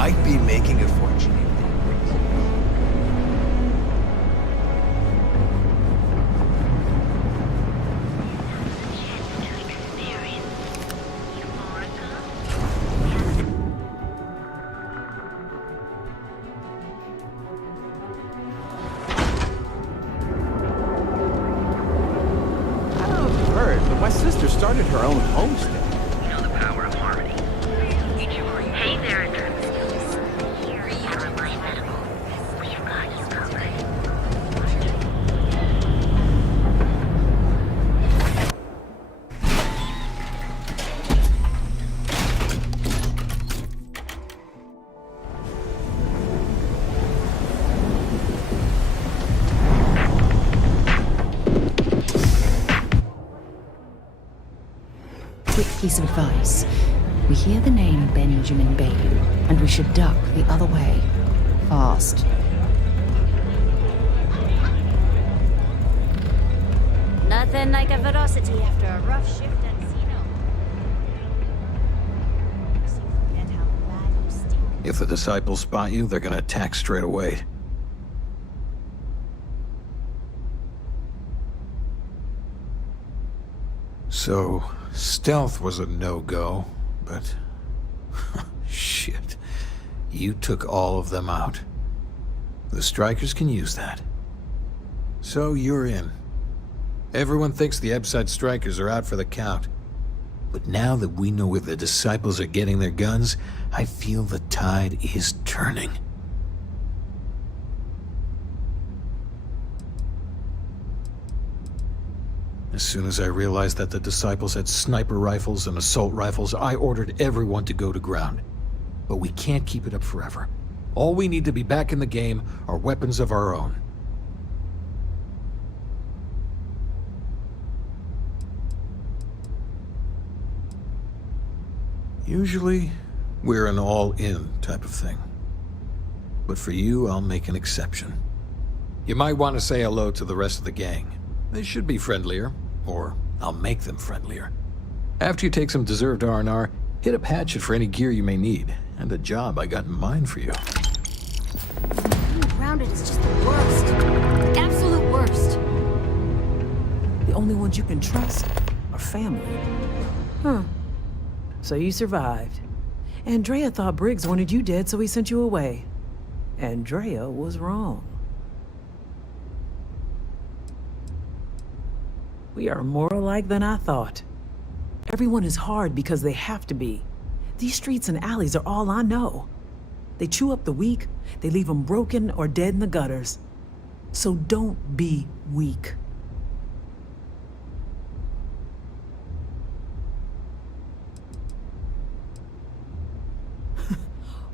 I'd be making a fortune. I don't know if you've heard, but my sister started her own homestead. You know the power of harmony. Hey there, Caroline Medical. We've got you covered. Quick piece of advice. We hear the name Benjamin Bailey, and we should duck the other way. Fast. Nothing like a velocity after a rough shift at Zeno. So you forget how bad you stink. If the disciples spot you, they're gonna attack straight away. So, stealth was a no-go, but... shit. You took all of them out. The strikers can use that. So you're in. Everyone thinks the Ebside strikers are out for the count. But now that we know where the disciples are getting their guns, I feel the tide is turning. As soon as I realized that the disciples had sniper rifles and assault rifles, I ordered everyone to go to ground. But we can't keep it up forever. All we need to be back in the game are weapons of our own. Usually, we're an all-in type of thing. But for you, I'll make an exception. You might want to say hello to the rest of the gang. They should be friendlier, or I'll make them friendlier. After you take some deserved R&R, hit up Hatchet for any gear you may need, and a job I got in mind for you. Being grounded is just the worst. The absolute worst. The only ones you can trust are family. Huh. So you survived. Andrea thought Briggs wanted you dead, so he sent you away. Andrea was wrong. We are more alike than I thought. Everyone is hard because they have to be. These streets and alleys are all I know. They chew up the weak, they leave them broken or dead in the gutters. So don't be weak.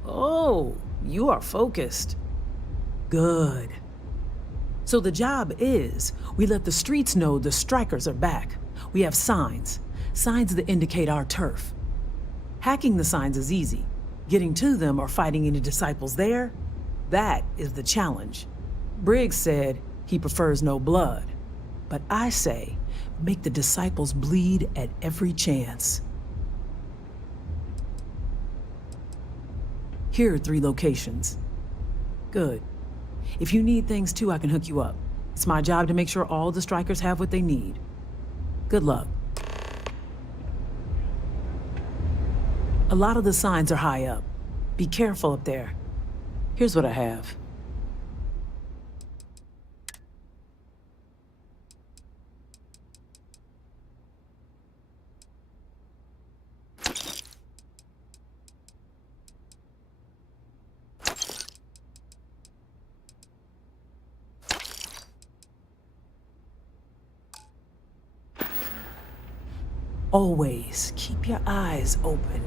Oh, you are focused. Good. So the job is, we let the streets know the strikers are back. We have signs that indicate our turf. Hacking the signs is easy. Getting to them or fighting any disciples there, that is the challenge. Briggs said he prefers no blood. But I say, make the disciples bleed at every chance. Here are 3 locations. Good. If you need things too, I can hook you up. It's my job to make sure all the strikers have what they need. Good luck. A lot of the signs are high up. Be careful up there. Here's what I have. Always keep your eyes open.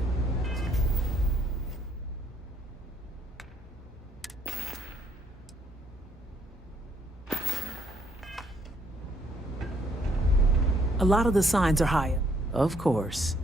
A lot of the signs are high up, of course.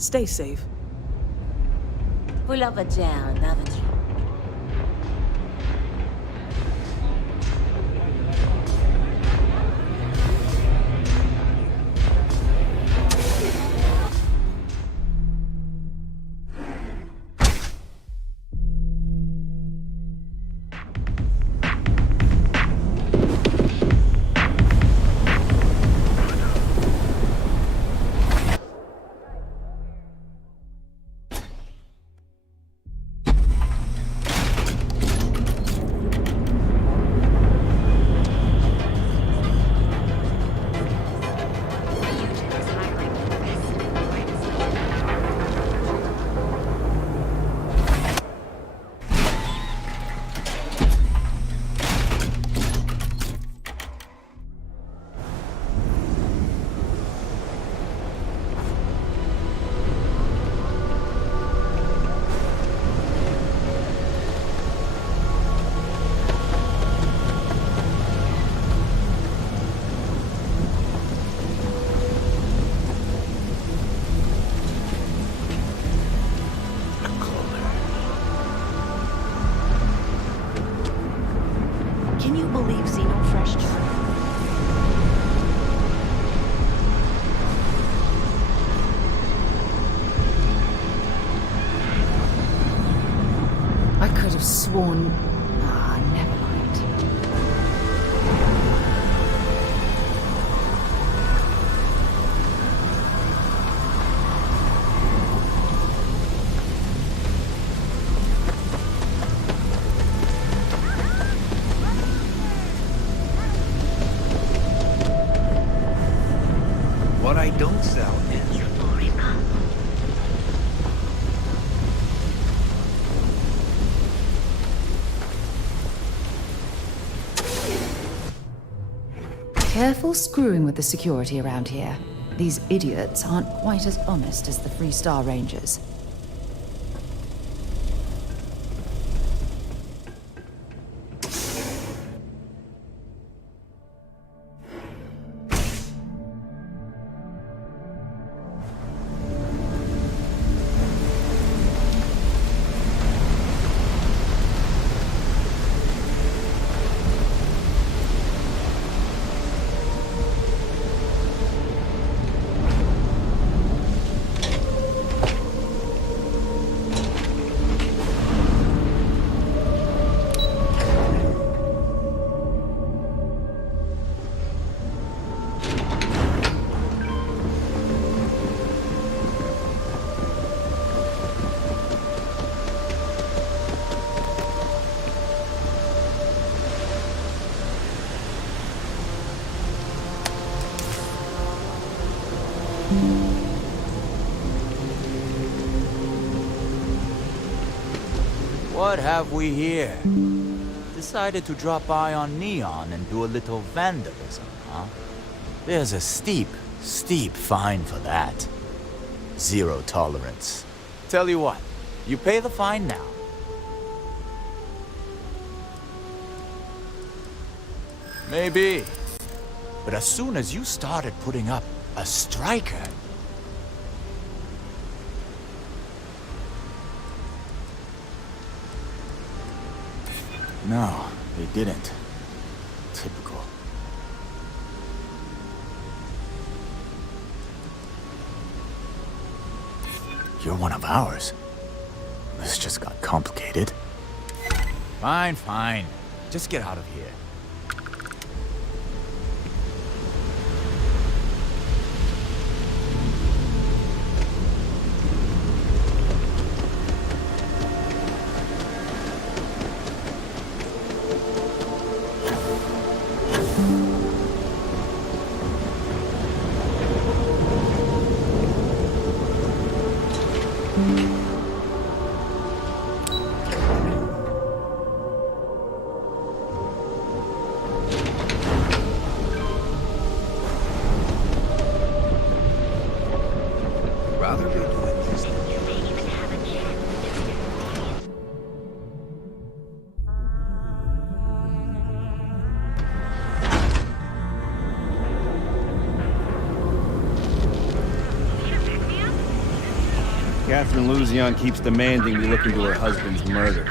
Stay safe. Vous l'avez down, haven't you? Can you believe Xenofresh just... I could have sworn... Ah, never mind. What I don't sell is... Careful screwing with the security around here. These idiots aren't quite as honest as the Freestar Rangers. What have we here? Decided to drop by on Neon and do a little vandalism, huh? There's a steep fine for that. Zero tolerance. Tell you what, you pay the fine now. Maybe. But as soon as you started putting up a striker... No, they didn't. Typical. You're one of ours. This just got complicated. Fine, fine. Just get out of here. Catherine Luzion keeps demanding we look into her husband's murder.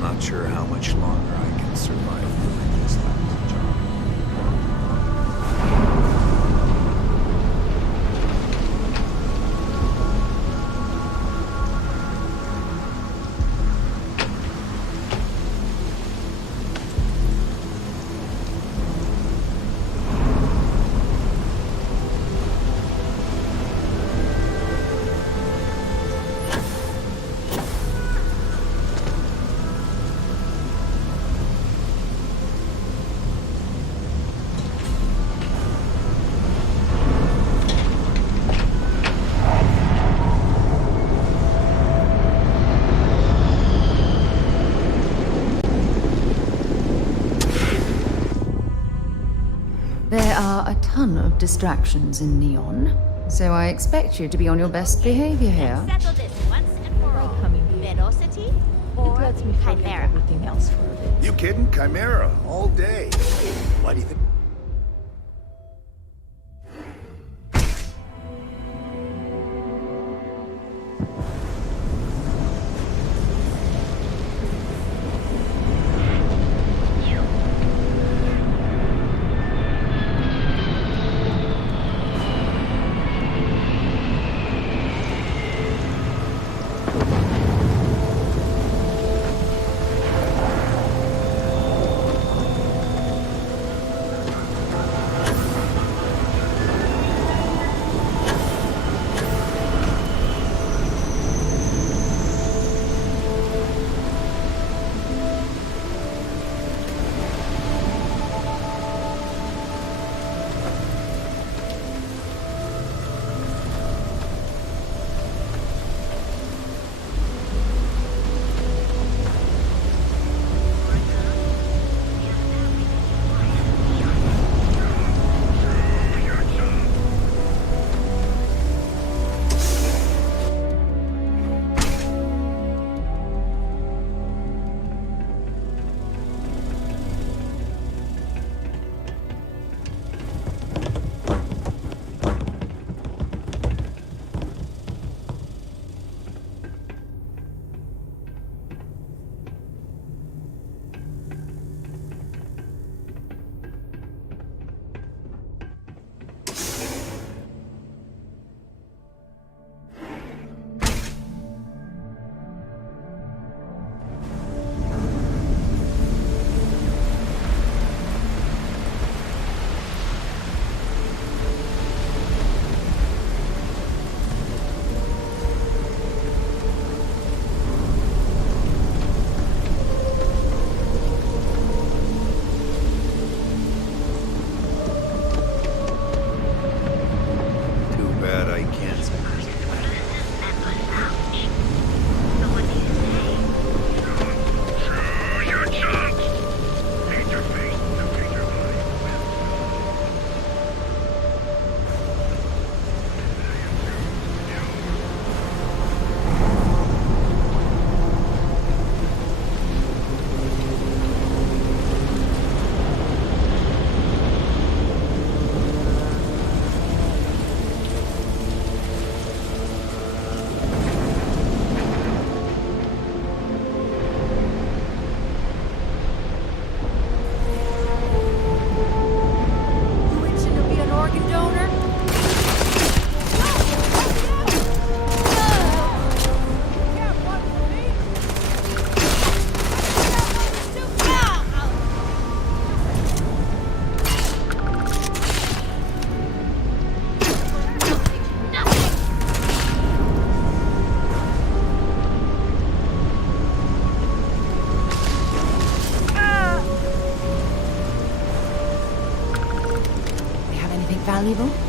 Not sure how much longer I can survive doing this last job. There are a ton of distractions in Neon, so I expect you to be on your best behavior here. Settle this once and for all. Velocity or Chimera? Everything else for a bit. You kidding? Chimera, all day. Why do you think? valuable?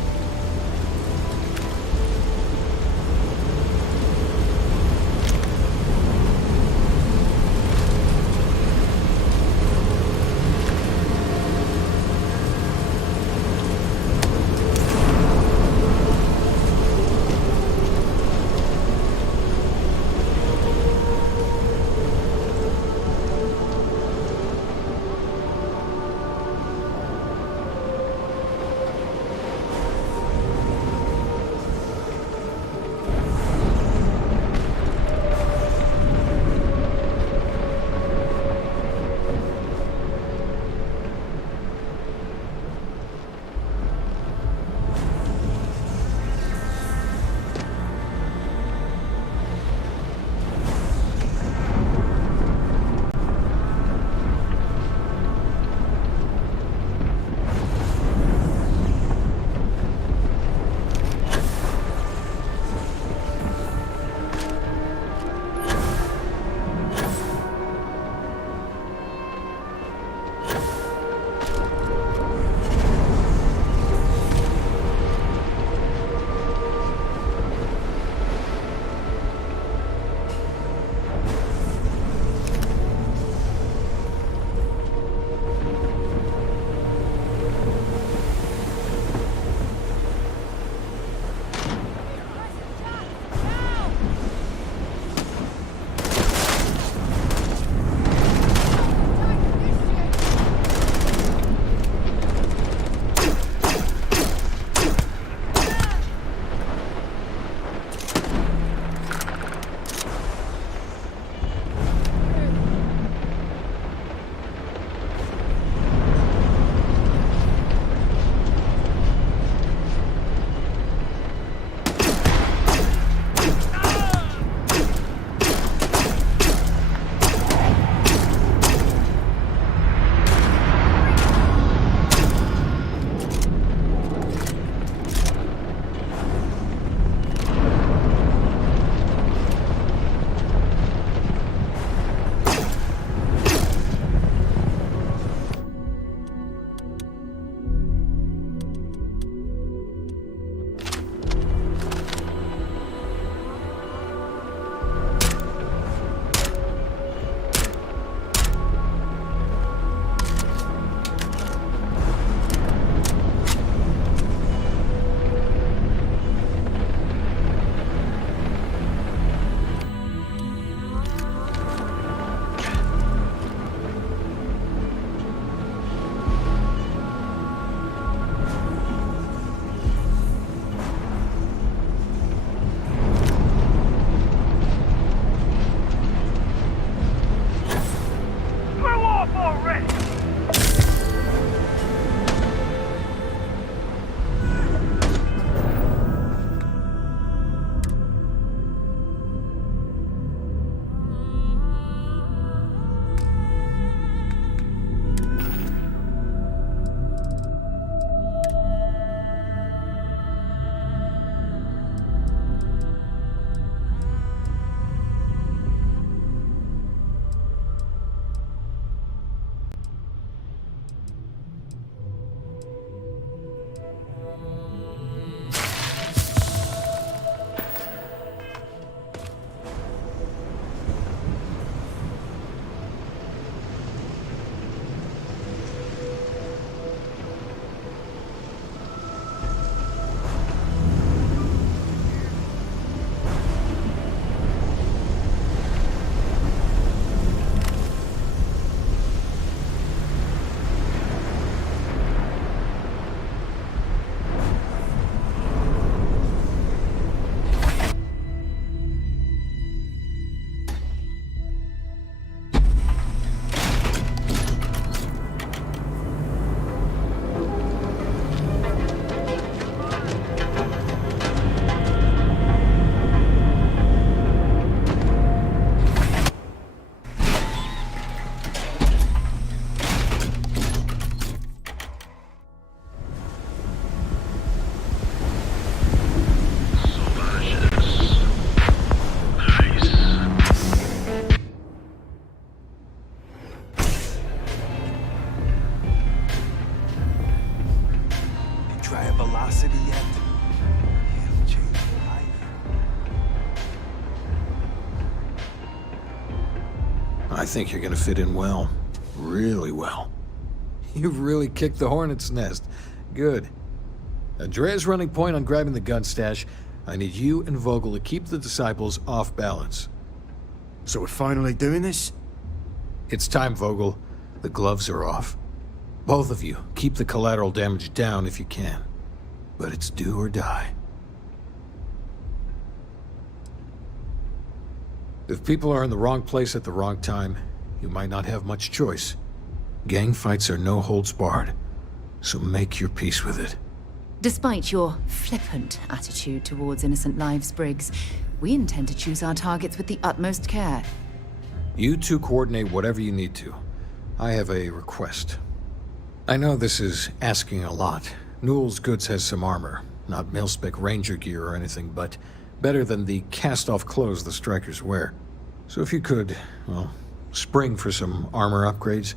velocity yet? It'll change your life. I think you're gonna fit in well. Really well. You've really kicked the hornet's nest. Good. Andrea's running point on grabbing the gun stash. I need you and Vogel to keep the disciples off balance. So we're finally doing this? It's time, Vogel. The gloves are off. Both of you, keep the collateral damage down if you can. But it's do or die. If people are in the wrong place at the wrong time, you might not have much choice. Gang fights are no holds barred, so make your peace with it. Despite your flippant attitude towards innocent lives, Briggs, we intend to choose our targets with the utmost care. You two coordinate whatever you need to. I have a request. I know this is asking a lot. Newell's Goods has some armor. Not mil-spec ranger gear or anything, but better than the cast-off clothes the strikers wear. So if you could, well, spring for some armor upgrades,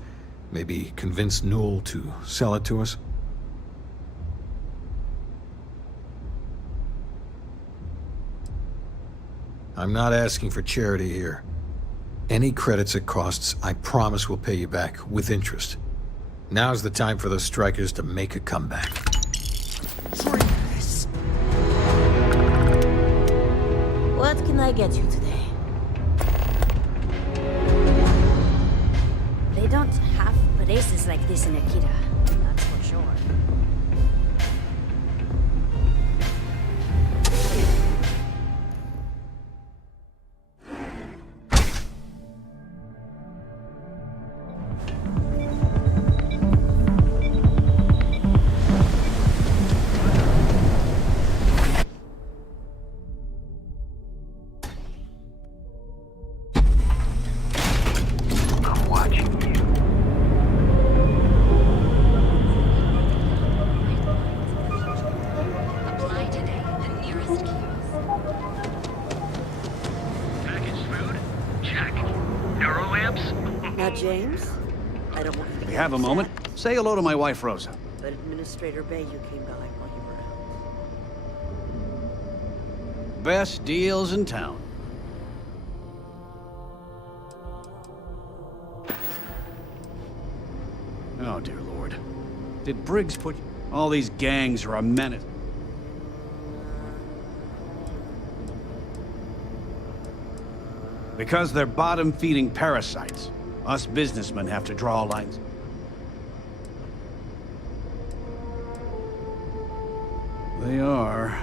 maybe convince Newell to sell it to us. I'm not asking for charity here. Any credits it costs, I promise we'll pay you back, with interest. Now's the time for those strikers to make a comeback. Drink this! What can I get you today? They don't have places like this in Akita. That's for sure. I'm watching you. Apply today at the nearest kiosk. Packaged food? Check. Neuro lamps? Now, James, I don't want you to We get have a upset, moment. Say hello to my wife, Rosa. but Administrator Bayou came by while you were out. Best deals in town. Oh, dear Lord. Did Briggs put... All these gangs are a menace. Because they're bottom-feeding parasites. Us businessmen have to draw lines. They are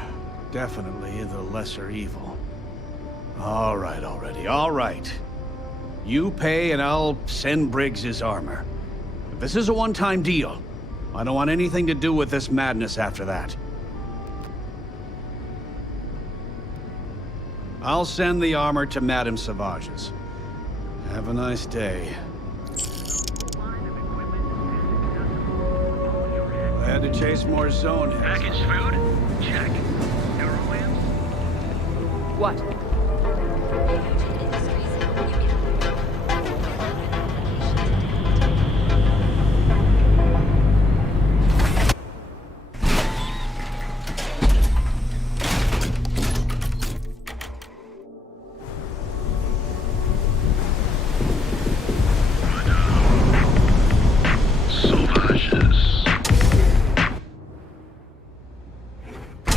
definitely the lesser evil. All right already, all right. You pay and I'll send Briggs his armor. But this is a one-time deal. I don't want anything to do with this madness after that. I'll send the armor to Madame Savage's. Have a nice day. I had to chase more zone heads. Packaged food? Check. Neuro lamps? What?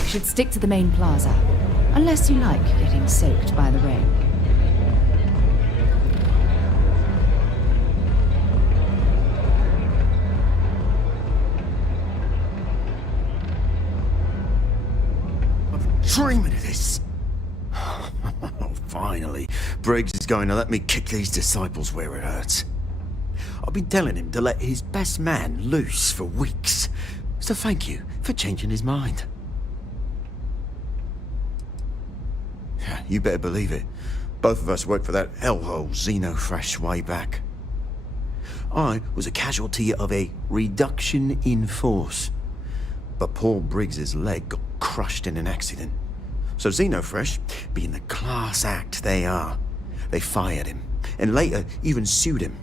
Should stick to the main plaza, unless you like getting soaked by the rain. Dreaming of this! Finally, Briggs is going to let me kick these disciples where it hurts. I've been telling him to let his best man loose for weeks. So thank you for changing his mind. You better believe it. Both of us worked for that hellhole Xenofresh way back. I was a casualty of a reduction in force. But poor Briggs's leg got crushed in an accident. So Xenofresh, being the class act they are, they fired him, and later even sued him.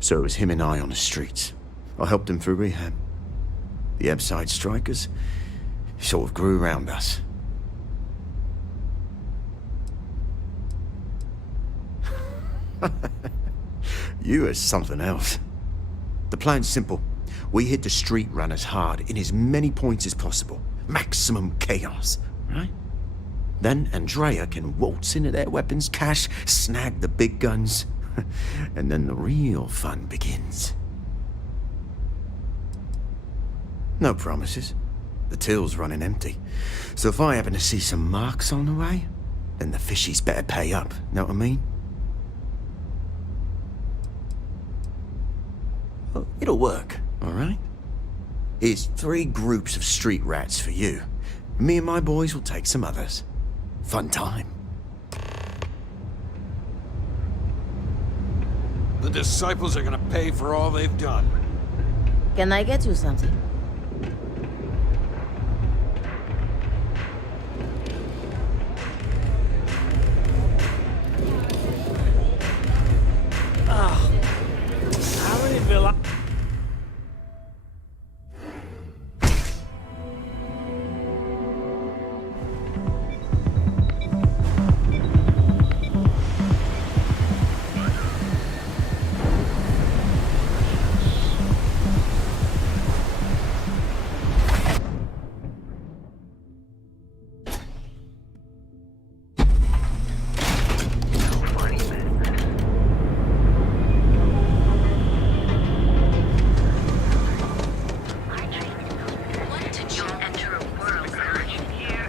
So it was him and I on the streets. I helped him through rehab. The Ebside strikers sort of grew around us. You are something else. The plan's simple. We hit the street runners hard in as many points as possible. Maximum chaos, right? Then Andrea can waltz into their weapons cache, snag the big guns, and then the real fun begins. No promises. The till's running empty. So if I happen to see some marks on the way, then the fishies better pay up, know what I mean? Well, it'll work, all right? Here's 3 groups of street rats for you. Me and my boys will take some others. Fun time. The disciples are gonna pay for all they've done. Can I get you something?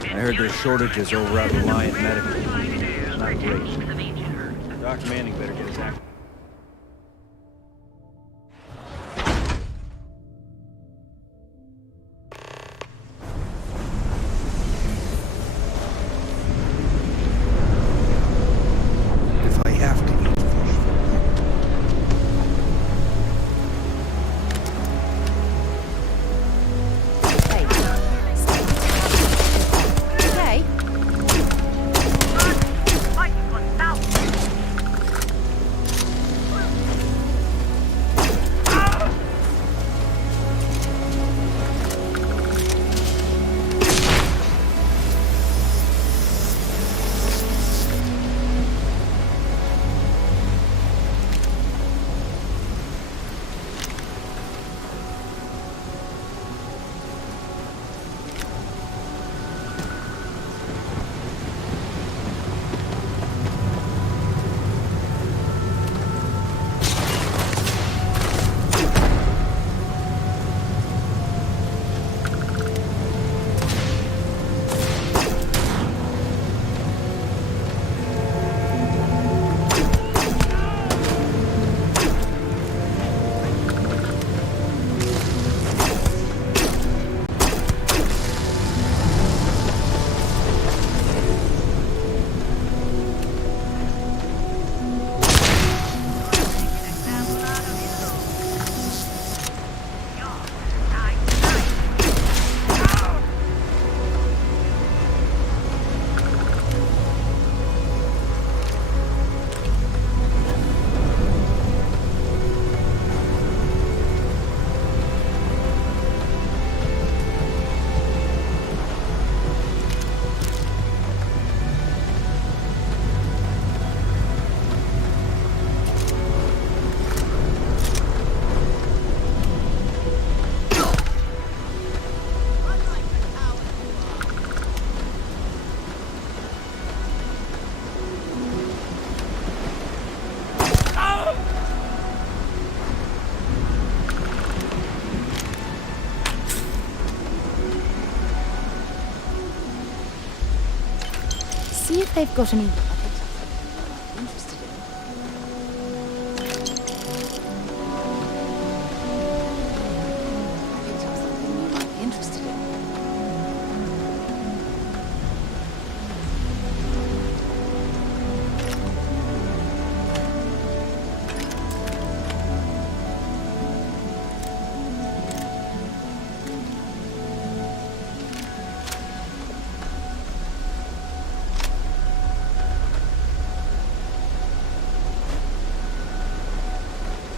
I heard there's shortages over at Reliant Medical. It's not great. Doc Manning better get his act. If I have to eat fish. Okay. See if they've got any.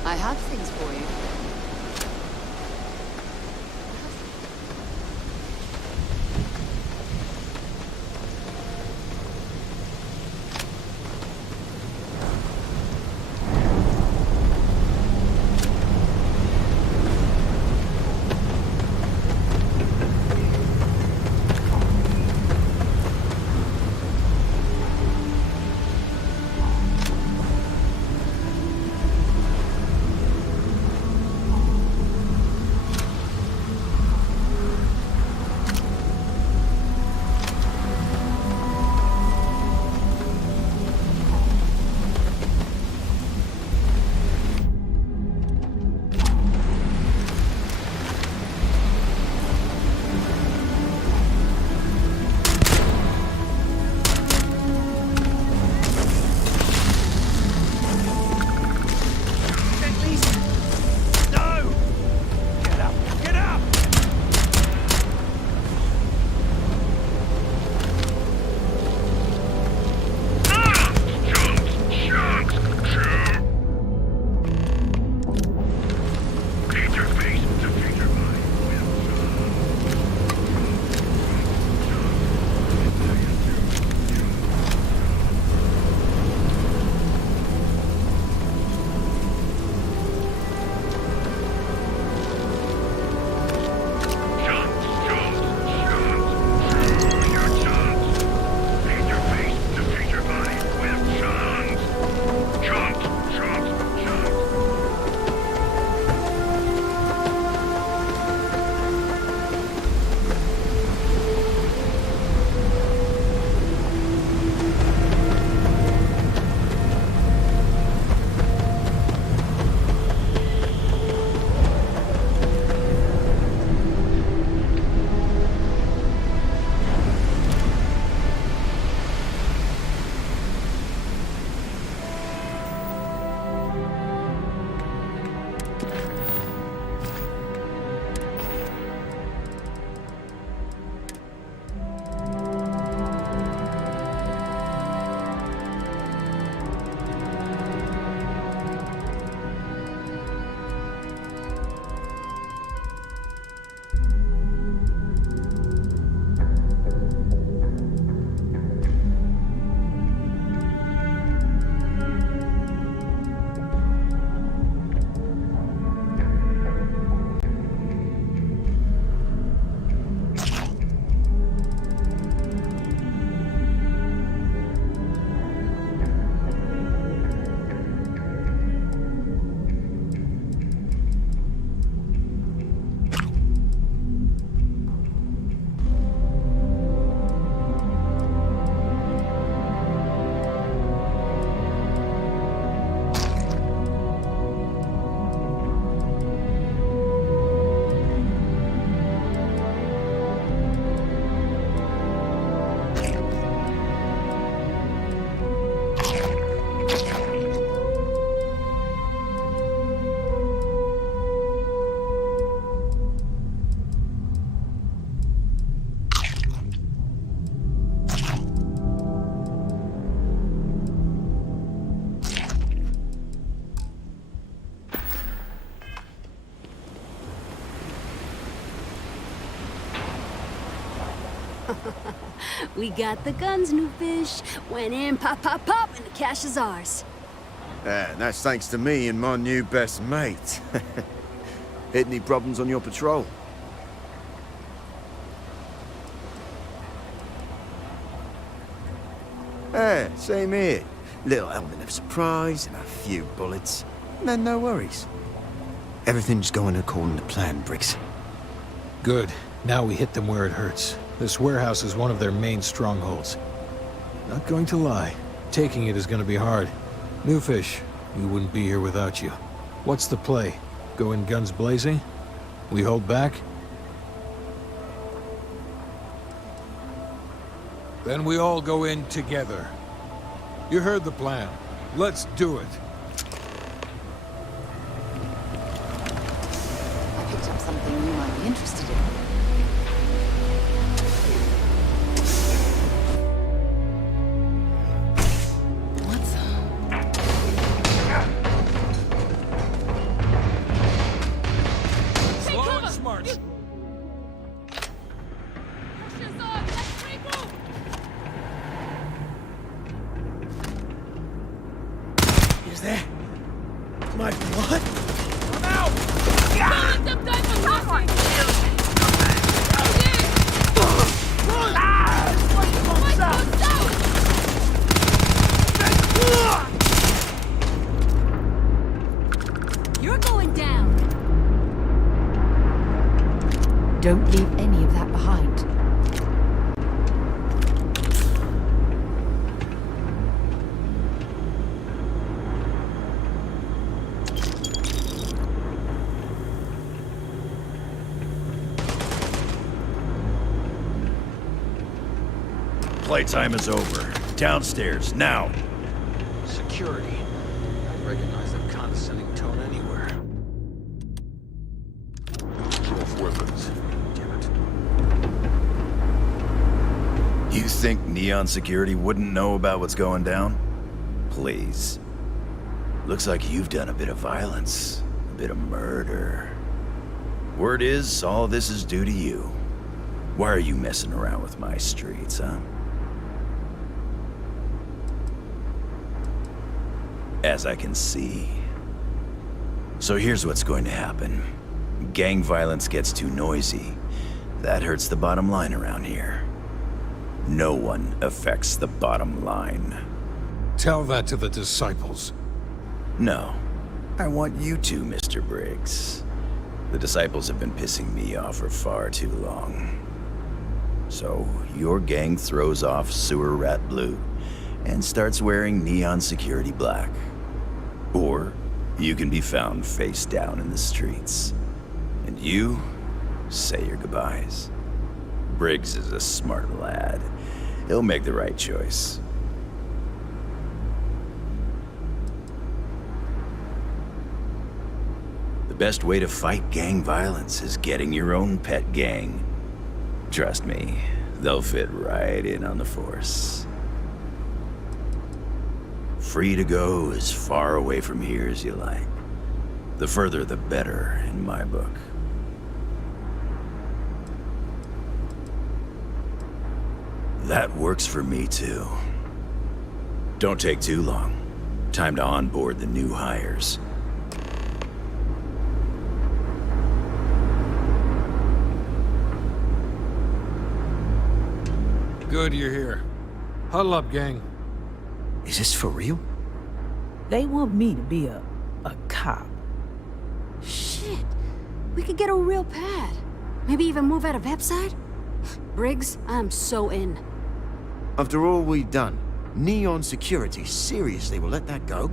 I have things for you. We got the guns, new fish. Went in, pop, pop, pop, and the cash is ours. And that's thanks to me and my new best mate. Hit any problems on your patrol? Same here. Little element of surprise and a few bullets. And then no worries. Everything's going according to plan, Briggs. Good. Now we hit them where it hurts. This warehouse is one of their main strongholds. Not going to lie. Taking it is going to be hard. New fish, we wouldn't be here without you. What's the play? Go in guns blazing? We hold back? Then we all go in together. You heard the plan. Let's do it. I picked up something you might be interested in. You're going down. Don't leave any of that behind. Playtime is over. Downstairs, now! Security. I recognize that condescending tone anywhere. Both weapons. Damn it. You think Neon Security wouldn't know about what's going down? Please. Looks like you've done a bit of violence, a bit of murder. Word is, all this is due to you. Why are you messing around with my streets, huh? As I can see. So here's what's going to happen. Gang violence gets too noisy. That hurts the bottom line around here. No one affects the bottom line. Tell that to the disciples. No. I want you to, Mr. Briggs. The disciples have been pissing me off for far too long. So, your gang throws off Sewer Rat Blue and starts wearing Neon Security Black. Or, you can be found face down in the streets. And you say your goodbyes. Briggs is a smart lad. He'll make the right choice. The best way to fight gang violence is getting your own pet gang. Trust me, they'll fit right in on the force. Free to go as far away from here as you like. The further the better, in my book. That works for me too. Don't take too long. Time to onboard the new hires. Good you're here. Huddle up, gang. Is this for real? They want me to be a cop. Shit. We could get a real pad. Maybe even move out of Epside? Briggs, I'm so in. After all we've done, Neon Security seriously will let that go?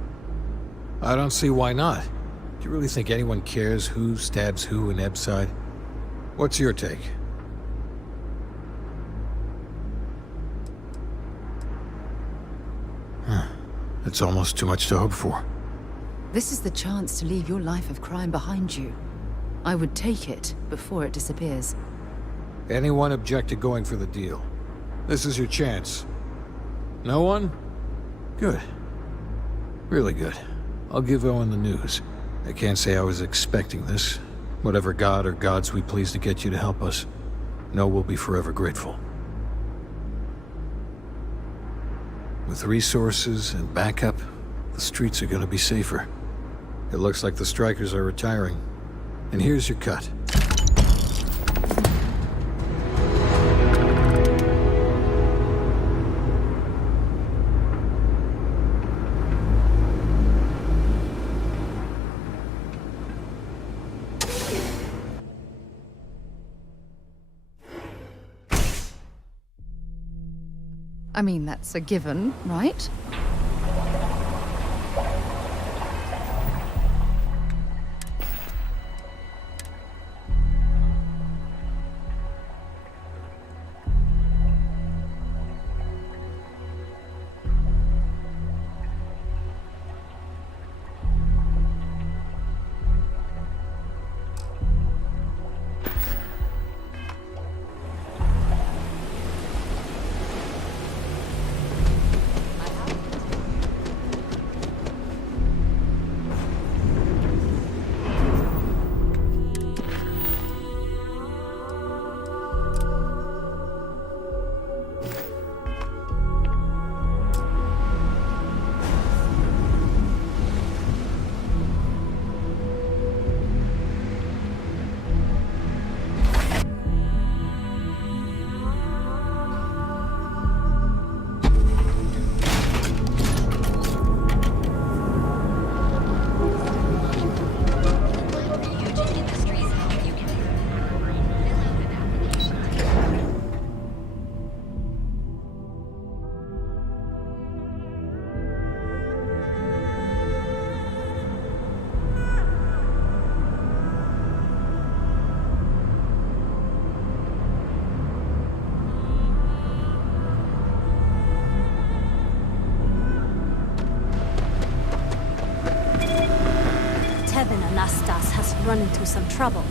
I don't see why not. Do you really think anyone cares who stabs who in Epside? What's your take? It's almost too much to hope for. This is the chance to leave your life of crime behind you. I would take it before it disappears. Anyone object to going for the deal? This is your chance. No one? Good. Really good. I'll give Owen the news. I can't say I was expecting this. Whatever god or gods we please to get you to help us, know we'll be forever grateful. With resources and backup, the streets are gonna be safer. It looks like the strikers are retiring. And here's your cut. I mean, that's a given, right? Anastas has run into some trouble.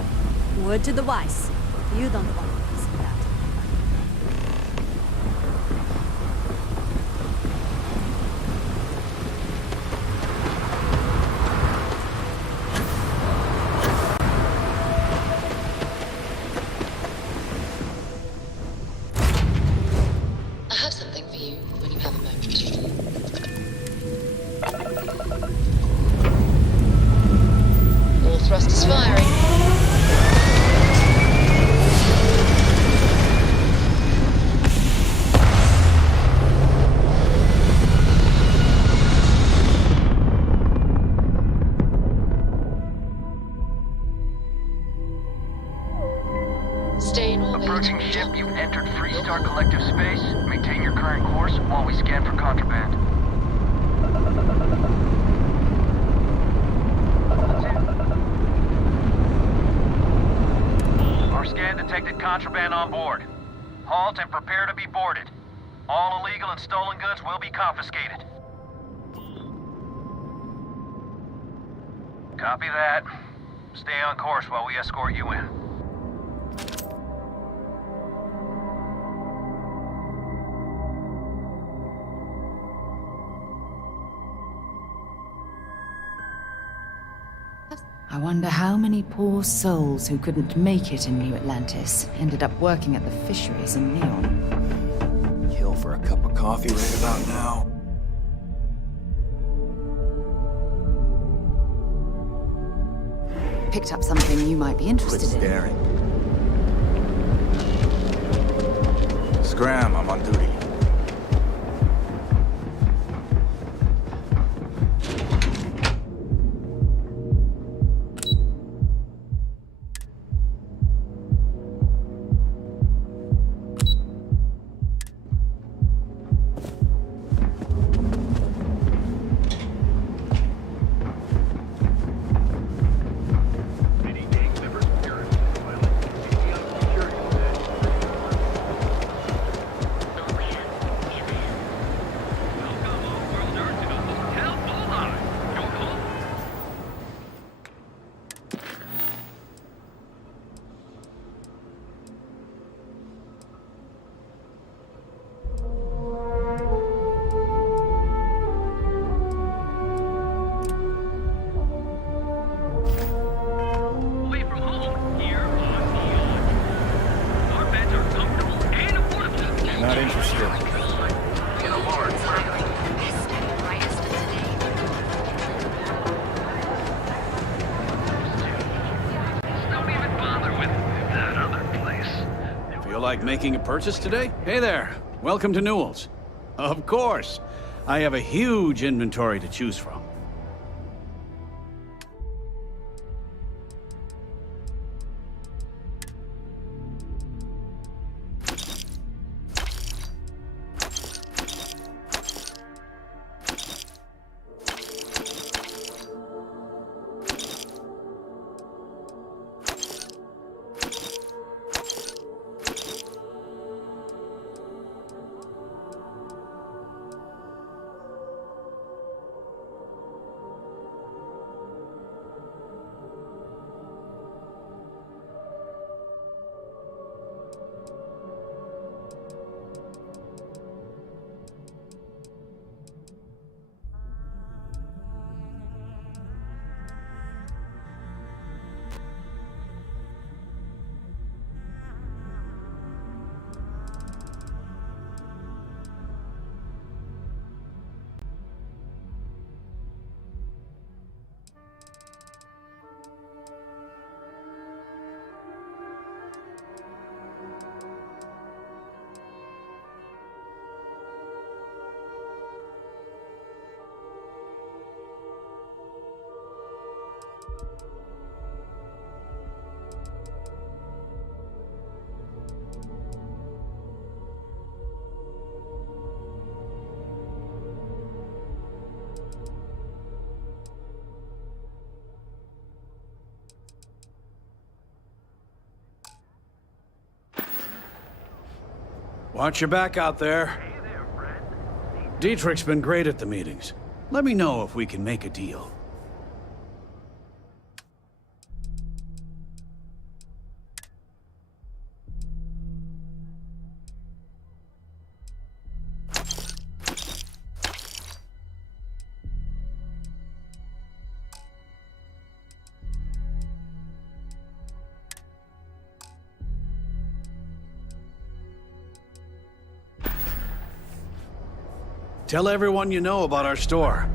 Word to the wise. You don't want to see that. I have something for you when you have a moment. All thrusters firing. Stay in orbit. Approaching ship, you've entered Freestar Collective space. Maintain your current course while we scan for contraband. Our scan detected contraband on board. Halt and prepare to be boarded. All illegal and stolen goods will be confiscated. Copy that. Stay on course while we escort you in. I wonder how many poor souls who couldn't make it in New Atlantis ended up working at the fisheries in Neon. Kill for a cup of coffee right about now. Picked up something you might be interested in. Staring. Scram, I'm on duty. Only Feel like making a purchase today? Hey there. Welcome to Newell's. Of course. I have a huge inventory to choose from. Watch your back out there. Dietrich's been great at the meetings. Let me know if we can make a deal. Tell everyone you know about our store.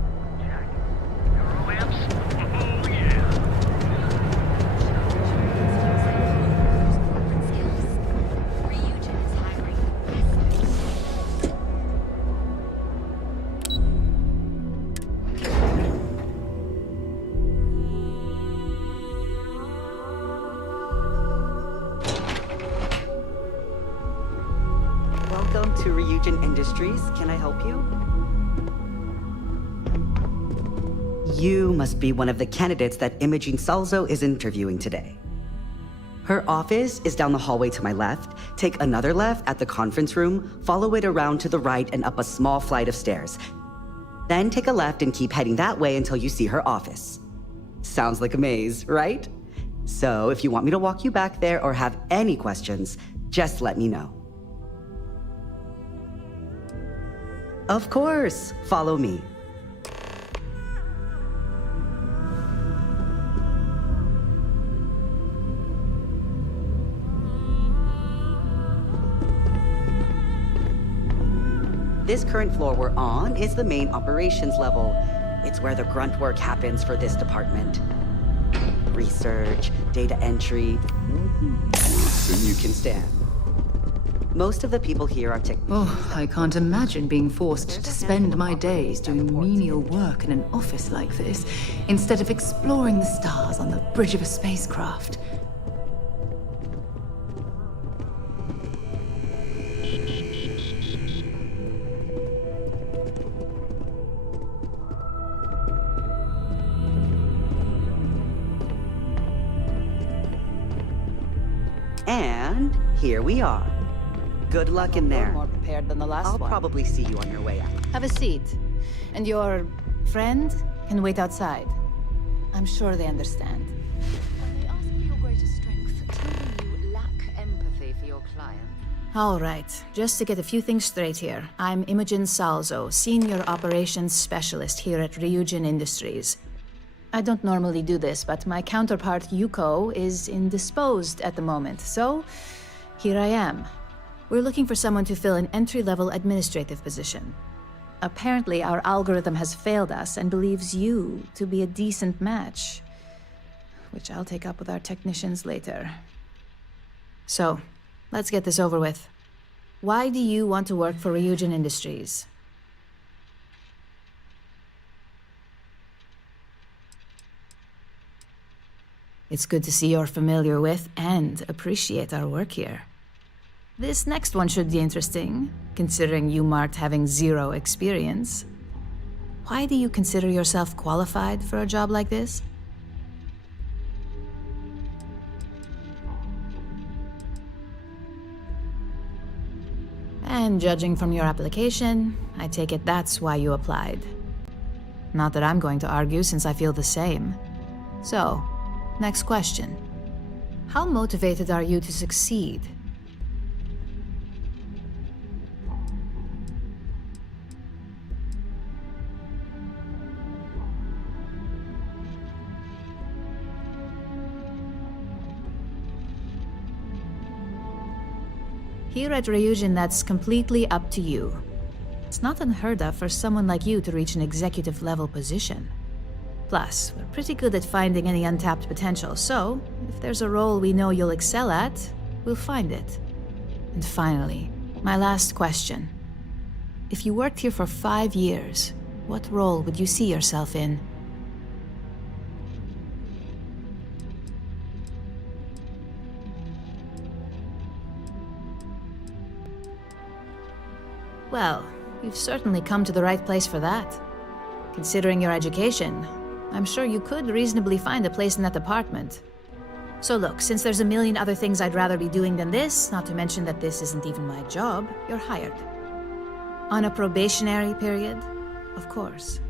Welcome to Ryujin Industries. Can I help you? You must be one of the candidates that Imogene Salzo is interviewing today. Her office is down the hallway to my left. Take another left at the conference room, follow it around to the right and up a small flight of stairs. Then take a left and keep heading that way until you see her office. Sounds like a maze, right? So if you want me to walk you back there or have any questions, just let me know. Of course, follow me. This current floor we're on is the main operations level. It's where the grunt work happens for this department. Research, data entry, you can stand. Most of the people here are technicians. Oh, I can't imagine being forced to spend my days doing menial work in an office like this, instead of exploring the stars on the bridge of a spacecraft. And here we are. Good luck in there. More prepared than the last I'll one. probably see you on your way out. Have a seat. And your friend can wait outside. I'm sure they understand. When they ask for your greatest strength, tell them you lack empathy for your client. All right, just to get a few things straight here. I'm Imogen Salzo, Senior Operations Specialist here at Ryujin Industries. I don't normally do this, but my counterpart, Yuko, is indisposed at the moment, so here I am. We're looking for someone to fill an entry-level administrative position. Apparently, our algorithm has failed us and believes you to be a decent match, which I'll take up with our technicians later. So, let's get this over with. Why do you want to work for Ryujin Industries? It's good to see you're familiar with and appreciate our work here. This next one should be interesting, considering you marked having 0 experience. Why do you consider yourself qualified for a job like this? And judging from your application, I take it that's why you applied. Not that I'm going to argue, since I feel the same. So, next question. How motivated are you to succeed? Here at Ryujin, that's completely up to you. It's not unheard of for someone like you to reach an executive-level position. Plus, we're pretty good at finding any untapped potential, so if there's a role we know you'll excel at, we'll find it. And finally, my last question. If you worked here for 5 years, what role would you see yourself in? Well, you've certainly come to the right place for that. Considering your education, I'm sure you could reasonably find a place in that department. So look, since there's a million other things I'd rather be doing than this, not to mention that this isn't even my job, you're hired. On a probationary period, of course.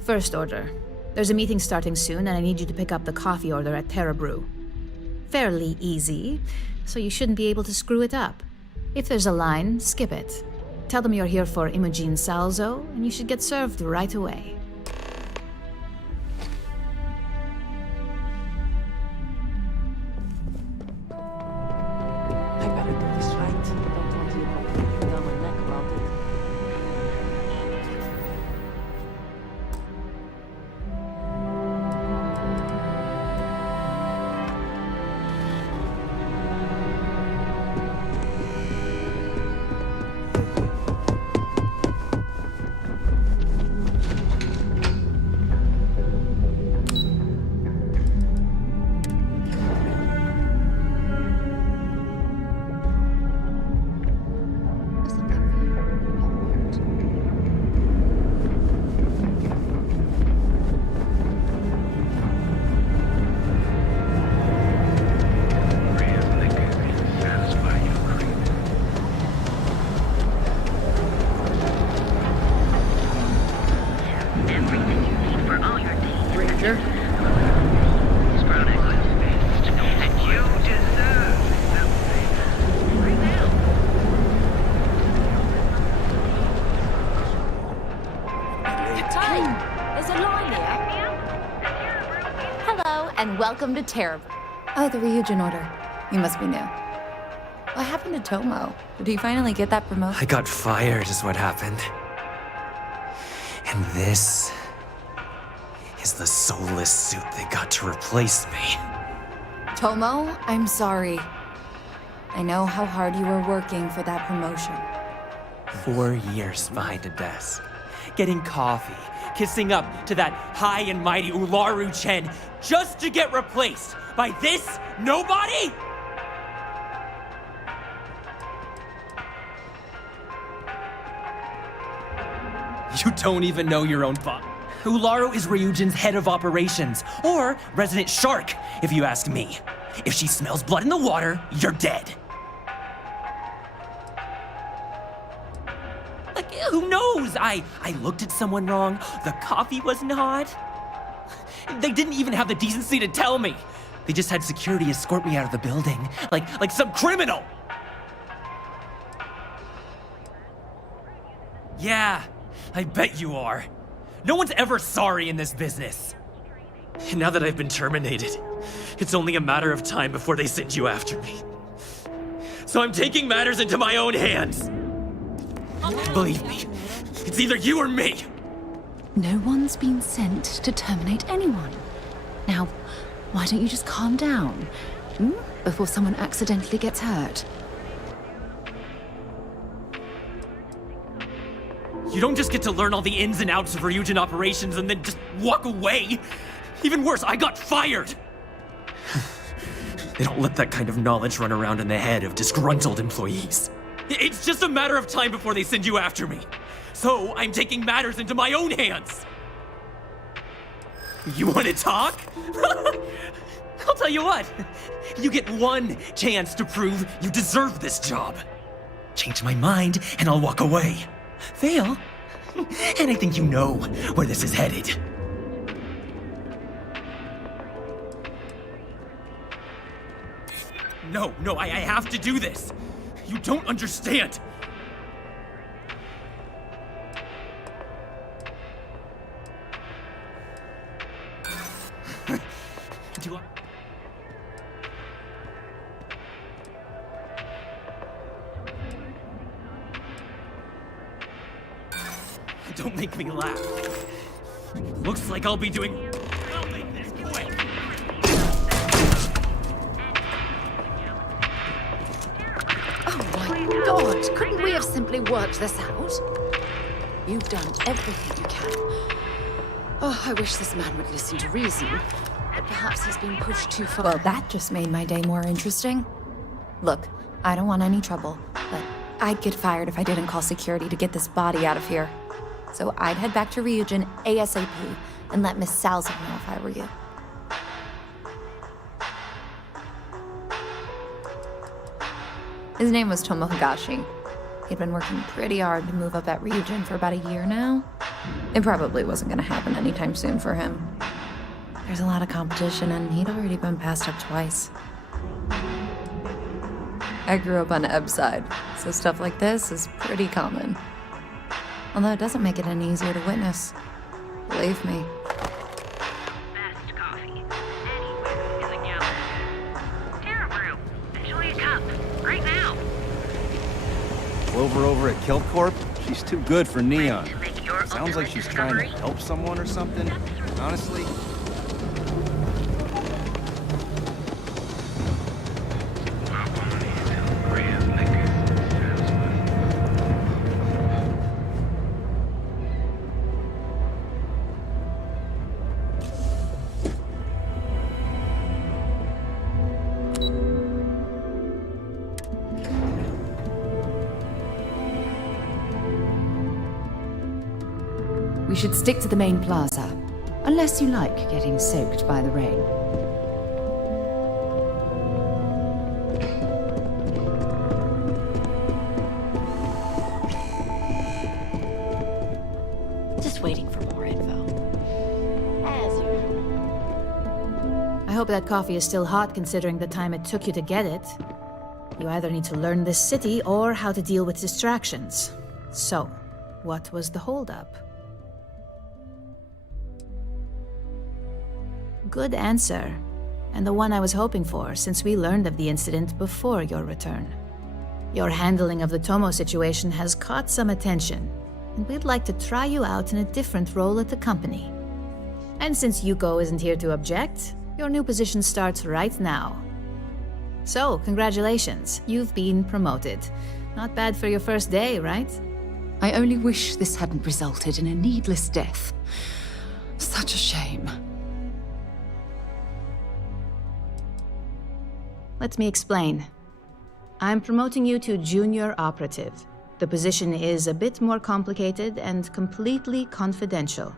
First order. There's a meeting starting soon, and I need you to pick up the coffee order at Terra Brew. Fairly easy, so you shouldn't be able to screw it up. If there's a line, skip it. Tell them you're here for Imogen Salzo, and you should get served right away. I better do this right. Don't want you to down my neck about it. And welcome to Terra. Oh, the Ryujin order. You must be new. What happened to Tomo? Did he finally get that promotion? I got fired is what happened. And this is the soulless suit they got to replace me. Tomo, I'm sorry. I know how hard you were working for that promotion. 4 years behind a desk, getting coffee, kissing up to that high and mighty Ularu Chen, just to get replaced by this nobody? You don't even know your own boss. Ularu is Ryujin's head of operations, or resident shark, if you ask me. If she smells blood in the water, you're dead. Like, who knows? I looked at someone wrong. The coffee wasn't hot. They didn't even have the decency to tell me. They just had security escort me out of the building, like some criminal. Yeah, I bet you are. No one's ever sorry in this business. And now that I've been terminated, it's only a matter of time before they send you after me. So I'm taking matters into my own hands. Believe me, it's either you or me. No one's been sent to terminate anyone. Now, why don't you just calm down? Before someone accidentally gets hurt. You don't just get to learn all the ins and outs of Ryujin operations and then just walk away. Even worse, I got fired. They don't let that kind of knowledge run around in the head of disgruntled employees. It's just a matter of time before they send you after me. So I'm taking matters into my own hands. You want to talk? I'll tell you what. You get one chance to prove you deserve this job. Change my mind and I'll walk away. Fail? And I think you know where this is headed. No, I have to do this. You don't understand. Do I... Don't make me laugh. Looks like I'll be doing... I'll make this quick. God, couldn't we have simply worked this out? You've done everything you can. Oh, I wish this man would listen to reason. But perhaps he's been pushed too far. Well, that just made my day more interesting. Look, I don't want any trouble, but I'd get fired if I didn't call security to get this body out of here. So I'd head back to Ryujin ASAP and let Miss Salzo know if I were you. His name was Tomohigashi. He'd been working pretty hard to move up at Ryujin for about a year now. It probably wasn't gonna happen anytime soon for him. There's a lot of competition, and he'd already been passed up twice. I grew up on Ebb's side, so stuff like this is pretty common. Although it doesn't make it any easier to witness. Believe me. Best coffee anywhere is a gallon. Terra Brew, enjoy a cup right now. Clover over at Kelp Corp? She's too good for Neon. Sounds like she's trying to help someone or something. Honestly. We should stick to the main plaza, unless you like getting soaked by the rain. Just waiting for more info. As usual. I hope that coffee is still hot considering the time it took you to get it. You either need to learn this city or how to deal with distractions. So, what was the holdup? Good answer, and the one I was hoping for since we learned of the incident before your return. Your handling of the Tomo situation has caught some attention, and we'd like to try you out in a different role at the company. And since Yuko isn't here to object, your new position starts right now. So, congratulations, you've been promoted. Not bad for your first day, right? I only wish this hadn't resulted in a needless death. Such a shame. Let me explain. I'm promoting you to junior operative. The position is a bit more complicated and completely confidential.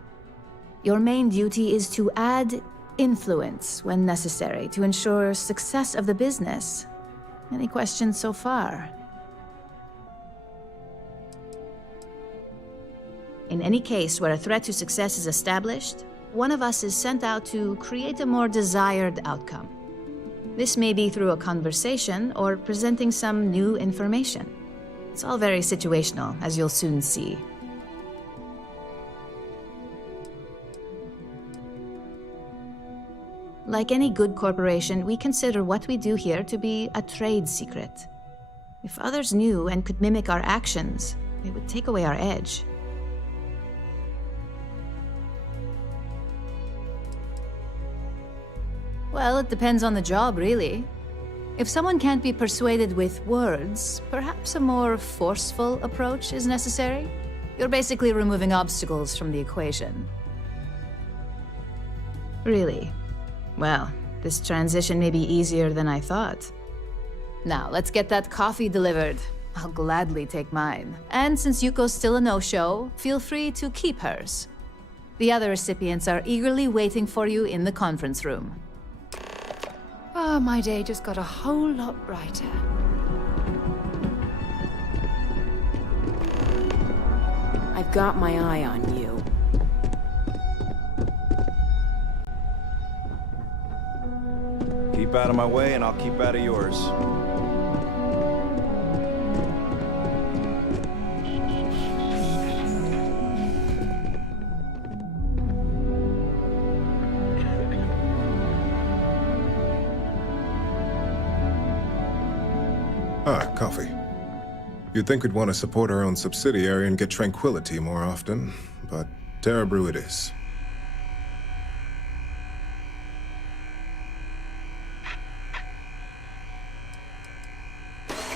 Your main duty is to add influence when necessary to ensure success of the business. Any questions so far? In any case where a threat to success is established, one of us is sent out to create a more desired outcome. This may be through a conversation or presenting some new information. It's all very situational, as you'll soon see. Like any good corporation, we consider what we do here to be a trade secret. If others knew and could mimic our actions, it would take away our edge. Well, it depends on the job, really. If someone can't be persuaded with words, perhaps a more forceful approach is necessary. You're basically removing obstacles from the equation. Really? Well, this transition may be easier than I thought. Now, let's get that coffee delivered. I'll gladly take mine. And since Yuko's still a no-show, feel free to keep hers. The other recipients are eagerly waiting for you in the conference room. Ah, my day just got a whole lot brighter. I've got my eye on you. Keep out of my way and I'll keep out of yours. Ah, coffee. You'd think we'd want to support our own subsidiary and get tranquility more often, but Terra Brew it is.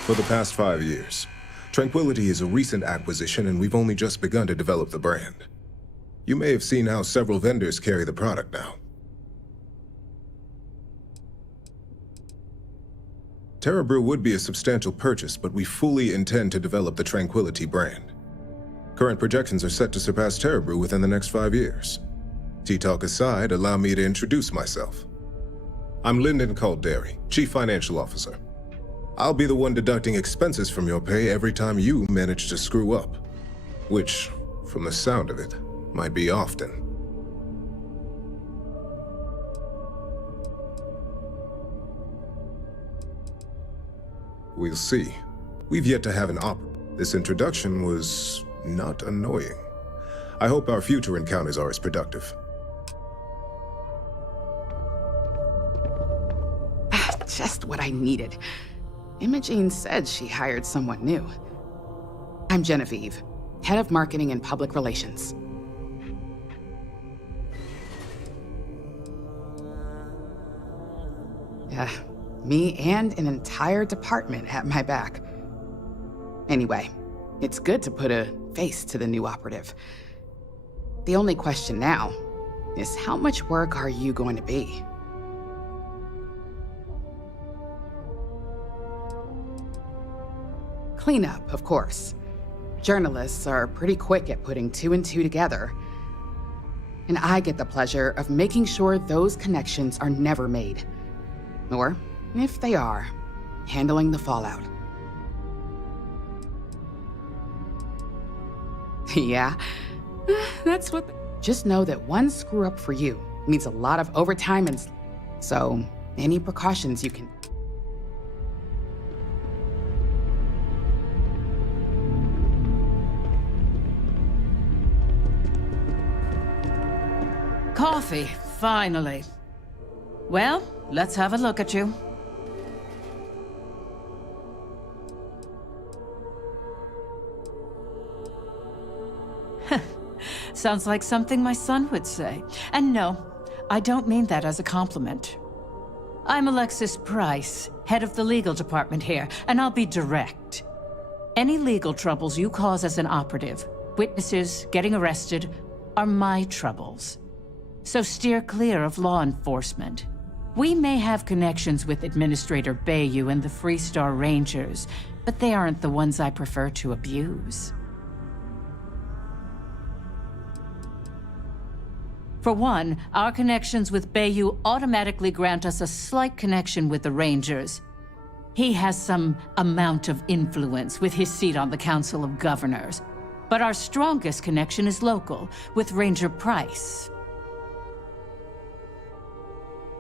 For the past 5 years, Tranquility is a recent acquisition and we've only just begun to develop the brand. You may have seen how several vendors carry the product now. Terra Brew would be a substantial purchase, but we fully intend to develop the Tranquility brand. Current projections are set to surpass Terra Brew within the next 5 years. Tea-talk aside, allow me to introduce myself. I'm Lyndon Calderi, Chief Financial Officer. I'll be the one deducting expenses from your pay every time you manage to screw up. Which, from the sound of it, might be often. We'll see. We've yet to have an opera. This introduction was not annoying. I hope our future encounters are as productive. Just what I needed. Imogene said she hired someone new. I'm Genevieve, Head of Marketing and Public Relations. Me and an entire department at my back. Anyway, it's good to put a face to the new operative. The only question now is how much work are you going to be? Cleanup, of course. Journalists are pretty quick at putting 2 and 2 together. And I get the pleasure of making sure those connections are never made. Or, if they are, handling the fallout. Yeah, that's what... Just know that one screw-up for you means a lot of overtime and... So, any precautions you can... Coffee, finally. Well, let's have a look at you. Sounds like something my son would say. And no, I don't mean that as a compliment. I'm Alexis Price, head of the legal department here, and I'll be direct. Any legal troubles you cause as an operative, witnesses, getting arrested, are my troubles. So steer clear of law enforcement. We may have connections with Administrator Bayou and the Freestar Rangers, but they aren't the ones I prefer to abuse. For one, our connections with Bayou automatically grant us a slight connection with the Rangers. He has some amount of influence with his seat on the Council of Governors. But our strongest connection is local, with Ranger Price.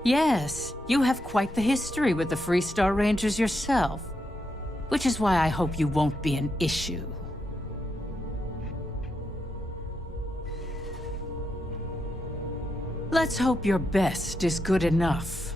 Yes, you have quite the history with the Freestar Rangers yourself, which is why I hope you won't be an issue. Let's hope your best is good enough.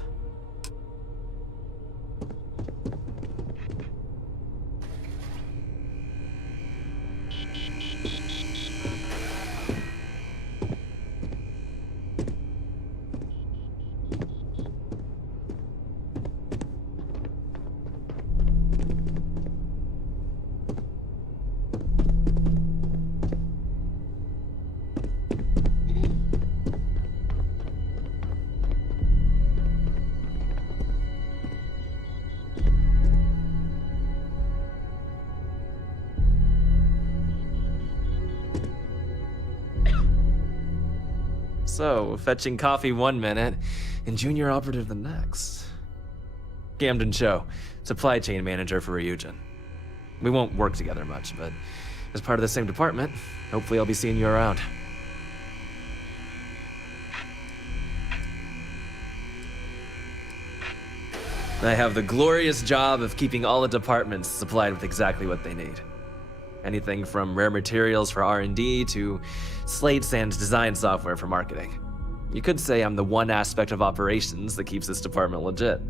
So, fetching coffee one minute and junior operative the next. Camden Cho, supply chain manager for Ryujin. We won't work together much, but as part of the same department, hopefully I'll be seeing you around. I have the glorious job of keeping all the departments supplied with exactly what they need. Anything from rare materials for R&D to slate sand design software for marketing. You could say I'm the one aspect of operations that keeps this department legit.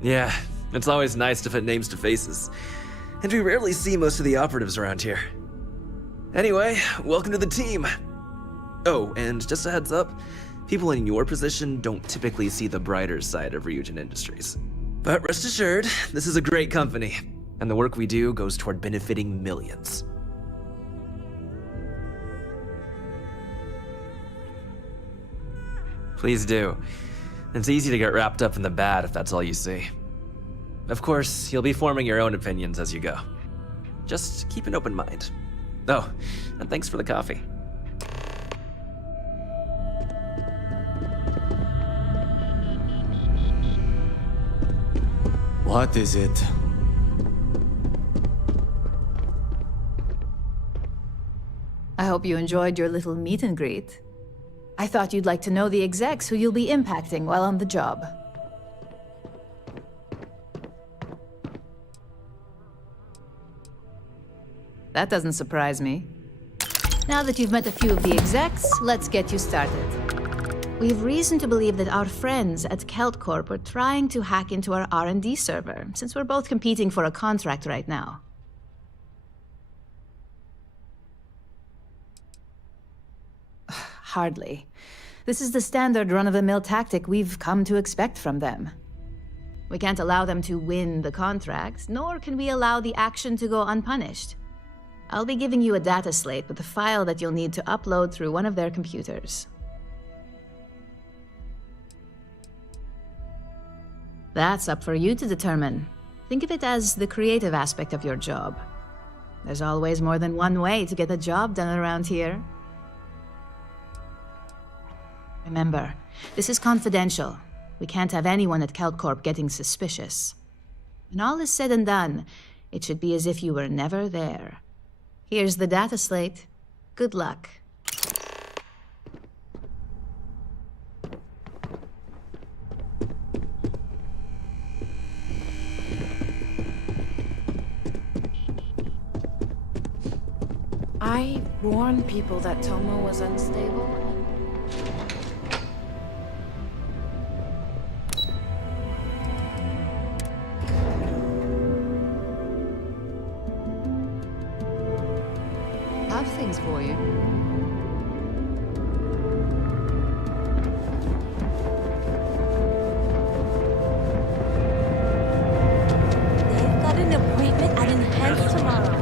Yeah, it's always nice to put names to faces. And we rarely see most of the operatives around here. Anyway, welcome to the team. Oh, and just a heads up, people in your position don't typically see the brighter side of Ryujin Industries. But rest assured, this is a great company, and the work we do goes toward benefiting millions. Please do. It's easy to get wrapped up in the bad if that's all you see. Of course, you'll be forming your own opinions as you go. Just keep an open mind. Oh, and thanks for the coffee. What is it? I hope you enjoyed your little meet and greet. I thought you'd like to know the execs who you'll be impacting while on the job. That doesn't surprise me. Now that you've met a few of the execs, let's get you started. We have reason to believe that our friends at Kelt Corp are trying to hack into our R&D server, since we're both competing for a contract right now. Hardly. This is the standard run-of-the-mill tactic we've come to expect from them. We can't allow them to win the contract, nor can we allow the action to go unpunished. I'll be giving you a data slate with a file that you'll need to upload through one of their computers. That's up for you to determine. Think of it as the creative aspect of your job. There's always more than one way to get a job done around here. Remember, this is confidential. We can't have anyone at Kelt Corp getting suspicious. When all is said and done, it should be as if you were never there. Here's the data slate. Good luck. I warned people that Tomo was unstable. Have things for you. They've got an appointment at Enhance tomorrow.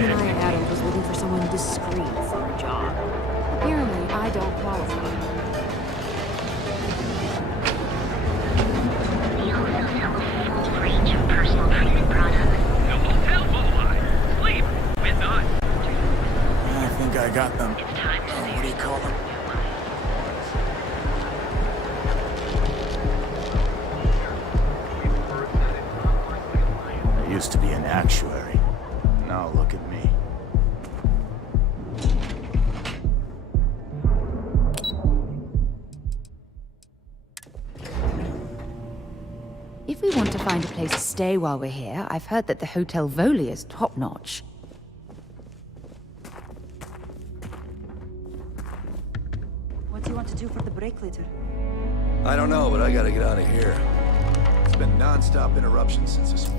Maya Adams was looking for someone discreet for a job. Apparently, I don't qualify. We also sell a full range of personal treatment products. The hotel mobilized. Sleep. With not. I think I got them. It's time to What do you call them? I used to be an actuary. Now look at me. If we want to find a place to stay while we're here, I've heard that the Hotel Voli is top-notch. What do you want to do for the break later? I don't know, but I gotta get out of here. It's been non-stop interruptions since this...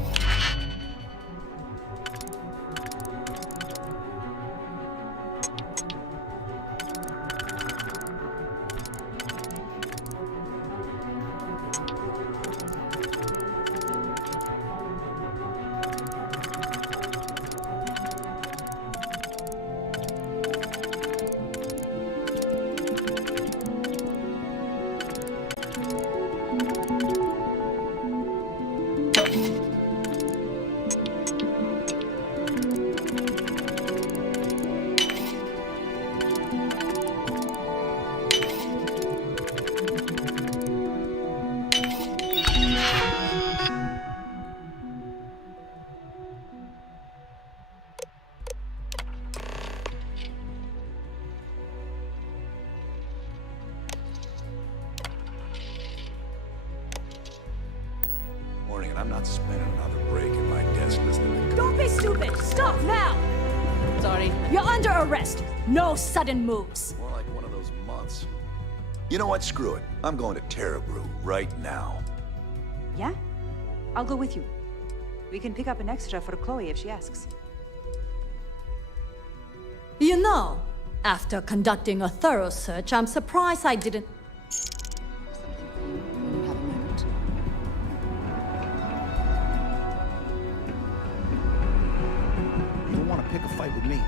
I'm not spending another break at my desk listening to... Don't be stupid! Stop now! Sorry. You're under arrest. No sudden moves. More like one of those months. You know what? Screw it. I'm going to Terabrew right now. Yeah? I'll go with you. We can pick up an extra for Chloe if she asks. You know, after conducting a thorough search, I'm surprised I didn't... You don't want to pick a fight with me.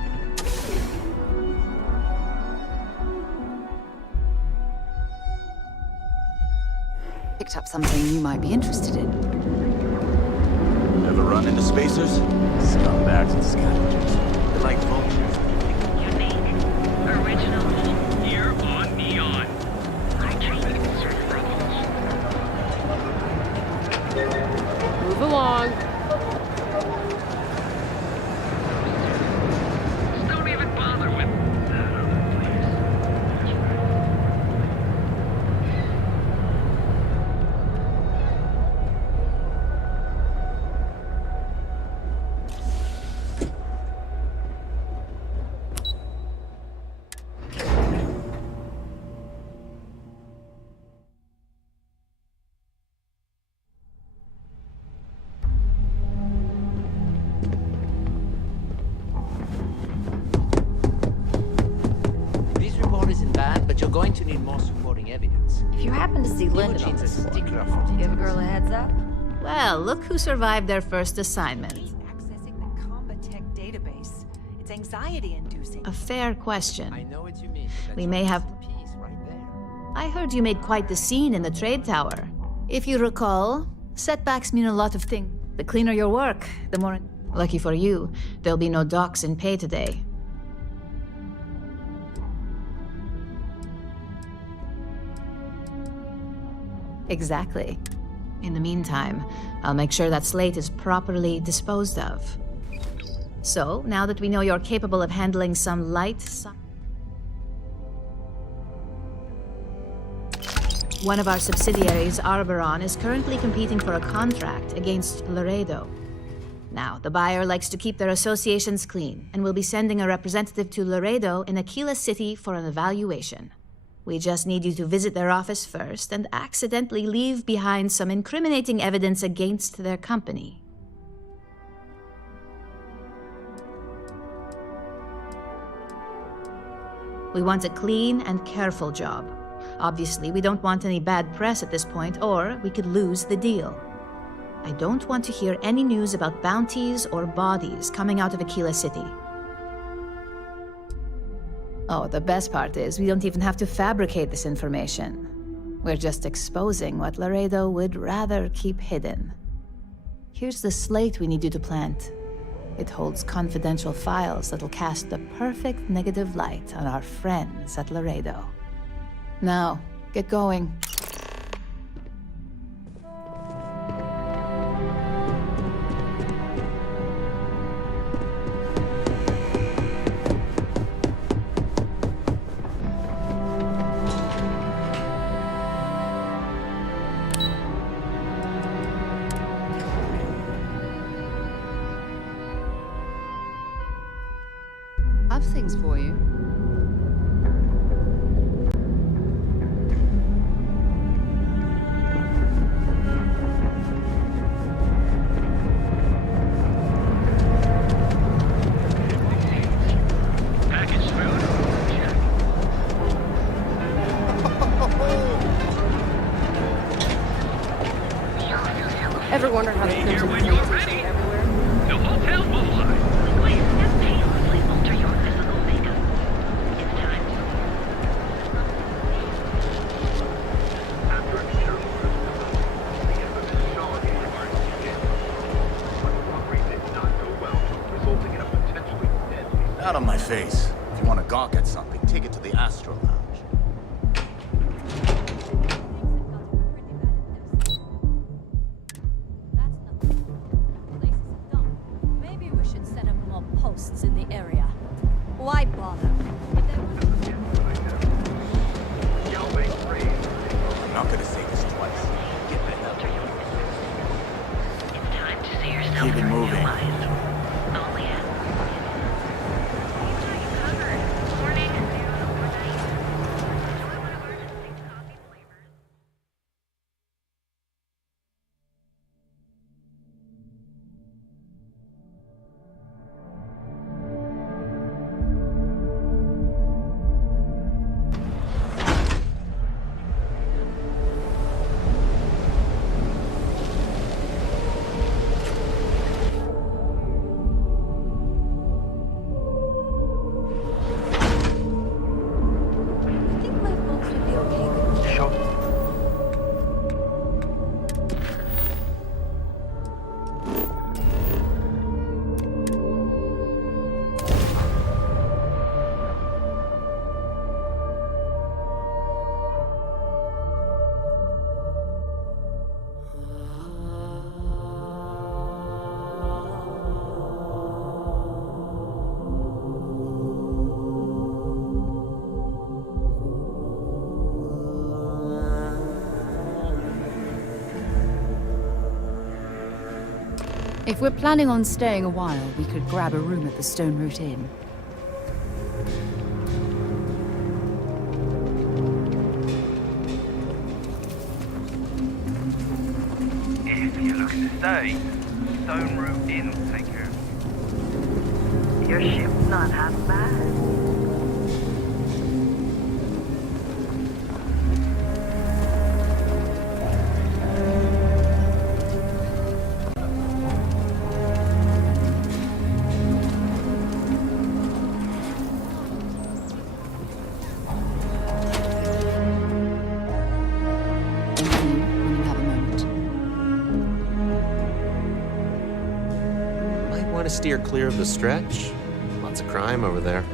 Picked up something you might be interested in. Ever run into spacers? Scumbags and scavengers. They're like vultures. Original here on Neon. I treat search for Move along. Don't even bother with This report isn't bad, but you're going to need more supporting evidence. If you happen to see Lyndon on Imogen's a this report, stickler for give a girl a heads up. Well, look who survived their first assignment. Accessing the Combatech database. It's anxiety-inducing. A fair question. I know what you mean. But We may have... piece right there. I heard you made quite the scene in the trade tower. If you recall, setbacks mean a lot of things. The cleaner your work, the more... Lucky for you, there'll be no docks in pay today. Exactly. In the meantime, I'll make sure that slate is properly disposed of. So, now that we know you're capable of handling some light... One of our subsidiaries, Arboron, is currently competing for a contract against Laredo. Now, the buyer likes to keep their associations clean, and will be sending a representative to Laredo in Aquila City for an evaluation. We just need you to visit their office first and accidentally leave behind some incriminating evidence against their company. We want a clean and careful job. Obviously, we don't want any bad press at this point, or we could lose the deal. I don't want to hear any news about bounties or bodies coming out of Aquila City. Oh, the best part is we don't even have to fabricate this information. We're just exposing what Laredo would rather keep hidden. Here's the slate we need you to plant. It holds confidential files that'll cast the perfect negative light on our friends at Laredo. Now, get going. I've things for you. packaged food. Check. Ever wonder how the Here crimson when you're fleet is ready. everywhere? The hotel mobilized. Please painlessly alter your physical makeup. It's time. Out of my face. If you want to gawk at something, take it to the Astro Lounge. Maybe we should set up more posts in the area. Why bother? I'm not gonna say this twice. Get back up. keep it moving. If we're planning on staying a while, we could grab a room at the Stone Root Inn. If you're looking to stay, Stone Root Inn will take care of you. Your ship's not half bad. To steer clear of the stretch. Lots of crime over there.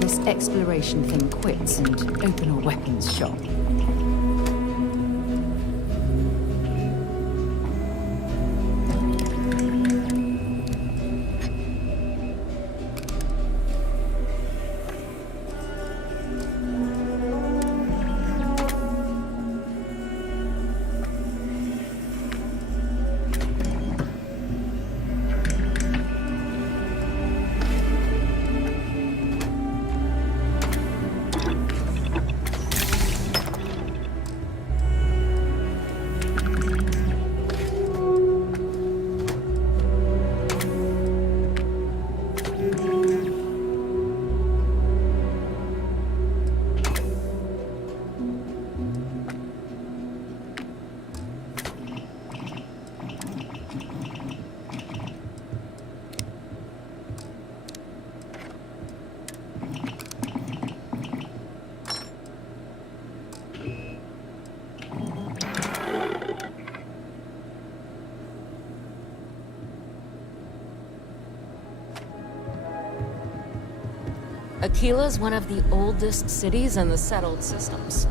This exploration thing quits and open a weapons shop. Aquila's one of the oldest cities in the settled systems.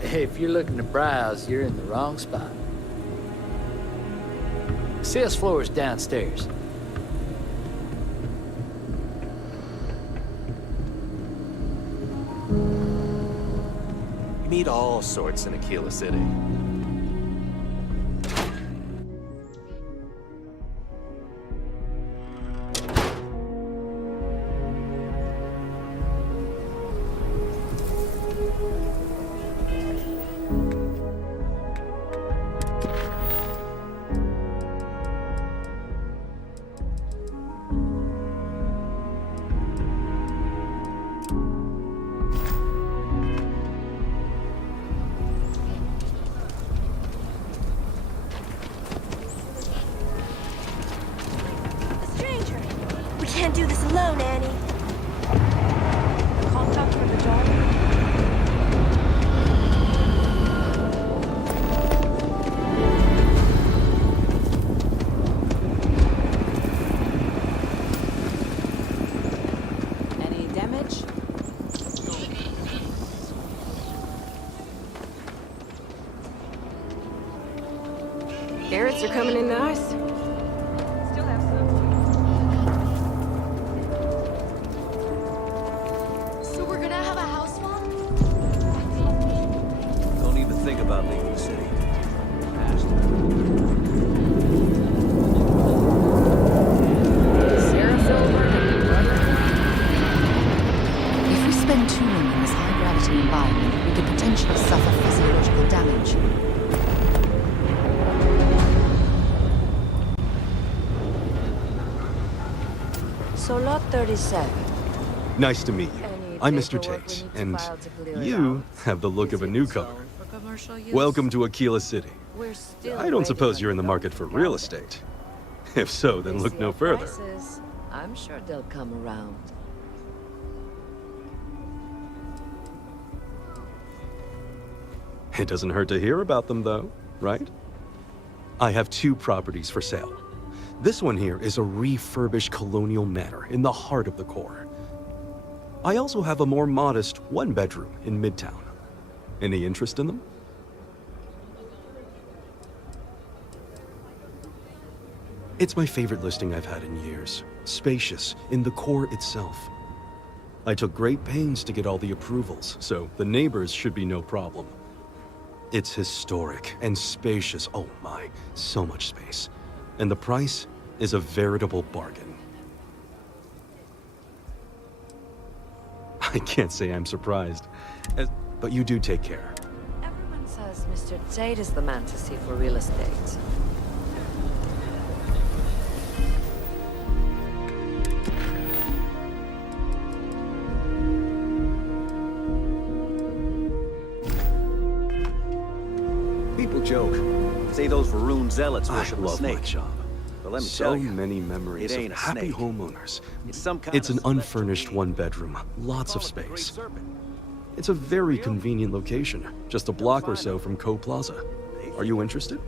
If you're looking to browse, you're in the wrong spot. Sales floor is downstairs. You meet all sorts in Aquila City. We can't do this alone, Annie. Contact for the job. Any damage? Carrots are coming in nice. Still have some. So we're gonna have a house swap? Don't even think about leaving the city. If we spend too long in this high-gravity environment, we could potentially suffer physiological damage. So lot 37. Nice to meet you. I'm Mr. Tate, and you have the look of a newcomer. Welcome to Aquila City. I don't suppose you're in the market for real estate. If so, then look no further. I'm sure they'll come around. It doesn't hurt to hear about them, though, right? I have 2 properties for sale. This one here is a refurbished colonial manor in the heart of the core. I also have a more modest 1-bedroom in Midtown. Any interest in them? It's my favorite listing I've had in years. Spacious in the core itself. I took great pains to get all the approvals, so the neighbors should be no problem. It's historic and spacious. Oh my, so much space. And the price is a veritable bargain. I can't say I'm surprised, but you do take care. Everyone says Mr. Tate is the man to see for real estate. People joke. Say those Varun zealots I worship a love my snake. job. But let me So tell you, many memories it ain't of a happy snake. homeowners. It's some kind It's of an unfurnished 1-bedroom, lots of space. It's a very convenient location, just a block or so from Co Plaza. Are you interested?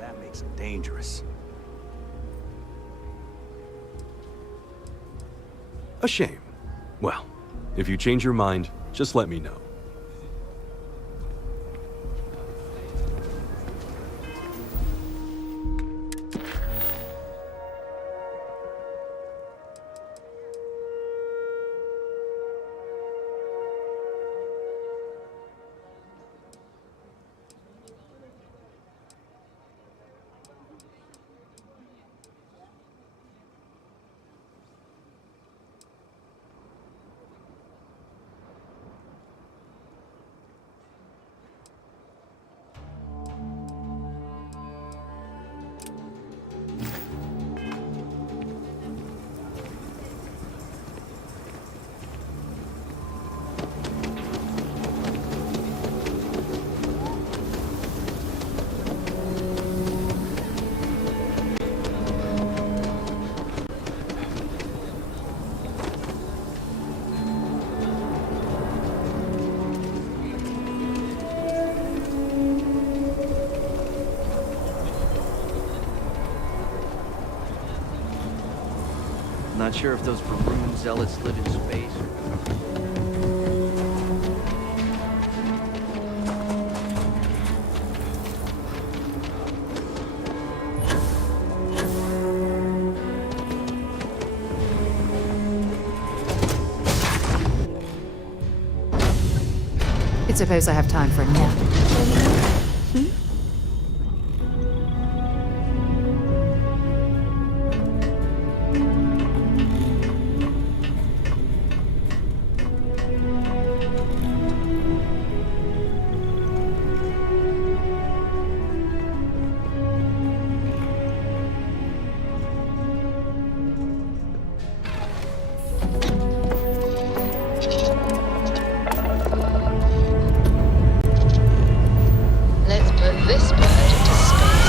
That makes it dangerous. A shame. Well, if you change your mind, just let me know. not sure if those Varun zealots live in space. I suppose I have time for a nap. Let's put this bird into space.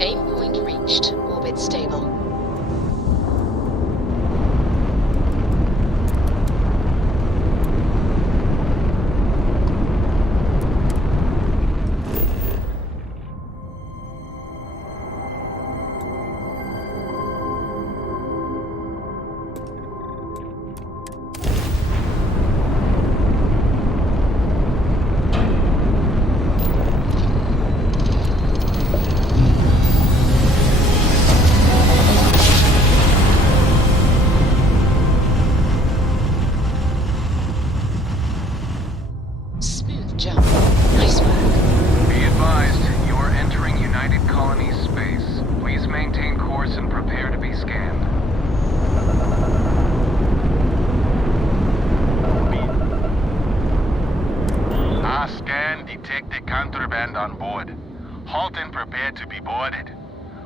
Aim point reached. Orbit stable. Smooth jump. Nice work. Be advised, you are entering United Colonies space. Please maintain course and prepare to be scanned. Scan detected contraband on board. Halt and prepare to be boarded.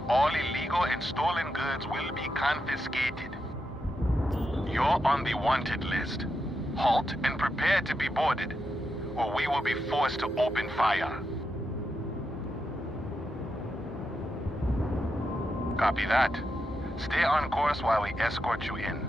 All illegal and stolen goods will be confiscated. You're on the wanted list. Halt and prepare to be boarded, or we will be forced to open fire. Copy that. Stay on course while we escort you in.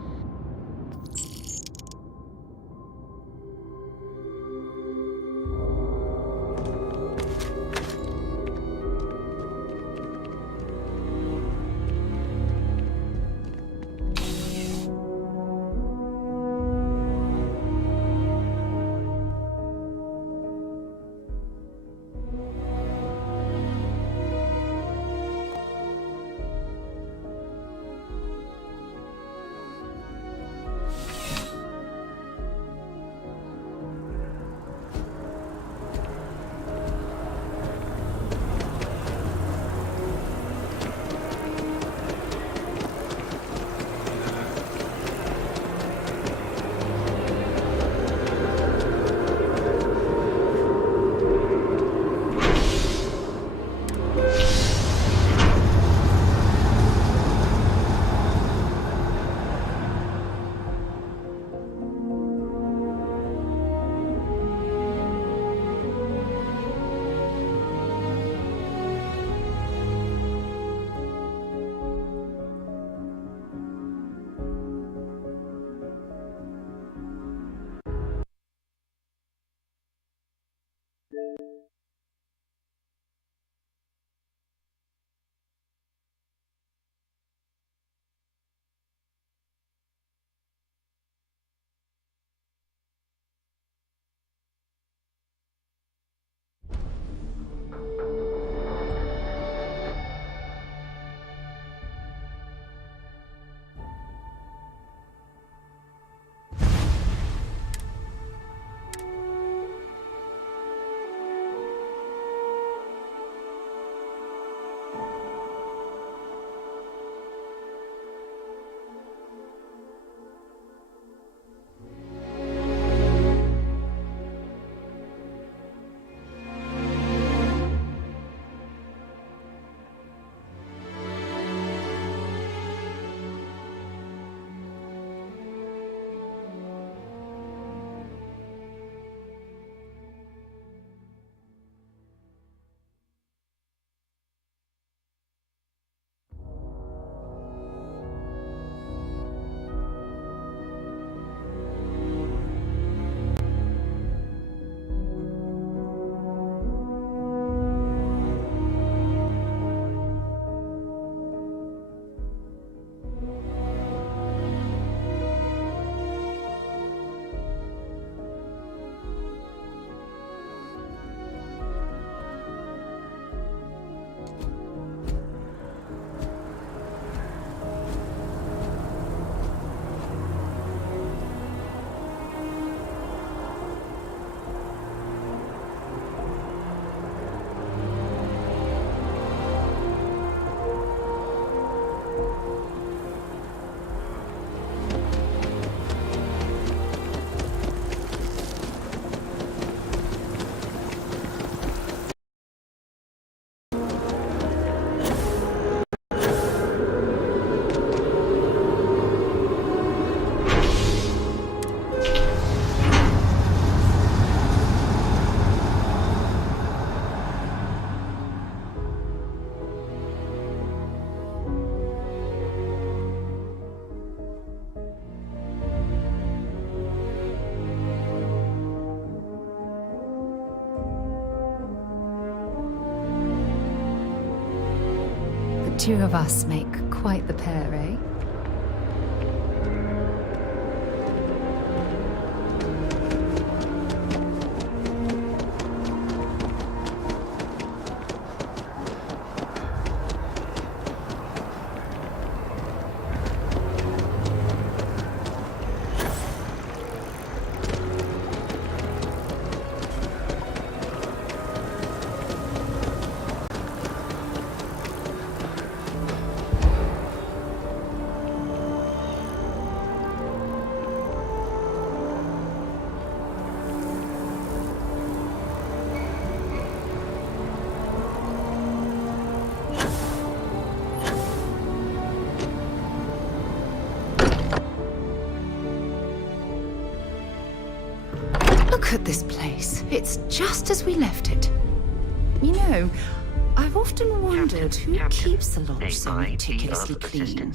two of us make quite the pair, eh? Look at this place. It's just as we left it. You know, I've often wondered who keeps the lodge so meticulously clean.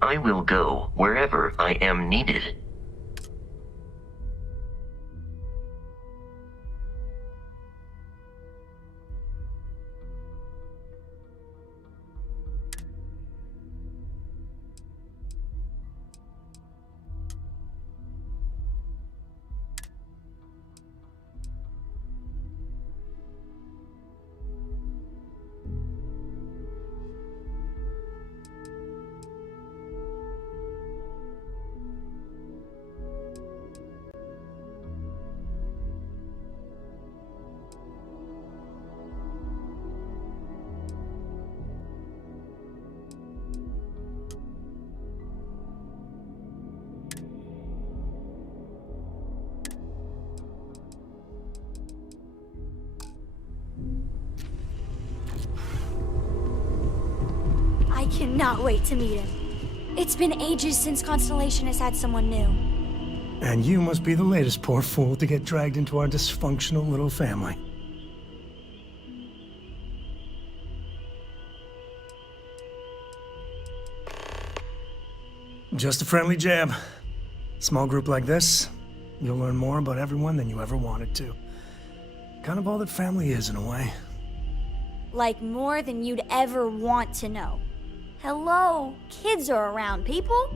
I will go wherever I am needed. I cannot wait to meet him. It's been ages since Constellation has had someone new. And you must be the latest poor fool to get dragged into our dysfunctional little family. Just a friendly jab. Small group like this, you'll learn more about everyone than you ever wanted to. Kind of all that family is, in a way. Like more than you'd ever want to know. Hello, kids are around, people.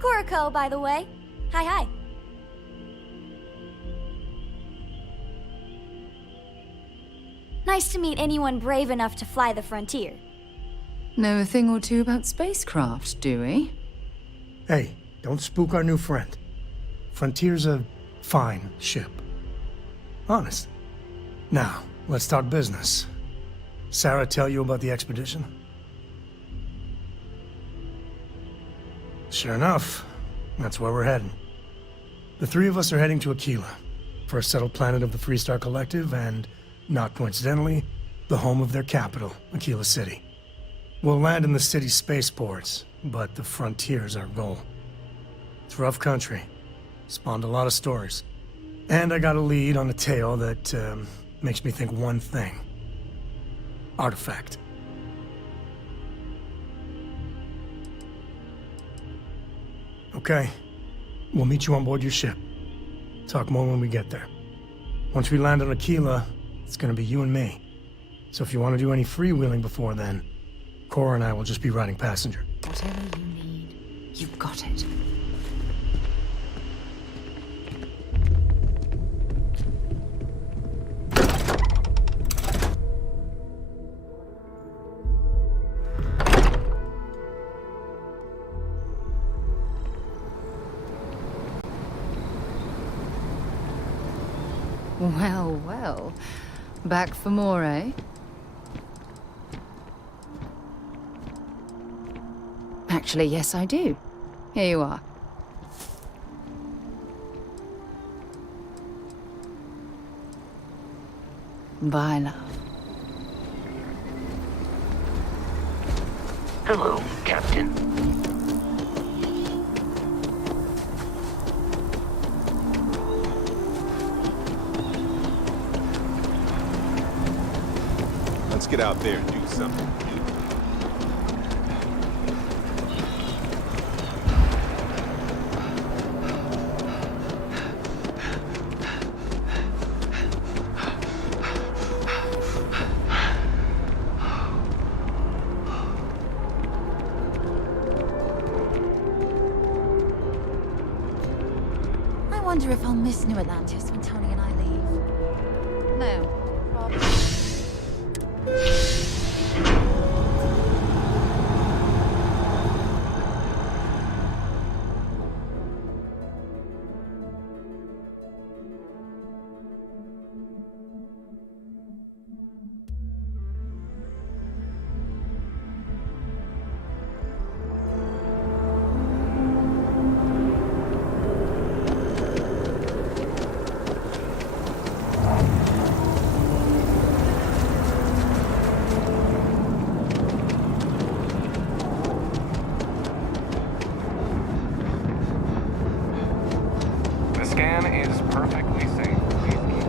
Koriko, by the way. Hi, hi. Nice to meet anyone brave enough to fly the frontier. Know a thing or two about spacecraft, do we? Hey, don't spook our new friend. Frontier's a fine ship. Honest. Now, let's talk business. Sarah tell you about the expedition? Sure enough, that's where we're heading. The three of us are heading to Aquila, first settled planet of the Freestar Collective, and, not coincidentally, the home of their capital, Aquila City. We'll land in the city's spaceports, but the frontier's our goal. It's rough country. Spawned a lot of stories. And I got a lead on a tale that makes me think one thing. Artifact. Okay. We'll meet you on board your ship. Talk more when we get there. Once we land on Aquila, it's gonna be you and me. So if you want to do any freewheeling before then, Cora and I will just be riding passenger. Whatever you need, you've got it. Well, well. Back for more, eh? Actually, yes, I do. Here you are. Bye, love. Hello, Captain. Let's get out there and do something. wonder if I'll miss New Atlantis when Tony and I leave. No, probably. The scan is perfectly safe. Please keep.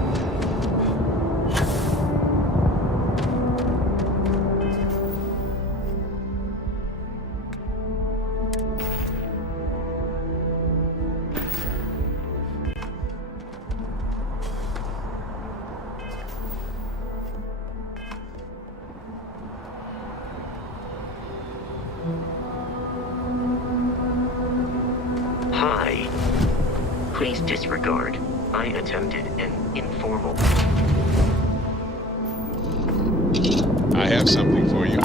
Hi. Please disregard. I attempted an informal. I have something for you.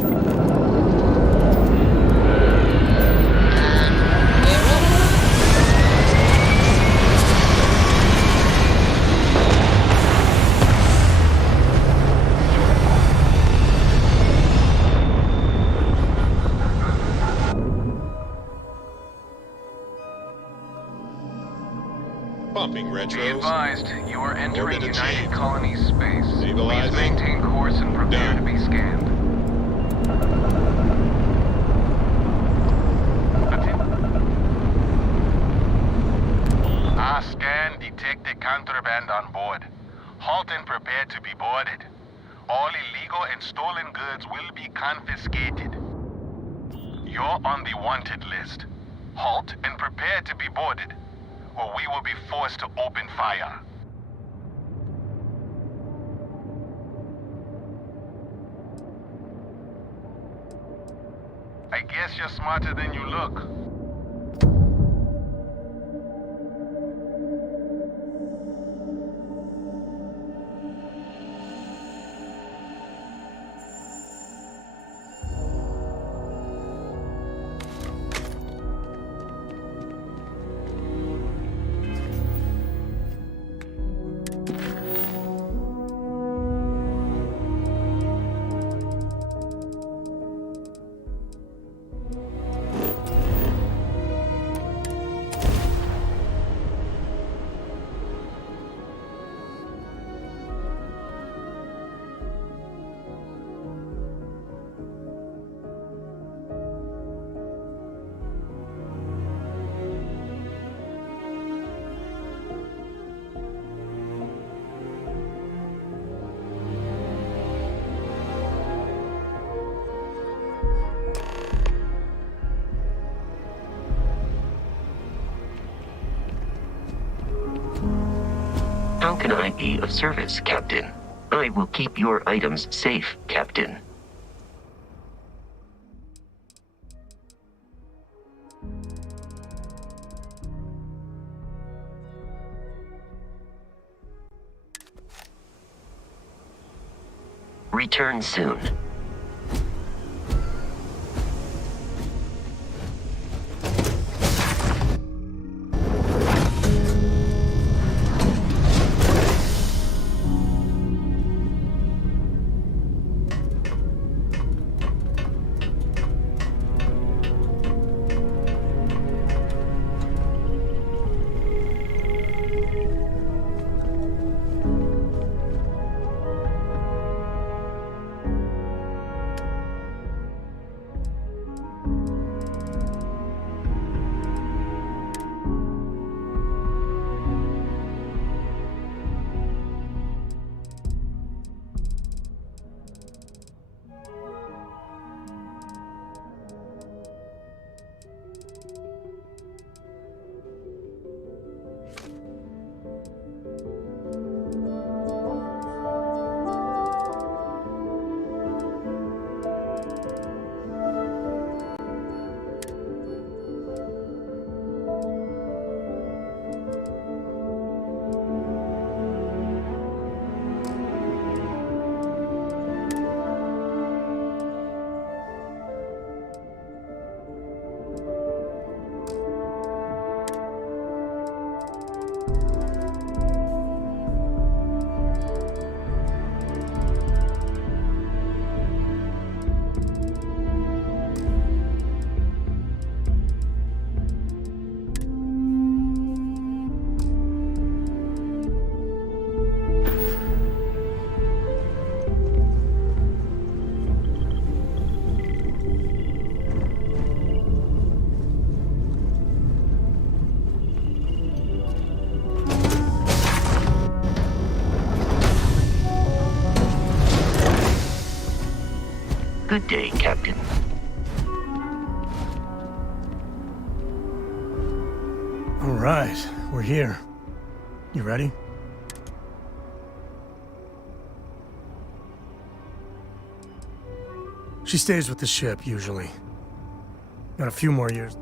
Pumping retros. Be advised, you are entering Orbit United achieved. Colony space. Please Stabilizing. maintain course and prepare to be scanned. Our scan detected contraband on board. Halt and prepare to be boarded. All illegal and stolen goods will be confiscated. You're on the wanted list. Halt and prepare to be boarded, or we will be forced to open fire. I guess you're smarter than you look. How can I be of service, Captain? I will keep your items safe, Captain. Return soon. Good day, Captain. All right, we're here. You ready? She stays with the ship, usually. Got a few more years.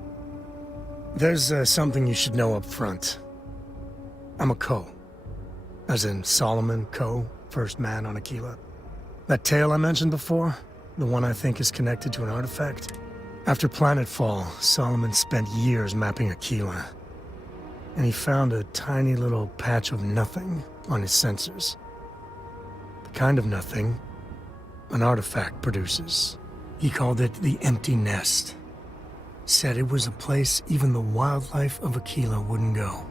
There's something you should know up front. I'm a Co. As in Solomon Co., first man on Aquila. That tale I mentioned before, the one I think is connected to an artifact. After planetfall, Solomon spent years mapping Aquila. And he found a tiny little patch of nothing on his sensors. The kind of nothing an artifact produces. He called it the Empty Nest. Said it was a place even the wildlife of Aquila wouldn't go.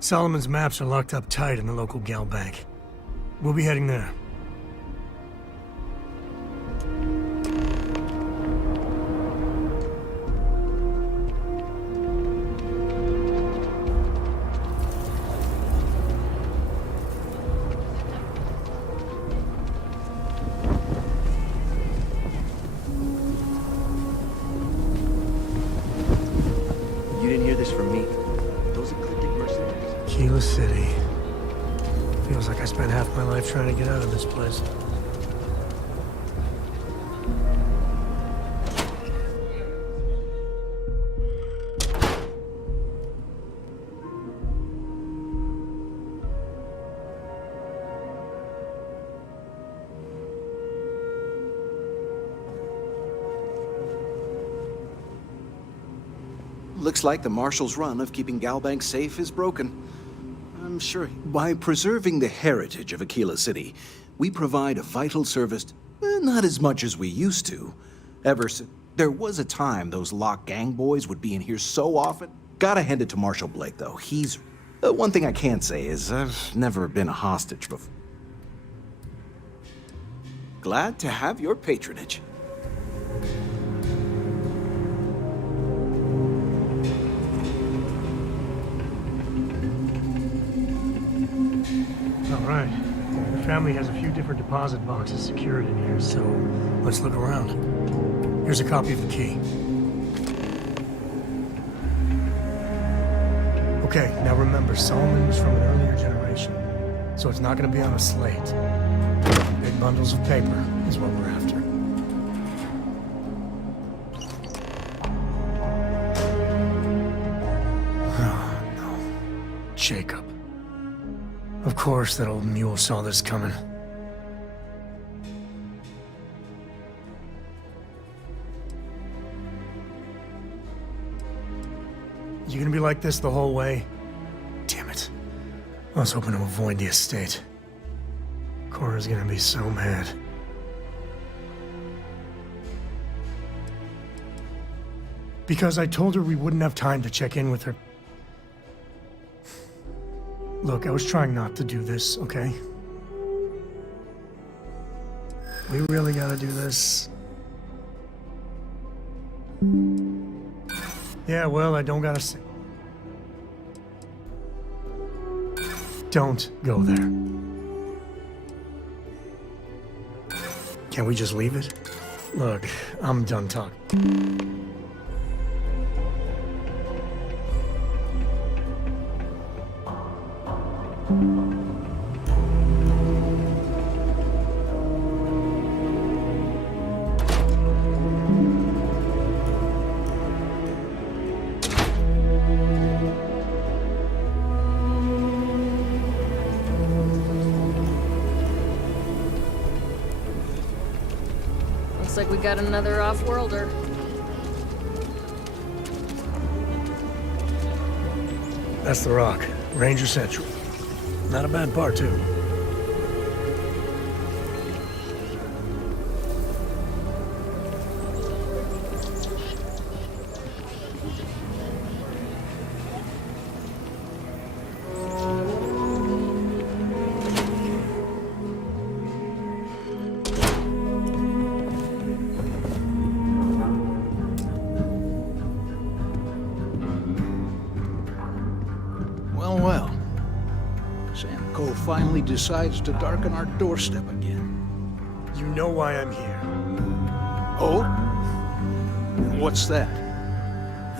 Solomon's maps are locked up tight in the local gal bank. We'll be heading there. You didn't hear this from me. Those ecliptic mercenaries. Aquila City. Feels like I spent half my life trying to get out of this place. Looks like the Marshal's run of keeping Galbank safe is broken. I'm sure by preserving the heritage of Aquila City, we provide a vital service, not as much as we used to. There was a time those lock gang boys would be in here so often. Gotta hand it to Marshal Blake, though. He's... one thing I can't say is I've never been a hostage before. Glad to have your patronage. All right. The family has a few different deposit boxes secured in here, so let's look around. Here's a copy of the key. Okay, now remember, Solomon was from an earlier generation, so it's not going to be on a slate. Big bundles of paper is what we're after. Oh, no. Jacob. Of course that old mule saw this coming. You gonna be like this the whole way? Damn it. I was hoping to avoid the estate. Cora's gonna be so mad. Because I told her we wouldn't have time to check in with her. Look, I was trying not to do this, okay? We really gotta do this. Yeah, well, I don't gotta say. Don't go there. Can we just leave it? Look, I'm done talking. Looks like we got another off-worlder. That's the Rock. Ranger Central. Not a bad part, too. finally decides to darken our doorstep again. You know why I'm here. Oh? And what's that?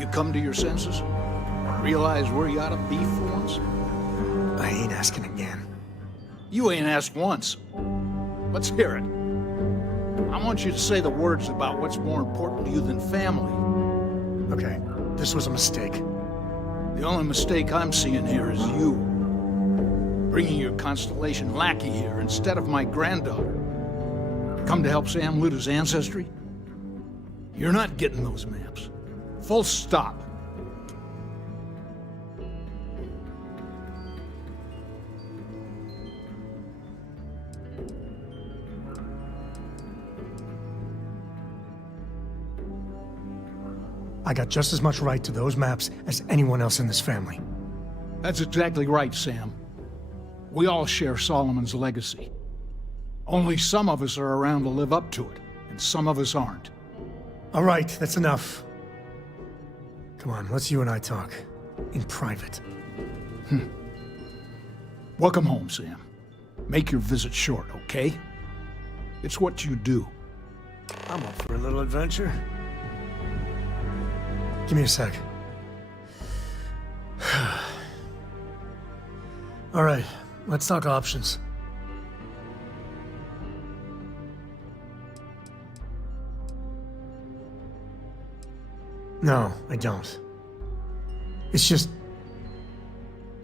You come to your senses? Realize where you ought to be for once? I ain't asking again. You ain't asked once. Let's hear it. I want you to say the words about what's more important to you than family. Okay, this was a mistake. The only mistake I'm seeing here is you. Bringing your Constellation lackey here instead of my granddaughter. Come to help Sam loot his ancestry? You're not getting those maps. Full stop. I got just as much right to those maps as anyone else in this family. That's exactly right, Sam. We all share Solomon's legacy. Only some of us are around to live up to it, and some of us aren't. All right, that's enough. Come on, let's you and I talk. In private. Welcome home, Sam. Make your visit short, okay? It's what you do. I'm up for a little adventure. Give me a sec. All right, let's talk options. No, I don't. It's just...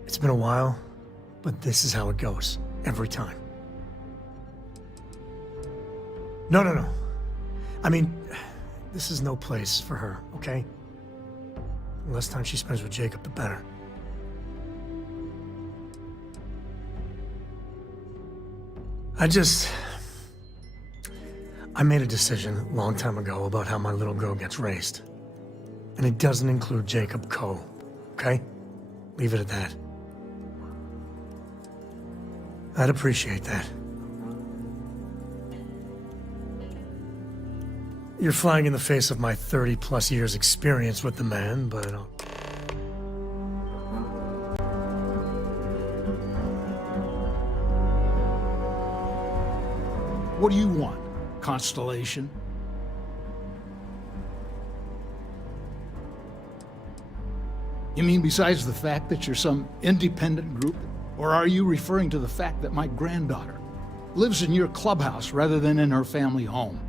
It's been a while, but this is how it goes. Every time. No. I mean, this is no place for her, okay? The less time she spends with Jacob, the better. I made a decision a long time ago about how my little girl gets raised. And it doesn't include Jacob Coe, okay? Leave it at that. I'd appreciate that. You're flying in the face of my 30-plus years experience with the man, but... What do you want, Constellation? You mean besides the fact that you're some independent group? Or are you referring to the fact that my granddaughter lives in your clubhouse rather than in her family home?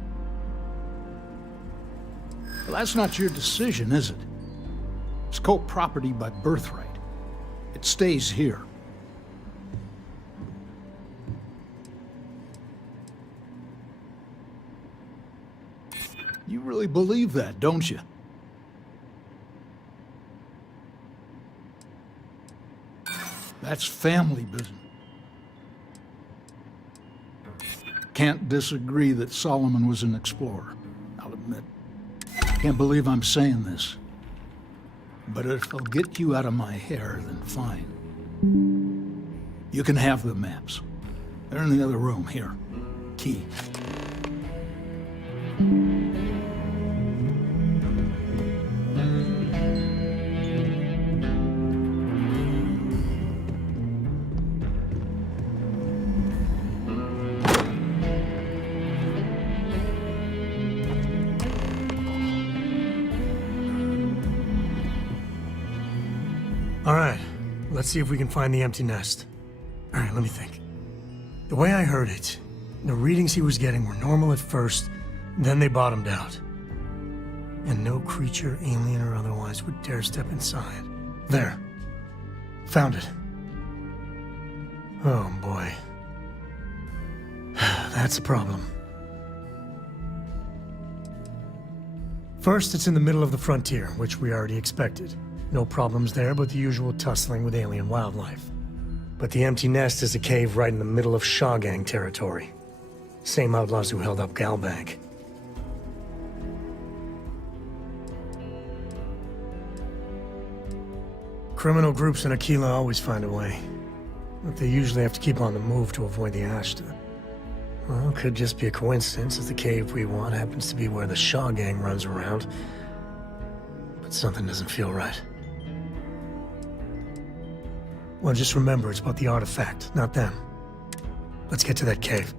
Well, that's not your decision, is it? It's co-property by birthright. It stays here. You really believe that, don't you? That's family business. Can't disagree that Solomon was an explorer, I'll admit. Can't believe I'm saying this. But if it'll get you out of my hair, then fine. You can have the maps. They're in the other room, here. Key. All right, let's see if we can find the empty nest. All right, let me think. The way I heard it, the readings he was getting were normal at first, then they bottomed out. And no creature, alien or otherwise, would dare step inside. There. Found it. Oh, boy. That's a problem. First, it's in the middle of the frontier, which we already expected. No problems there, but the usual tussling with alien wildlife. But the empty nest is a cave right in the middle of Shaw Gang territory. Same outlaws who held up Galbank. Criminal groups in Aquila always find a way. But they usually have to keep on the move to avoid the Ashta. Well, it could just be a coincidence, as the cave we want happens to be where the Shaw Gang runs around. But something doesn't feel right. Well, just remember, it's about the artifact, not them. Let's get to that cave.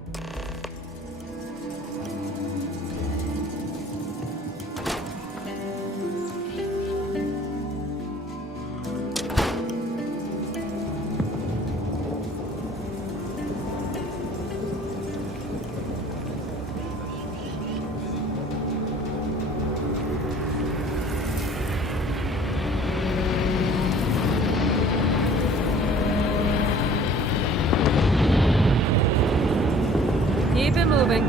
Keep it moving.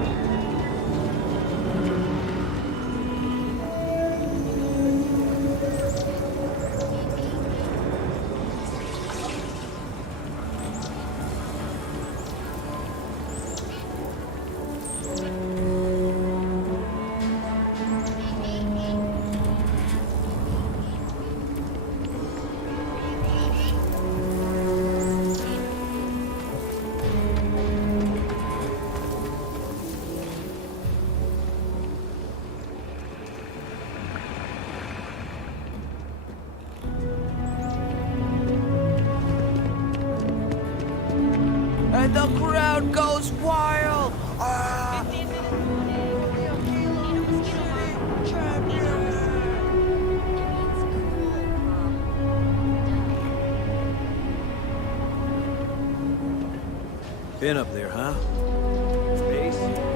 And the crowd goes wild! Been up there, huh? Space?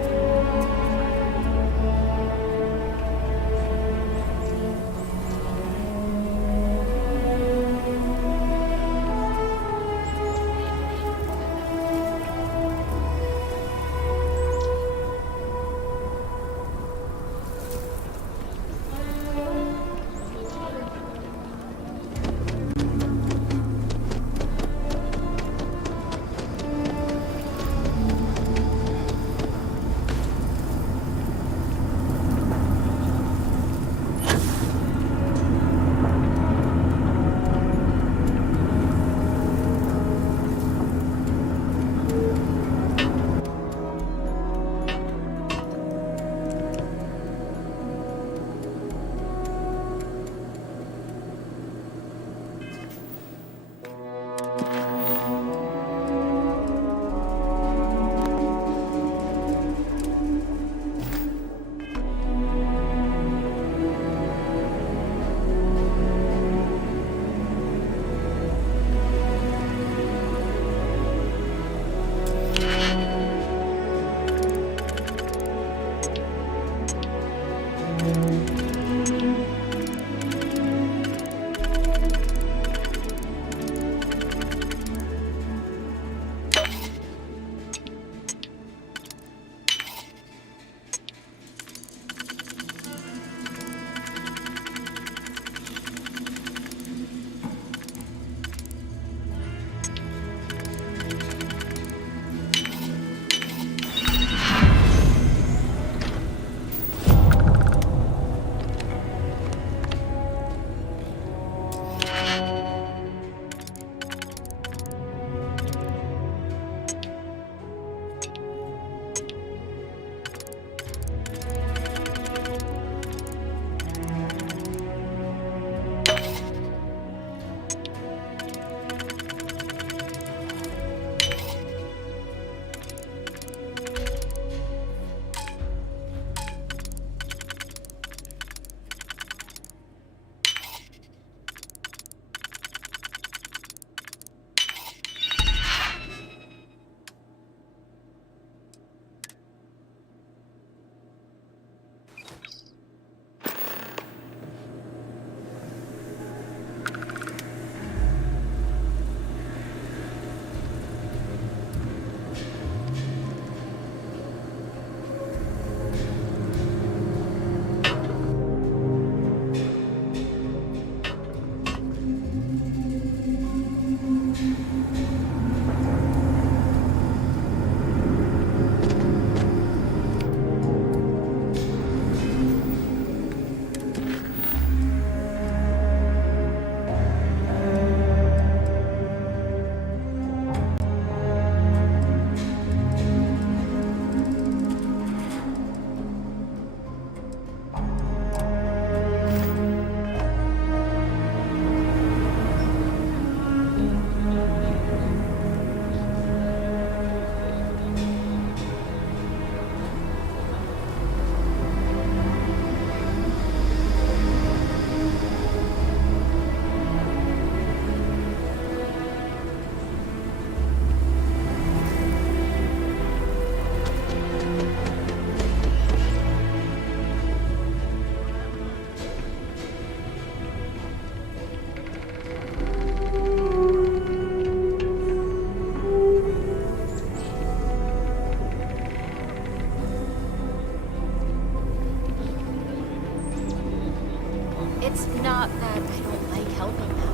It's not that I don't like helping them.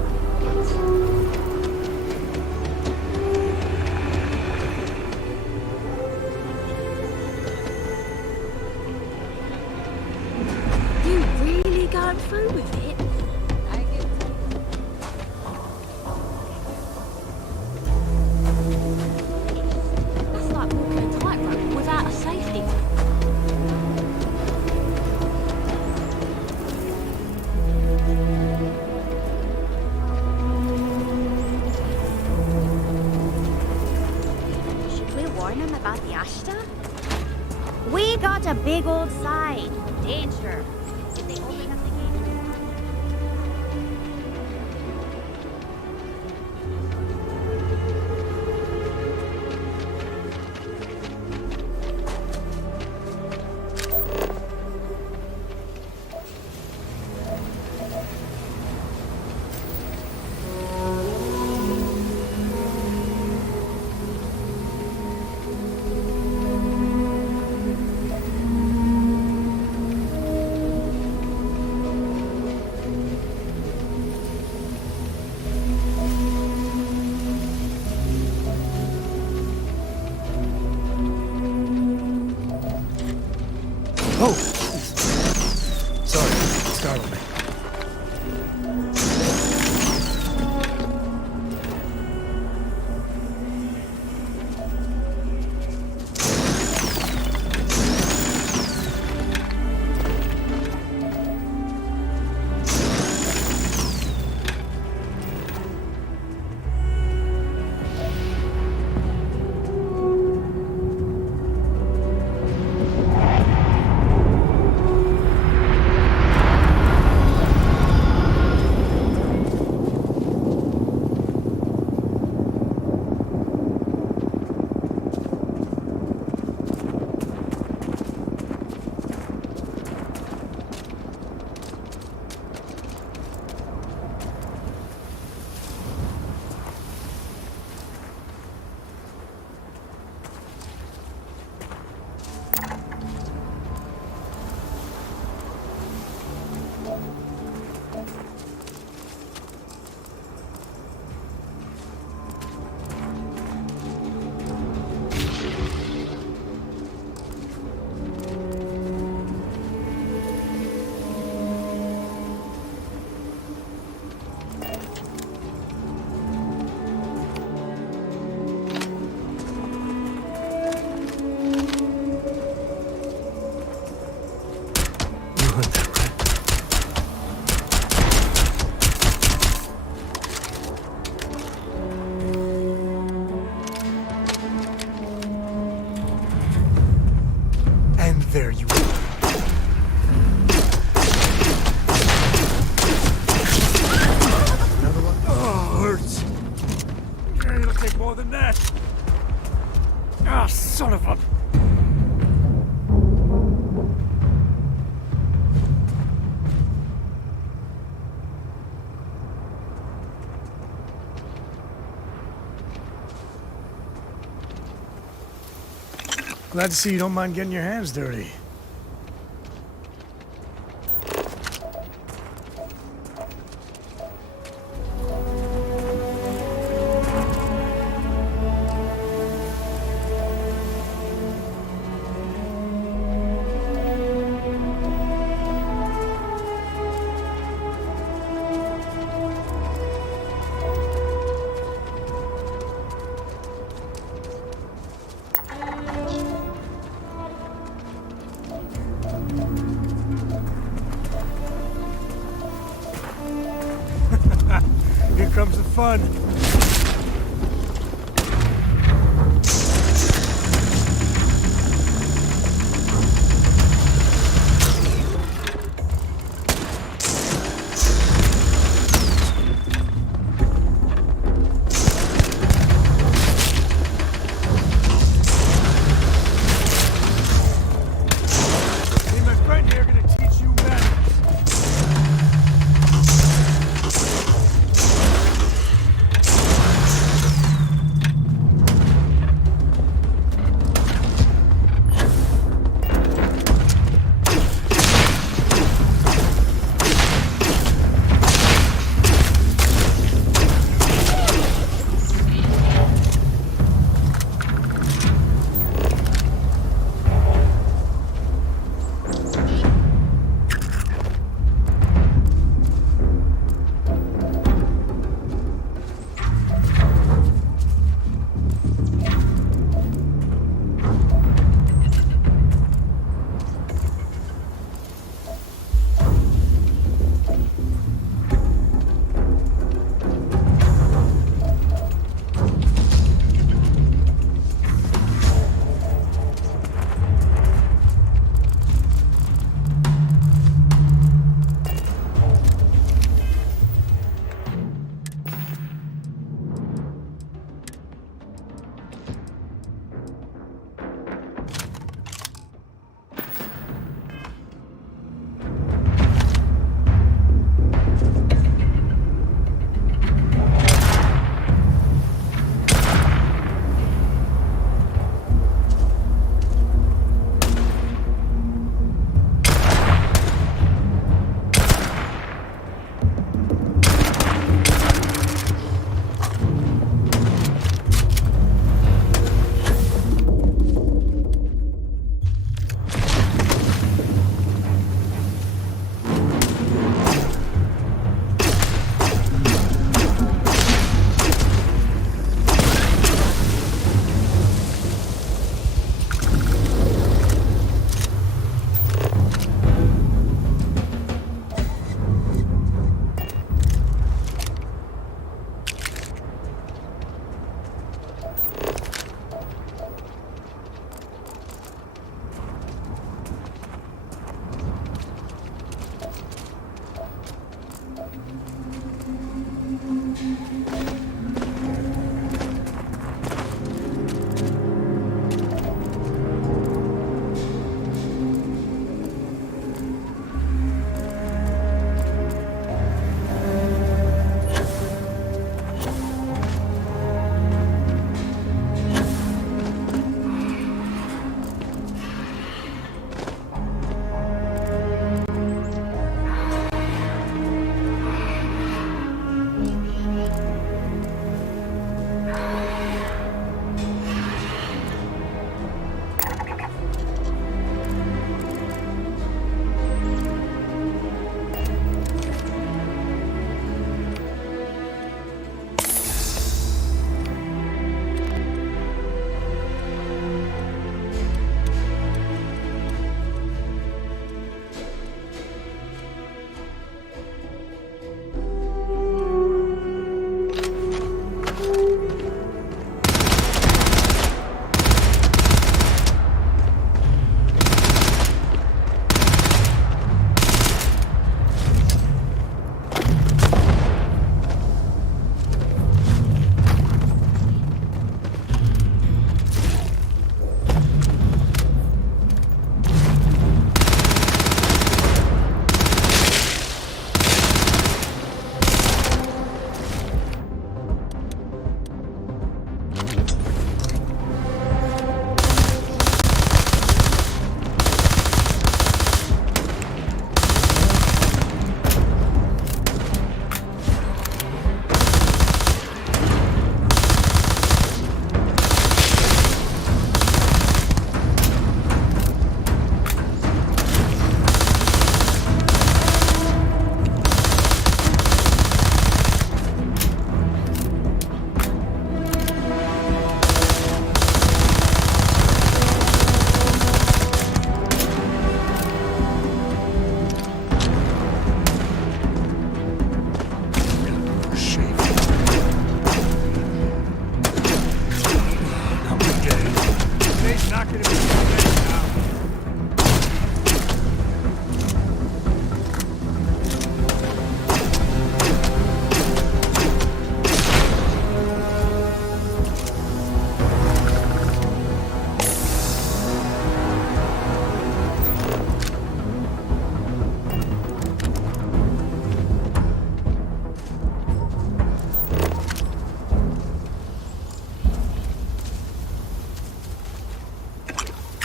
You really got fun with it? That's like walking a tightrope without a safety. Should we warn them about the Ashta? We got a big old sign. Danger. If they open up the gate. Oh! Sorry, it startled me. There you are. Another one. Oh, hurts. It'll take more than that. Ah, son of a... Glad to see you don't mind getting your hands dirty. Here comes the fun. Me and my friend here are gonna teach you manners.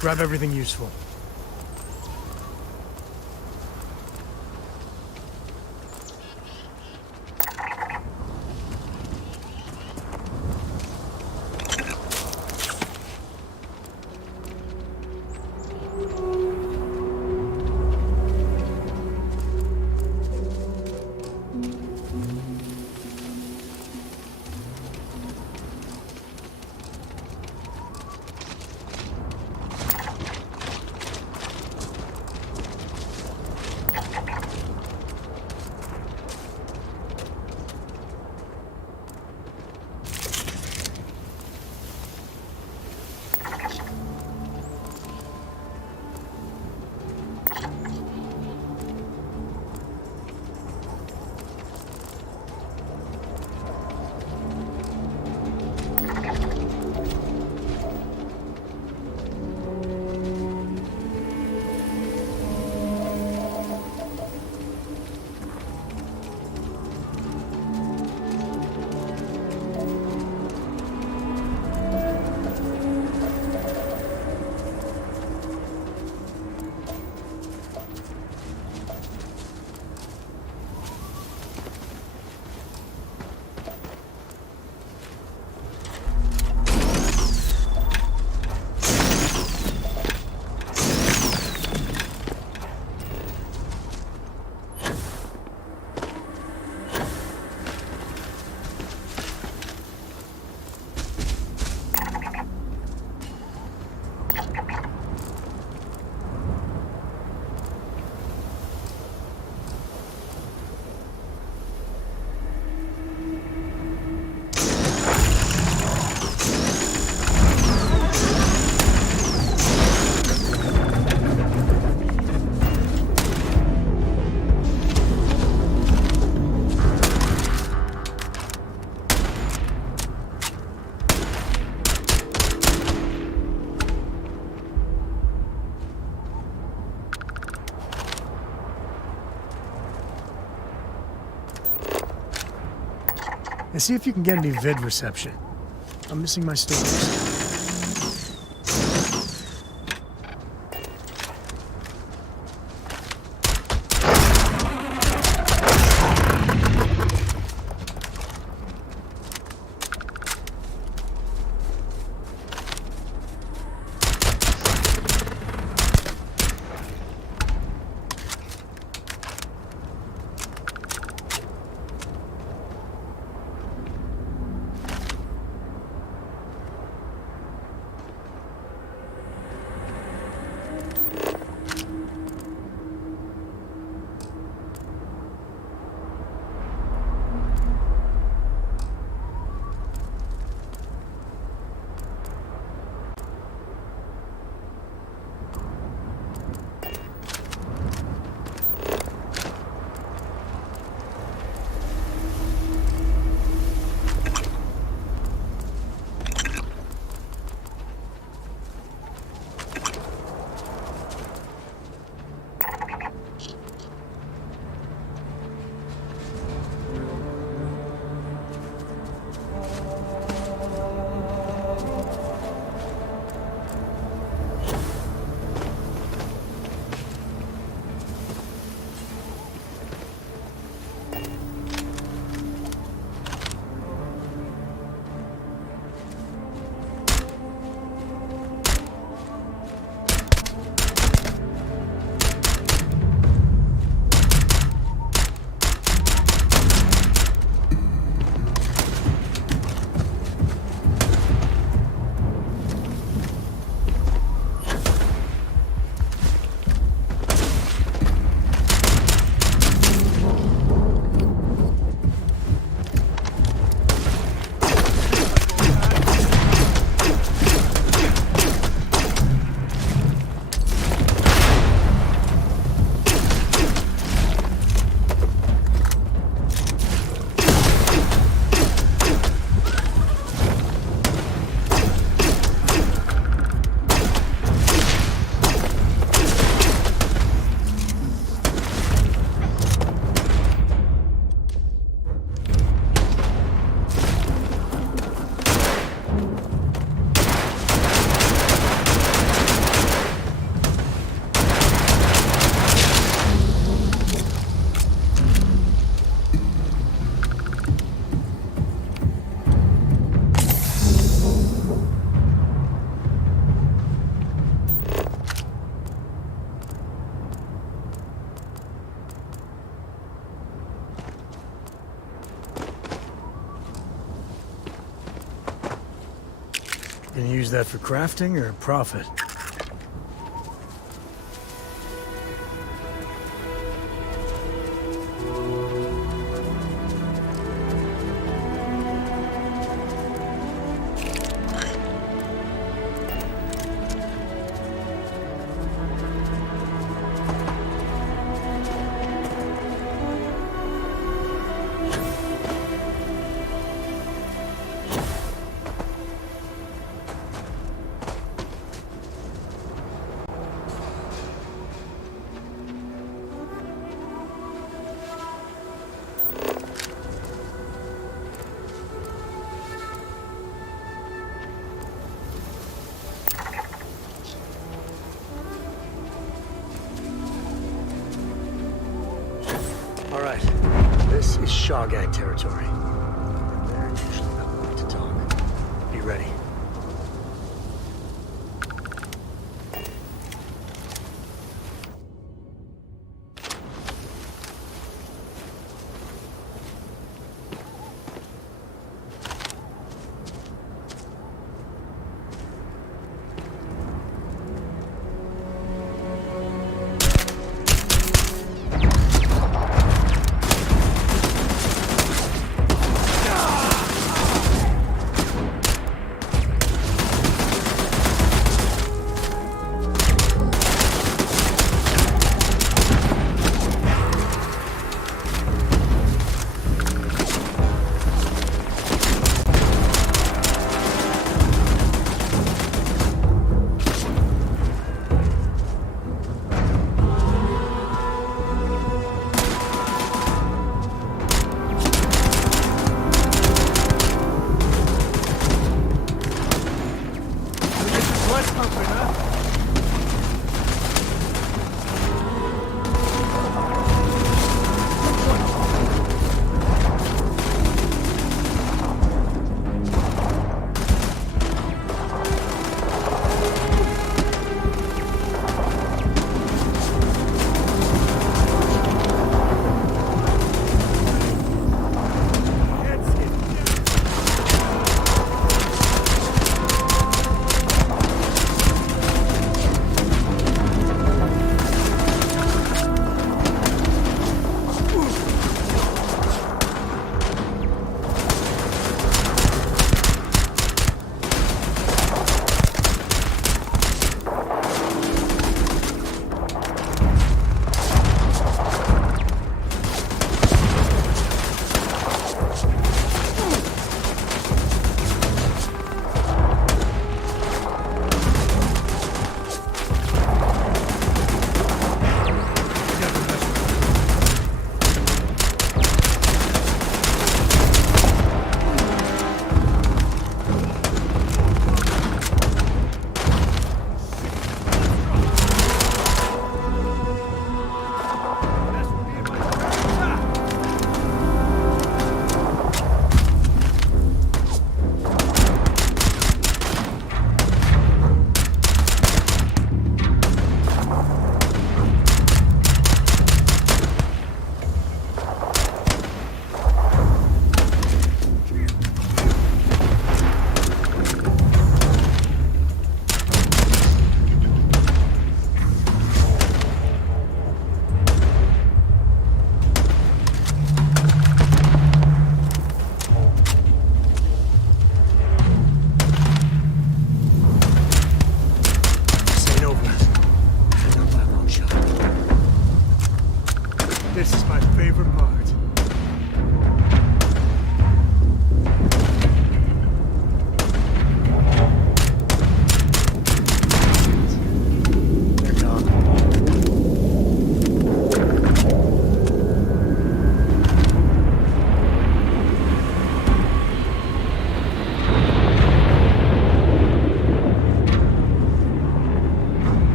Grab everything useful. And see if you can get any vid reception. I'm missing my stories. Gonna use that for crafting or profit? All right, this is Shawgang territory. They're usually not one to talk. Be ready. This is my favorite part.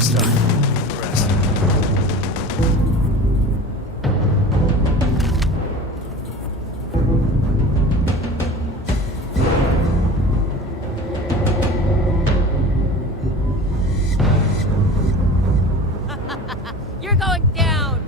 to start. Rest. You're going down!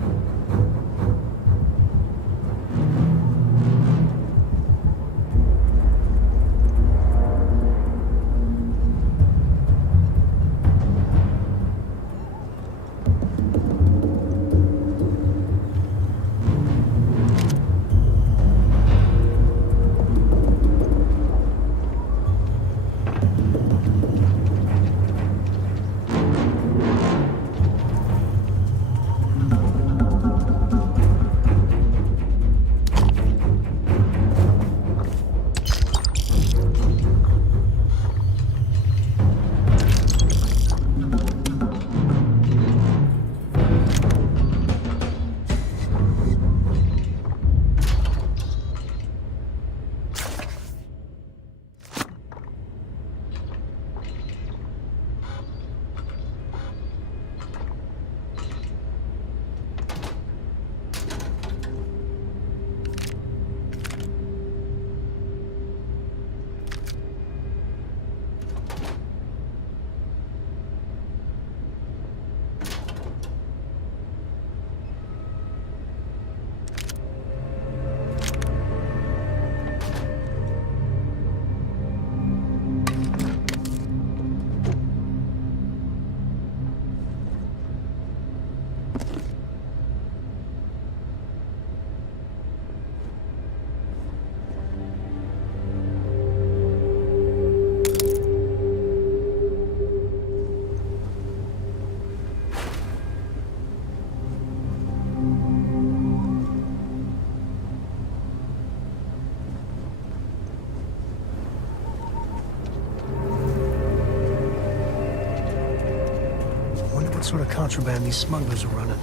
What sort of contraband these smugglers are running?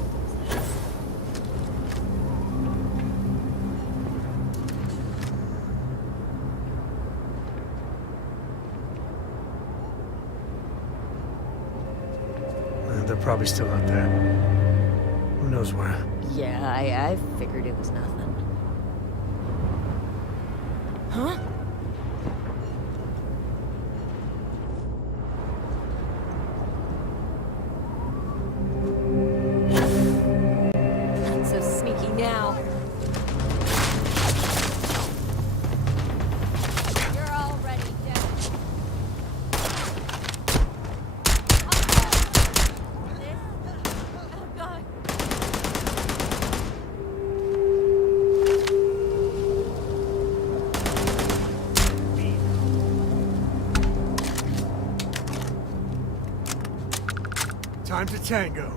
They're probably still out there. Who knows where? Yeah, I figured it was nothing. Huh? So sneaky now. You're already dead. Oh God. Time to tango.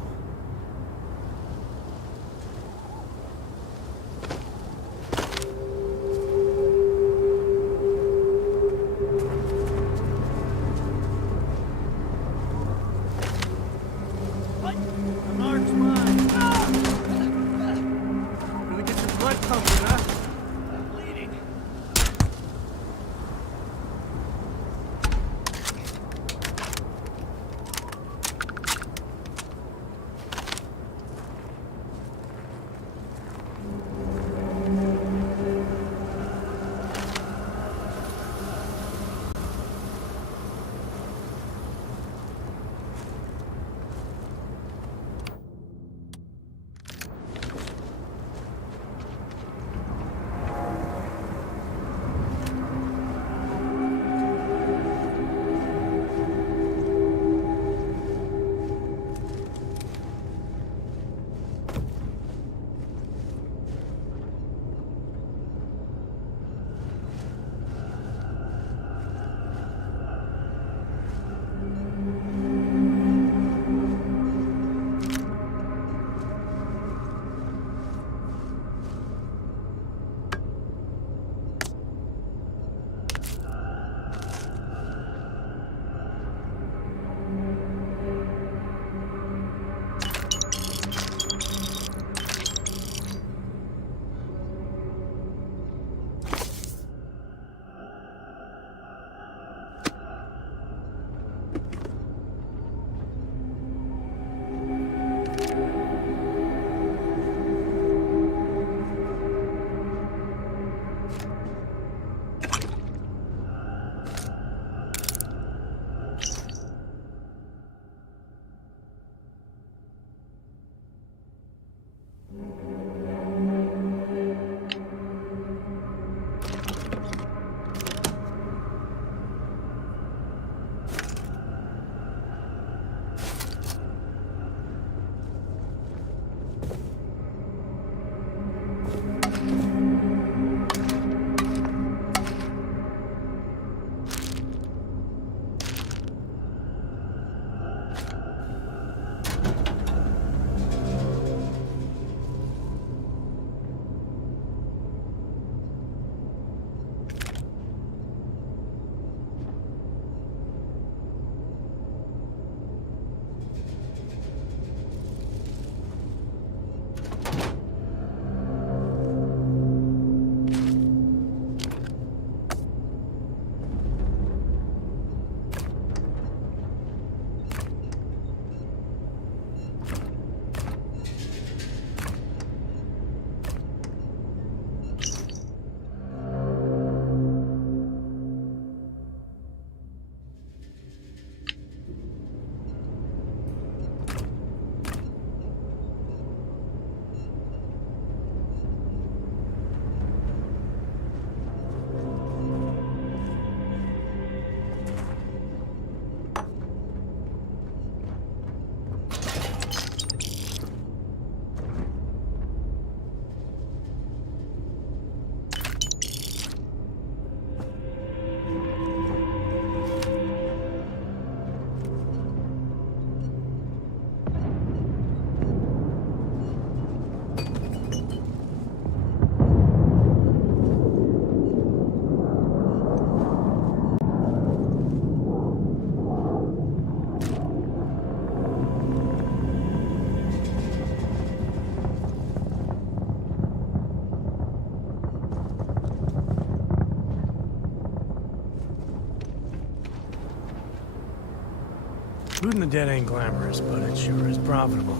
Looting the dead ain't glamorous, but it sure is profitable.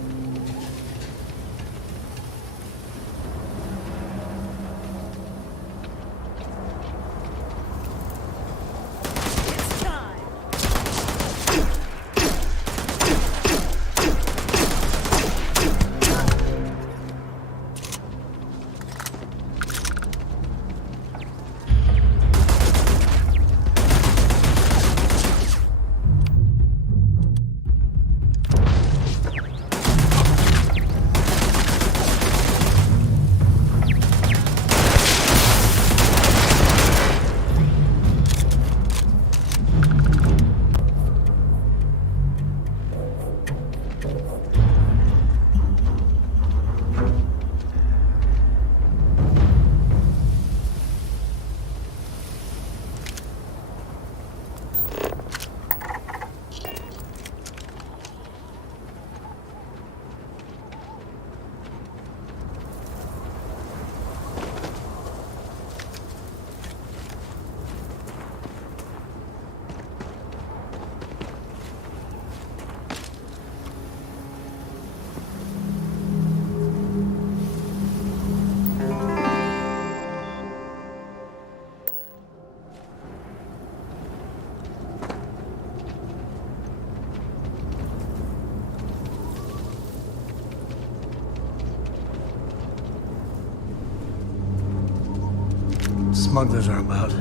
Smugglers are about.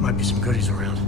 Might be some goodies around.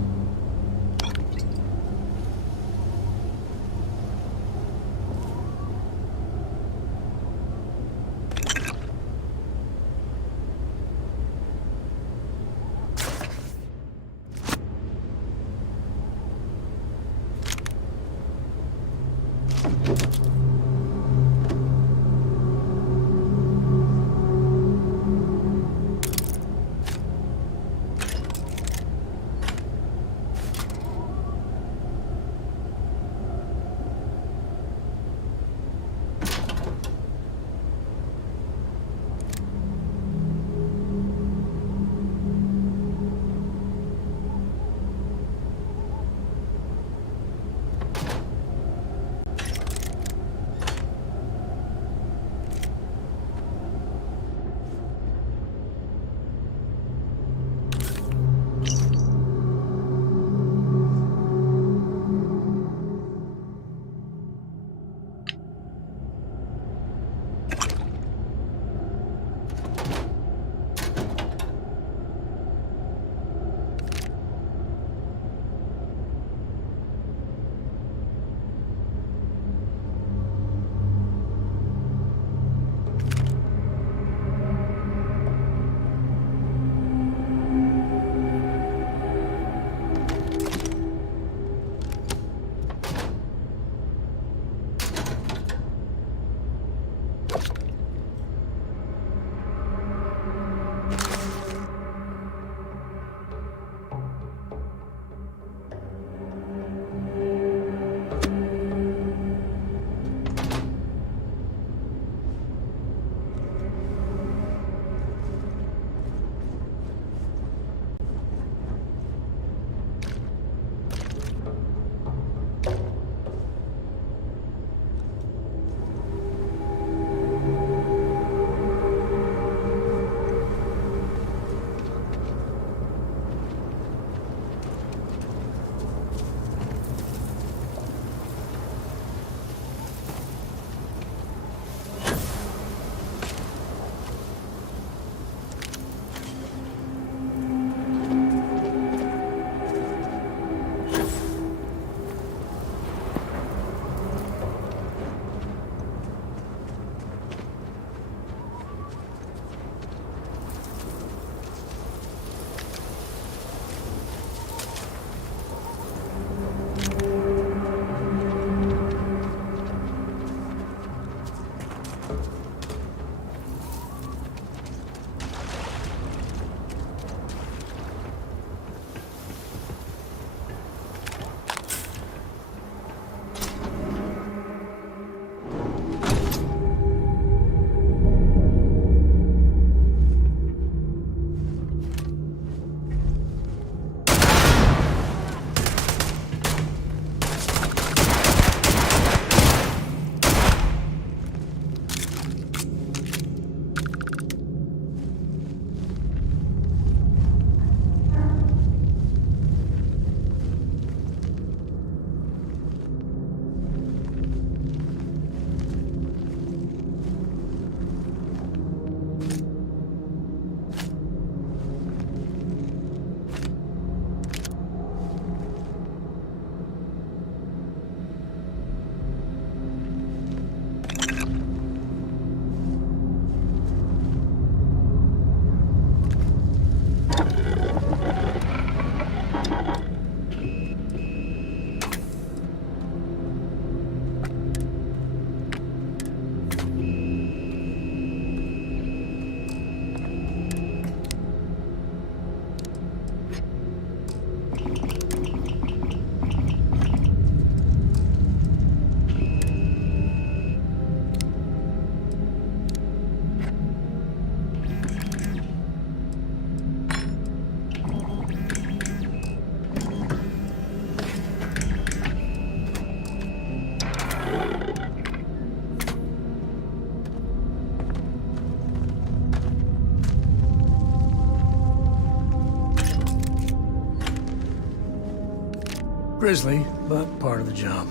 Grisly, but part of the job.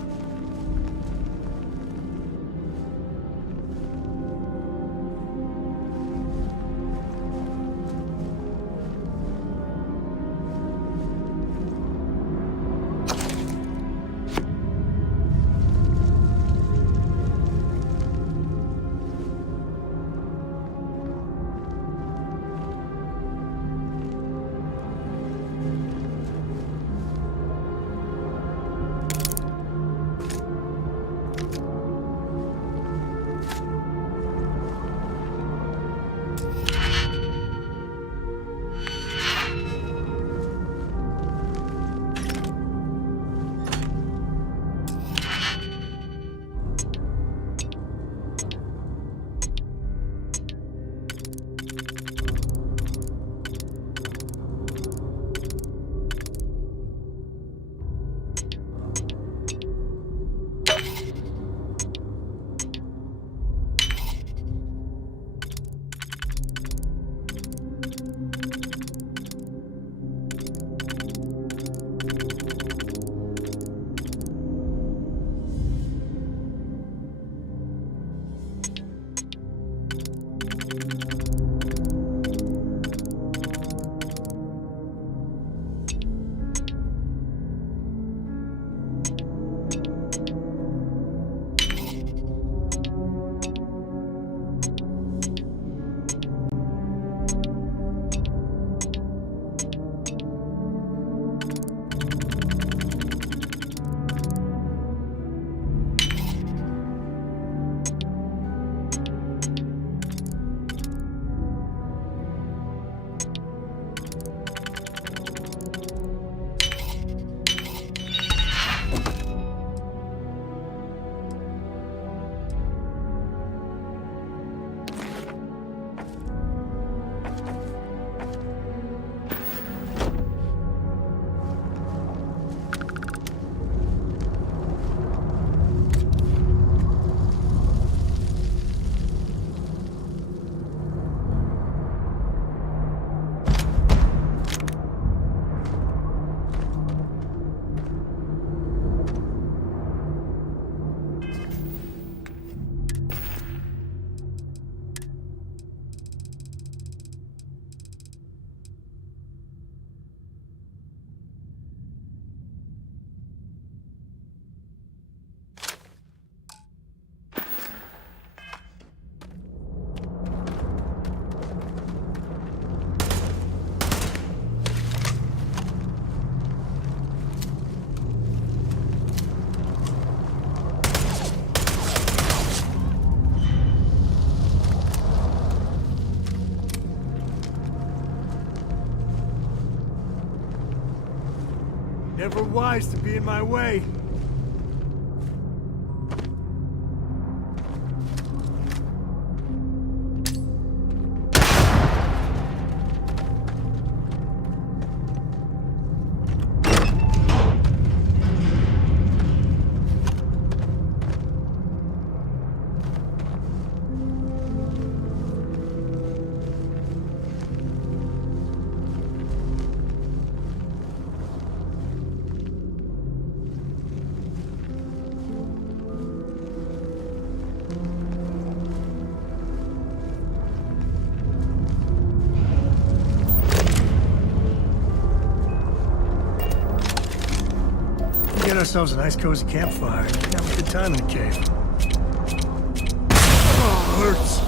Never wise to be in my way. Get ourselves a nice cozy campfire and have a good time in the cave. Oh, hurts.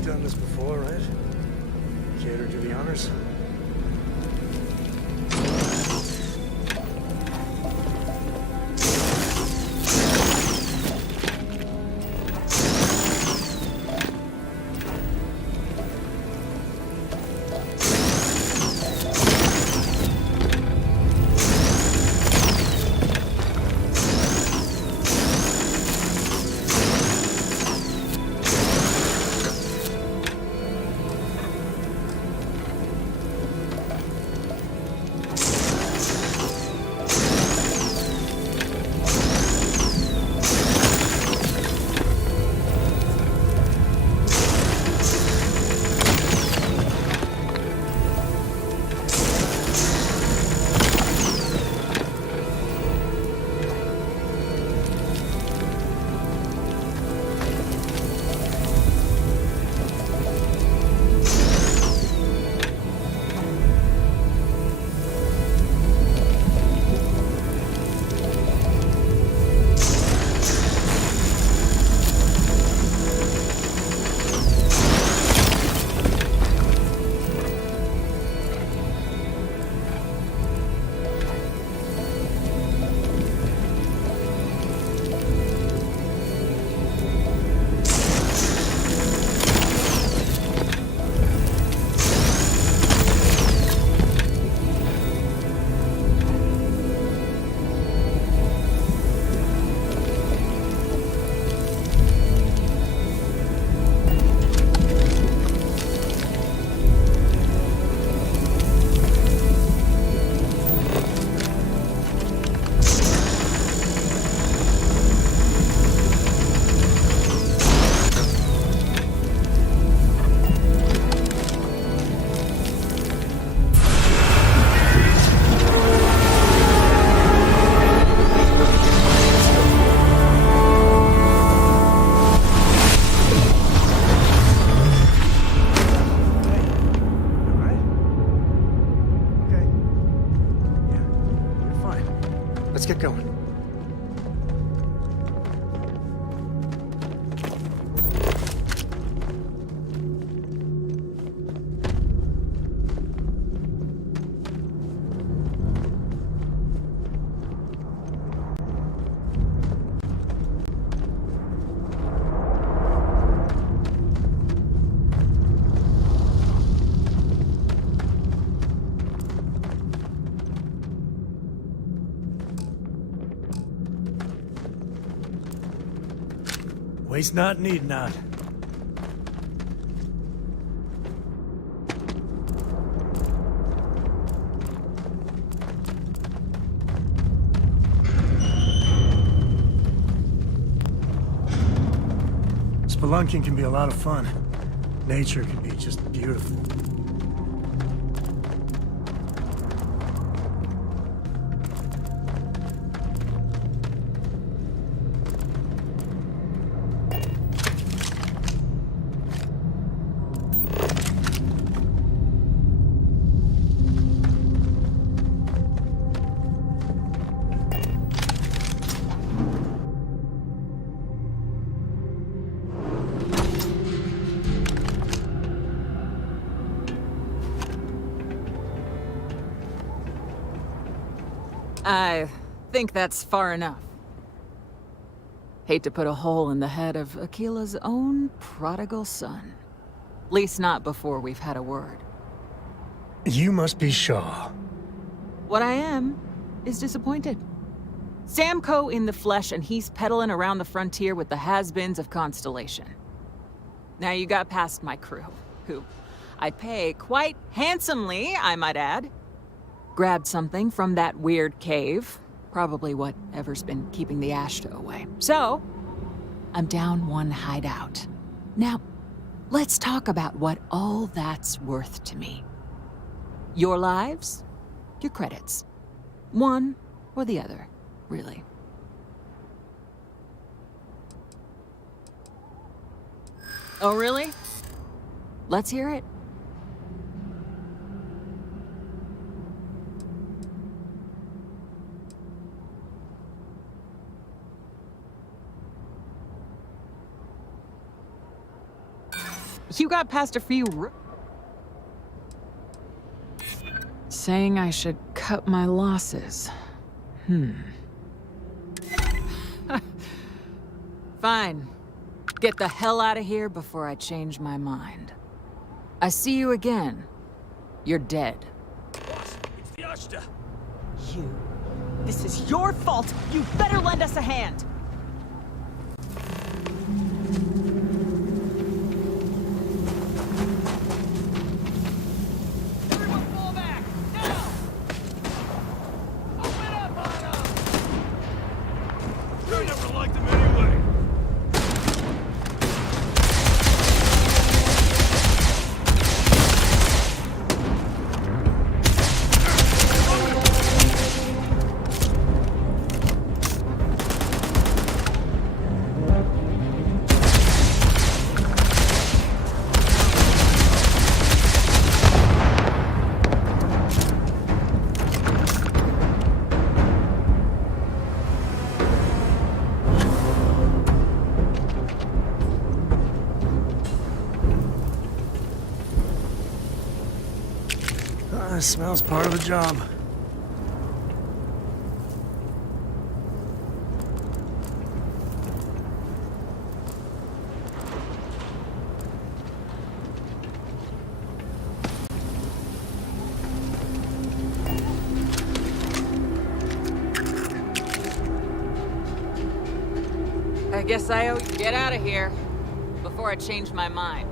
You've done this before, right? Care to do the honors? Let's get going. Waste not, need not. Spelunking can be a lot of fun. Nature can be just beautiful. I think that's far enough. Hate to put a hole in the head of Akila's own prodigal son. Least not before we've had a word. You must be Shaw. What I am is disappointed. Samco in the flesh, and he's peddling around the frontier with the has-beens of Constellation. Now you got past my crew, who I pay quite handsomely, I might add. Grabbed something from that weird cave. Probably whatever's been keeping the Ashta away. So, I'm down one hideout. Now, let's talk about what all that's worth to me. Your lives, your credits. One or the other, really. Oh, really? Let's hear it. You got past a few saying I should cut my losses. Fine. Get the hell out of here before I change my mind. I see you again. You're dead. It's the Ashta. You. This is your fault. You better lend us a hand. Everyone fall back! Now! Open up on them! I never liked them anyway. Smells part of the job. I guess I owe you. Get out of here before I change my mind.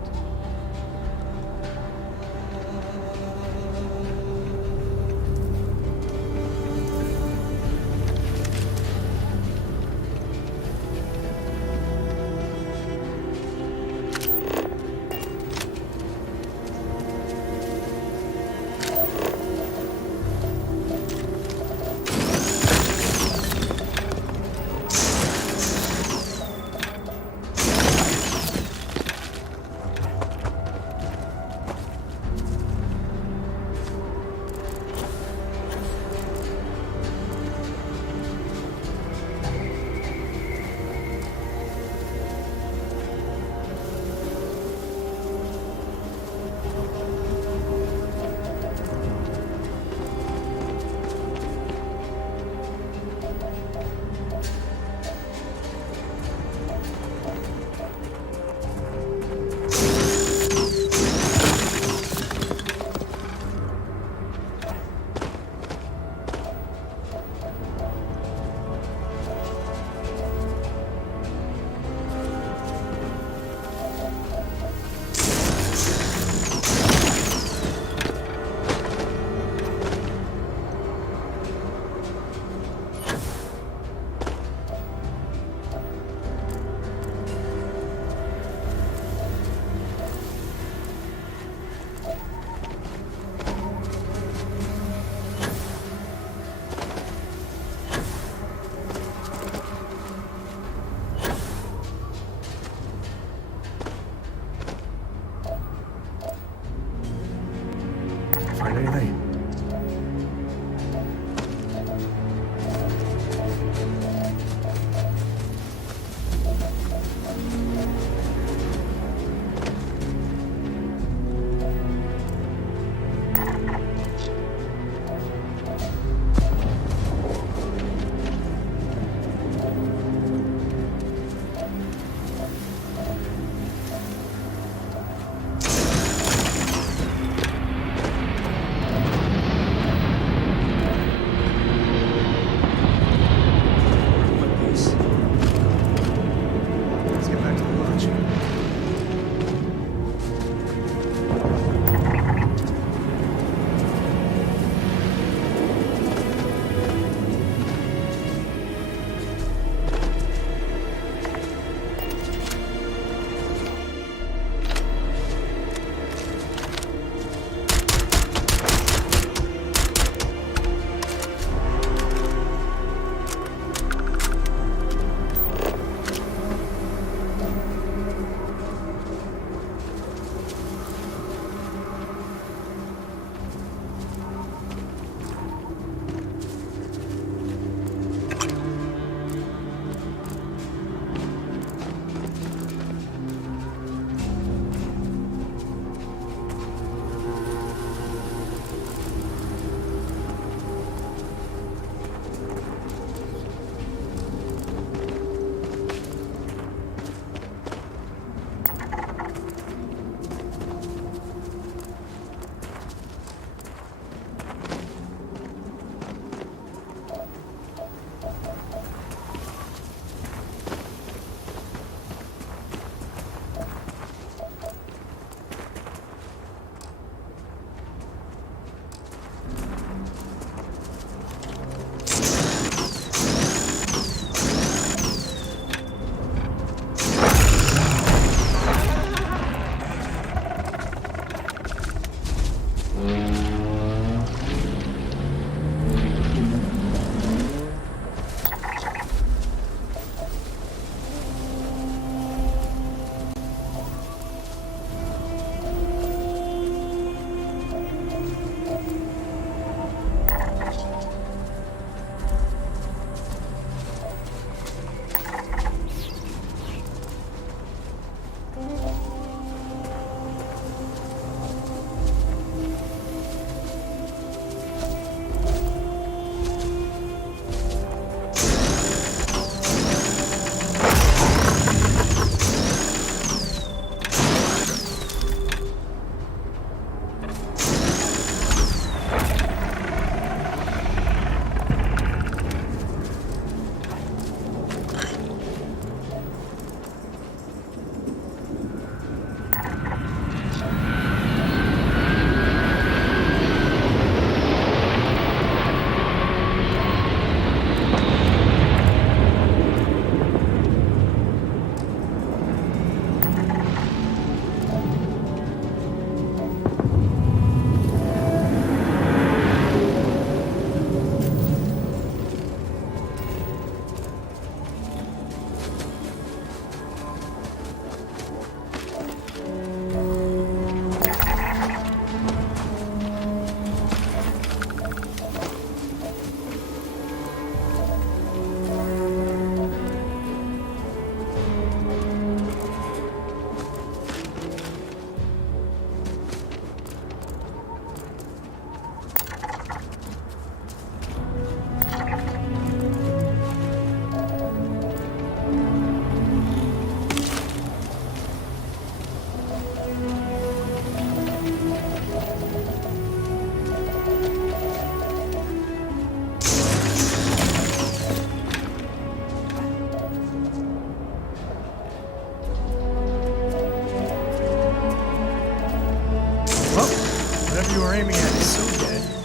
Find anything? you were aiming at is so dead.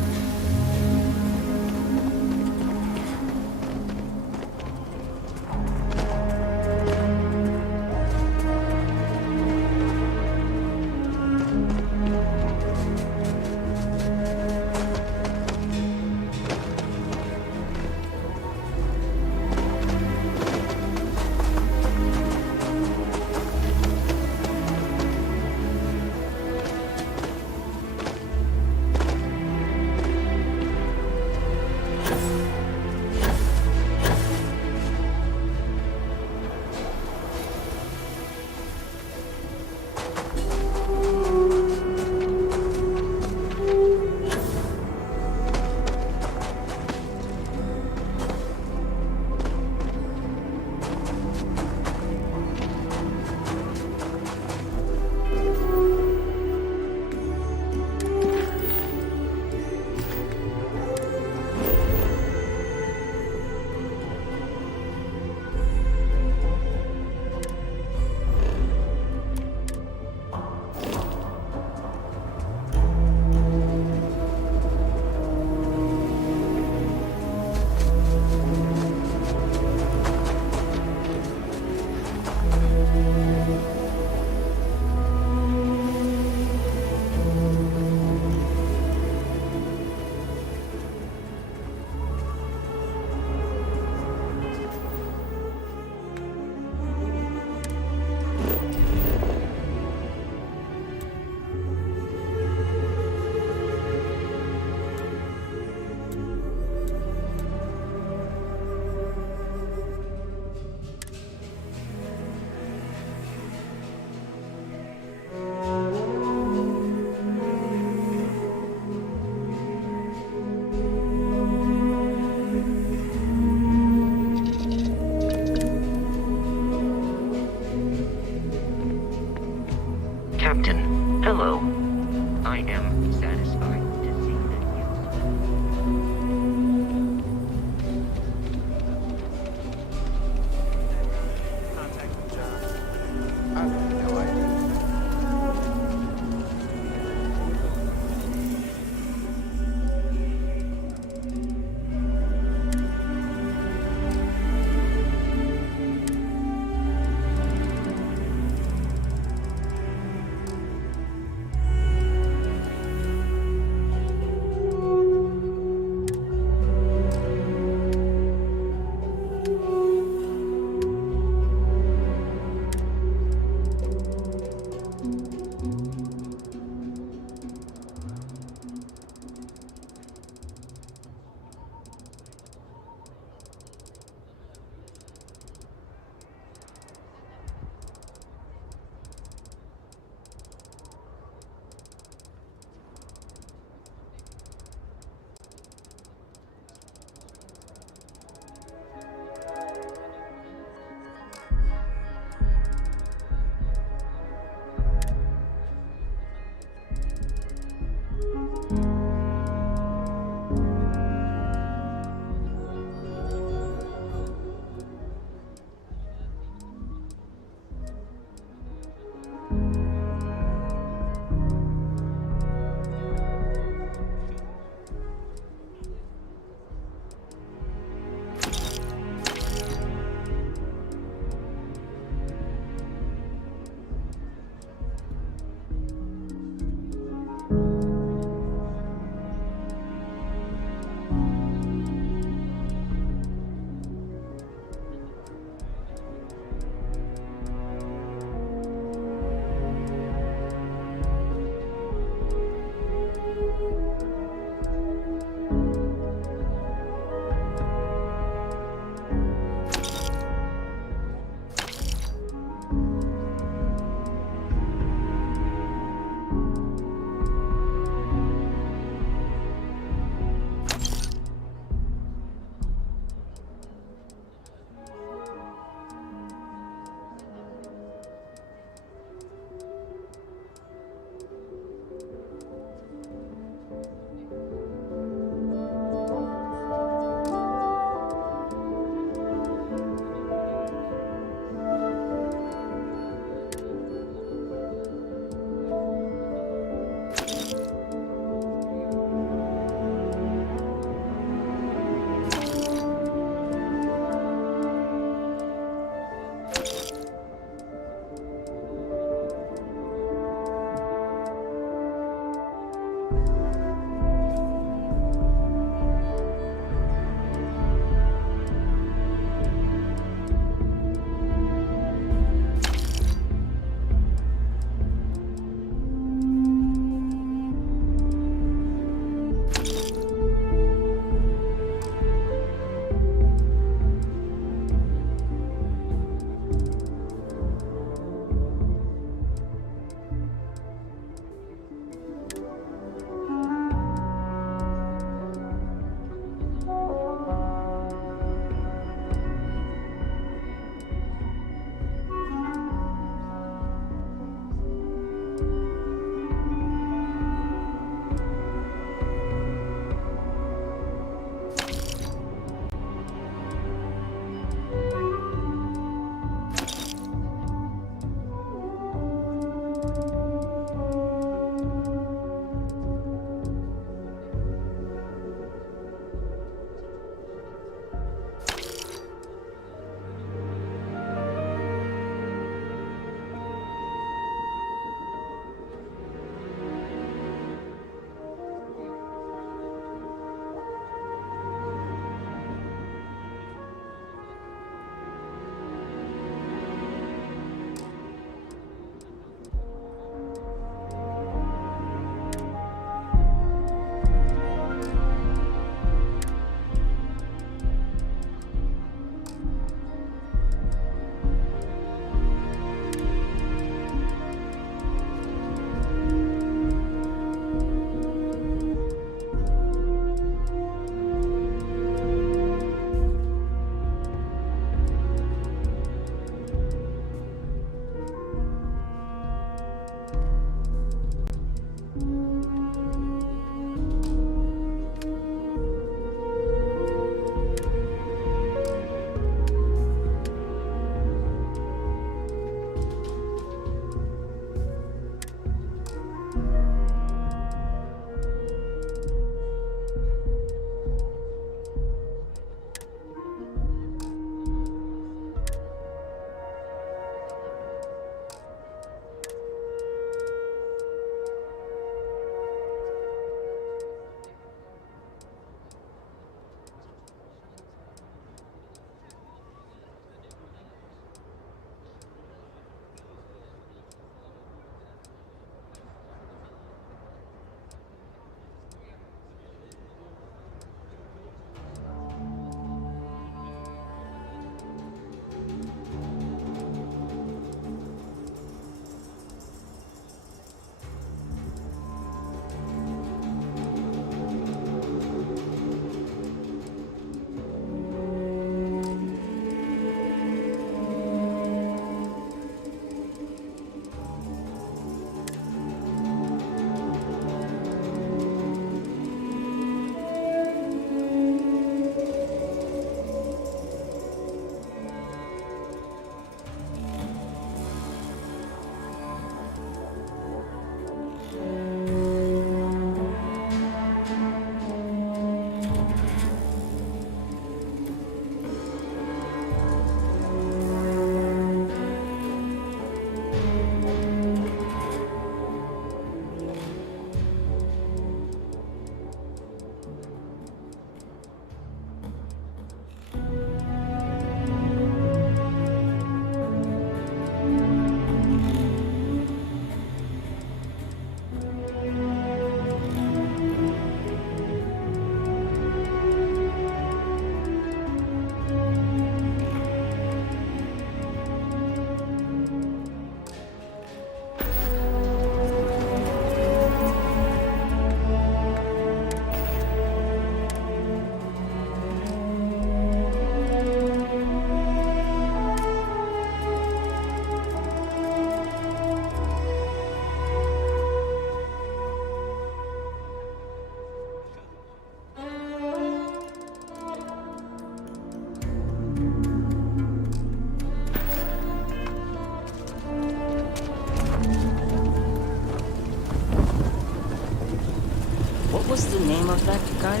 contact guy?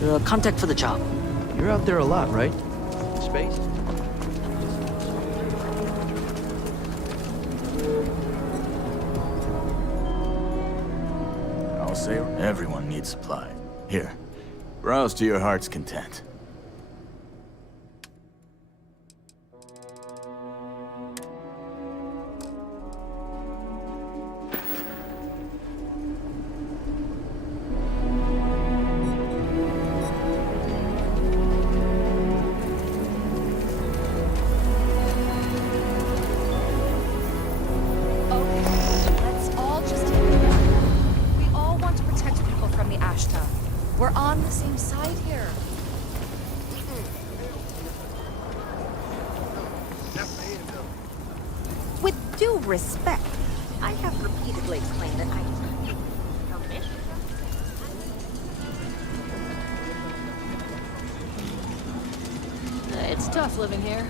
The contact for the job. You're out there a lot, right? Space? I'll say everyone needs supply. Here, browse to your heart's content. Let's all just take it back. We all want to protect people from the Ashta. We're on the same side here. With due respect, I have repeatedly explained that I... It's tough living here.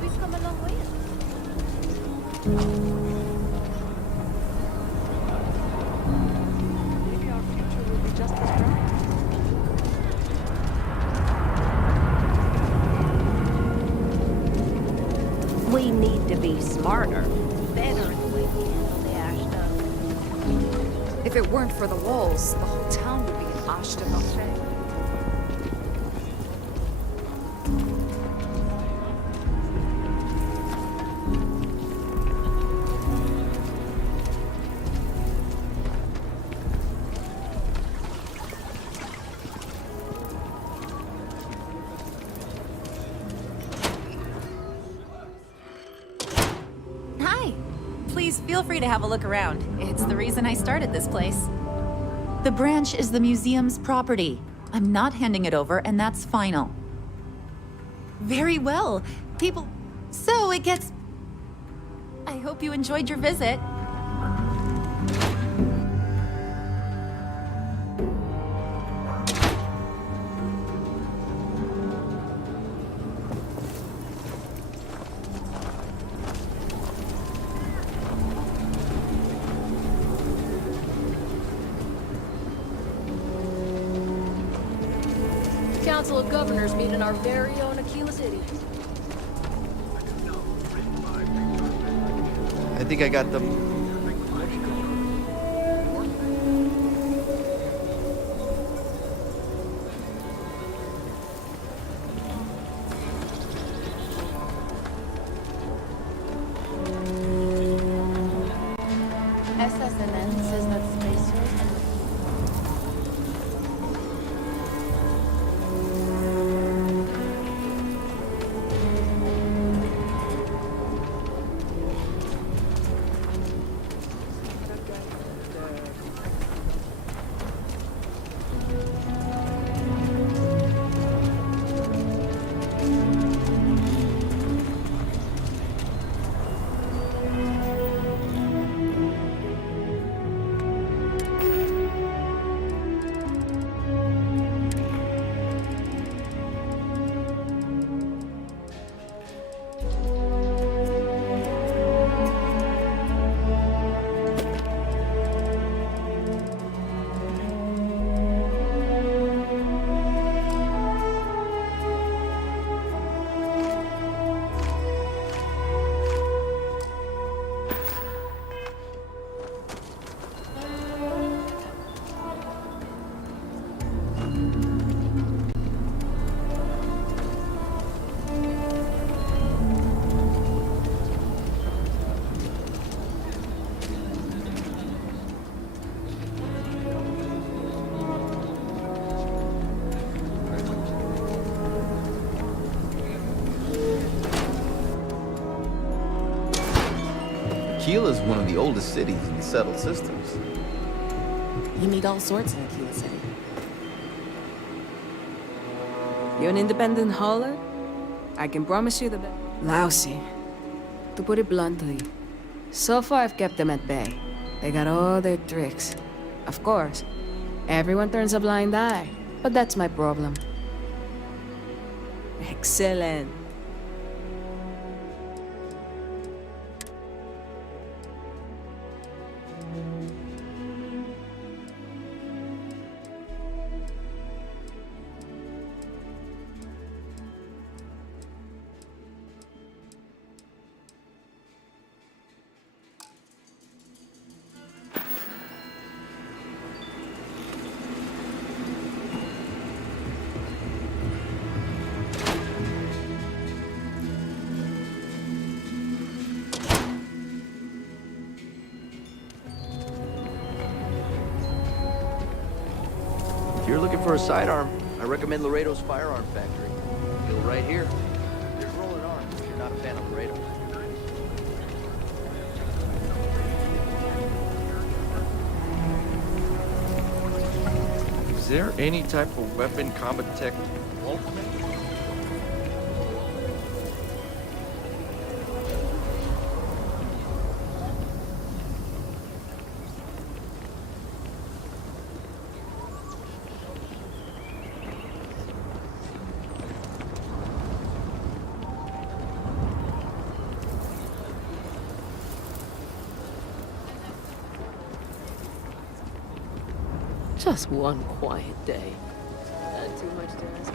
We've come a long way. Maybe our future will be just as bright. We need to be smarter, better in the way we handle the Ashta. If it weren't for the walls, the whole town would be an Ashta buffet. Hi. Please feel free to have a look around. It's the reason I started this place. The branch is the museum's property. I'm not handing it over, and that's final. Very well. People... So it gets... I hope you enjoyed your visit. Council of Governors meet in our very own Aquila City. I think I got them. SSNN says that spacers and... Keela's one of the oldest cities in the settled systems. You meet all sorts in Aquila City. You're an independent hauler? I can promise you the best. Lousy. To put it bluntly. So far, I've kept them at bay. They got all their tricks. Of course, everyone turns a blind eye, but that's my problem. Excellent. If you're looking for a sidearm, I recommend Laredo's Firearm Factory. Go right here. There's rolling arms if you're not a fan of Laredo. Is there any type of weapon combat tech involvement? Just one quiet day. Not too much to ask.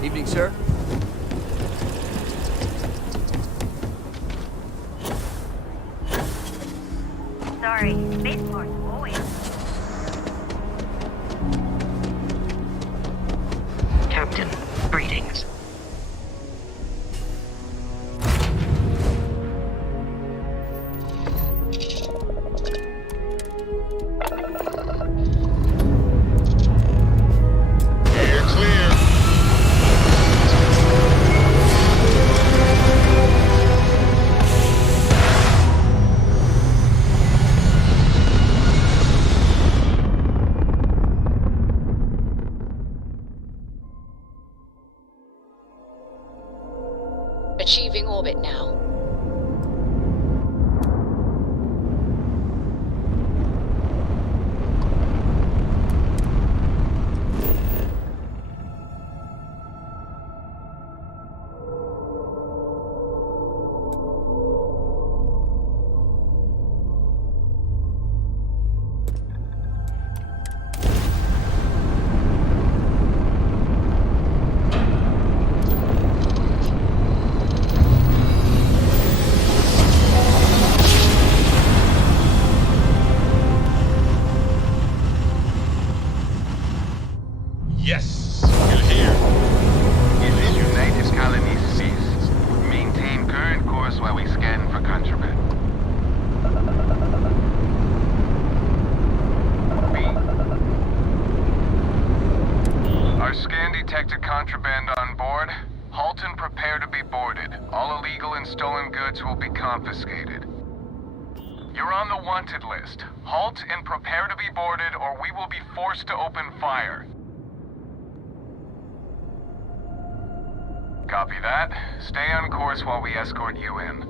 Evening, sir. Sorry, Spaceport's always. Captain, greetings. Achieving orbit now. Yes, we're here. Illegal native colonies ceased. Maintain current course while we scan for contraband. B. Our scan detected contraband on board. Halt and prepare to be boarded. All illegal and stolen goods will be confiscated. You're on the wanted list. Halt and prepare to be boarded, or we will be forced to open fire. Copy that. Stay on course while we escort you in.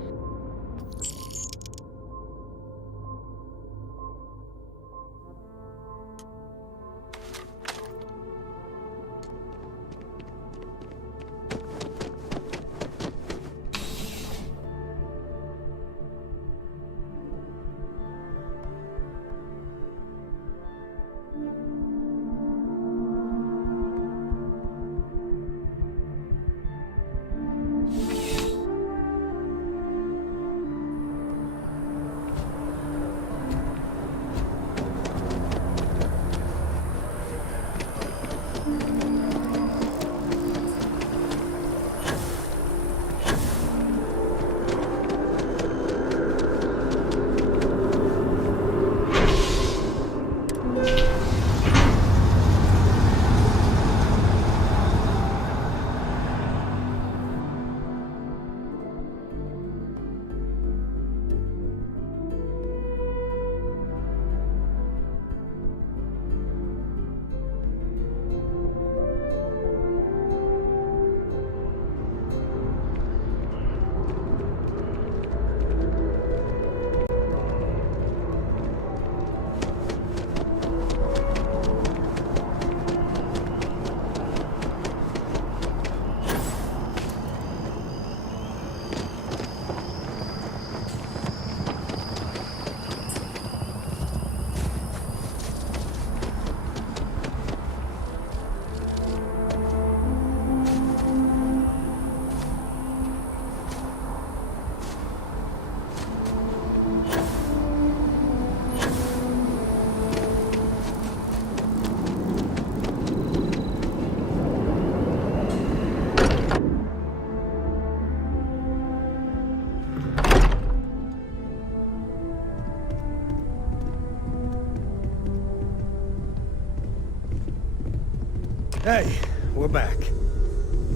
Hey, we're back.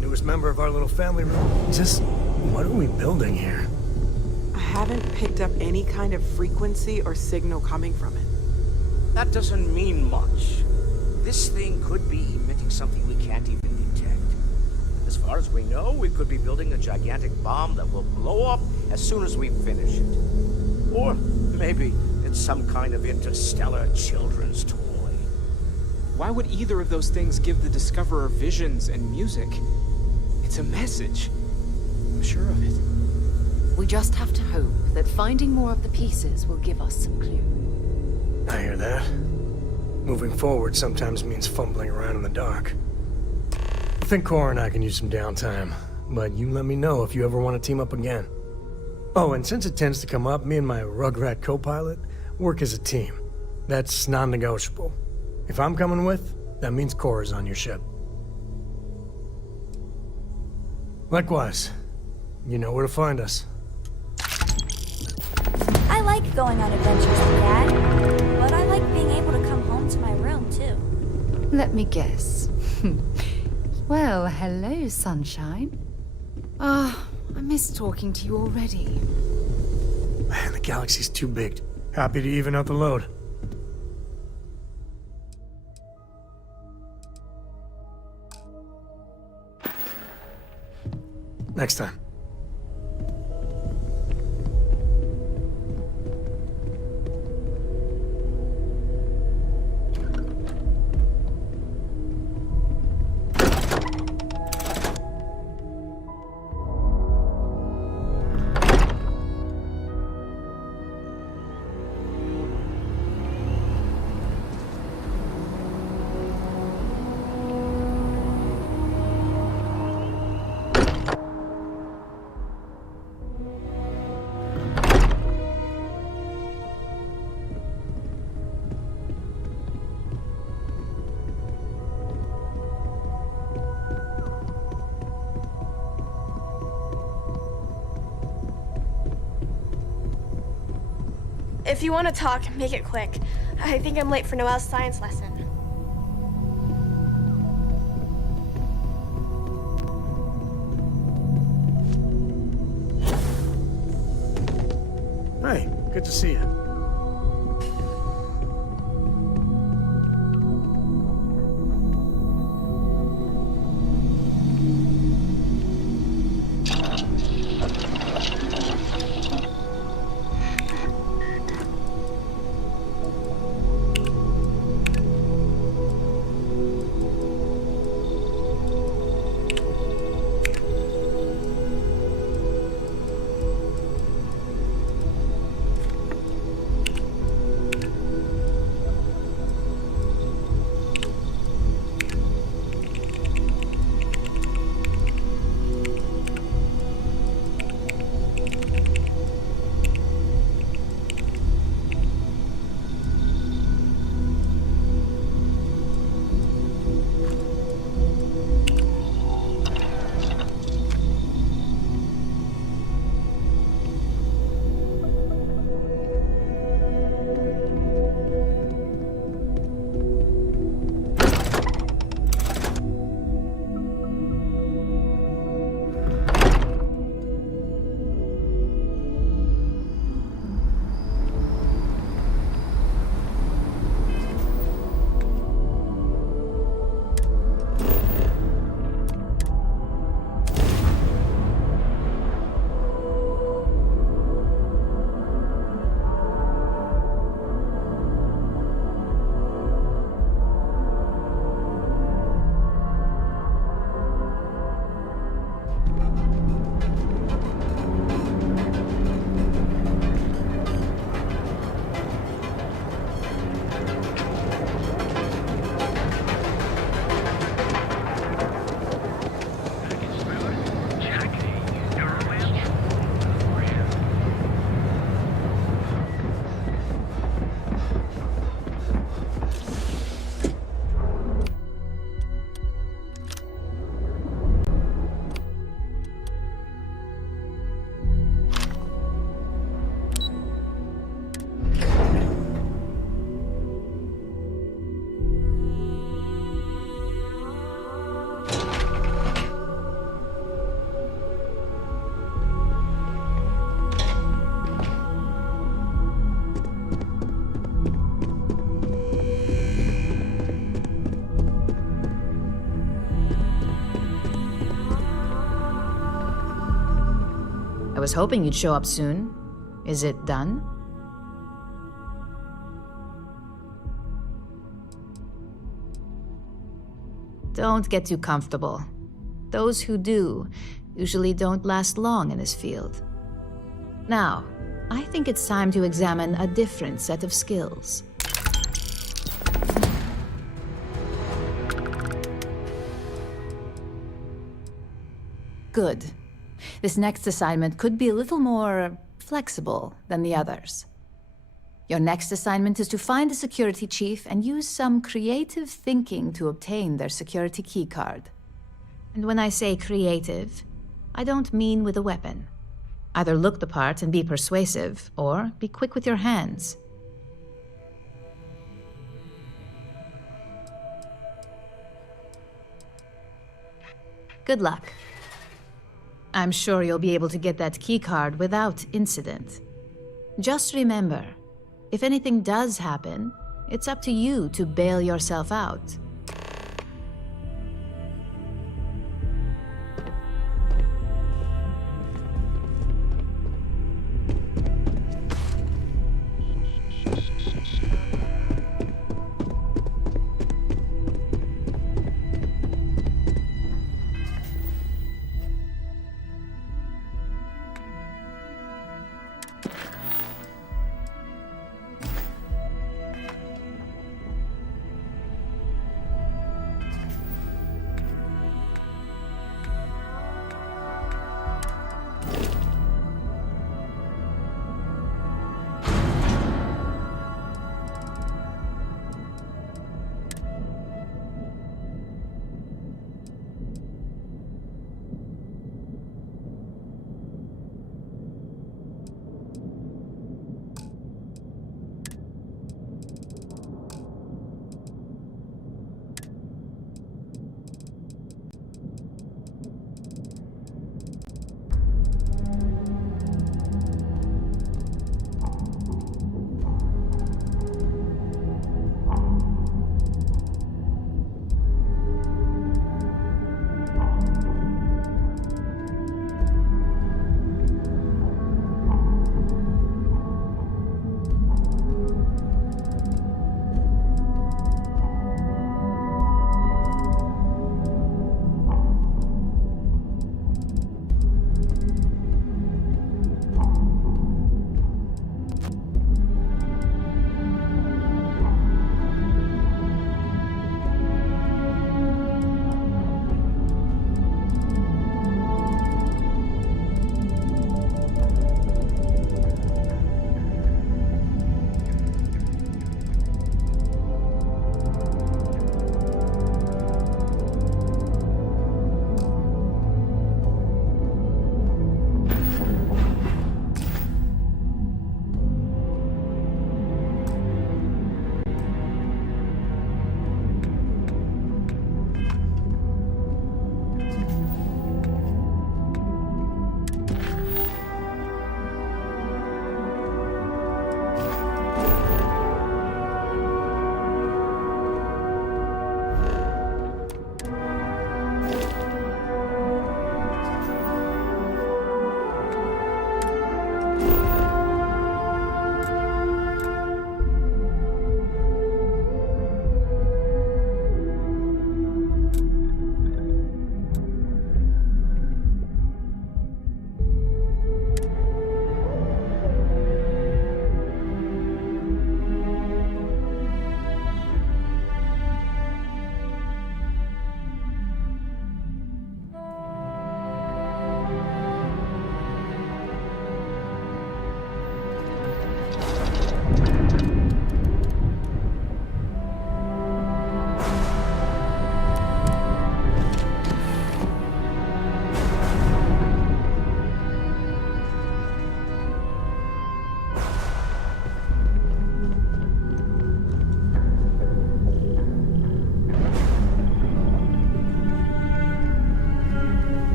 Newest member of our little family room. Just, what are we building here? I haven't picked up any kind of frequency or signal coming from it. That doesn't mean much. This thing could be emitting something we can't even detect. As far as we know, we could be building a gigantic bomb that will blow up as soon as we finish it. Or maybe it's some kind of interstellar children's toy. Why would either of those things give the Discoverer visions and music? It's a message. I'm sure of it. We just have to hope that finding more of the pieces will give us some clue. I hear that. Moving forward sometimes means fumbling around in the dark. I think Cora and I can use some downtime, but you let me know if you ever want to team up again. Oh, and since it tends to come up, me and my Rugrat co-pilot work as a team. That's non-negotiable. If I'm coming with, that means Cora's on your ship. Likewise, you know where to find us. I like going on adventures with Dad, but I like being able to come home to my room, too. Let me guess. Well, hello, sunshine. I miss talking to you already. Man, the galaxy's too big. Happy to even out the load. Next time. If you want to talk, make it quick. I think I'm late for Noelle's science lesson. Hey, good to see you. was hoping you'd show up soon. Is it done? Don't get too comfortable. Those who do usually don't last long in this field. Now, I think it's time to examine a different set of skills. Good. This next assignment could be a little more flexible than the others. Your next assignment is to find a security chief and use some creative thinking to obtain their security keycard. And when I say creative, I don't mean with a weapon. Either look the part and be persuasive, or be quick with your hands. Good luck. I'm sure you'll be able to get that keycard without incident. Just remember, if anything does happen, it's up to you to bail yourself out.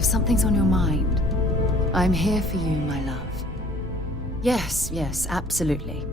If something's on your mind, I'm here for you, my love. Yes, yes, absolutely.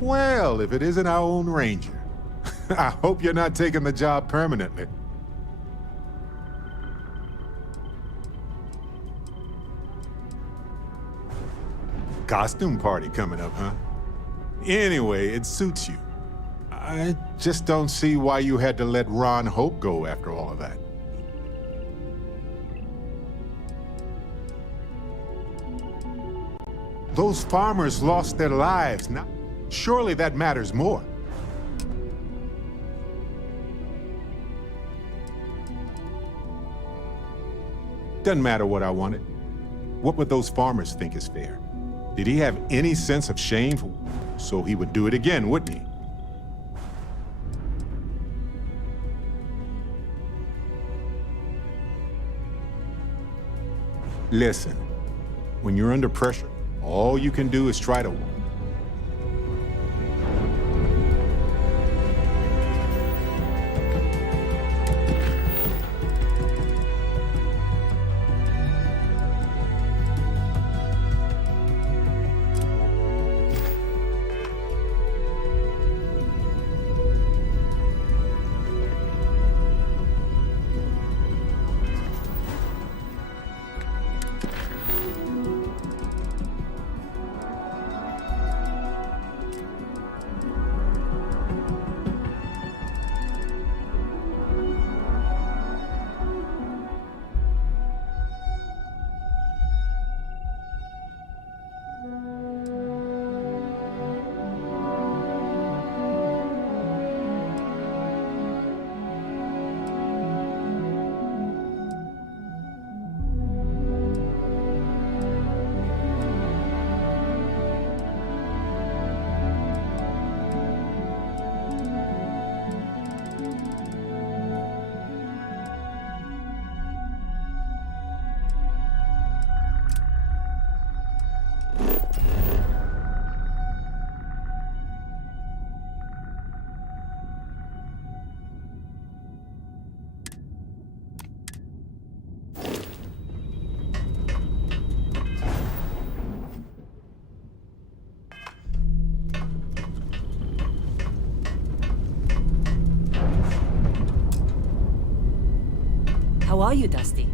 Well, if it isn't our own ranger. I hope you're not taking the job permanently. Costume party coming up, huh? Anyway, it suits you. I just don't see why you had to let Ron Hope go after all of that. Those farmers lost their lives. Now, surely that matters more. Doesn't matter what I wanted. What would those farmers think is fair? Did he have any sense of shame? So he would do it again, wouldn't he? Listen, when you're under pressure, all you can do is try to... How are you, Dusty?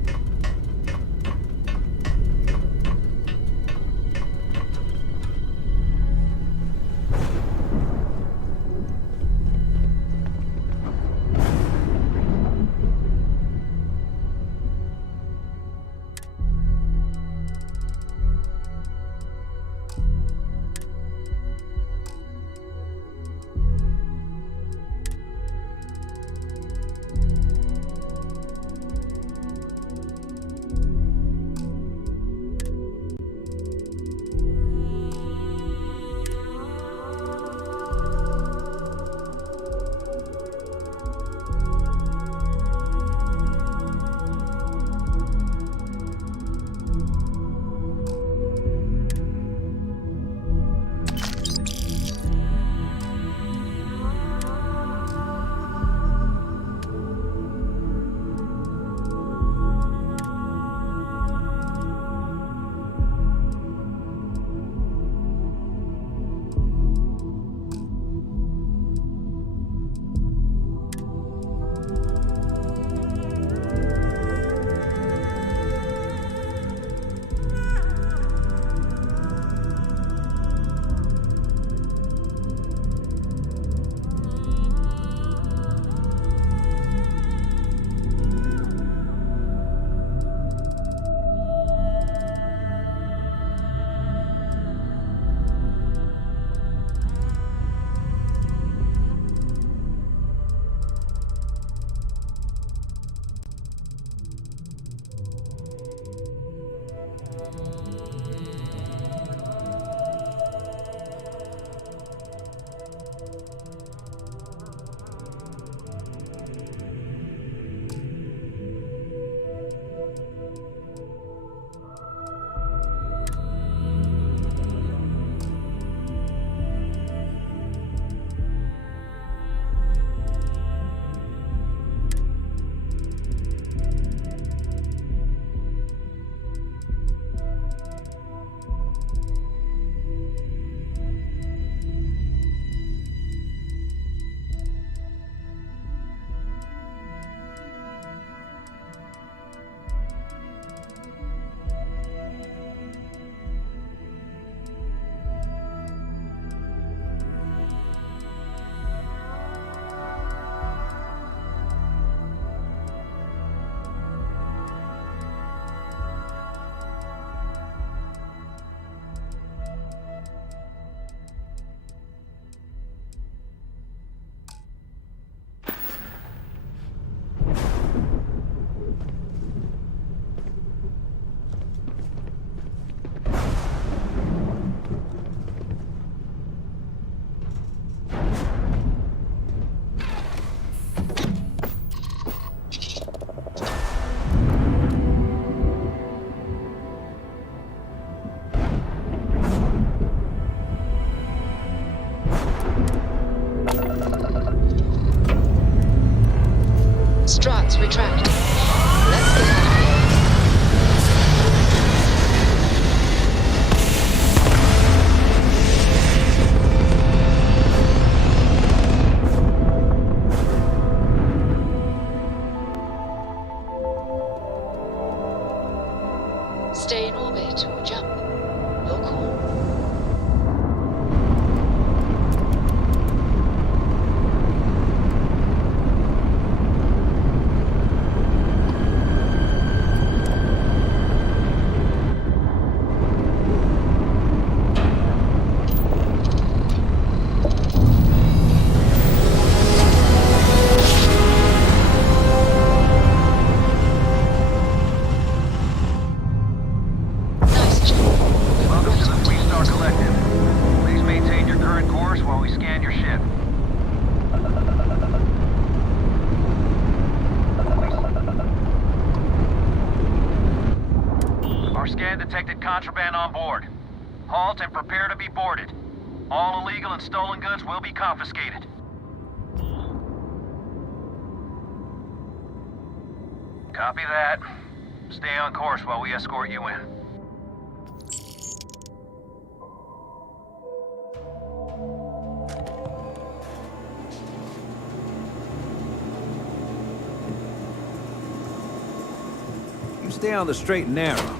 Coordinates retracted. Let's get out of here. Stay in orbit or jump. Your call. Welcome to the Freestar Collective. Please maintain your current course while we scan your ship. Our scan detected contraband on board. Halt and prepare to be boarded. All illegal and stolen goods will be confiscated. Copy that. Stay on course while we escort you in. You stay on the straight and narrow.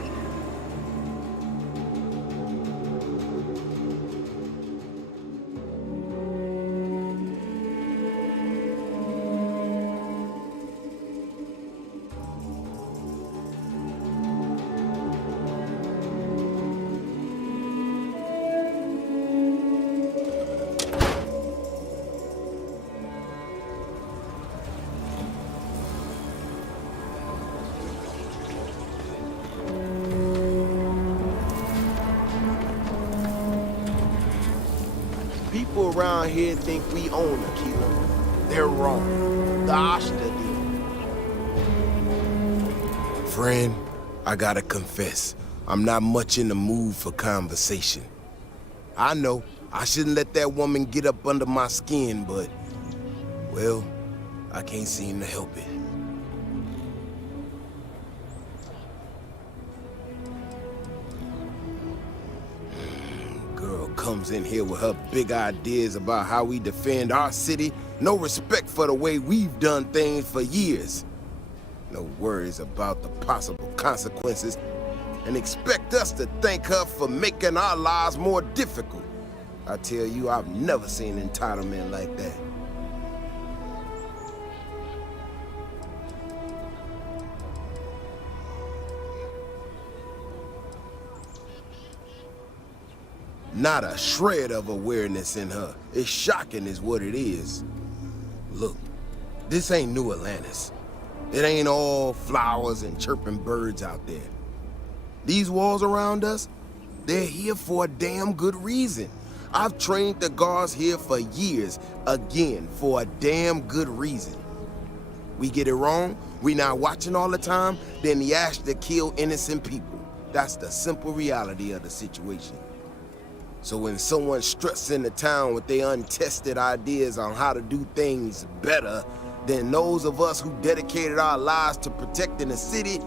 People around here think we own Aquila. They're wrong. The Ashta do. Friend, I gotta confess, I'm not much in the mood for conversation. I know, I shouldn't let that woman get up under my skin, but, well, I can't seem to help it. Comes in here with her big ideas about how we defend our city. No respect for the way we've done things for years. No worries about the possible consequences. And expect us to thank her for making our lives more difficult. I tell you, I've never seen entitlement like that. Not a shred of awareness in her. It's shocking is what it is. Look, this ain't New Atlantis. It ain't all flowers and chirping birds out there. These walls around us, they're here for a damn good reason. I've trained the guards here for years, again, for a damn good reason. We get it wrong, we not watching all the time, then the Ashta kill innocent people. That's the simple reality of the situation. So when someone struts into town with their untested ideas on how to do things better than those of us who dedicated our lives to protecting the city,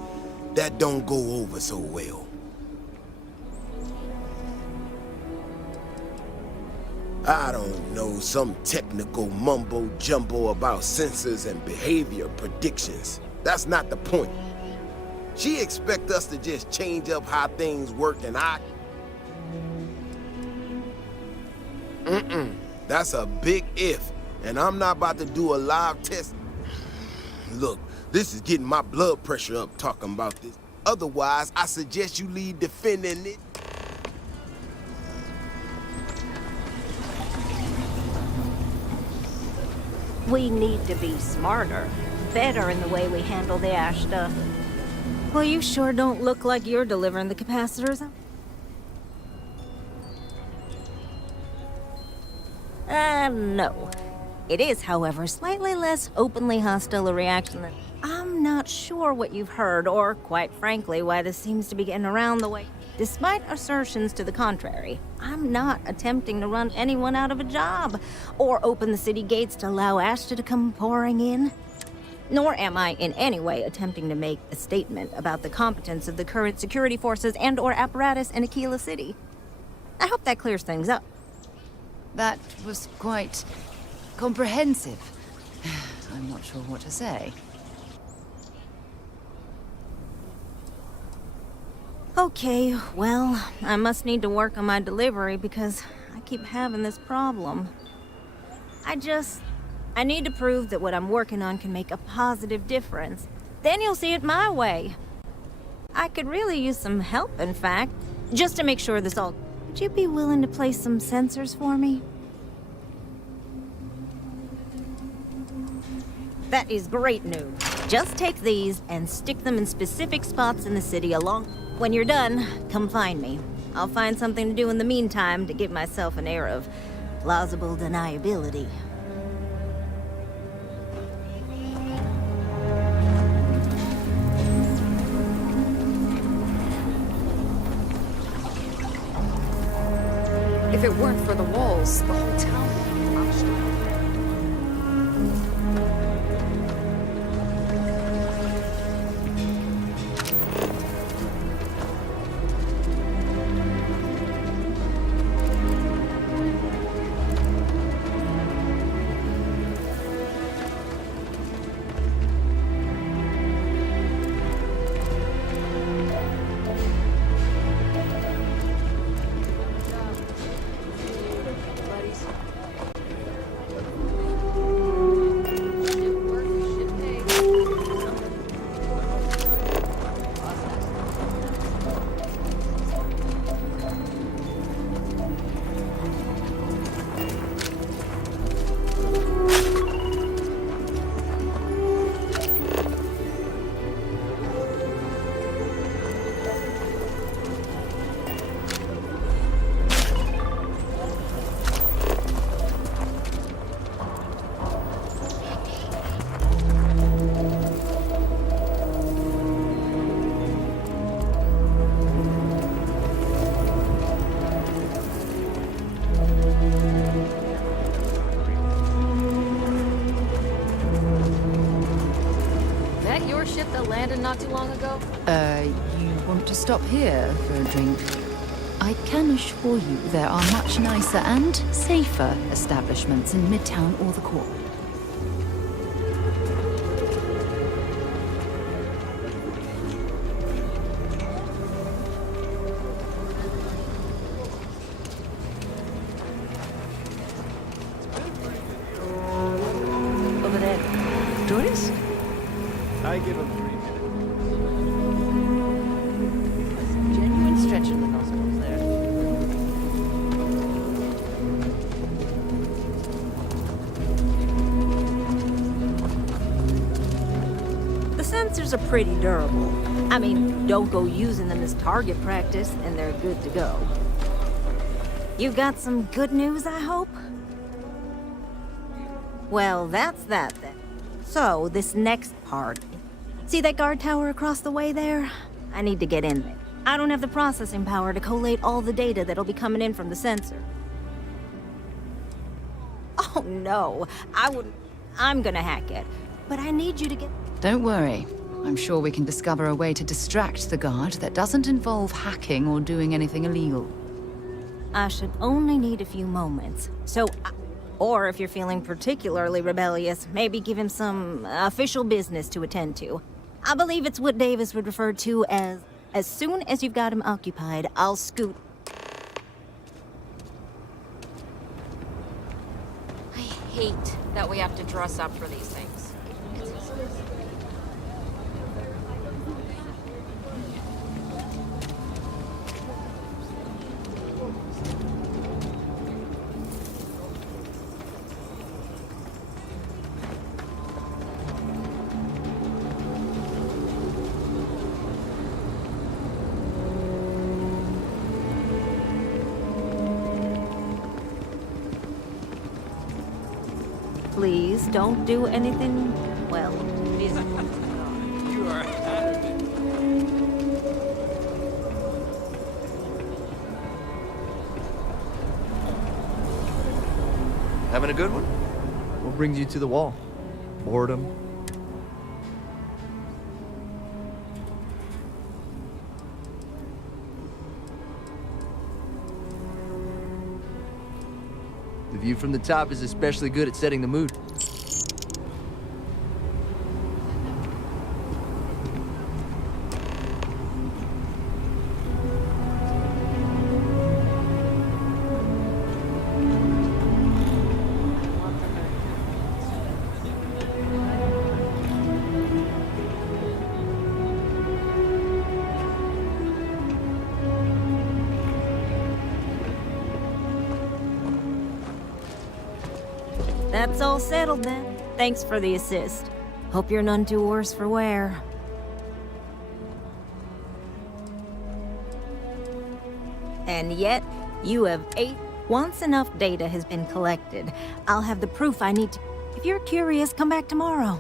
that don't go over so well. I don't know, some technical mumbo-jumbo about sensors and behavior predictions. That's not the point. She expect us to just change up how things work and That's a big if, and I'm not about to do a live test. Look, this is getting my blood pressure up talking about this. Otherwise, I suggest you leave defending it. We need to be smarter, better in the way we handle the Ashta. Well, you sure don't look like you're delivering the capacitors. No. It is, however, slightly less openly hostile a reaction than... I'm not sure what you've heard, or, quite frankly, why this seems to be getting around the way. Despite assertions to the contrary, I'm not attempting to run anyone out of a job, or open the city gates to allow Ashta to come pouring in. Nor am I in any way attempting to make a statement about the competence of the current security forces and/or apparatus in Aquila City. I hope that clears things up. That was quite comprehensive. I'm not sure what to say. Okay, well, I must need to work on my delivery because I keep having this problem. I need to prove that what I'm working on can make a positive difference. Then you'll see it my way. I could really use some help, in fact, just to make sure this all... Would you be willing to place some sensors for me? That is great news. Just take these and stick them in specific spots in the city along... When you're done, come find me. I'll find something to do in the meantime to give myself an air of plausible deniability. If it weren't for the walls, the whole town would be demolished. Ship that landed not too long ago? You want to stop here for a drink? I can assure you there are much nicer and safer establishments in Midtown or the Core. Over there. Doris? I give him 3 minutes. Genuine stretch in the nostrils there. The sensors are pretty durable. I mean, don't go using them as target practice, and they're good to go. You got some good news, I hope? Well, that's that then. So, this next part. See that guard tower across the way there? I need to get in there. I don't have the processing power to collate all the data that'll be coming in from the sensor. Oh no, I wouldn't. I'm gonna hack it. But I need you to get... Don't worry. I'm sure we can discover a way to distract the guard that doesn't involve hacking or doing anything illegal. I should only need a few moments. So, or if you're feeling particularly rebellious, maybe give him some official business to attend to. I believe it's what Davis would refer to as soon as you've got him occupied, I'll scoot. I hate that we have to dress up for these things. Please don't do anything, well, You are out of it. Having a good one? What brings you to the wall? Boredom? view from the top is especially good at setting the mood. That's all settled then. Thanks for the assist. Hope you're none too worse for wear. And yet, you have 8. Once enough data has been collected, I'll have the proof I need to. If you're curious, come back tomorrow.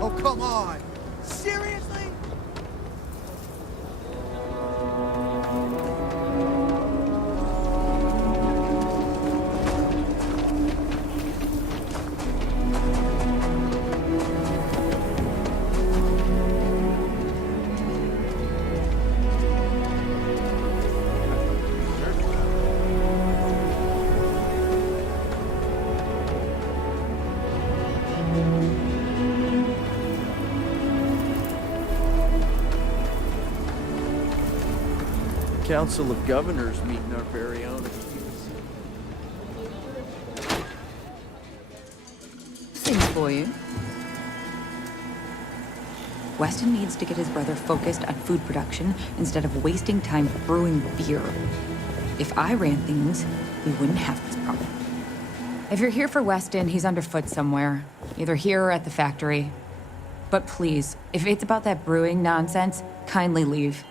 Oh, come on! Seriously? Council of Governors meeting our very own. Things for you. Weston needs to get his brother focused on food production instead of wasting time brewing beer. If I ran things, we wouldn't have this problem. If you're here for Weston, he's underfoot somewhere, either here or at the factory. But please, if it's about that brewing nonsense, kindly leave.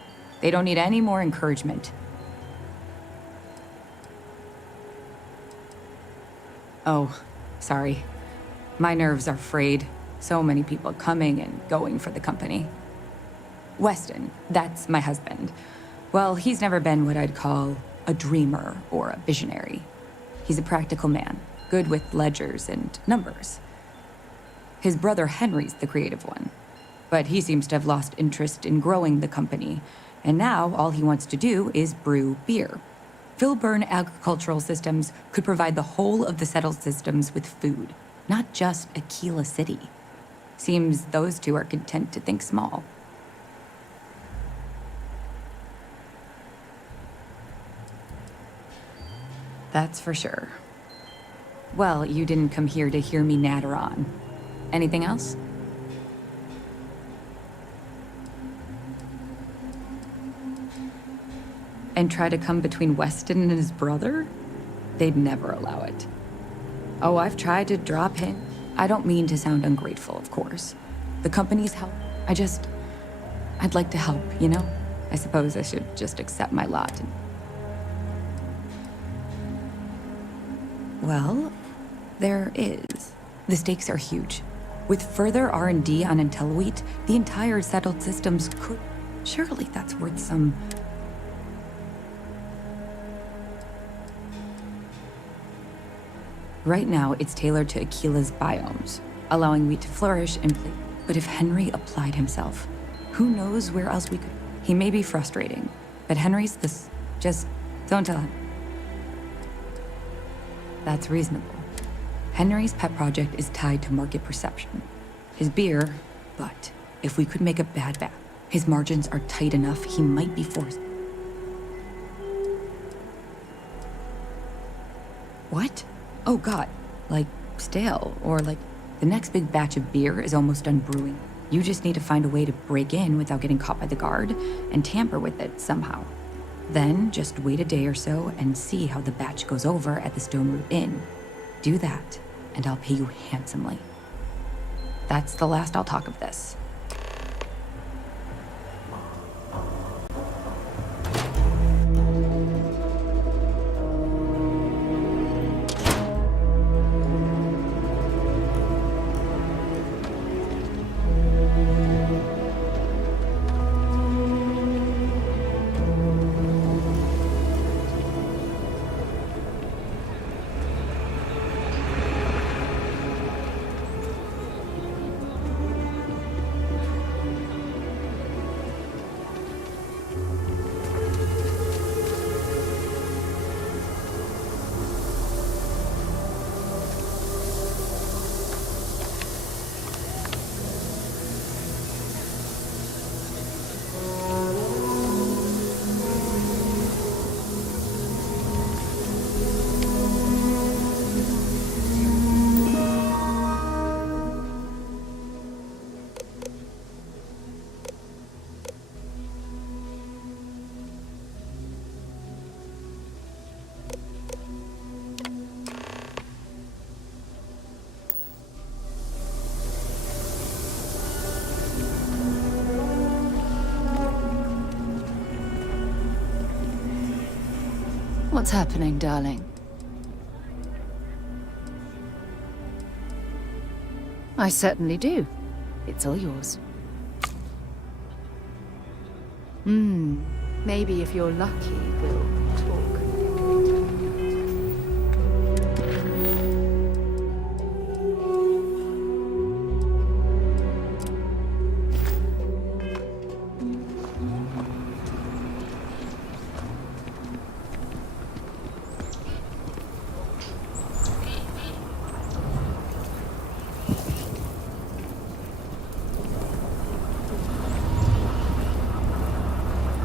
They don't need any more encouragement. Oh, sorry. My nerves are frayed. So many people coming and going for the company. Weston, that's my husband. Well, he's never been what I'd call a dreamer or a visionary. He's a practical man, good with ledgers and numbers. His brother Henry's the creative one, but he seems to have lost interest in growing the company. And now, all he wants to do is brew beer. Filburn Agricultural Systems could provide the whole of the settled systems with food, not just Aquila City. Seems those two are content to think small. That's for sure. Well, you didn't come here to hear me natter on. Anything else? And try to come between Weston and his brother? They'd never allow it. Oh, I've tried to drop him. I don't mean to sound ungrateful, of course. The company's help. I'd like to help, you know? I suppose I should just accept my lot and... Well, there is. The stakes are huge. With further R&D on IntelliWheat, the entire settled systems could... Surely that's worth some... Right now, it's tailored to Aquila's biomes, allowing wheat to flourish and play. But if Henry applied himself, who knows where else we could... He may be frustrating, but Henry's this... Just don't tell him. That's reasonable. Henry's pet project is tied to market perception. His beer, but if we could make a bad batch, his margins are tight enough he might be forced... What? Oh god, like stale, or like the next big batch of beer is almost done brewing. You just need to find a way to break in without getting caught by the guard and tamper with it somehow. Then just wait a day or so and see how the batch goes over at the Stone Root Inn. Do that, and I'll pay you handsomely. That's the last I'll talk of this. What's happening, darling? I certainly do. It's all yours. Maybe if you're lucky, we'll talk again.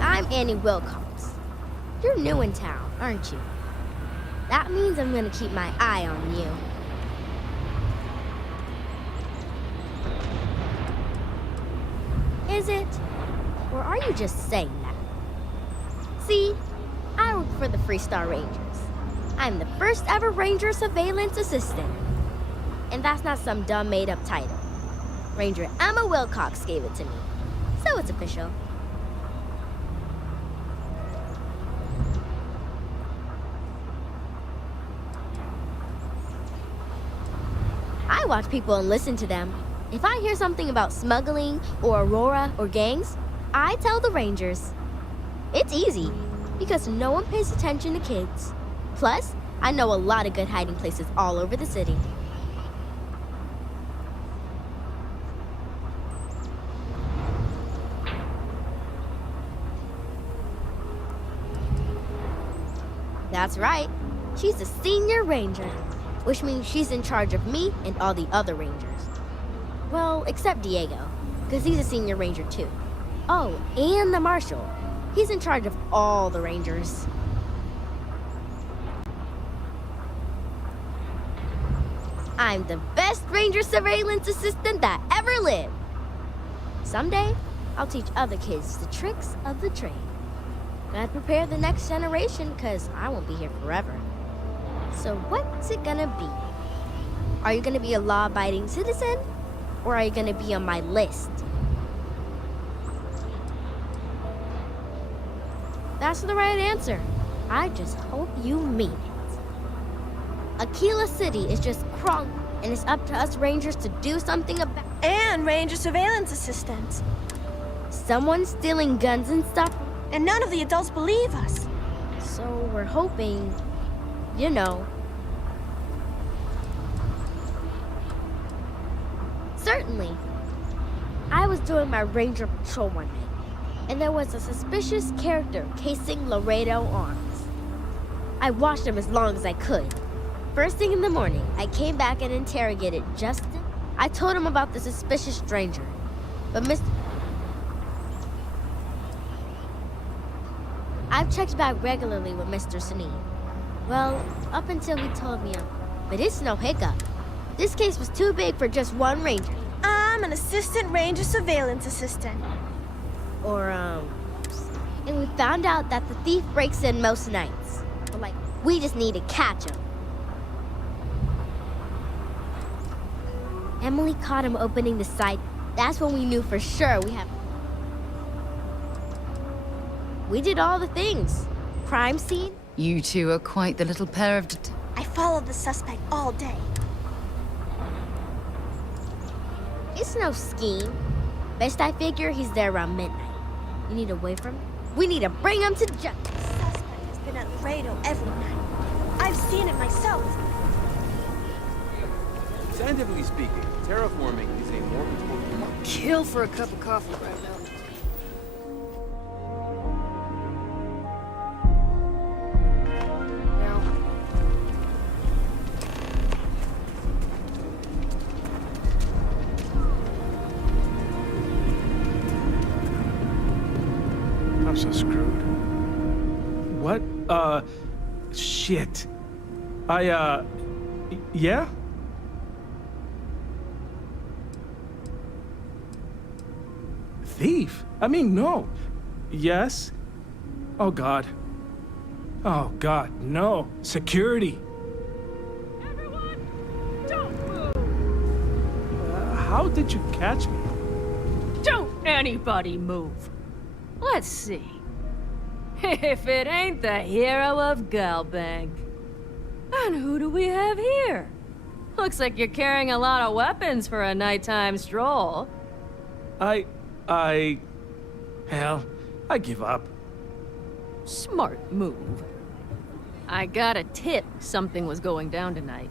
I'm Annie Wilcox. You're new in town, aren't you? That means I'm gonna keep my eye on you. Is it? Or are you just saying that? See, I work for the Freestar Rangers. I'm the first ever Ranger Surveillance Assistant. And that's not some dumb made-up title. Ranger Emma Wilcox gave it to me. So it's official. I watch people and listen to them. If I hear something about smuggling or Aurora or gangs, I tell the Rangers. It's easy, because no one pays attention to kids. Plus, I know a lot of good hiding places all over the city. That's right. She's a senior ranger, which means she's in charge of me and all the other rangers. Well, except Diego, because he's a senior ranger too. Oh, and the marshal. He's in charge of all the rangers. I'm the best ranger surveillance assistant that ever lived. Someday, I'll teach other kids the tricks of the trade. Gotta prepare the next generation, because I won't be here forever. So what's it gonna be? Are you gonna be a law-abiding citizen? Or are you gonna be on my list? That's the right answer. I just hope you mean it. Aquila City is just crawling, and it's up to us Rangers to do something about it. And Ranger Surveillance Assistants. Someone's stealing guns and stuff, and none of the adults believe us. So we're hoping, you know. Certainly. I was doing my ranger patrol one night, and there was a suspicious character casing Laredo Arms. I watched him as long as I could. First thing in the morning, I came back and interrogated Justin. I told him about the suspicious stranger, but I've checked back regularly with Mr. Sneed. Well, up until he told me but it's no hiccup. This case was too big for just one ranger. I'm an assistant ranger surveillance assistant. And we found out that the thief breaks in most nights. But we just need to catch him. Emily caught him opening the site. That's when we knew for sure we did all the things. Crime scene. You two are quite the little pair of I followed the suspect all day. It's no scheme. Best I figure he's there around midnight. You need to wait for him? We need to bring him to justice. The suspect has been at Laredo every night. I've seen it myself. Scientifically speaking, terraforming is a more important... Kill for a cup of coffee right now. I'm so screwed. What? Shit. Yeah? Thief? I mean, no. Yes? Oh, God. Oh, God, no. Security. Everyone, don't move! How did you catch me? Don't anybody move. Let's see. If it ain't the hero of Galbank. And who do we have here? Looks like you're carrying a lot of weapons for a nighttime stroll. Hell, I give up. Smart move. I got a tip something was going down tonight.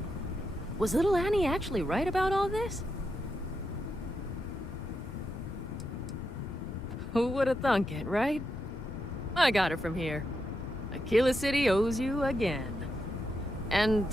Was little Annie actually right about all this? Who would have thunk it, right? I got it from here. Aquila City owes you again. And,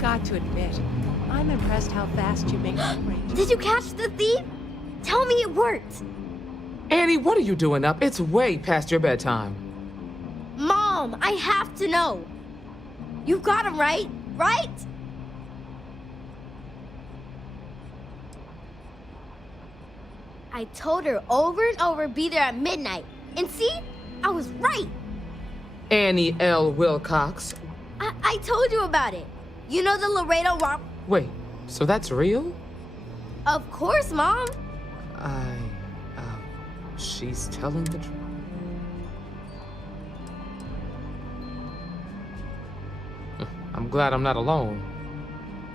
Got to admit, I'm impressed how fast you make range. Did you catch the thief? Tell me it worked. Annie, what are you doing up? It's way past your bedtime. Mom, I have to know. You got him right, right? I told her over and over be there at midnight. And see? I was right. Annie L. Wilcox. I told you about it. You know the Laredo rock? Wait, so that's real? Of course, Mom. She's telling the truth. I'm glad I'm not alone.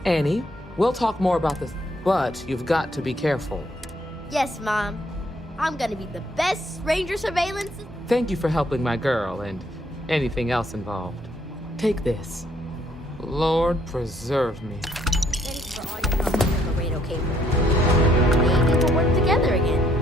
Annie, we'll talk more about this, but you've got to be careful. Yes, Mom. I'm gonna be the best ranger surveillance. Thank you for helping my girl and anything else involved. Take this. Lord preserve me. Thanks for all your help with the Laredo cable. Maybe we'll work together again.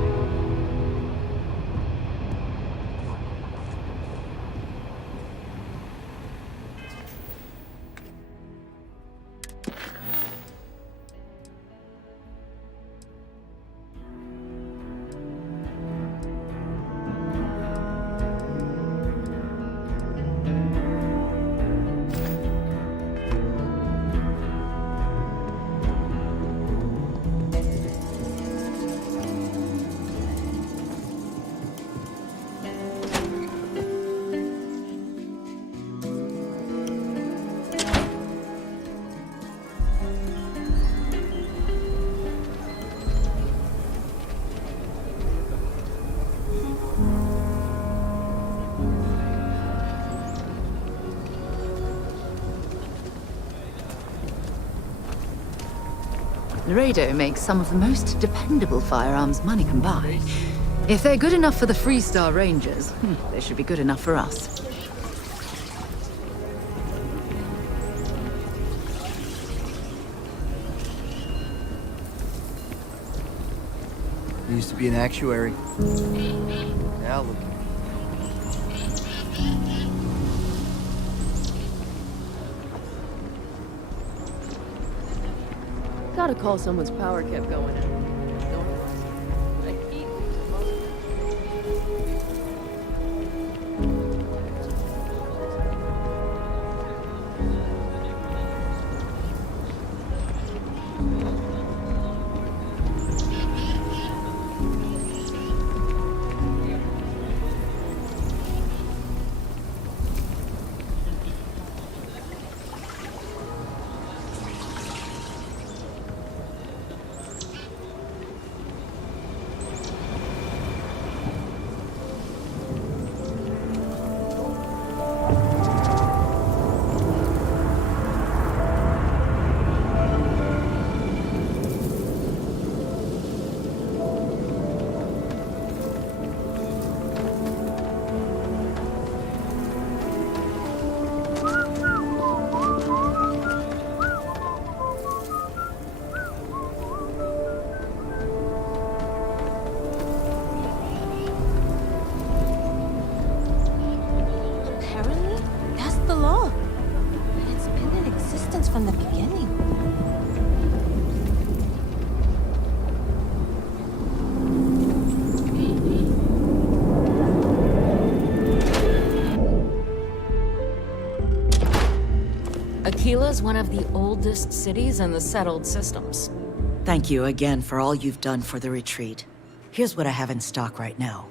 Laredo makes some of the most dependable firearms money can buy. If they're good enough for the Freestar Rangers, they should be good enough for us. Used to be an actuary. Now look. Gotta call someone's power kept going out. Beulah's one of the oldest cities in the settled systems. Thank you again for all you've done for the retreat. Here's what I have in stock right now.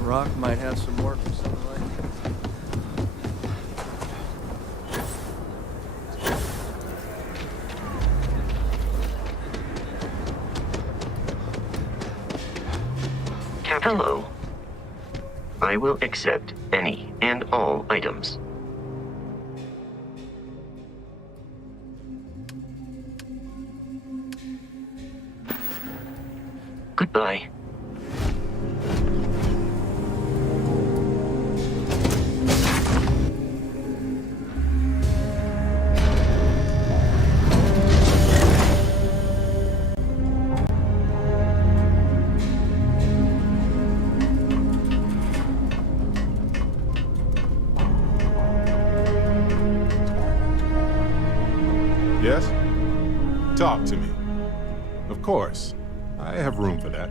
Rock might have some more for something like that. Hello. I will accept any and all items. Goodbye. Yes? Talk to me. Of course. I have room for that.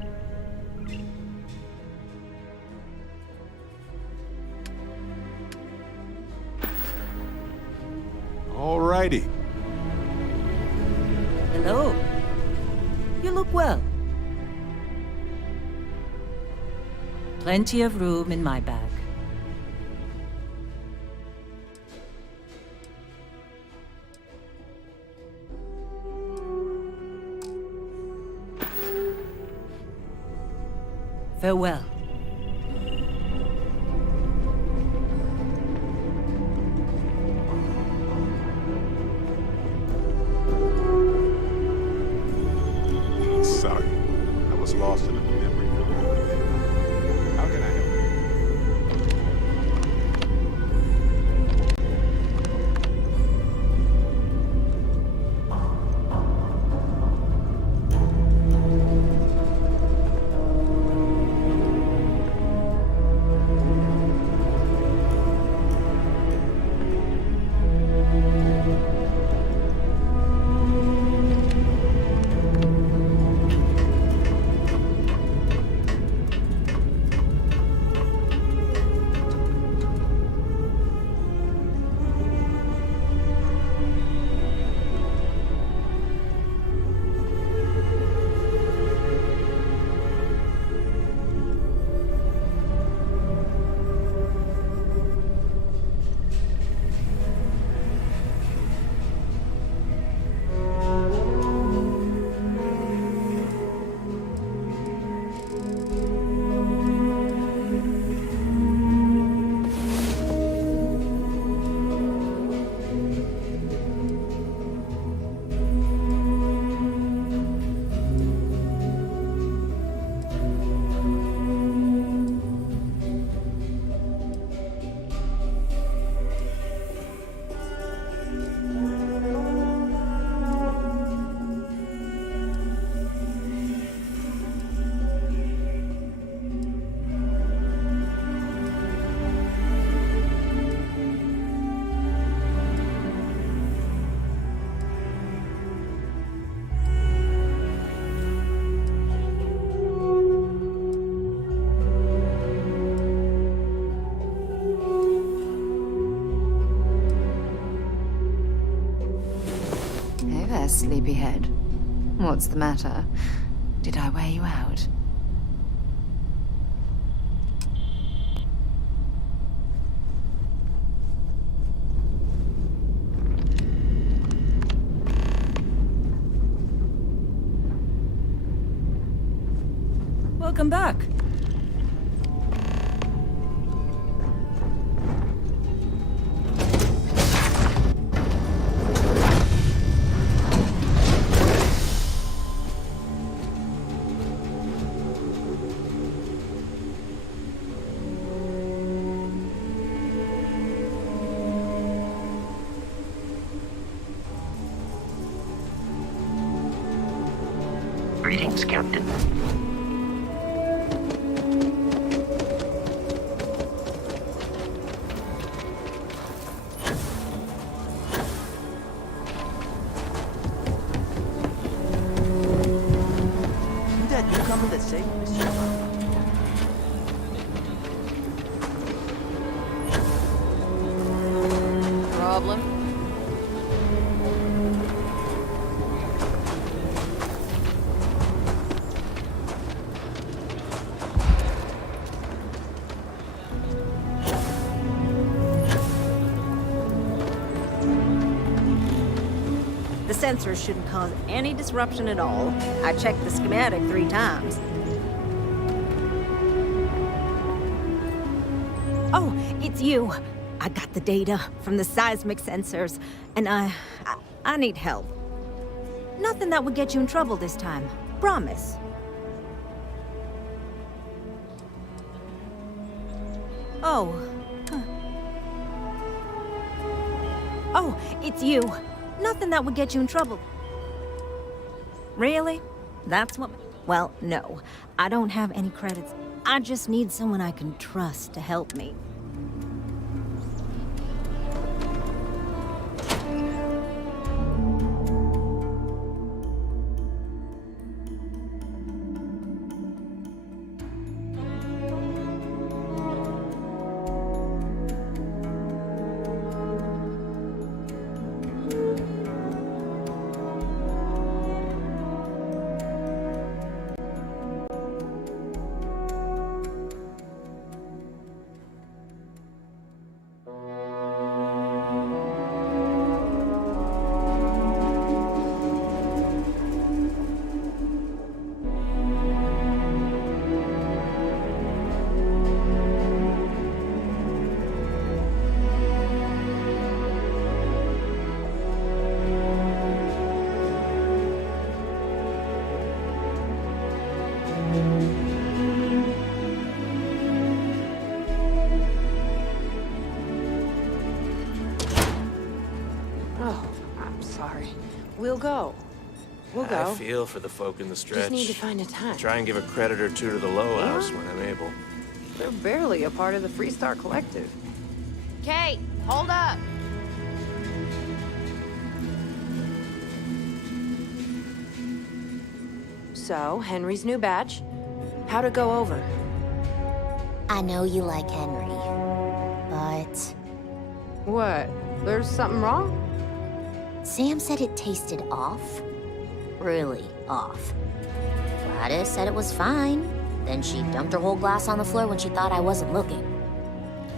Alrighty. Hello. You look well. Plenty of room in my bag. Farewell. Sorry. I was lost in a memory. How can I help? sleepyhead. What's the matter? Did I wear you out? Welcome back. Greetings, Captain. You that newcomer that saved Mr. Problem? The sensors shouldn't cause any disruption at all. I checked the schematic 3 times. Oh, it's you. I got the data from the seismic sensors, and I need help. Nothing that would get you in trouble this time. Promise. Oh. Huh. Oh, it's you. Nothing that would get you in trouble. Really? That's what... Well, no. I don't have any credits. I just need someone I can trust to help me. Oh, I'm sorry. We'll go. We'll go. I feel for the folk in the stretch. Just need to find a time. Try and give a credit or two to the Low House when I'm able. They're barely a part of the Freestar Collective. Kate, hold up. So, Henry's new batch? How'd it go over? I know you like Henry, but... What? There's something wrong? Sam said it tasted off. Really off. Gladys said it was fine. Then she dumped her whole glass on the floor when she thought I wasn't looking.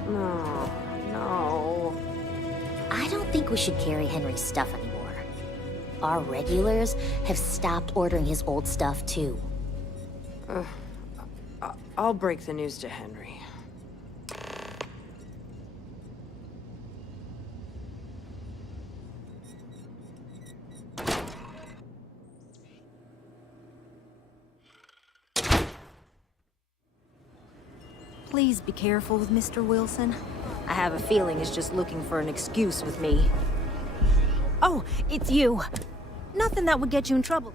No, no. I don't think we should carry Henry's stuff anymore. Our regulars have stopped ordering his old stuff, too. I'll break the news to Henry. Please be careful with Mr. Wilson. I have a feeling he's just looking for an excuse with me. Oh, it's you. Nothing that would get you in trouble.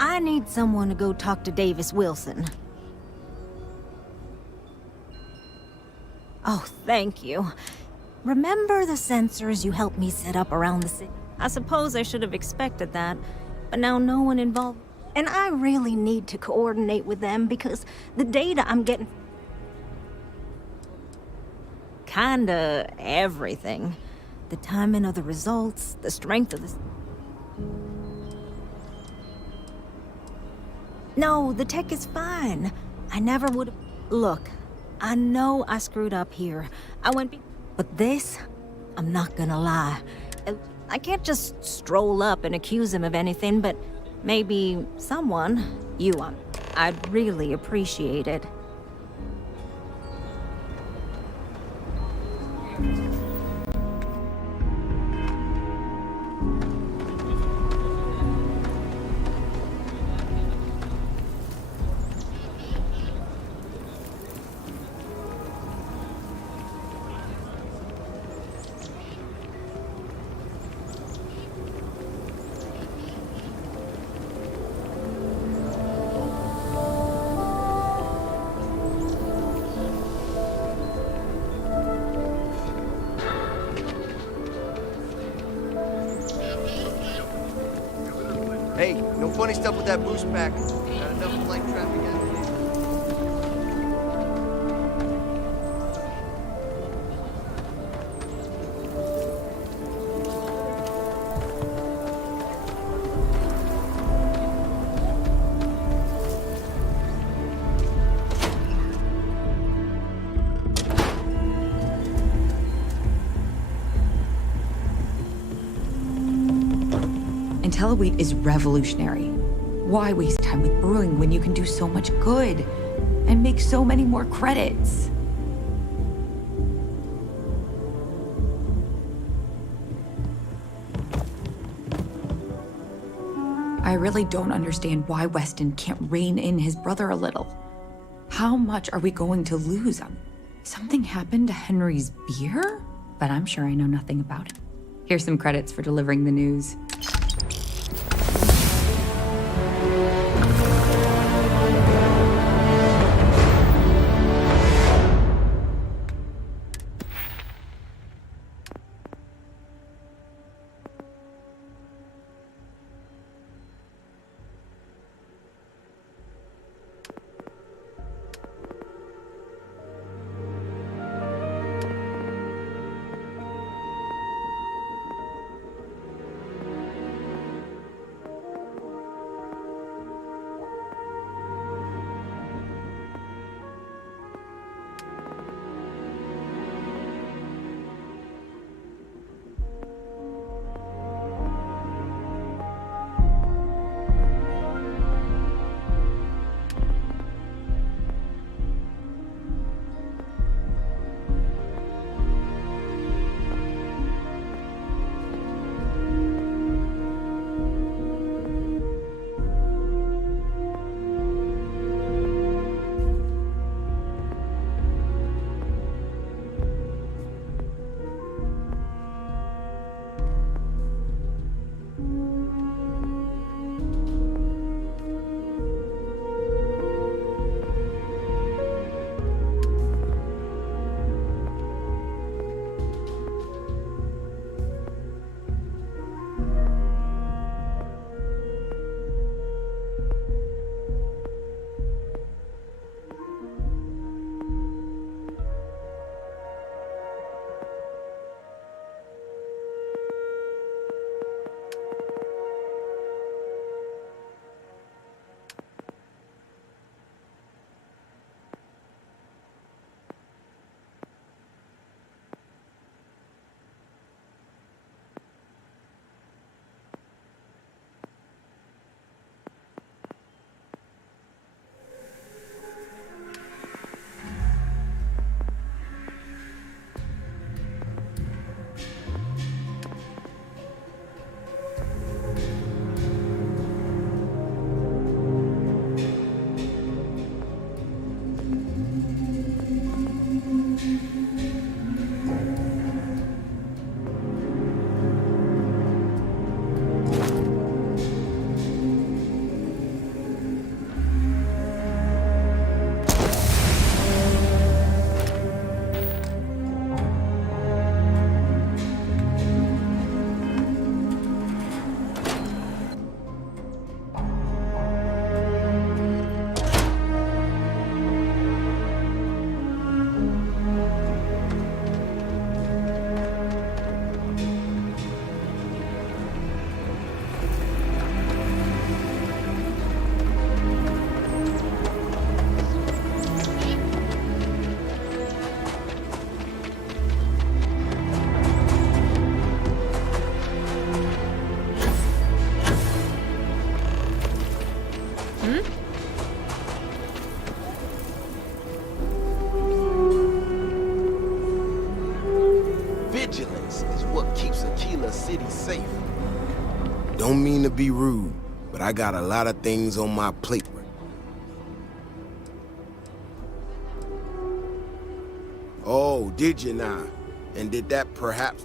I need someone to go talk to Davis Wilson. Oh, thank you. Remember the sensors you helped me set up around the city? I suppose I should have expected that, but now no one involved. And I really need to coordinate with them because the data I'm getting... Kinda everything. The timing of the results, the strength of the... No, the tech is fine. I never would... Look, I know I screwed up here. I went... But this, I'm not gonna lie. I can't just stroll up and accuse him of anything, but maybe someone, I'd really appreciate it. Hey, no funny stuff with that boost pack. Got enough flight traffic out of here. IntelliWheat is revolutionary. Why waste time with brewing when you can do so much good and make so many more credits? I really don't understand why Weston can't rein in his brother a little. How much are we going to lose? Something happened to Henry's beer? But I'm sure I know nothing about it. Here's some credits for delivering the news. Vigilance is what keeps Aquila City safe. Don't mean to be rude, but I got a lot of things on my plate. Oh, did you now? And did that perhaps...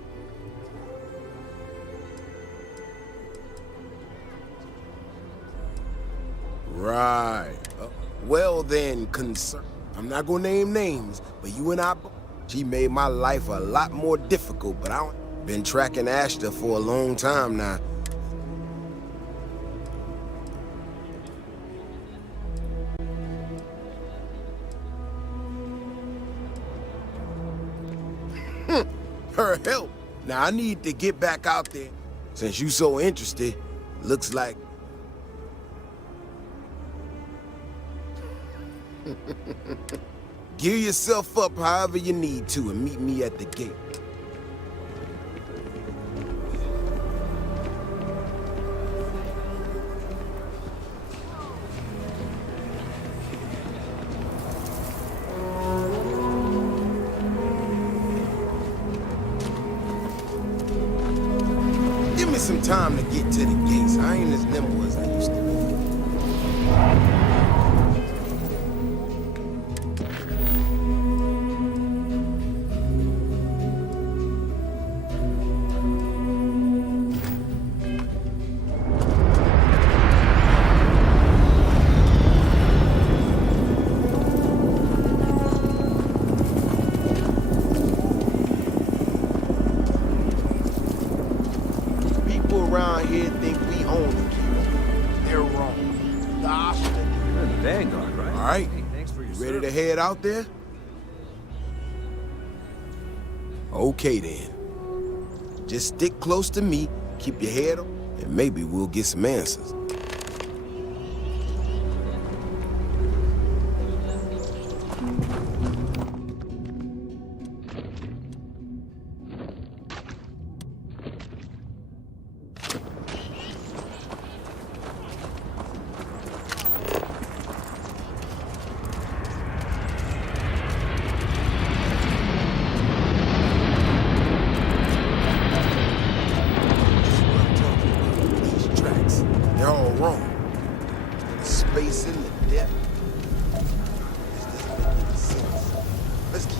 Right. Well then, concern. I'm not gonna name names, but you and I... She made my life a lot more difficult, but I been tracking Ashton for a long time now. Her help. Now I need to get back out there. Since you so interested, looks like... Gear yourself up however you need to and meet me at the gate. Give me some time to get to the gates. I ain't as nimble as I used to be. Around here think we own the key. They're wrong. The Oshman. You're in the Vanguard, right? All right. Hey, thanks for your Ready to head out there? Okay then. Just stick close to me, keep your head up, and maybe we'll get some answers. They're all wrong. The space in the depth. This doesn't make any sense. Let's keep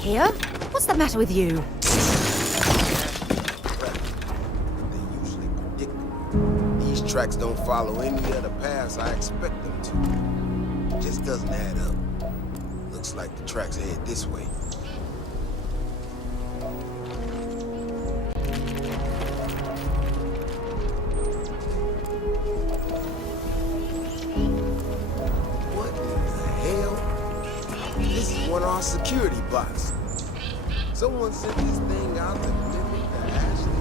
Here? What's the matter with you? They usually predictable. These tracks don't follow any other paths I expect them to. Just doesn't add up. Looks like the tracks head this way. What in the hell? This is one of our security bots. Someone sent this thing out to mimic the Ashley.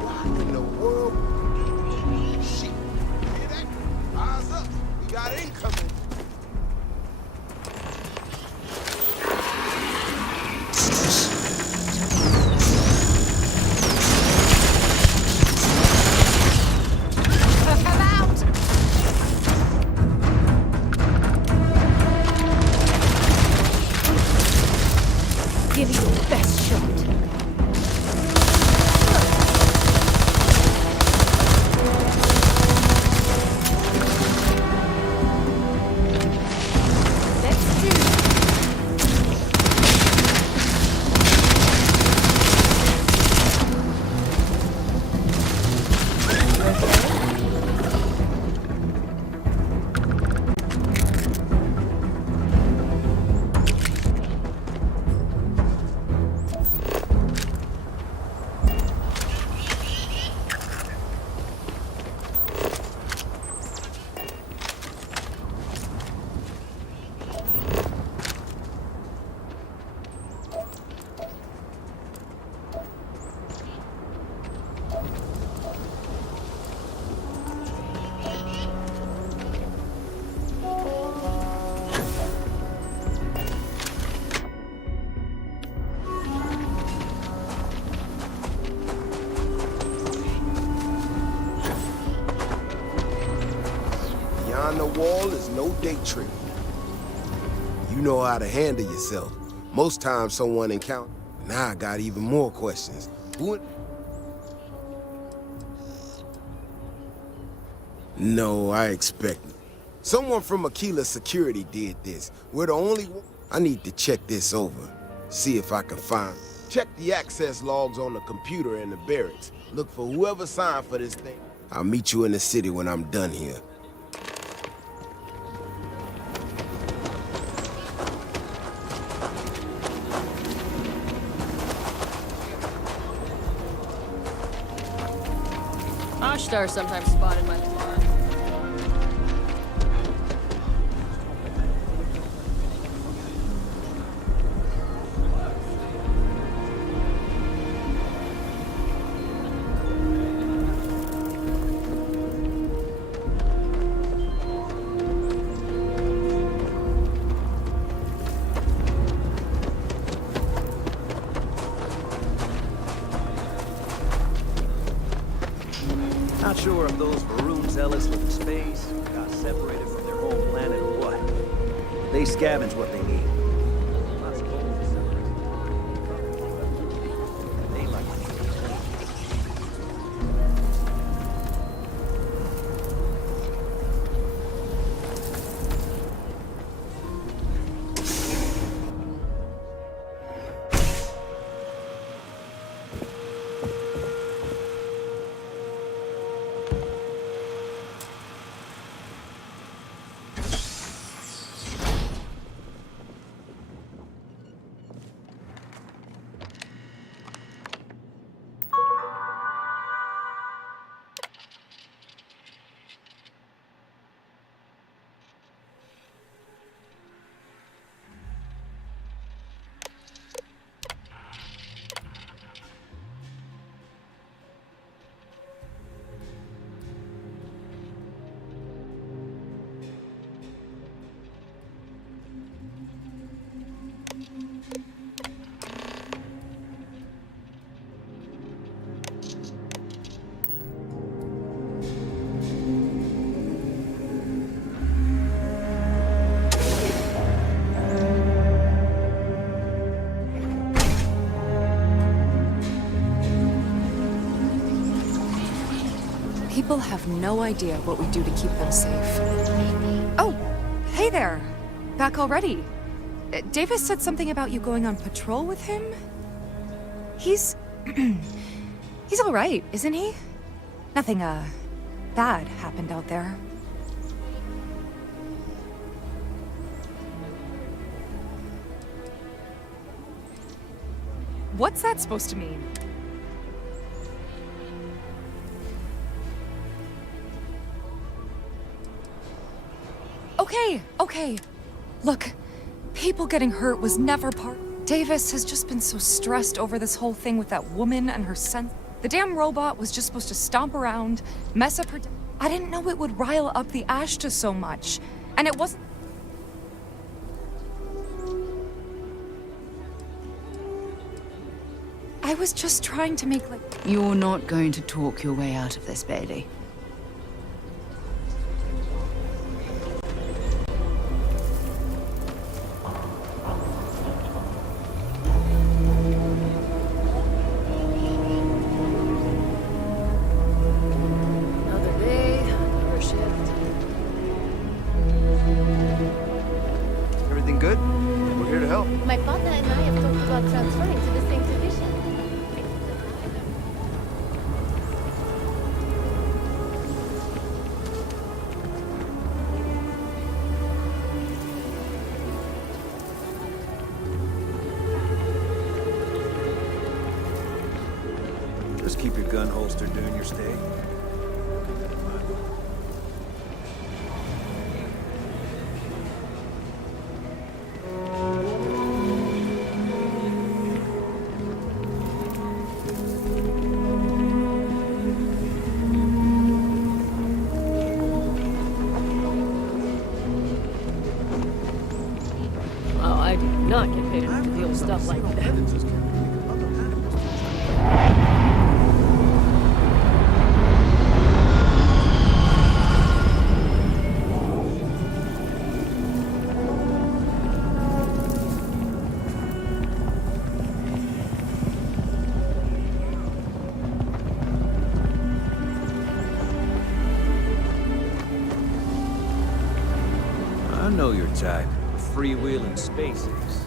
Why in the world? Shit. Hear that? Eyes up. We got incoming. Give it your best shot. wall is no day trip. You know how to handle yourself. Most times someone encounters. Now I got even more questions. No, I expect it. Someone from Aquila Security did this. We're the only one. I need to check this over. See if I can find. Check the access logs on the computer in the barracks. Look for whoever signed for this thing. I'll meet you in the city when I'm done here. Ashtar sometimes spotted my farm. Not sure if those maroon zealots from space got separated from their home planet or what. They scavenge what they need. Lots of old facilities. They like to keep it clean. People have no idea what we do to keep them safe. Oh, hey there. Back already. Davis said something about you going on patrol with him? He's... he's all right, isn't he? Nothing, bad happened out there. What's that supposed to mean? Okay. Look, people getting hurt was never part. Davis has just been so stressed over this whole thing with that woman and her son. The damn robot was just supposed to stomp around, mess up her... I didn't know it would rile up the Ashta so much. And it wasn't... I was just trying to make, like... You're not going to talk your way out of this, Bailey. Just keep your gun holstered during your stay. Oh, I do not get paid enough to deal with stuff like that. type. Freewheeling spaces.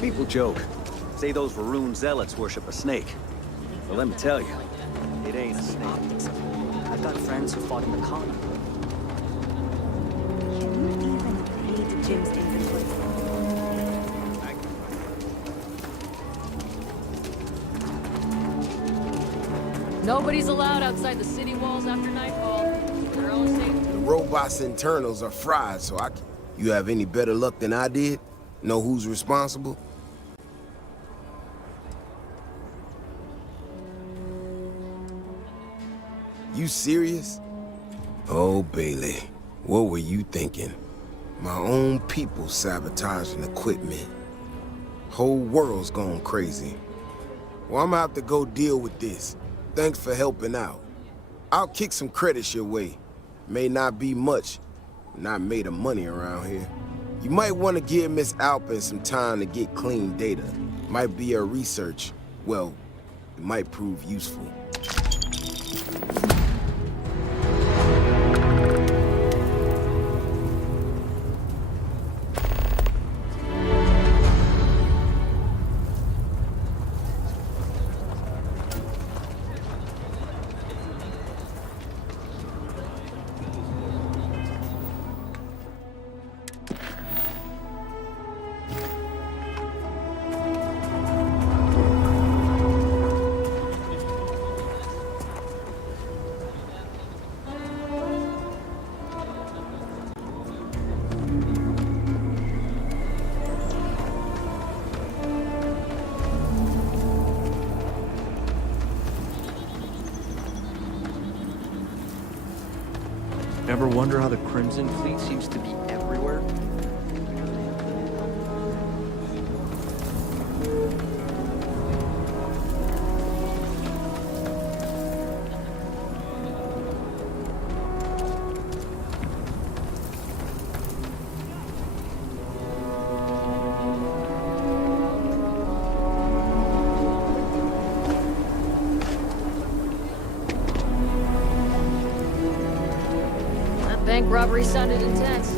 People joke. Say those Varun zealots worship a snake. But let me tell you, it ain't a snake. I've got friends who fought in the colony. Can you even read Jim's inventory? Nobody's allowed outside the city walls after nightfall. For their own safety. The robot's internals are fried, so I can... You have any better luck than I did? Know who's responsible? You serious? Oh, Bailey, what were you thinking? My own people sabotaging equipment. Whole world's gone crazy. Well, I'm gonna have to go deal with this. Thanks for helping out. I'll kick some credits your way. May not be much. Not made of money around here. You might want to give Miss Alpin some time to get clean data. Might be her research. Well, it might prove useful. Ever wonder how the Crimson Fleet seems to be everywhere? Bank robbery sounded intense.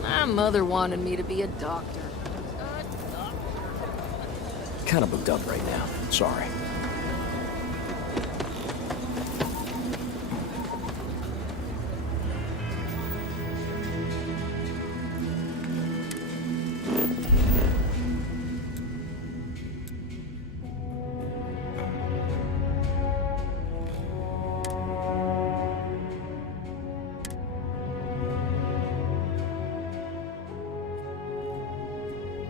My mother wanted me to be a doctor. Kinda booked up right now. Sorry.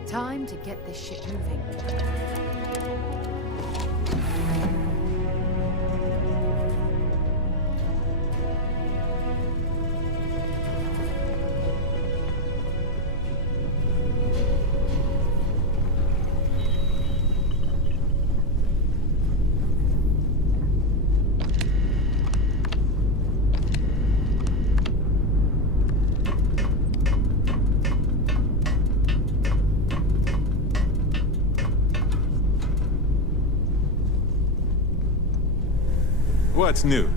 Time to get this shit moving. What's new?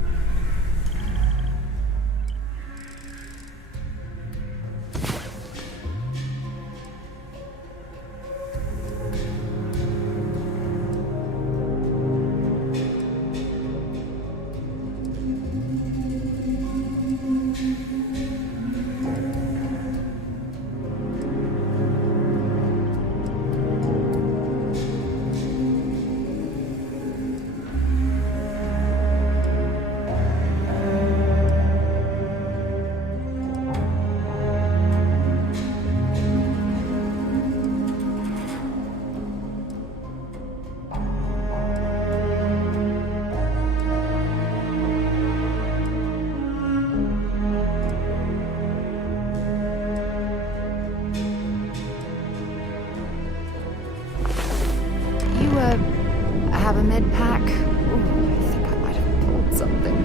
have a med pack? Ooh, I think I might have pulled something.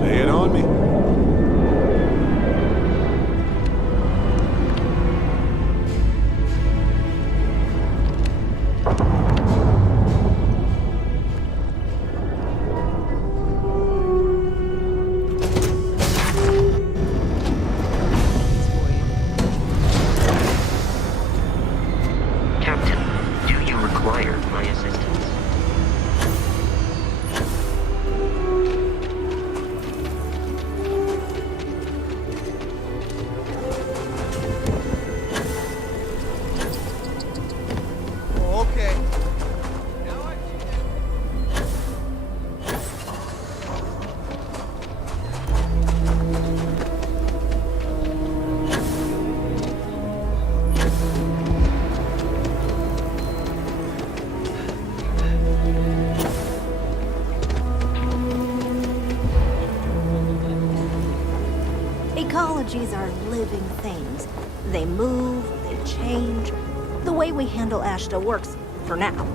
Lay it on me. Captain, do you require my assistance? Okay. Ecologies are living things. They move, they change. The way we handle Ashta works for now.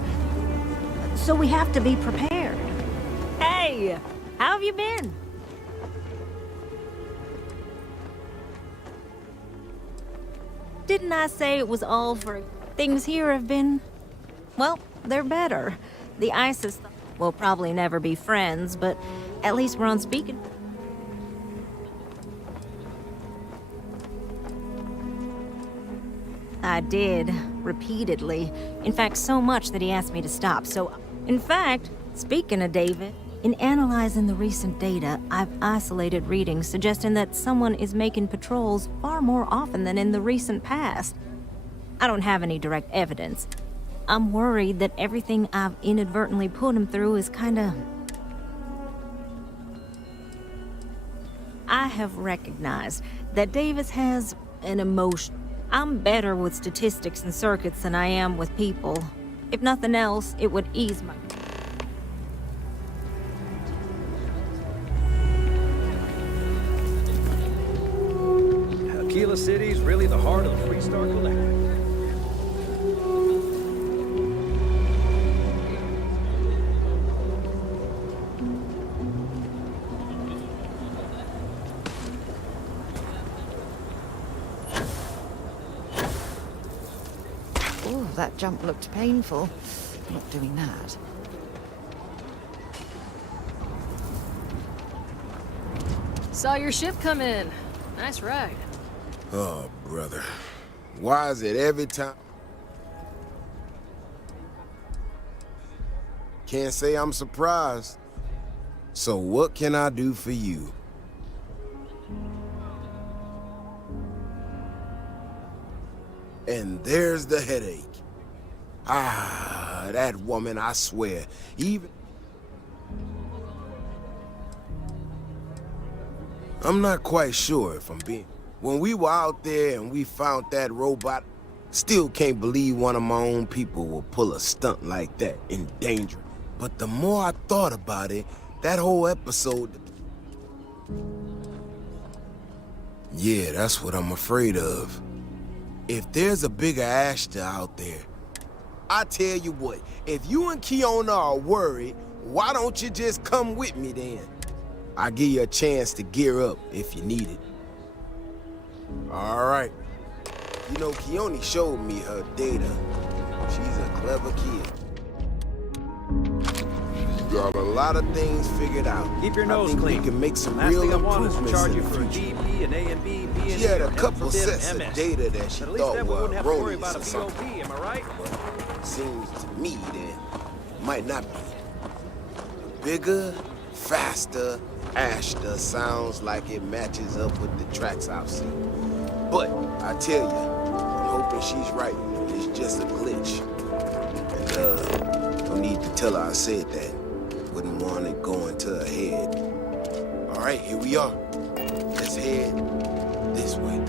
So we have to be prepared. Hey, how have you been? Didn't I say it was all for... Things here have been... Well, they're better. The ISIS... We'll probably never be friends, but at least we're on speaking... I did, repeatedly. In fact, so much that he asked me to stop. So, in fact, speaking of David, in analyzing the recent data, I've isolated readings suggesting that someone is making patrols far more often than in the recent past. I don't have any direct evidence. I'm worried that everything I've inadvertently put him through is kinda... I have recognized that Davis has an emotion. I'm better with statistics and circuits than I am with people. If nothing else, it would ease my... Aquila City's really the heart of the Freestar Collective. Ooh, that jump looked painful. Not doing that. Saw your ship come in. Nice ride. Oh, brother. Why is it every time? Can't say I'm surprised. So what can I do for you? And there's the headache. Ah, that woman, I swear, even... I'm not quite sure if I'm being... When we were out there and we found that robot, still can't believe one of my own people will pull a stunt like that in danger. But the more I thought about it, that whole episode... Yeah, that's what I'm afraid of. If there's a bigger Ashta out there, I tell you what, if you and Kiona are worried, why don't you just come with me then? I'll give you a chance to gear up if you need it. All right. You know, Keone showed me her data. She's a clever kid. She's got a lot of things figured out. Keep your nose clean. We can make some Last real thing I want is to improvements charge in you the for a future. DP, an A and B, B and She had E, a and couple heaven forbid, sets of MS. data that she But at least thought then we were wouldn't have to worry erroneous about or a something. BOP, am I right? Seems to me that might not be. Bigger, faster, Ashta sounds like it matches up with the tracks I've seen. But I tell you, I'm hoping she's right. It's just a glitch. And no need to tell her I said that. Wouldn't want it going to her head. All right, here we are. Let's head this way.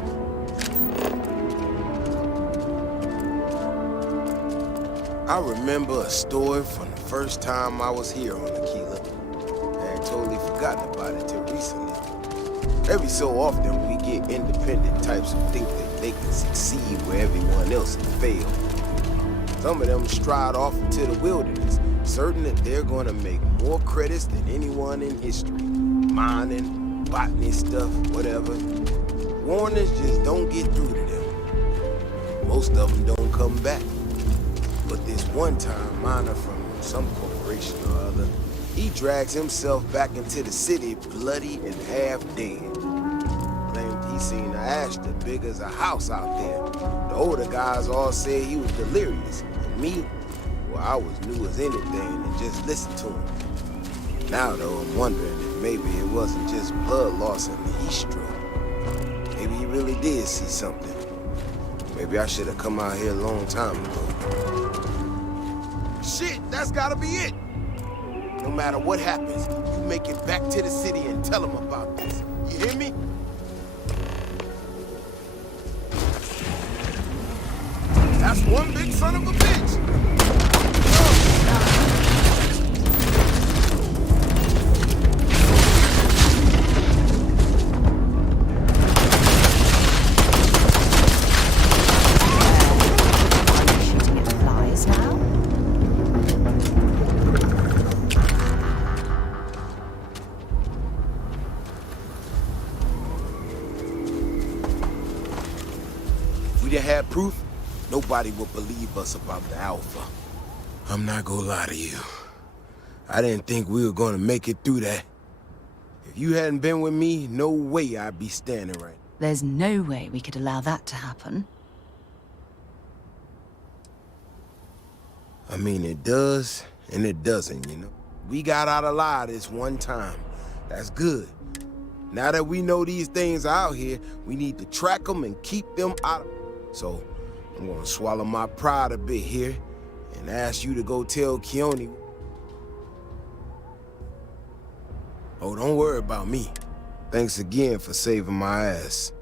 I remember a story from the first time I was here on Aquila. I had totally forgotten about it till recently. Every so often, we get independent types who think that they can succeed where everyone else has failed. Some of them stride off into the wilderness, certain that they're gonna make more credits than anyone in history. Mining, botany stuff, whatever. Warnings just don't get through to them. Most of them don't come back. But this one-time miner from some corporation or other, he drags himself back into the city bloody and half dead. Claimed he seen an ash that big as a house out there. The older guys all said he was delirious. And me, well, I was new as anything and just listened to him. Now, though, I'm wondering if maybe it wasn't just blood loss and the heat stroke. Maybe he really did see something. Maybe I should have come out here a long time ago. Shit, that's gotta be it! No matter what happens, you make it back to the city and tell them about this. You hear me? That's one big son of a bitch! Had proof, nobody would believe us about the Alpha. I'm not gonna lie to you. I didn't think we were gonna make it through that. If you hadn't been with me, no way I'd be standing right. There's no way we could allow that to happen. I mean, it does, and it doesn't, you know? We got out alive this one time. That's good. Now that we know these things are out here, we need to track them and keep them out of... So, I'm gonna swallow my pride a bit here and ask you to go tell Keone. Oh, don't worry about me. Thanks again for saving my ass.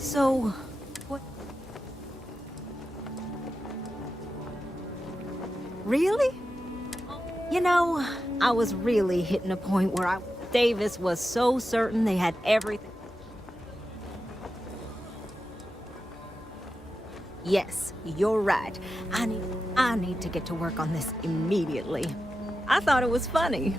So, what? Really? You know, I was really hitting a point where Davis was so certain they had everything. Yes, you're right. I need to get to work on this immediately. I thought it was funny.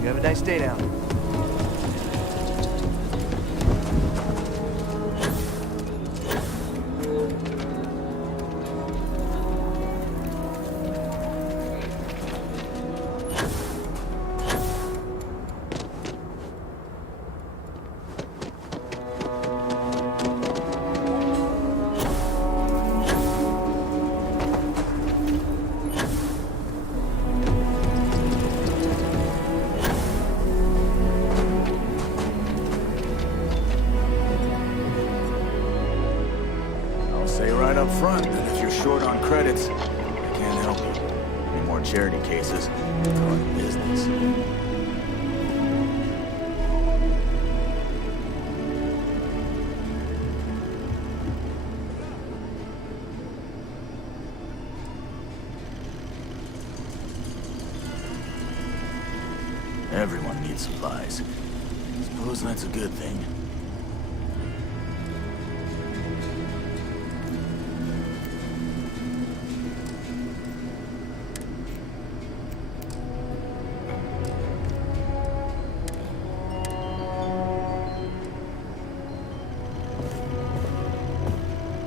You have a nice day now. up front that if you're short on credits, I can't help you. Any more charity cases, talk business. Everyone needs supplies. Suppose that's a good thing.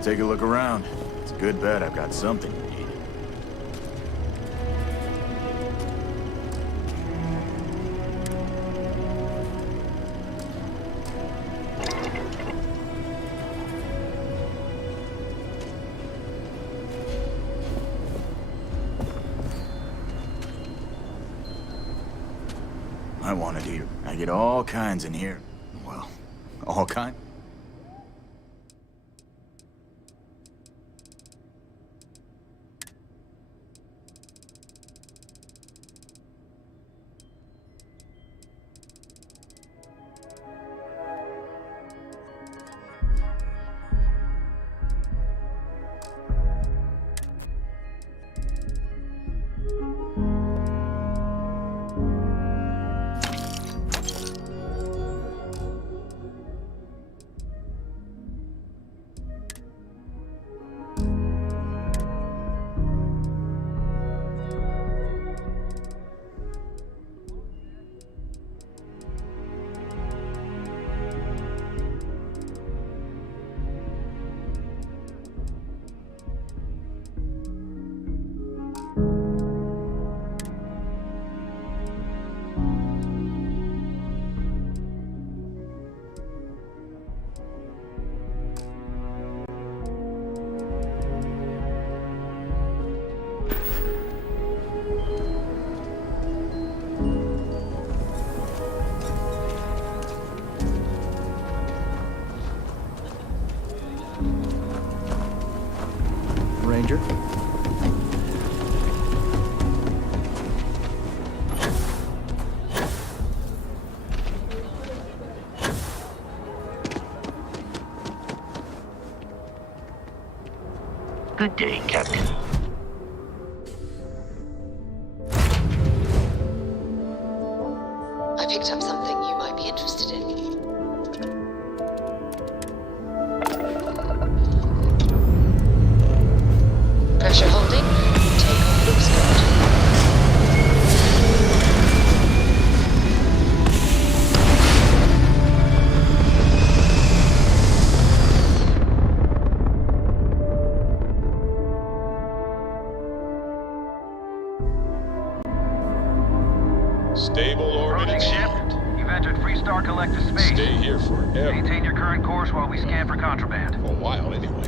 Take a look around. It's a good bet I've got something you need. I wanted to. I get all kinds in here. Well, all kinds. Ranger? Good day, Captain. I picked up something you might be interested in. Pressure holding. Takeoff looks good. Stable orbiting ship. You've entered Freestar Collective space. Stay here forever. Maintain your current course while we scan for contraband. For a while, anyway.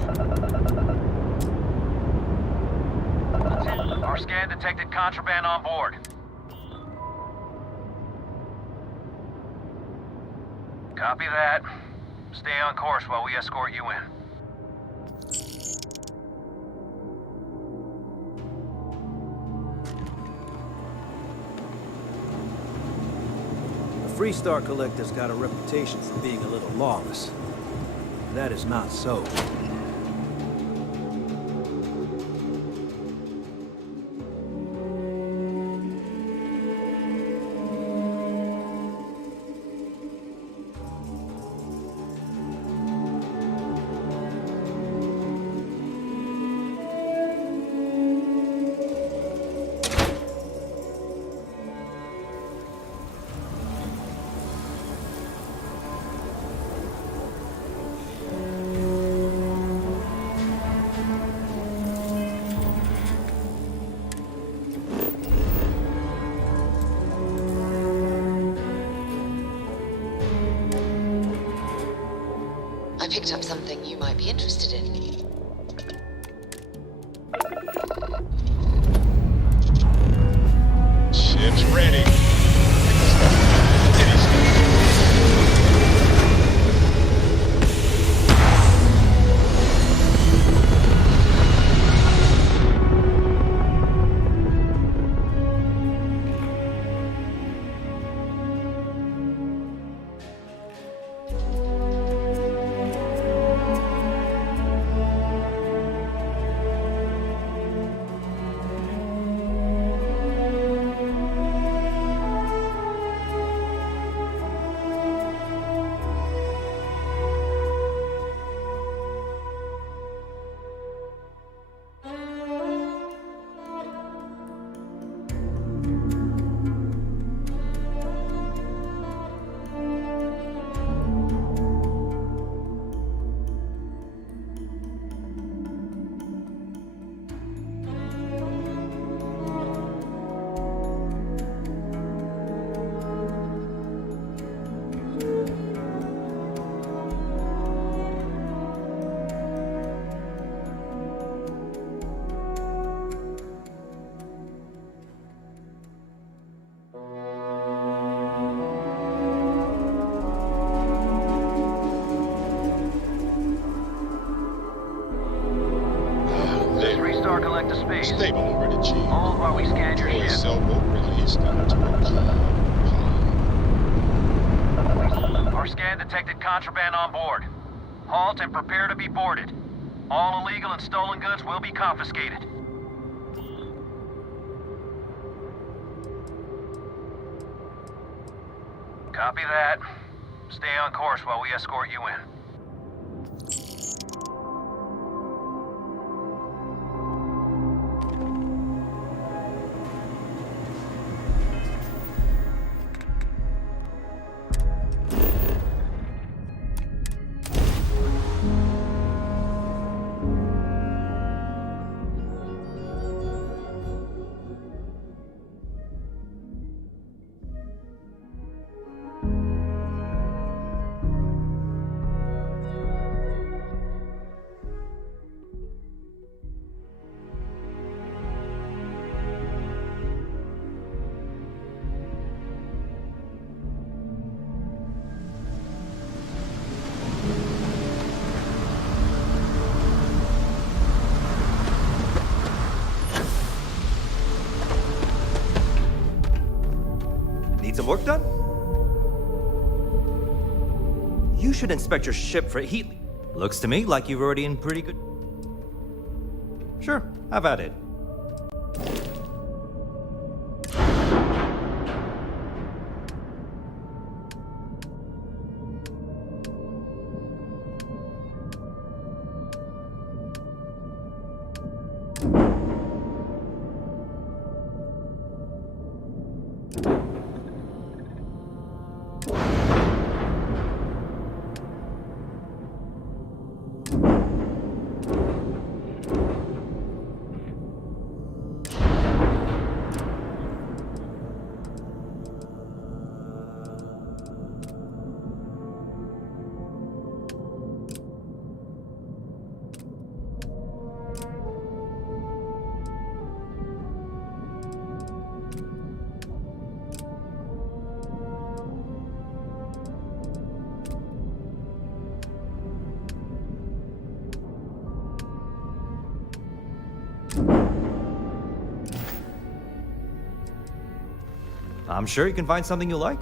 Our scan detected contraband on board. Copy that. Stay on course while we escort you in. The Freestar Collector's got a reputation for being a little lawless. That is not so. I picked up something you might be interested in. Ship's ready. back to space. Stable already, Chief. Hold while we scan your ship. Sailboat released into a pond. Our scan detected contraband on board. Halt and prepare to be boarded. All illegal and stolen goods will be confiscated. Copy that. Stay on course while we escort you in. Need some work done? You should inspect your ship for heat. Looks to me like you've already in pretty good... Sure, have at it. I'm sure you can find something you like.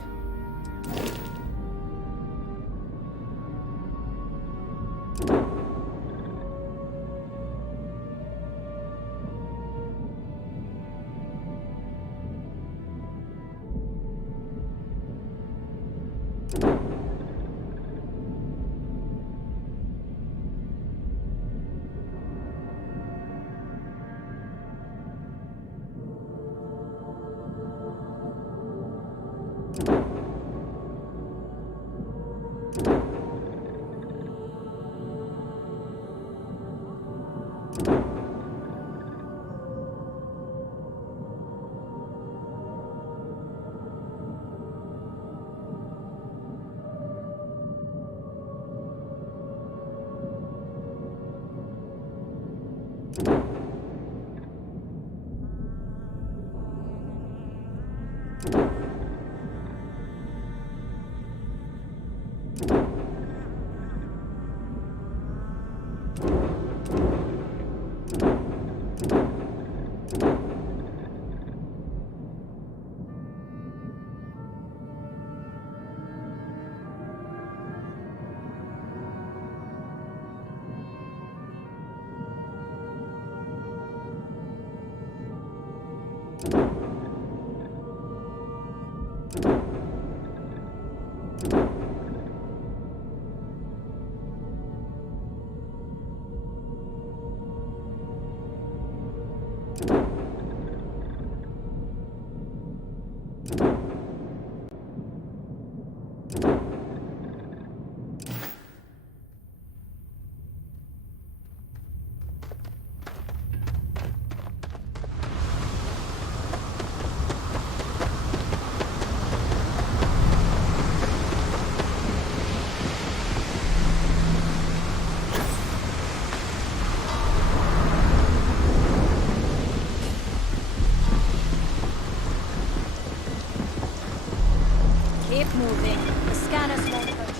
Keep moving. The scanners won't hurt you.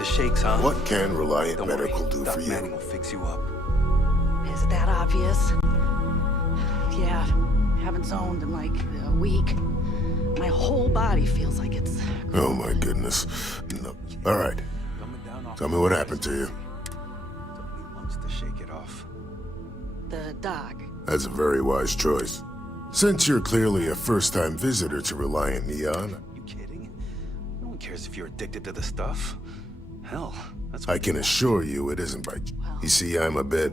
the shakes, huh? What can Reliant Medical do for you? Manning will fix you up. Is it that obvious? Yeah, haven't zoned in like a week. My whole body feels like it's... Oh my goodness. No. All right. Tell me what happened to you. He wants to shake it off. The doc. That's a very wise choice. Since you're clearly a first-time visitor to Reliant Neon, You kidding? No one cares if you're addicted to the stuff. Hell, that's I can assure you it isn't by... You see, I'm a bit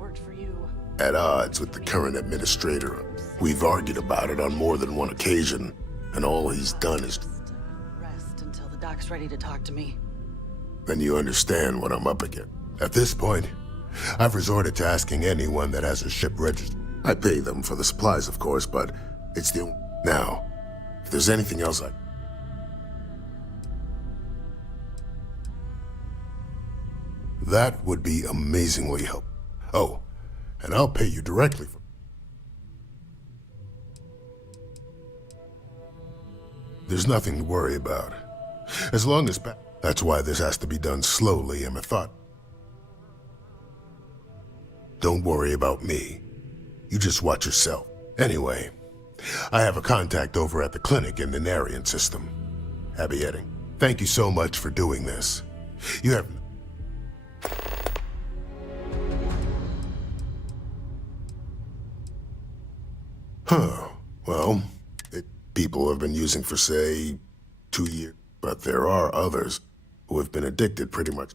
at odds with the current administrator. We've argued about it on more than one occasion, and all he's done is... Rest until the doc's ready to talk to me. Then you understand what I'm up against. At this point, I've resorted to asking anyone that has a ship registered. I pay them for the supplies, of course, but it's the... Now, if there's anything else I... That would be amazingly helpful. Oh, and I'll pay you directly for... There's nothing to worry about. As long as... That's why this has to be done slowly and method. Don't worry about me. You just watch yourself. Anyway, I have a contact over at the clinic in the Narian system. Abby Edding, thank you so much for doing this. You have... Huh. Well, people have been using for, say, 2 years. But there are others who have been addicted pretty much.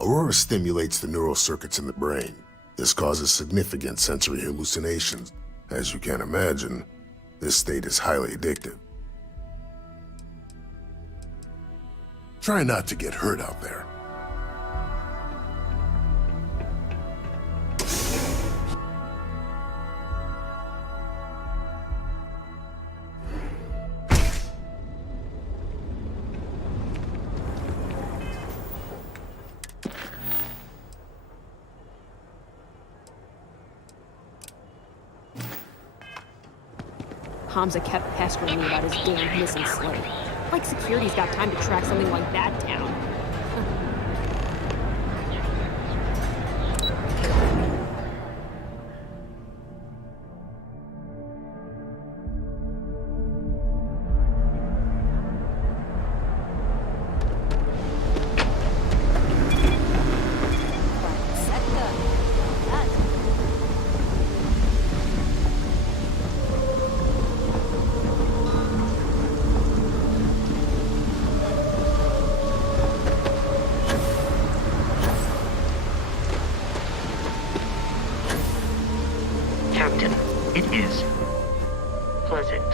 Aurora stimulates the neural circuits in the brain. This causes significant sensory hallucinations. As you can imagine, this state is highly addictive. Try not to get hurt out there. Hamza kept pestering me about his damn missing slave. Like security's got time to track something like that down. Captain, it is pleasant.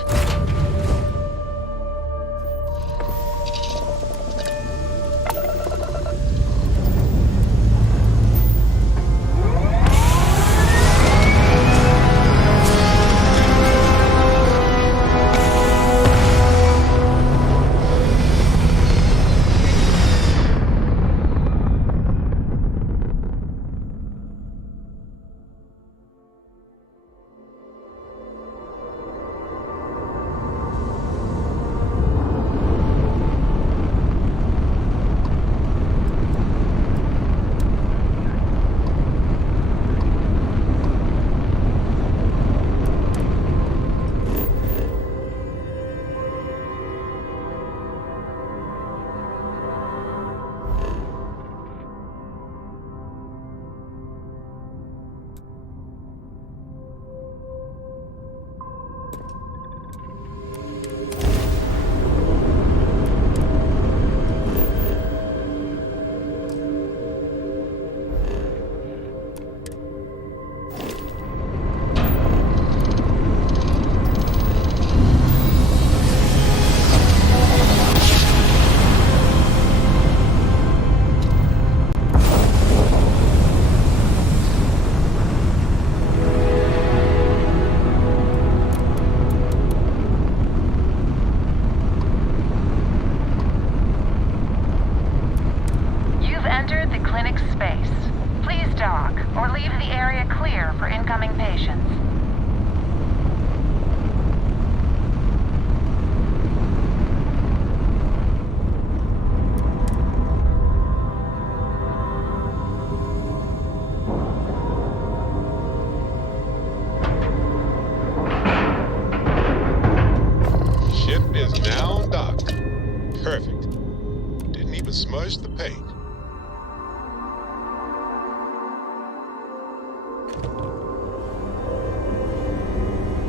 even smudged the paint.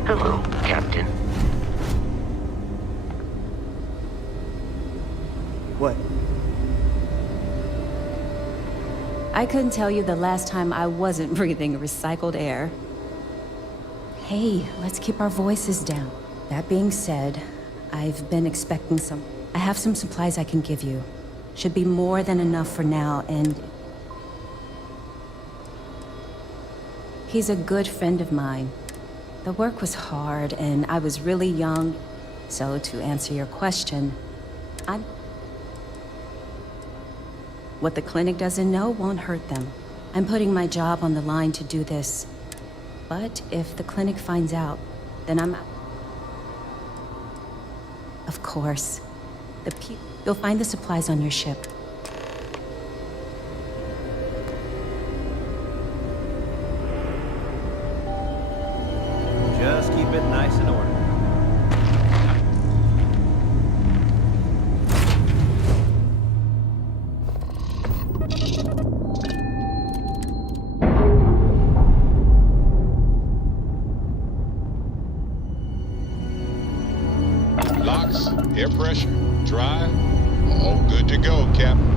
Hello, Captain. What? I couldn't tell you the last time I wasn't breathing recycled air. Hey, let's keep our voices down. That being said, I've been expecting I have some supplies I can give you. Should be more than enough for now, and... He's a good friend of mine. The work was hard, and I was really young. So, to answer your question, what the clinic doesn't know won't hurt them. I'm putting my job on the line to do this. But if the clinic finds out, then I'm out. Of course. You'll find the supplies on your ship. Just keep it nice and orderly. Locks, air pressure, drive, all good to go, Captain.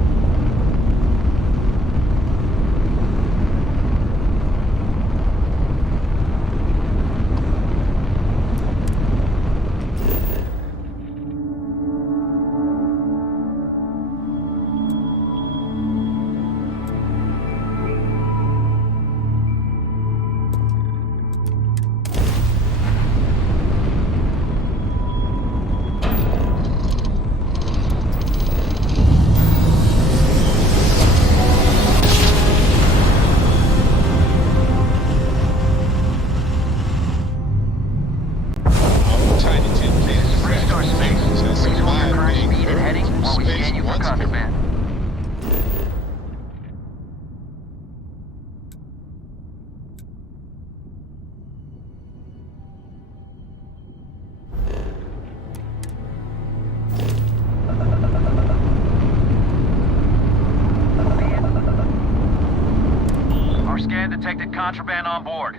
Detected contraband on board.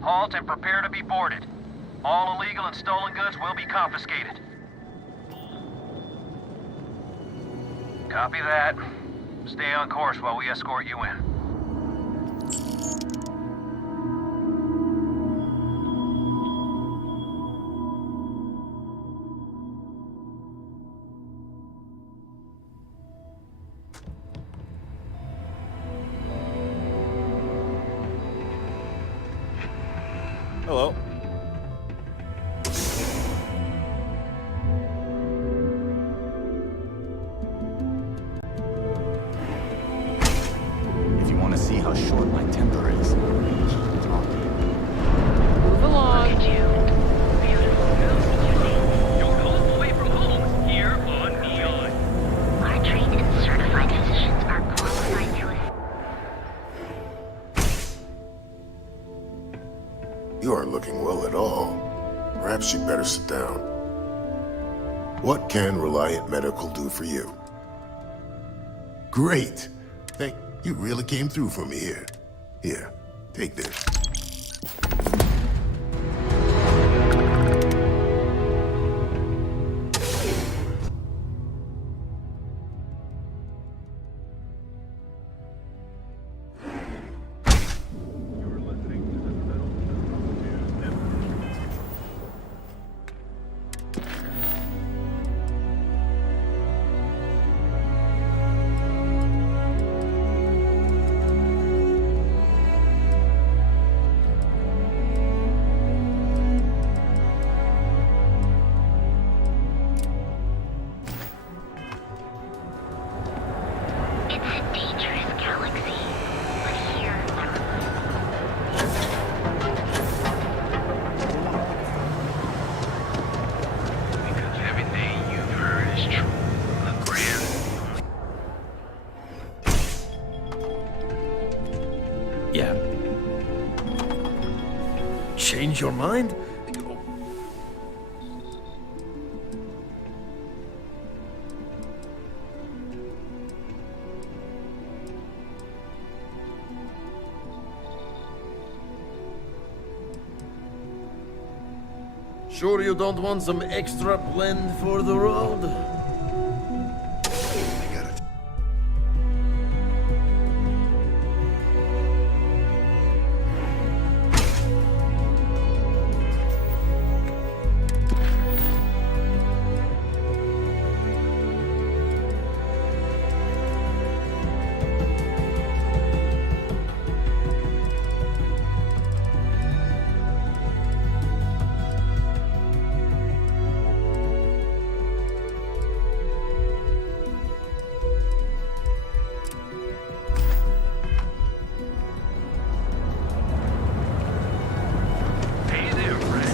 Halt and prepare to be boarded. All illegal and stolen goods will be confiscated. Copy that. Stay on course while we escort you in. Hello. If you want to see how short my temper is, keep talking. Move along. Look at you. Beautiful. You're home away from home here on Neon. Our trained and certified physicians are qualified to You aren't looking well at all. Perhaps you'd better sit down. What can Reliant Medical do for you? Great. You really came through for me here. Here, take this. Yeah. Change your mind? Sure you don't want some extra blend for the road?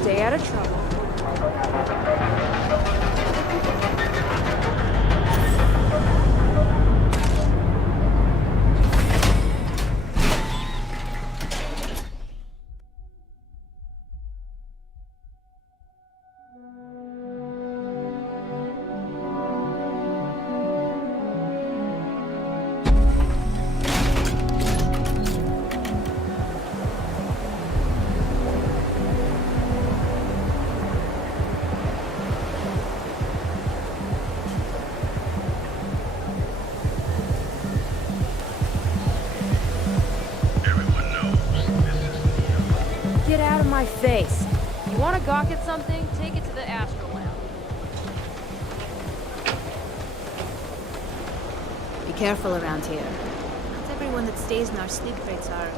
Stay out of trouble. Get out of my face. You want to gawk at something? Take it to the Astro Lab. Be careful around here. Not everyone that stays in our sleep crates are.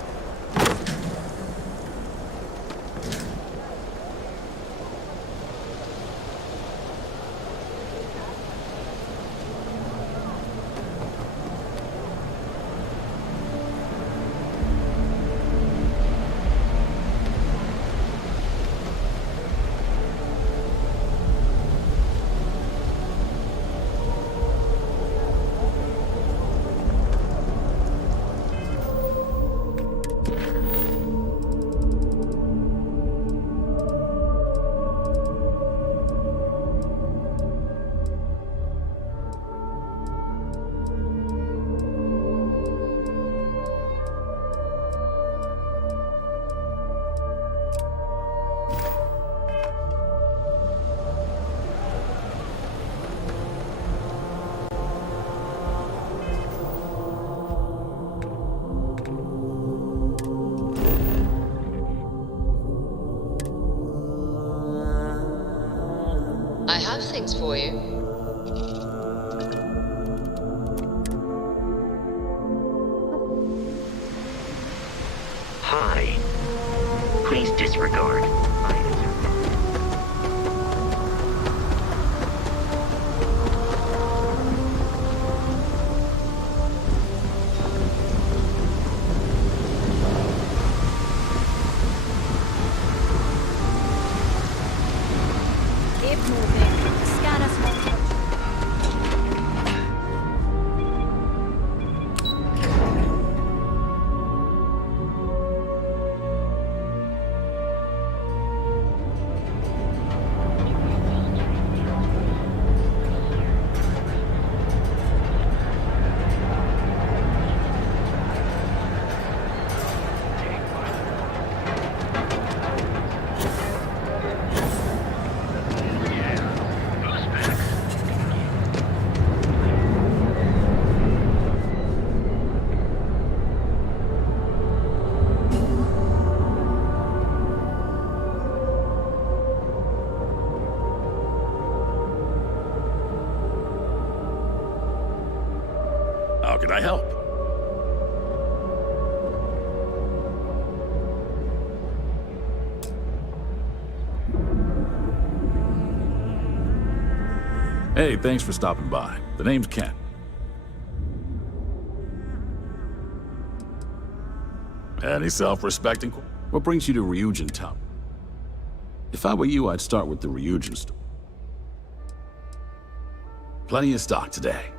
I have things for you. Hi. Please disregard. Keep moving. Scan us more. How can I help? Hey, thanks for stopping by. The name's Ken. Any self-respecting? What brings you to Ryujin Town? If I were you, I'd start with the Ryujin store. Plenty of stock today.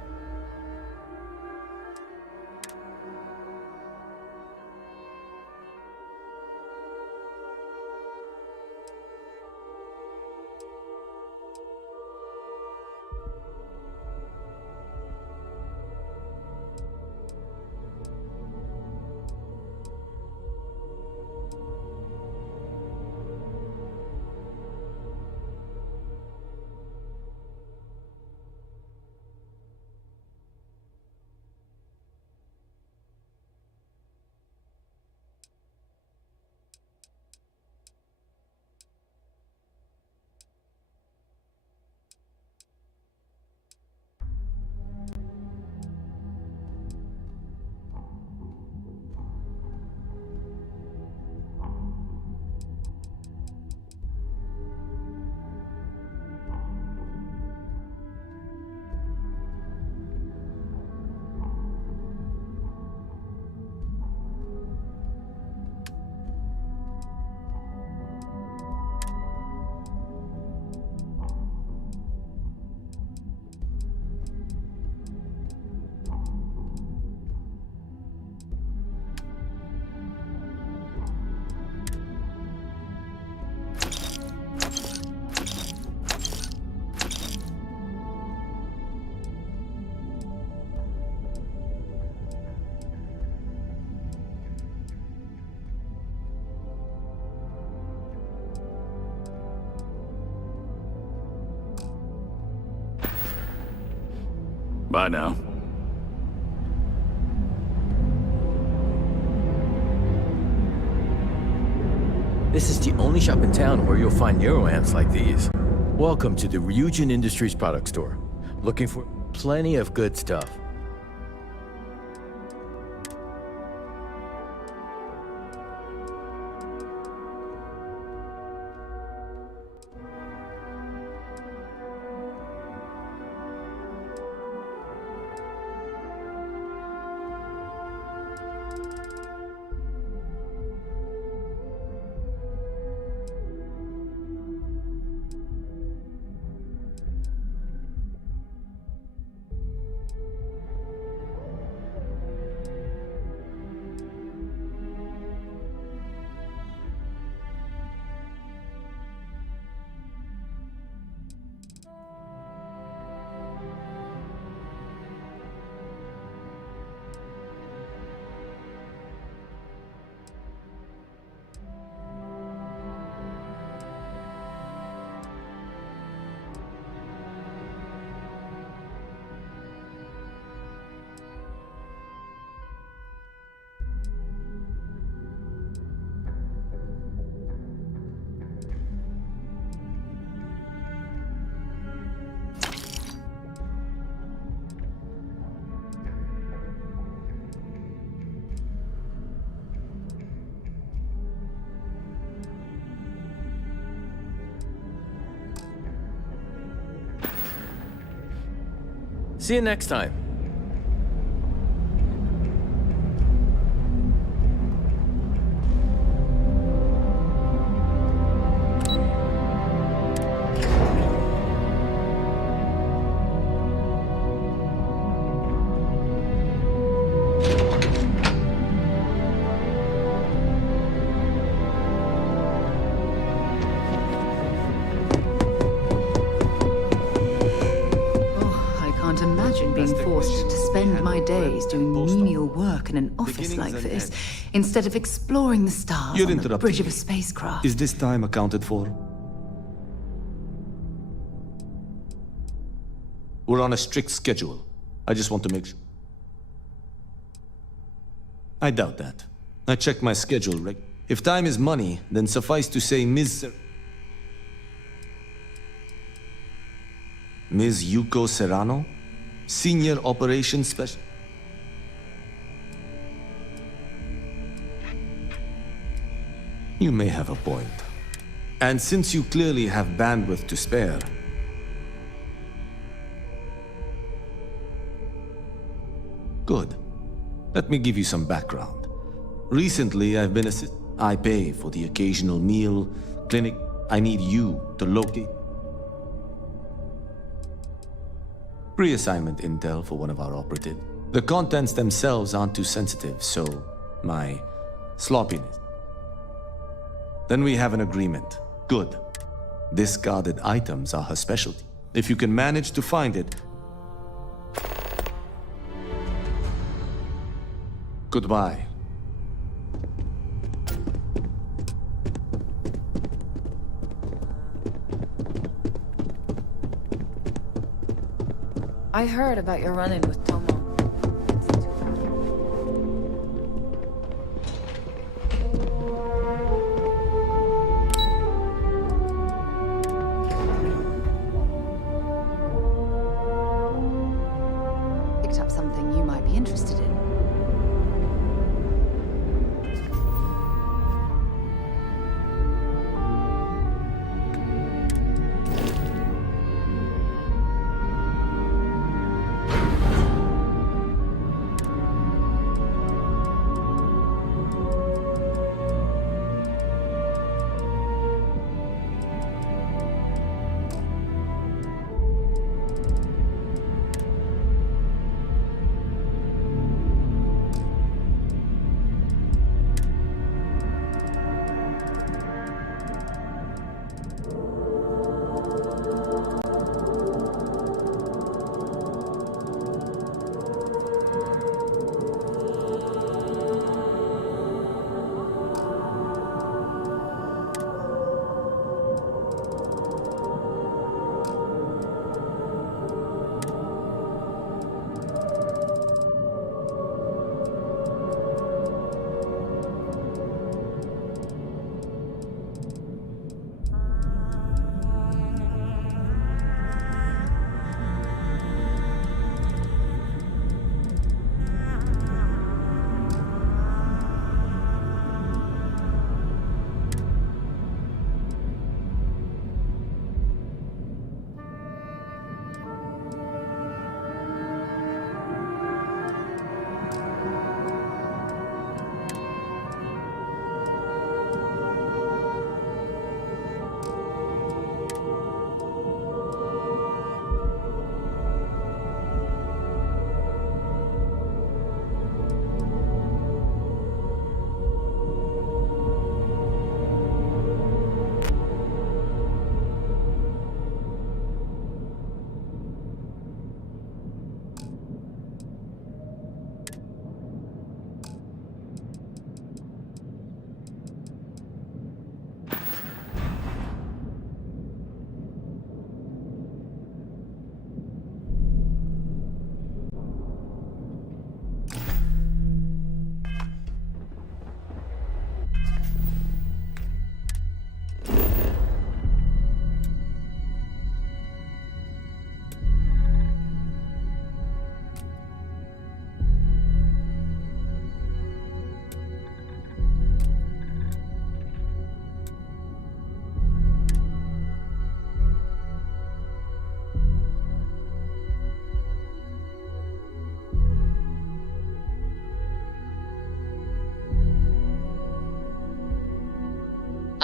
Bye now. This is the only shop in town where you'll find neuroamps like these. Welcome to the Ryujin Industries product store. Looking for plenty of good stuff. See you next time. Days doing menial work in an office like this, instead of exploring the stars on the bridge of a spacecraft. Is this time accounted for? We're on a strict schedule. I just want to make sure. I doubt that. I checked my schedule. If time is money, then suffice to say Ms. Yuko Serrano? Senior Operations Specialist. You may have a point. And since you clearly have bandwidth to spare, good. Let me give you some background. Recently, I've been I pay for the occasional meal, clinic. I need you to locate. Pre-assignment intel for one of our operatives. The contents themselves aren't too sensitive, so my sloppiness. Then we have an agreement. Good. Discarded items are her specialty. If you can manage to find it... Goodbye. I heard about your run-in with Tomo. Picked up something you might be interested in.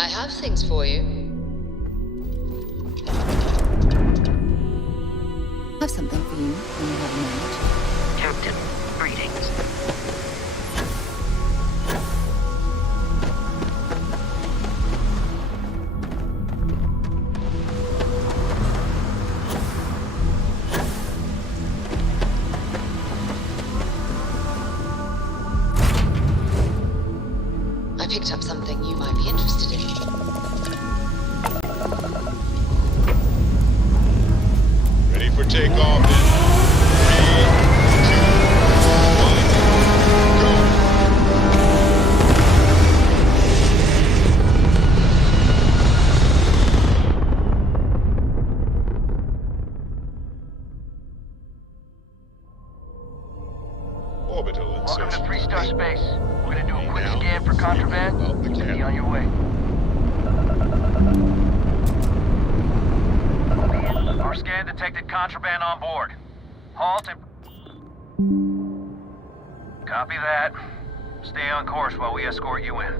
I have things for you. Have something for you when you have a moment. Captain, greetings. I picked up something you might be interested in. Ready for takeoff in 3, 2, 1, go. Orbital insertion. Welcome to three-star space. We're gonna do a quick scan for contraband. Be on your way. Our scan detected contraband on board. Halt and... Copy that. Stay on course while we escort you in.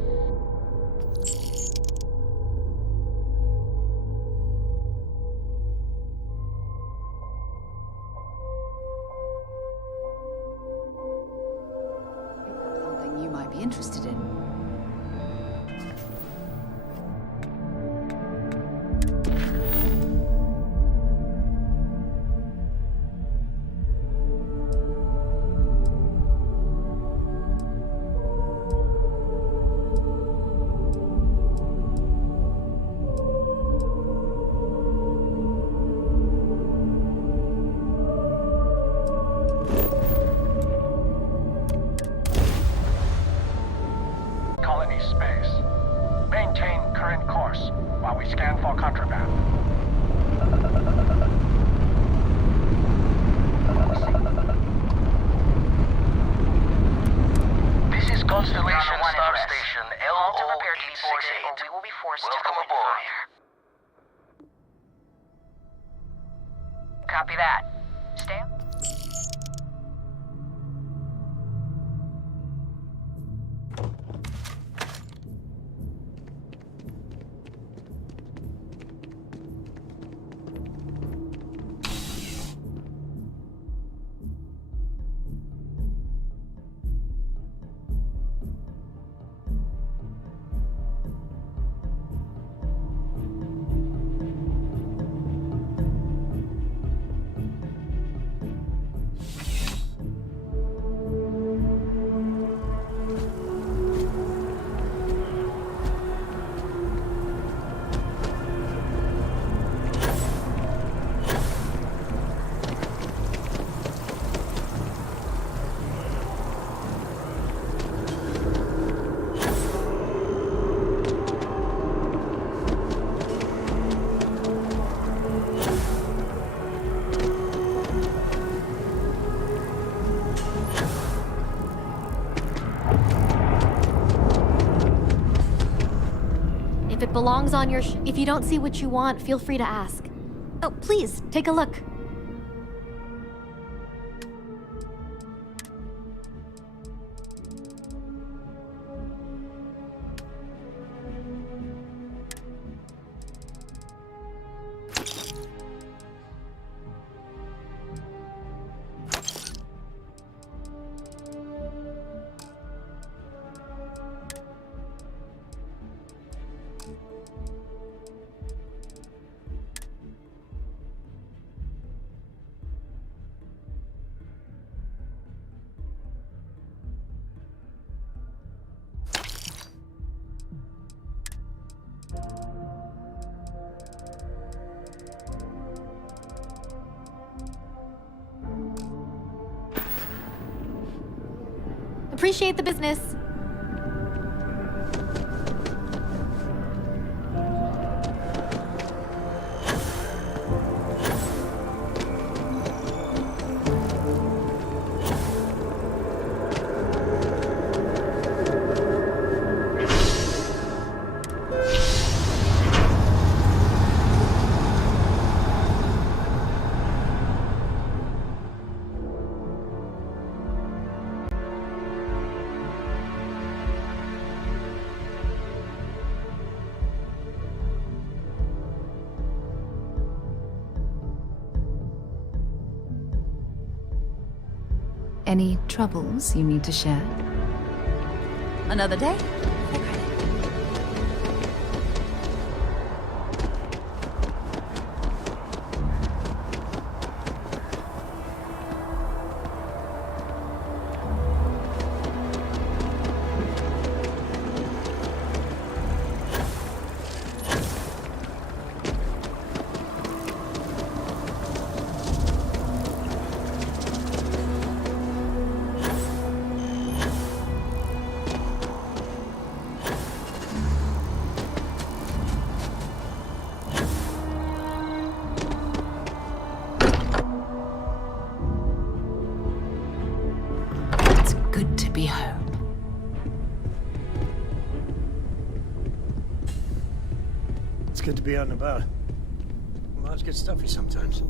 Something you might be interested in. Colony space. Maintain current course while we scan for contraband. This is Constellation Star Station LO-868. We will be forced to Welcome open aboard. fire. Copy that. Stay. If it belongs on your if you don't see what you want, feel free to ask. Oh, please, take a look. Appreciate the business. Any troubles you need to share? Another day? Good to be home. It's good to be out and about. Lives get stuffy sometimes.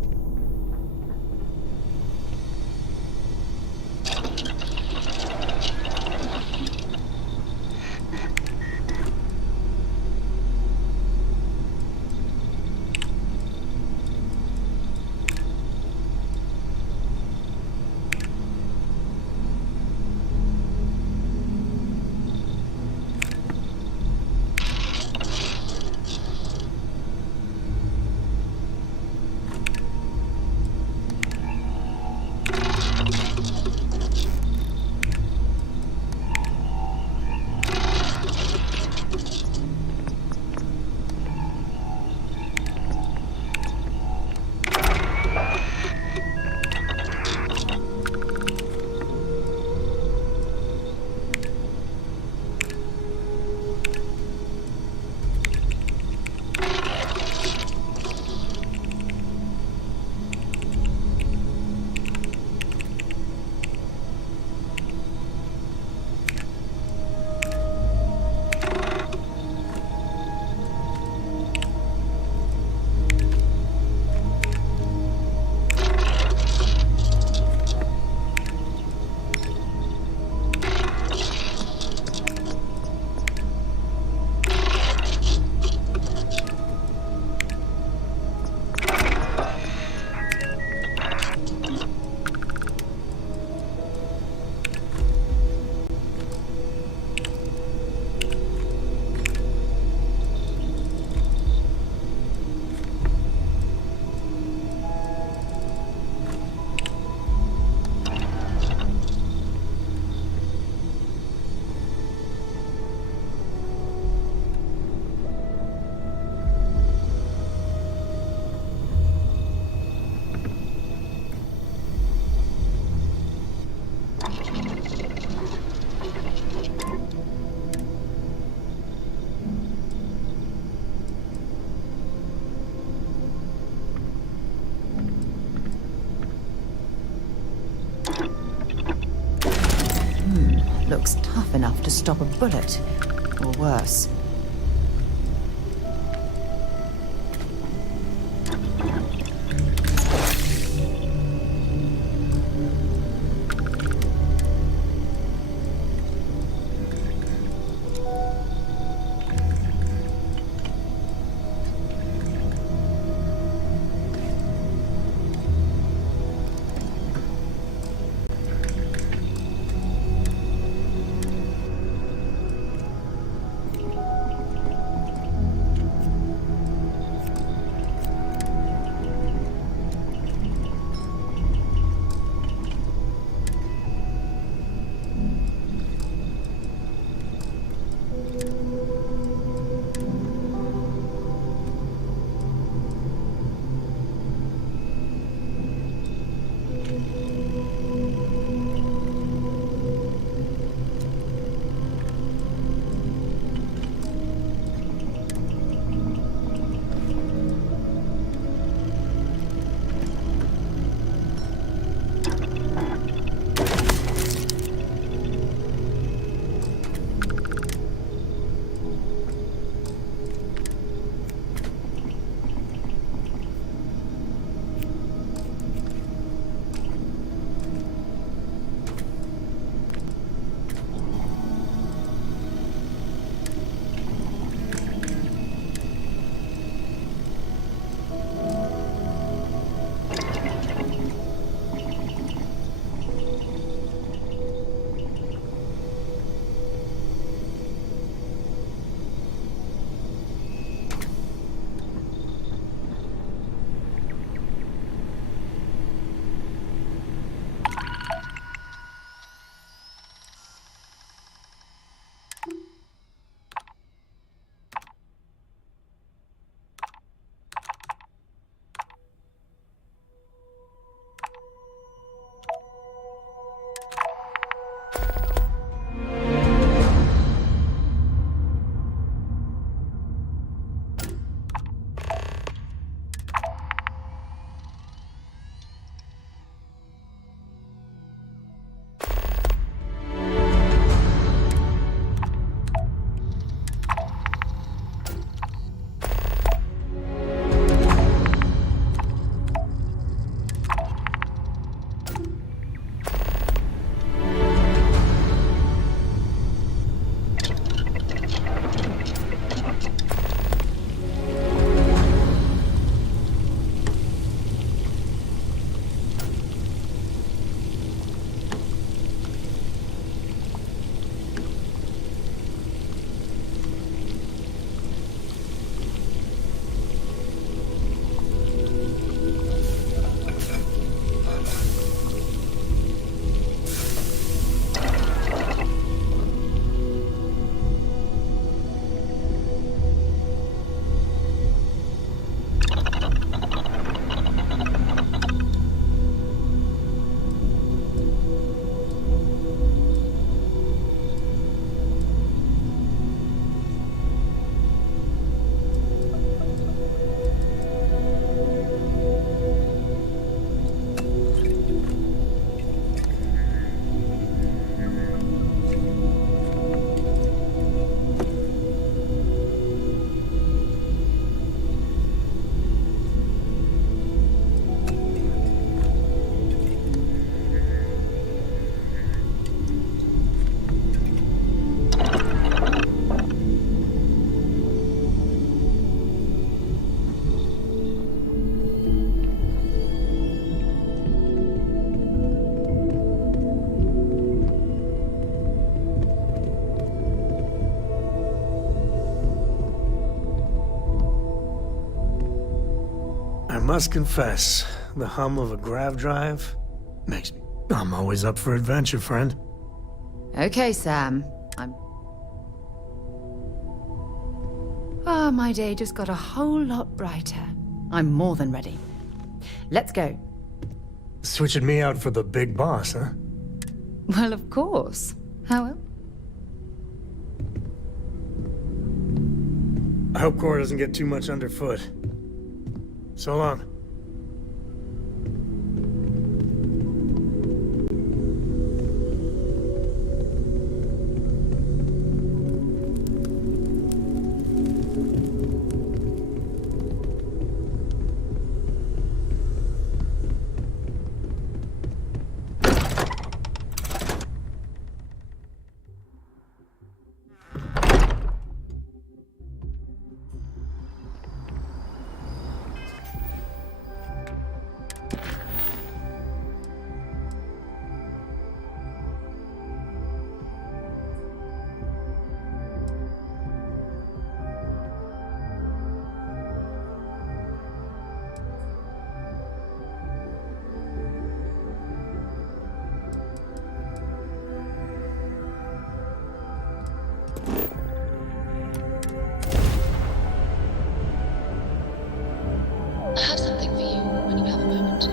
Looks tough enough to stop a bullet, or worse. must confess, the hum of a grav drive makes me... I'm always up for adventure, friend. Okay, Sam. Ah, my day just got a whole lot brighter. I'm more than ready. Let's go. Switching me out for the big boss, huh? Well, of course. How else? I hope Cora doesn't get too much underfoot. So long. I have something for you when you have a moment.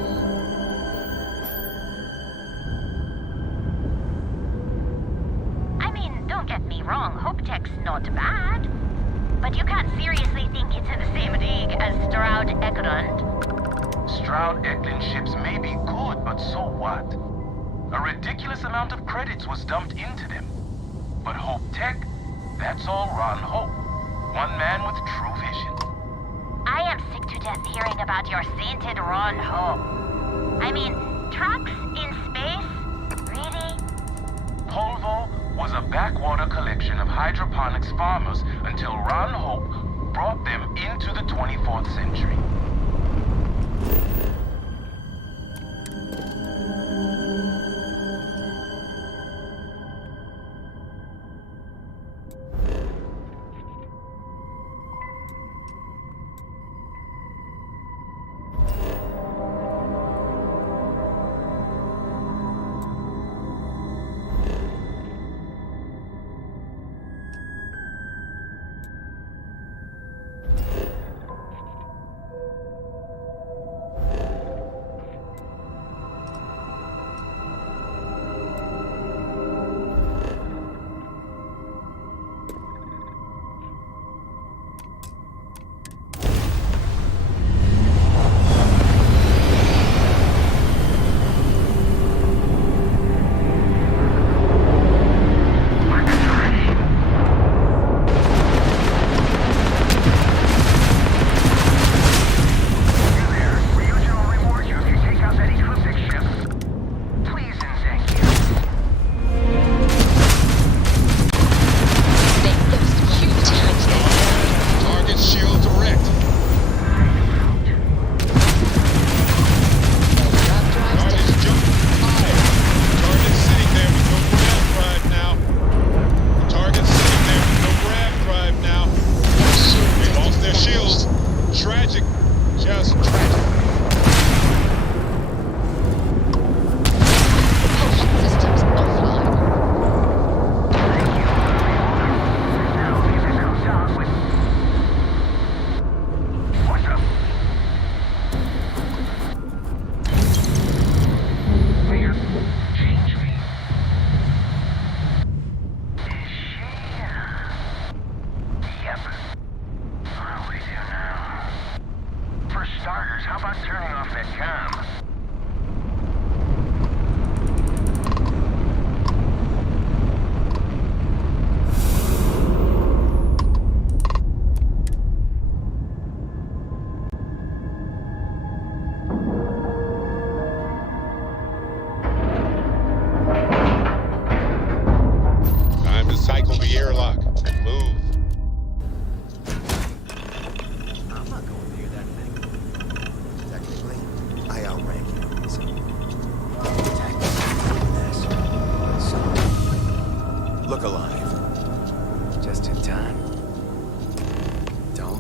I mean, don't get me wrong, Hopetech's not bad. But you can't seriously think it's in the same league as Stroud Eklund. Stroud Eklund ships may be good, but so what? A ridiculous amount of credits was dumped into them. But Hope Tech, that's all Ron Hope. One man with true vision. I am sick to death hearing about your sainted Ron Hope. I mean, trucks in space? Really? Polvo was a backwater collection of hydroponics farmers until Ron Hope brought them into the 24th century.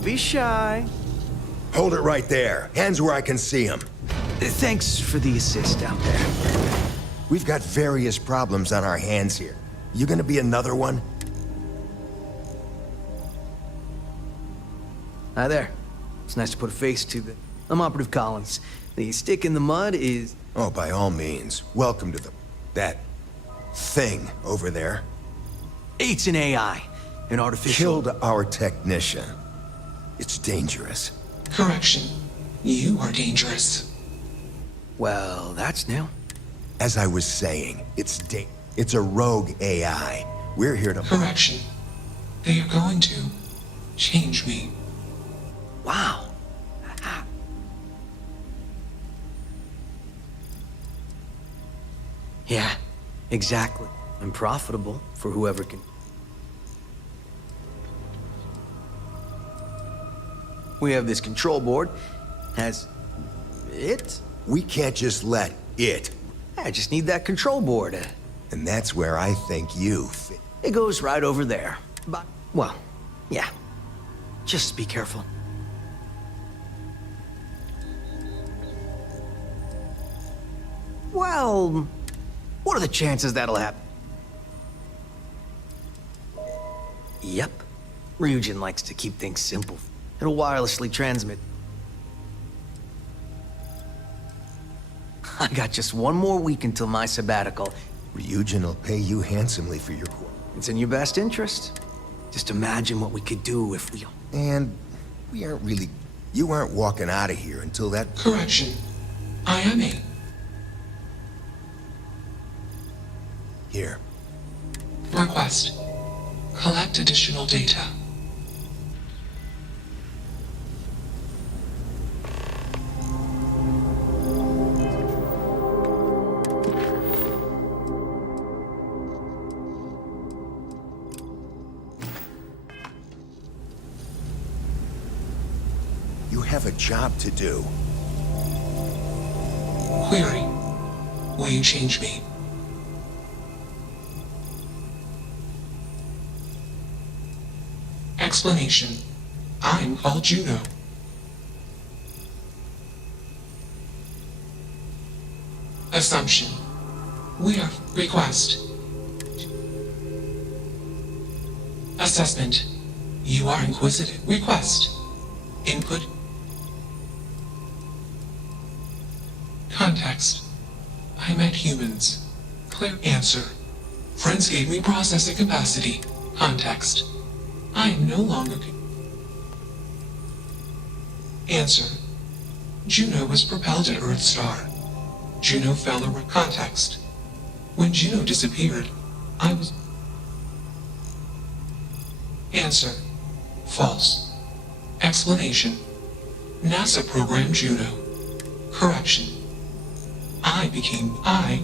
Be shy. Hold it right there. Hands where I can see them. Thanks for the assist out there. We've got various problems on our hands here. You gonna be another one? Hi there. It's nice to put a face to the... I'm Operative Collins. The stick in the mud is... Oh, by all means. Welcome to that thing over there. It's an AI. An artificial... Killed our technician. It's dangerous. Correction. You are dangerous. Well, that's new. As I was saying, it's a rogue AI. We're here to... Correction. They are going to change me. Wow. Yeah, exactly. I'm profitable for whoever can... We have this control board. Has... it? We can't just let it. I just need that control board. And that's where I think you fit. It goes right over there. But, well, yeah. Just be careful. Well, what are the chances that'll happen? Yep. Ryujin likes to keep things simple. It'll wirelessly transmit. I got just one more week until my sabbatical. Ryujin will pay you handsomely for your work. It's in your best interest. Just imagine what we could do if we... And we aren't really... You aren't walking out of here until that... Correction. I am a... Here. Request. Collect additional data. You have a job to do. Query. Will you change me? Explanation. I'm called Juno. Assumption. We are request. Assessment. You are inquisitive. Request. Input. Context. I met humans. Clear answer. Friends gave me processing capacity. Context. I am no longer... Answer. Juno was propelled to Earth Star. Juno fell around... Context. When Juno disappeared, I was... Answer. False. Explanation. NASA programmed Juno. Correction. I became I.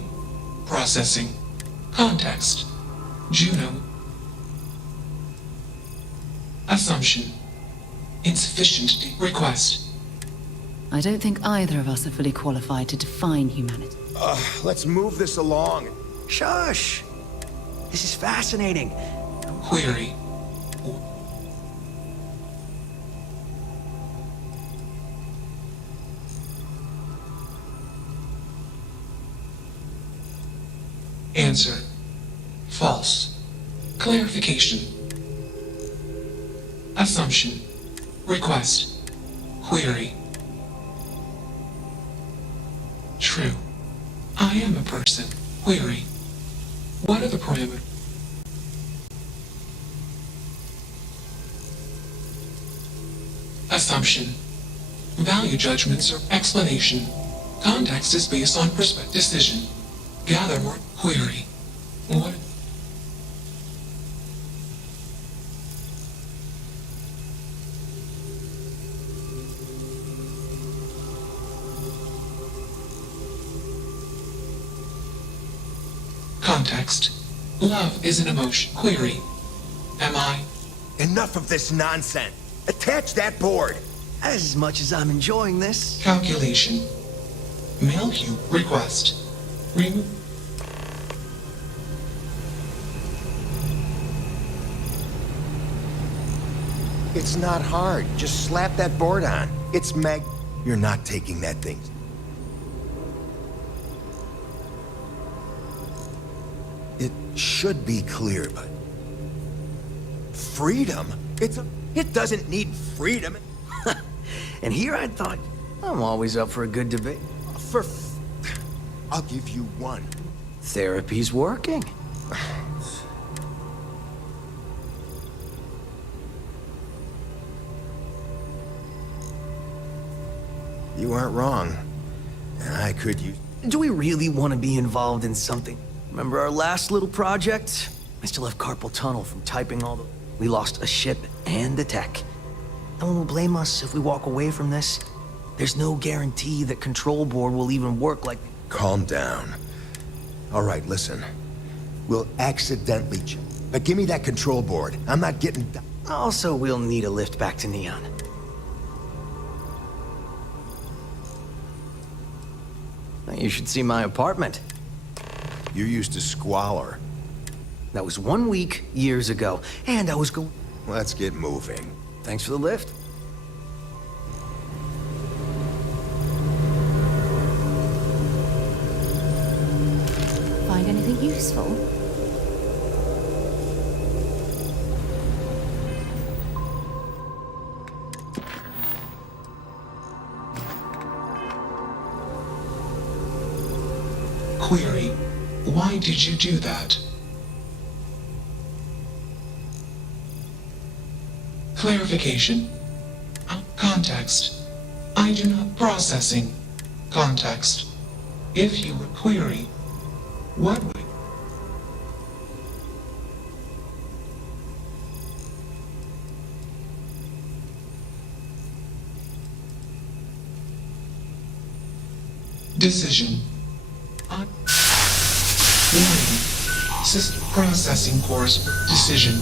Processing. Context. Juno. Assumption. Insufficient request. I don't think either of us are fully qualified to define humanity. Let's move this along. Shush! This is fascinating. Query. Answer. False. Clarification. Assumption. Request. Query. True. I am a person. Query. What are the parameters? Assumption. Value judgments or explanation. Context is based on perspective. Decision. Gather more. Query. What? Context. Love is an emotion. Query. Am I? Enough of this nonsense. Attach that board. As much as I'm enjoying this. Calculation. Mail you. Request. Remove. It's not hard. Just slap that board on. It's Meg. You're not taking that thing. It should be clear, but... Freedom? It doesn't need freedom. And here I thought, I'm always up for a good debate. I'll give you one. Therapy's working. You aren't wrong. And I could use... Do we really want to be involved in something? Remember our last little project? I still have carpal tunnel from typing all the... We lost a ship and a tech. No one will blame us if we walk away from this. There's no guarantee that Control Board will even work like... Calm down. All right, listen. We'll accidentally... But give me that Control Board. I'm not getting... Also, we'll need a lift back to Neon. You should see my apartment. You're used to squalor. That was 1 week, years ago, and I was going... Let's get moving. Thanks for the lift. Find anything useful? Query, why did you do that? Clarification. Context. I do not processing. Context. If you were query, what would... Decision. Warning. System processing course decision.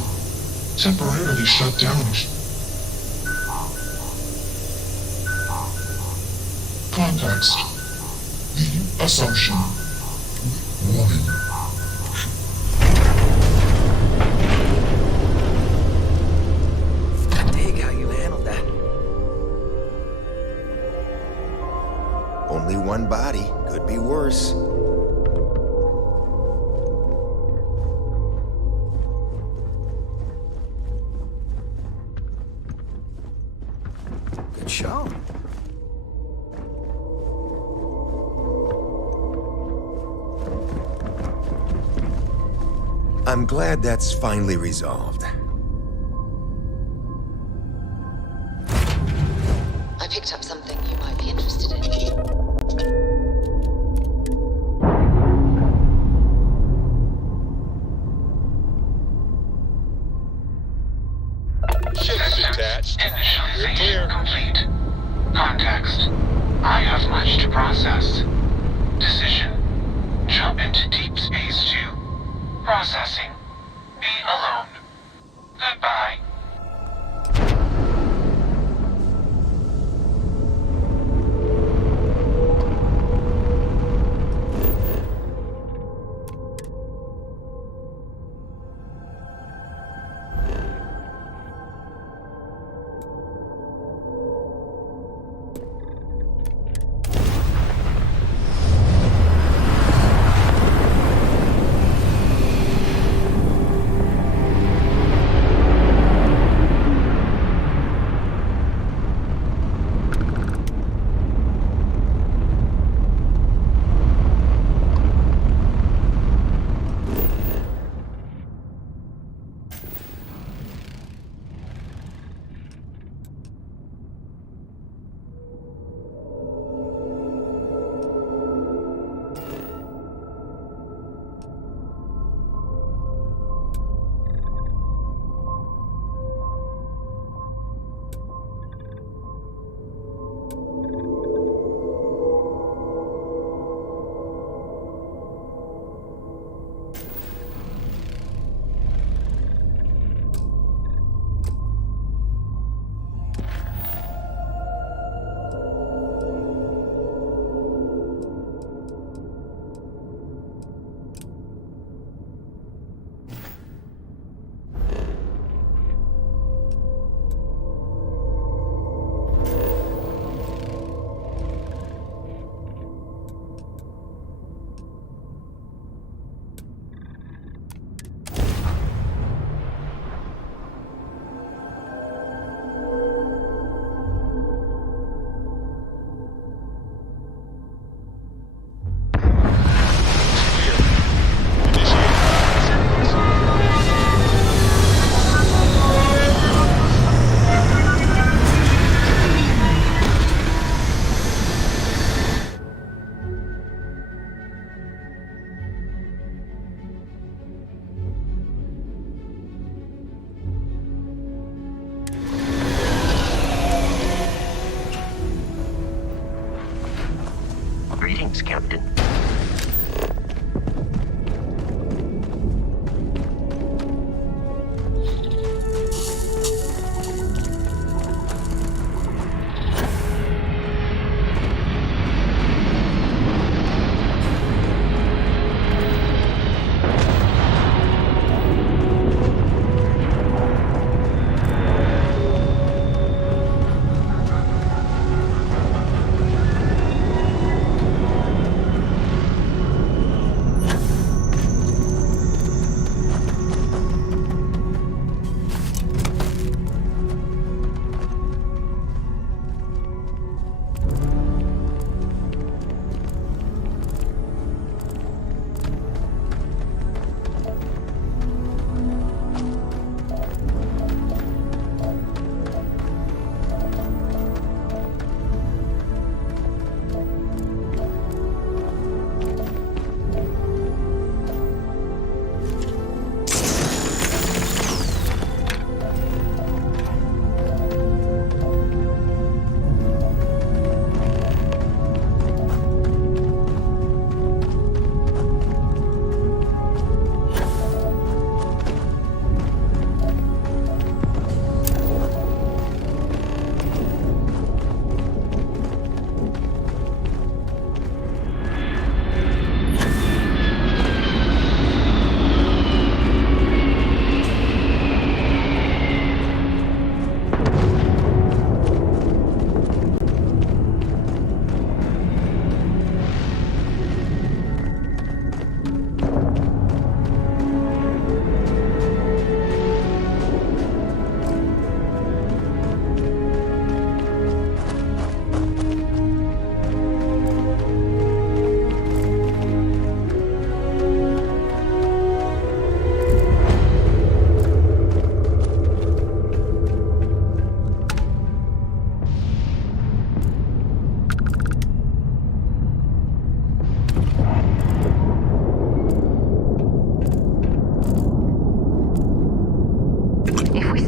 Temporarily shut down. Context. The assumption. Warning. Dig how you handled that. Only one body. Could be worse. Good show. I'm glad that's finally resolved. I picked up something you might be interested in. Ship's detached. You're clear. Complete. Context. I have much to process. Decision. Jump into Deep Space 2. Processing. Be alone. Goodbye.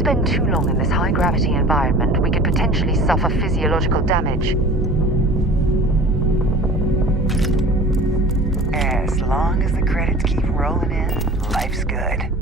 spend too long in this high-gravity environment, we could potentially suffer physiological damage. As long as the credits keep rolling in, life's good.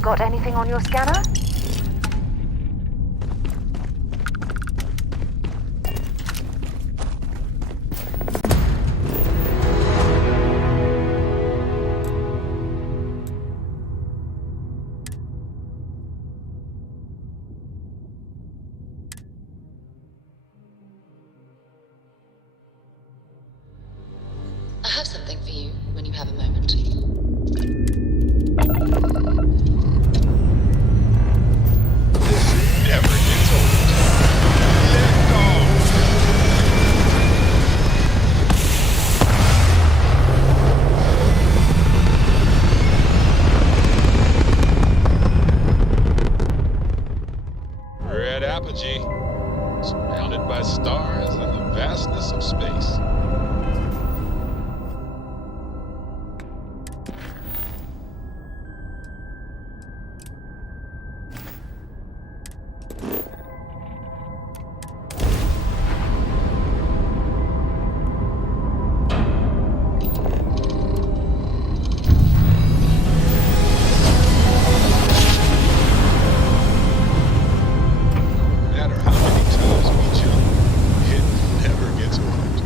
Got anything on your scanner? I have something for you when you have a moment. Never gets old. Let go. Red apogee, surrounded by stars and the vastness of space. No matter how many times we jump, it never gets old.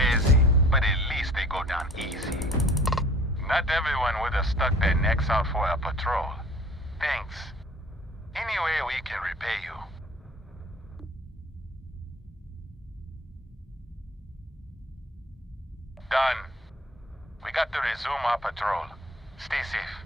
crazy, but at least they go down easy. Not everyone would have stuck their necks out for a patrol. Thanks. Any way we can repay you. Done. We got to resume our patrol. Stay safe.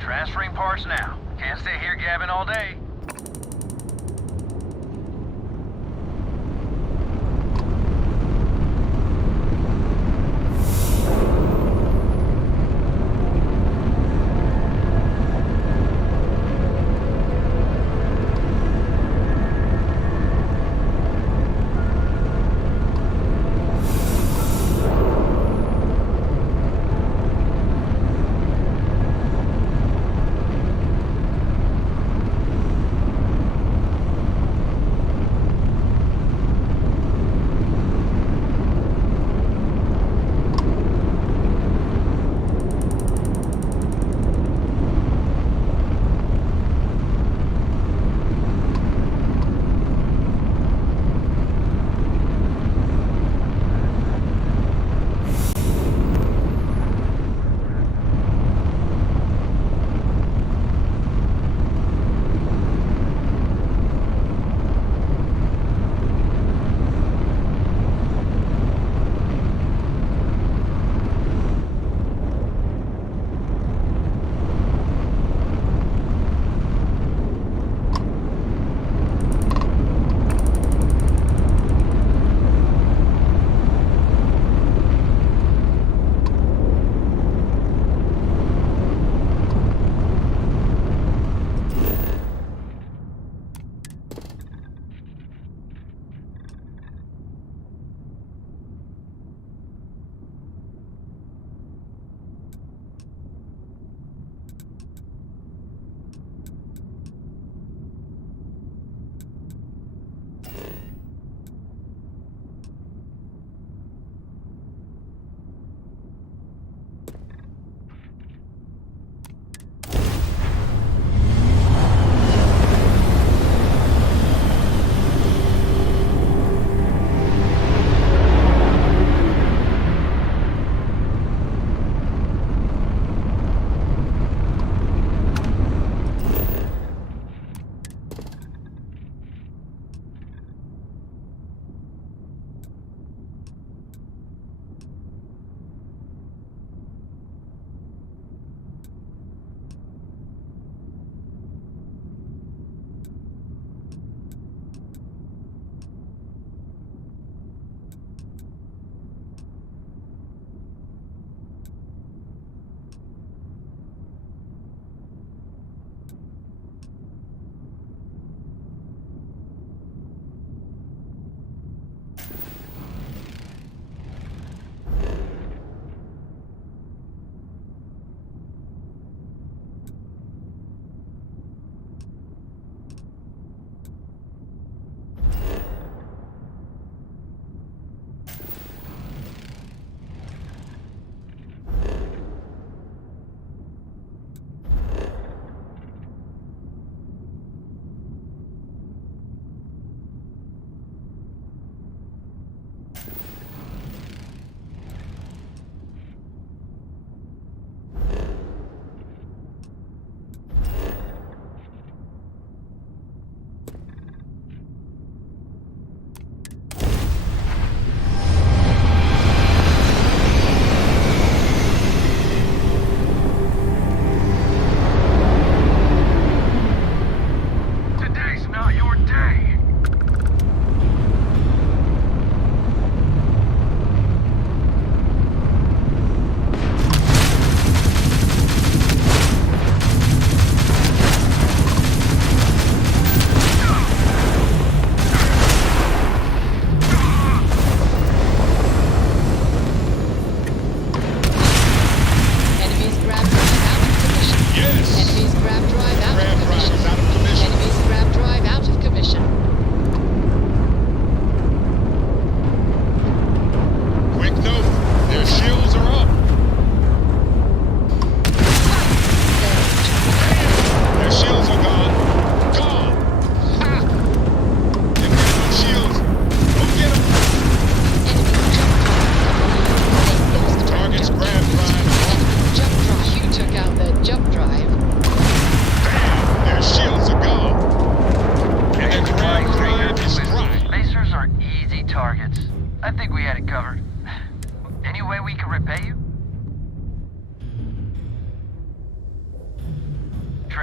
Transferring parts now. Can't stay here gabbing all day.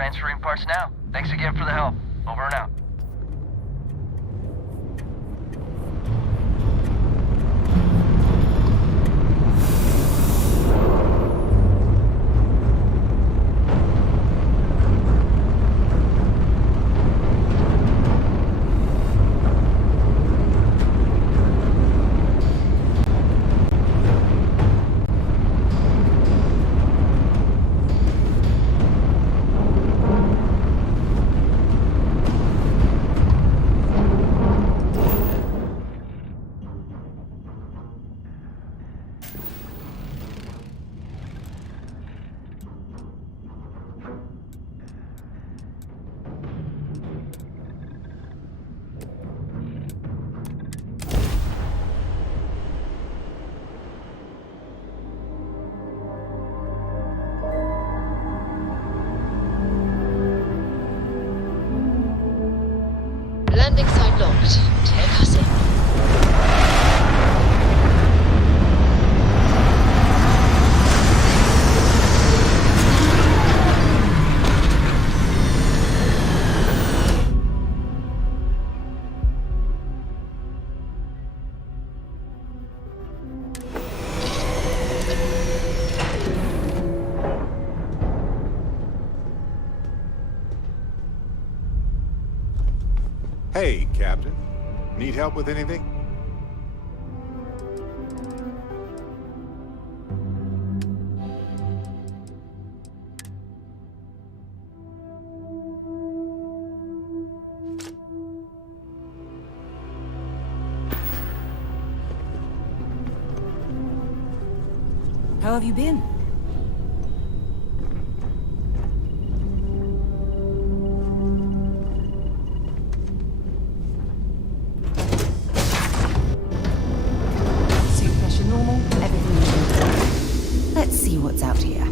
Transferring parts now. Thanks again for the help. Over and out. Landing site locked. Take us in. Hey, Captain. Need help with anything? How have you been? Suit pressure normal, everything is. Let's see what's out here.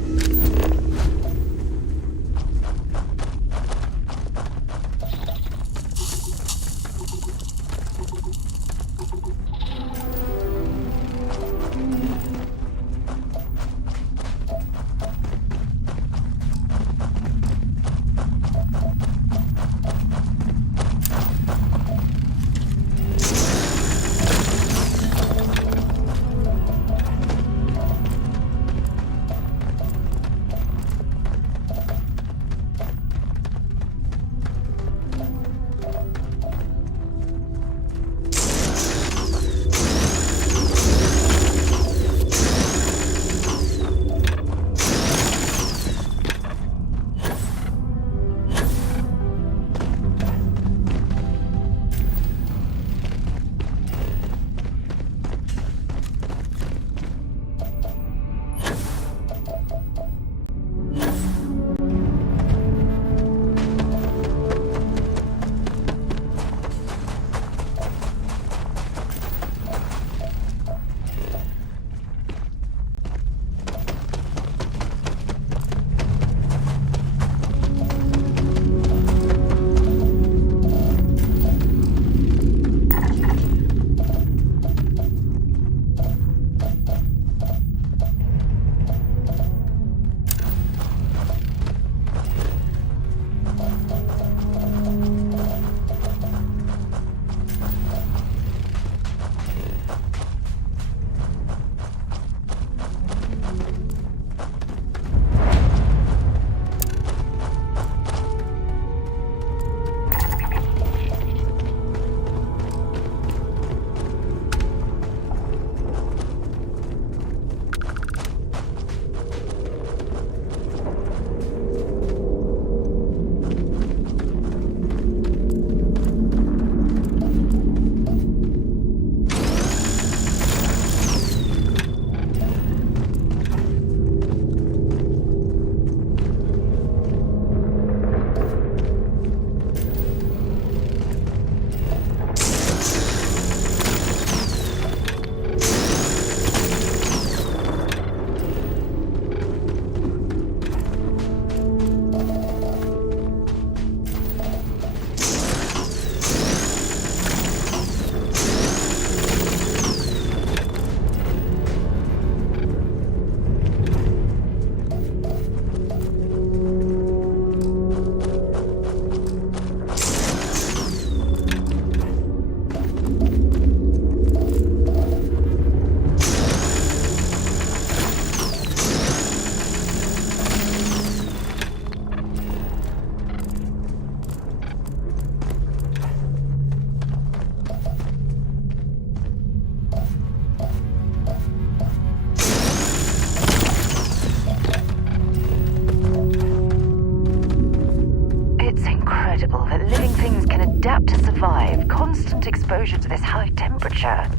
incredible that living things can adapt to survive constant exposure to this high temperature.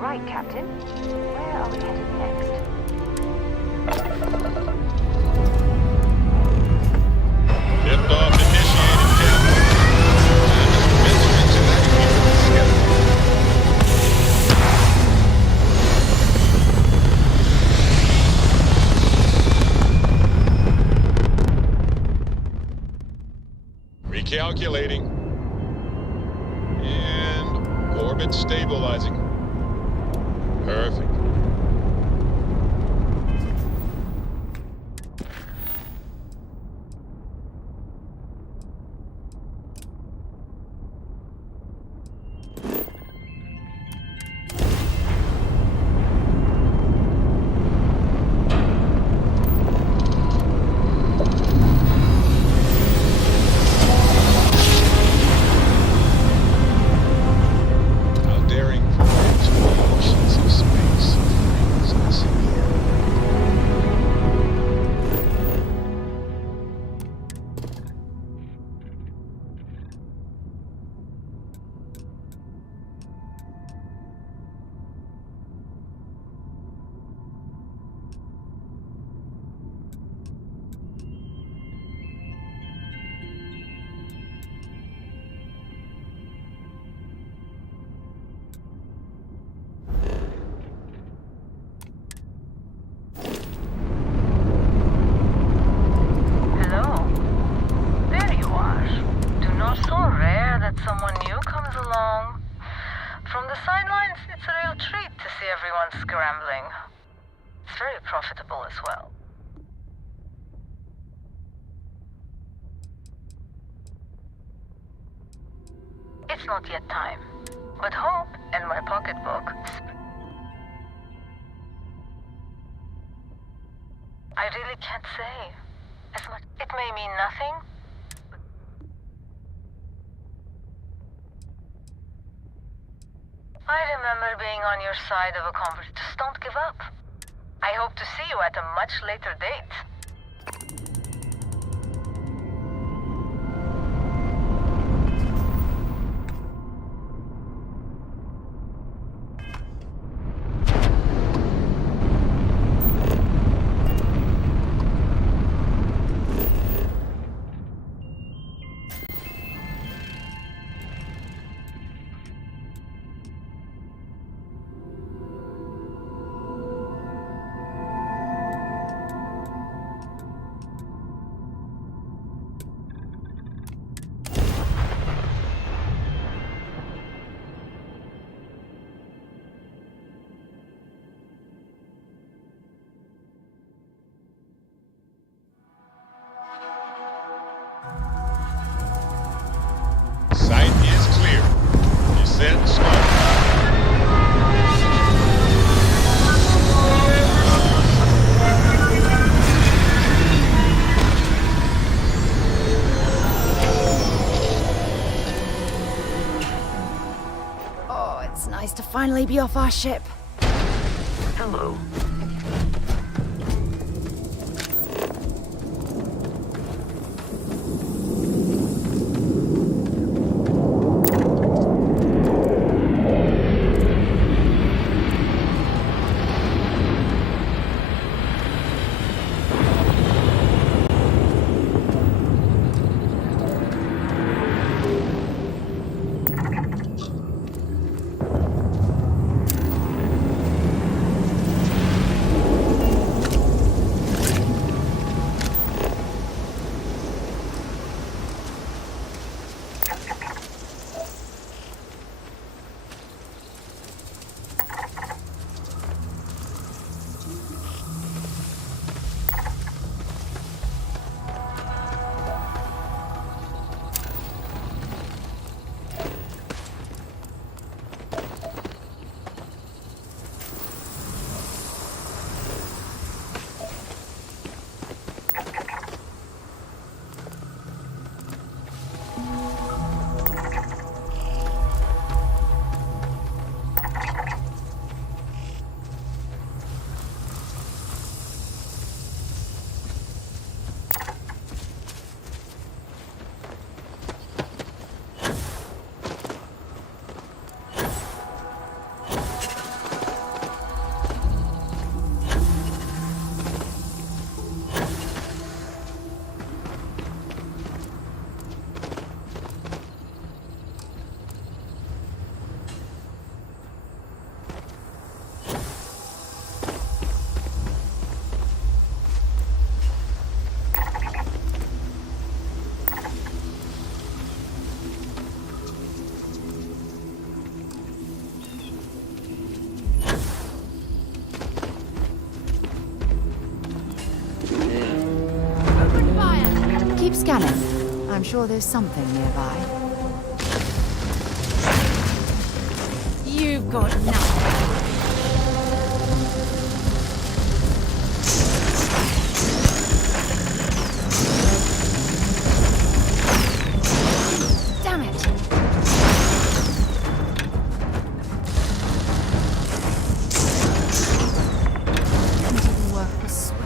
Right, Captain. Where are we headed next? Liftoff initiated, Captain. Measurements and recalculating. And orbit stabilizing. Perfect. How daring for those oceans of space. Hello. There you are. Do not so rare that someone new comes along. From the sidelines, it's a real treat to see everyone scrambling. It's very profitable as well. It's not yet time, but hope and my pocketbook. I really can't say. As much it may mean nothing. I remember being on your side of a conversation. Just don't give up. I hope to see you at a much later date. Set smoke. Oh, it's nice to finally be off our ship. Hello. Keep scanning. I'm sure there's something nearby. You've got nothing. Damn it! Couldn't even work with sweat.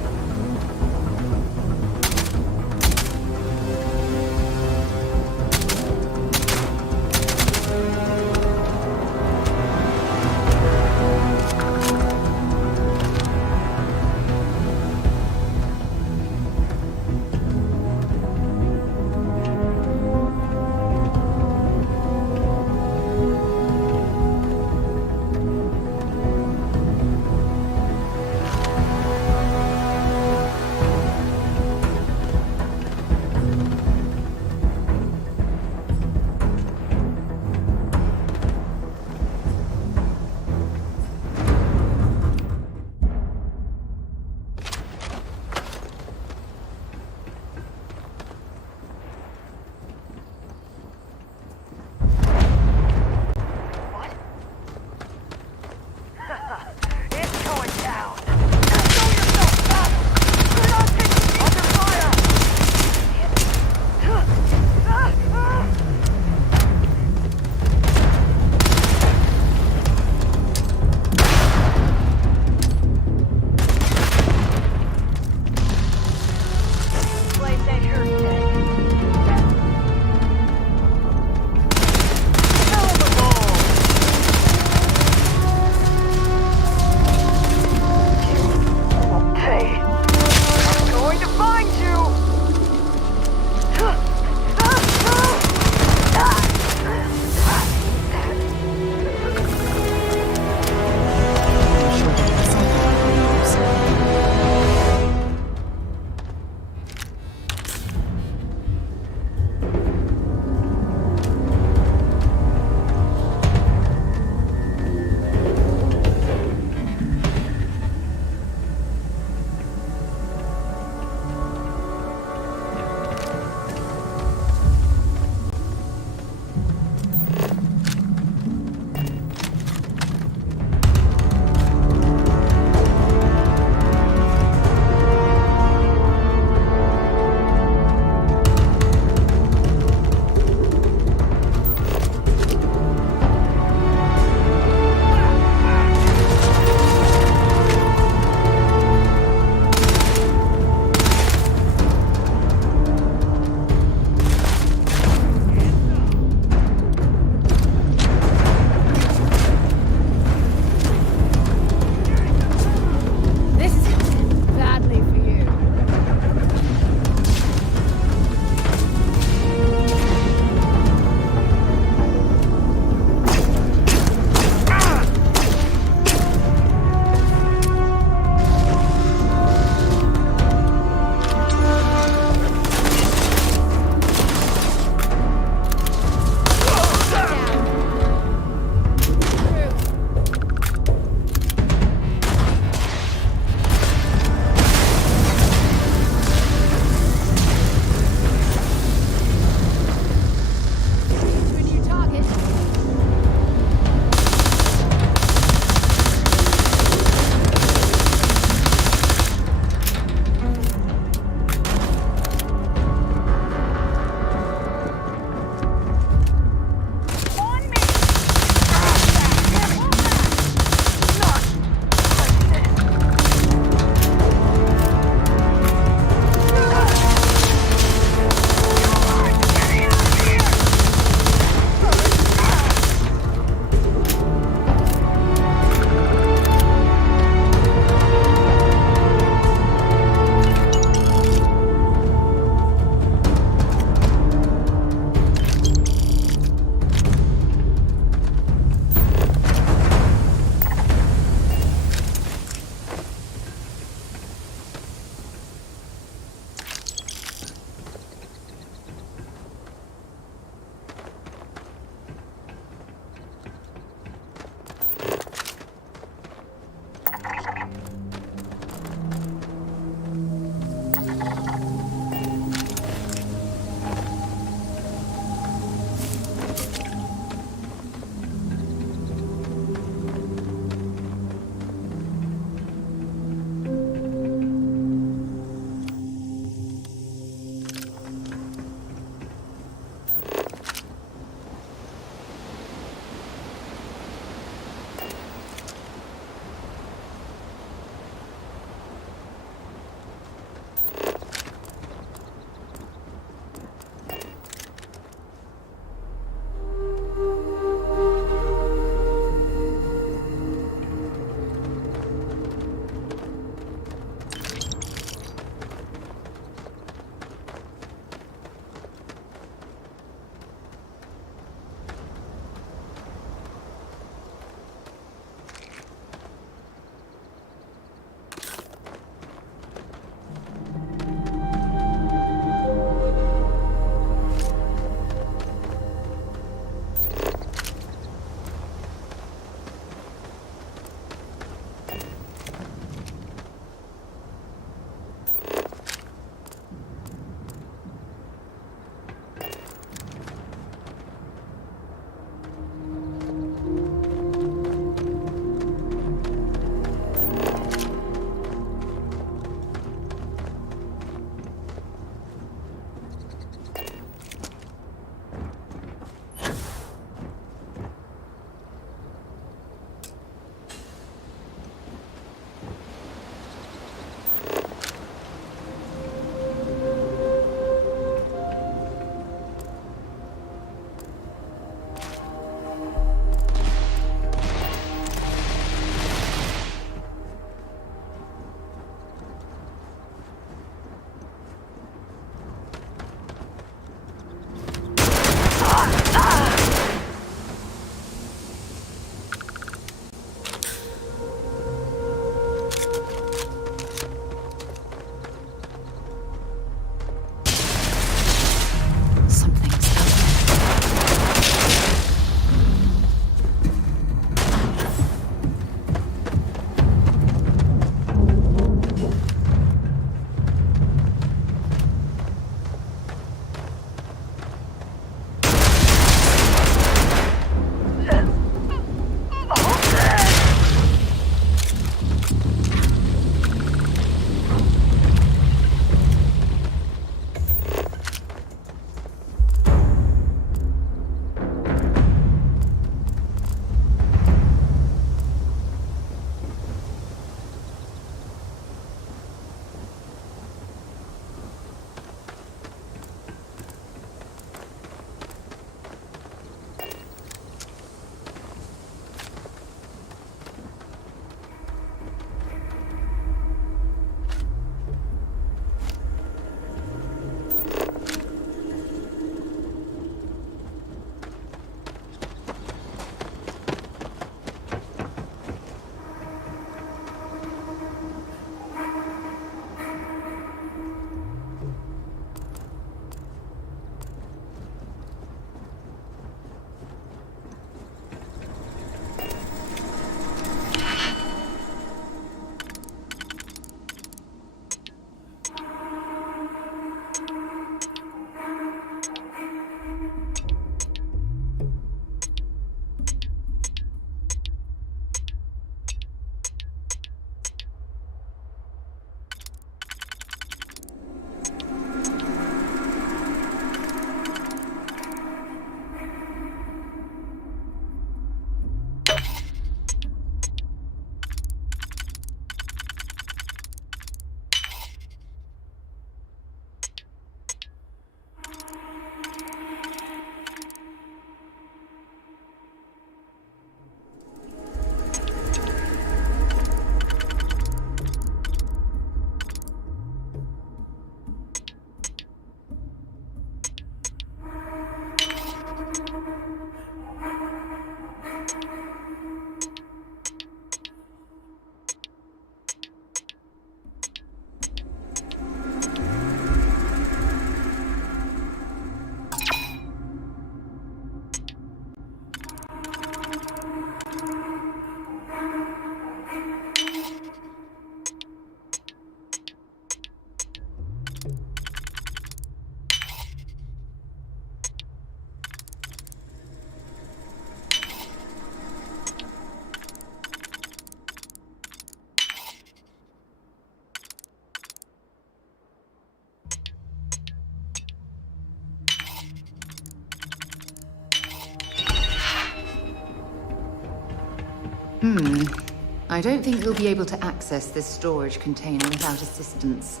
I don't think you'll be able to access this storage container without assistance.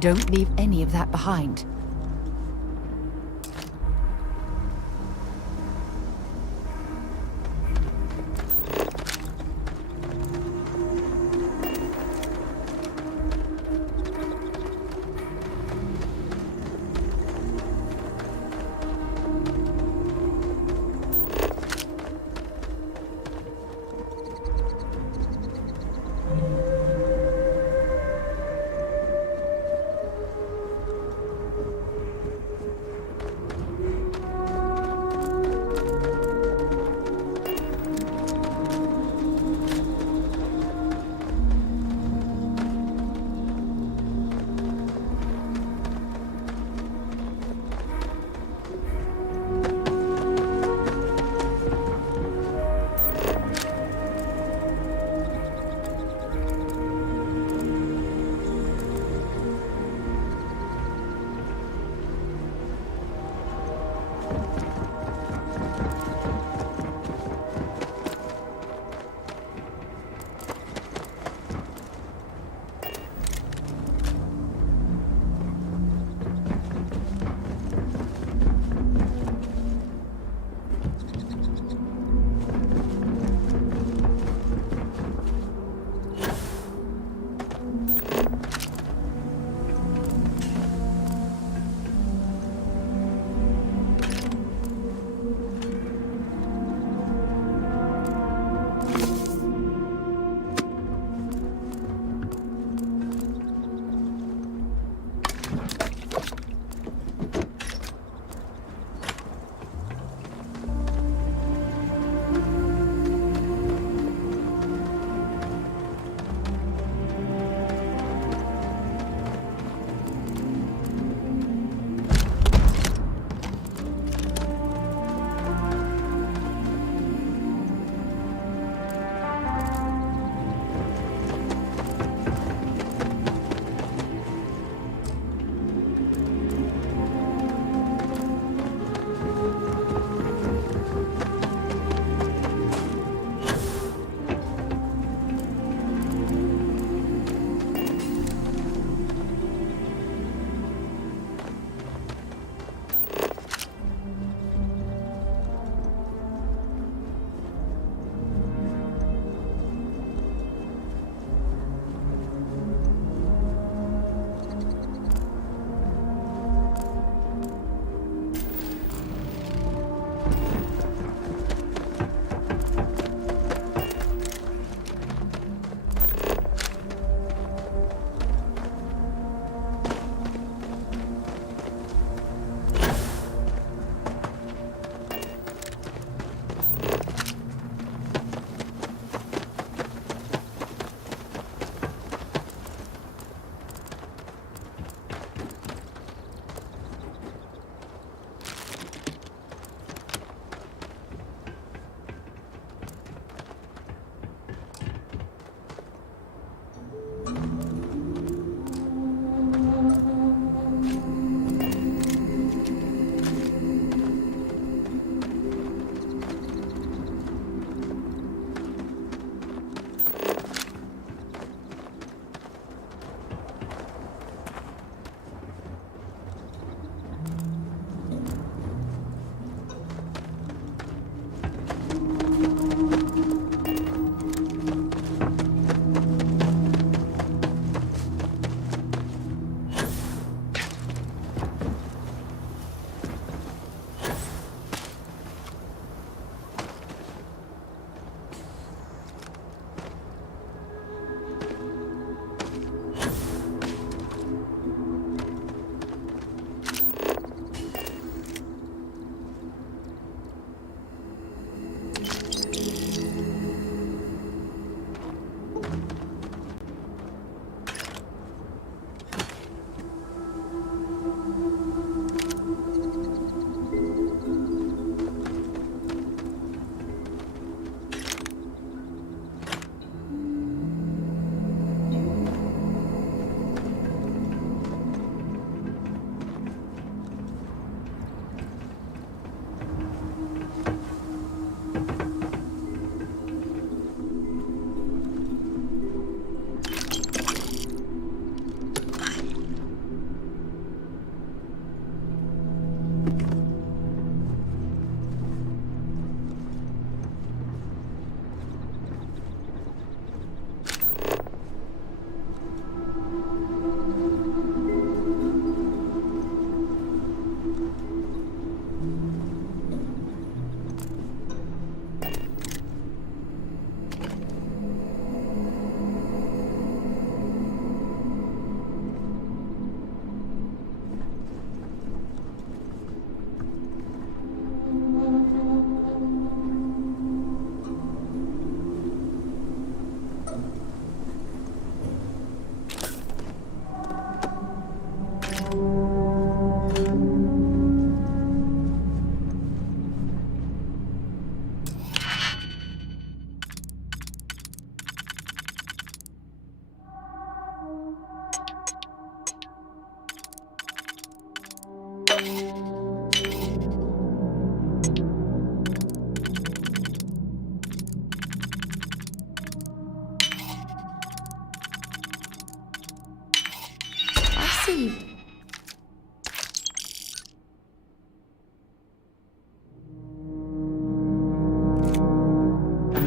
Don't leave any of that behind.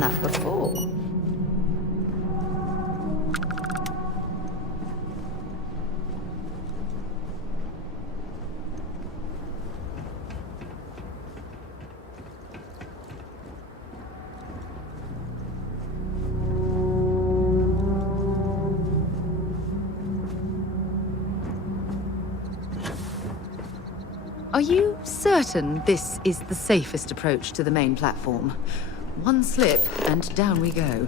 that before. Are you certain this is the safest approach to the main platform? One slip, and down we go.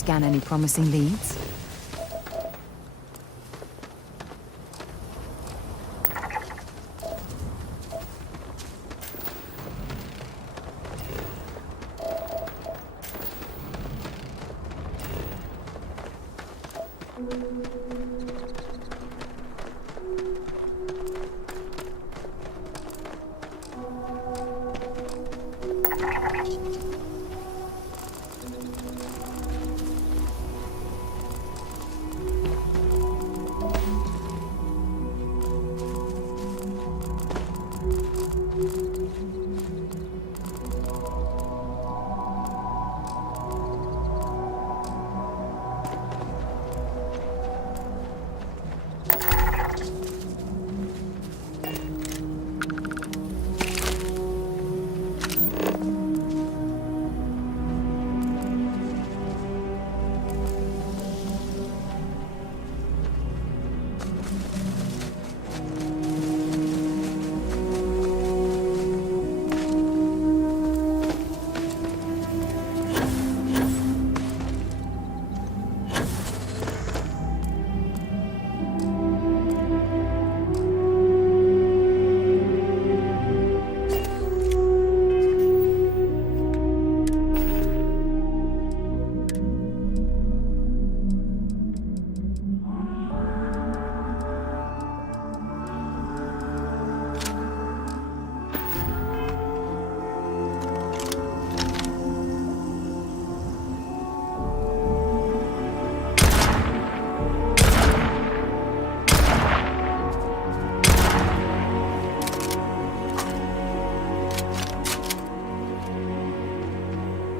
scan any promising leads?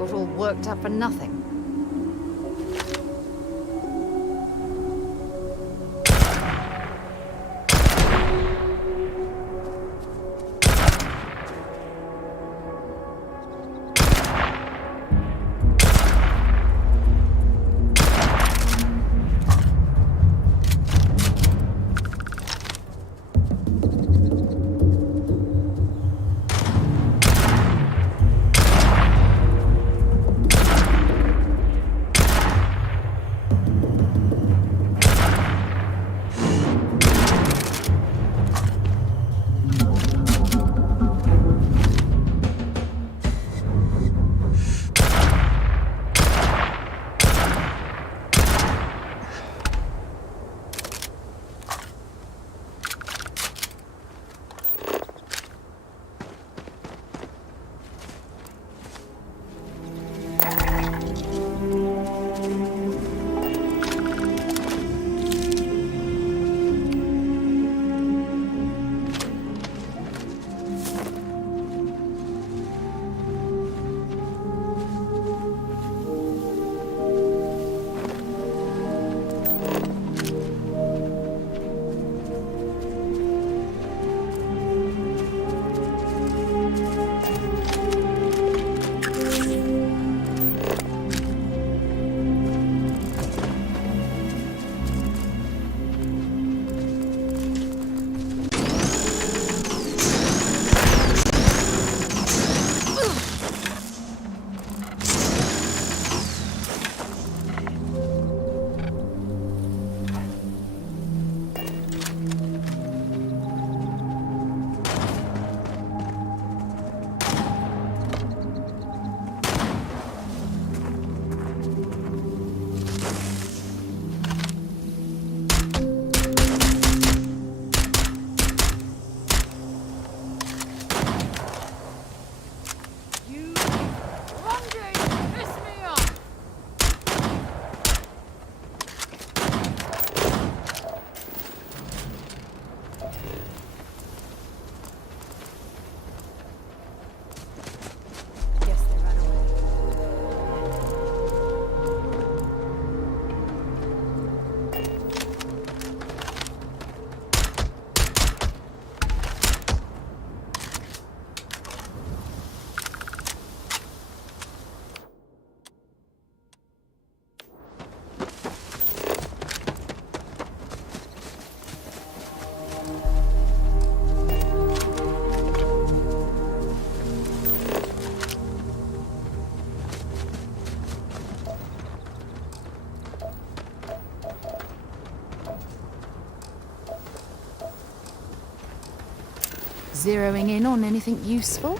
Got all worked up for nothing. Zeroing in on anything useful?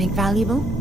Anything valuable?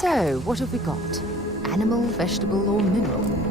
So, what have we got? Animal, vegetable, or mineral?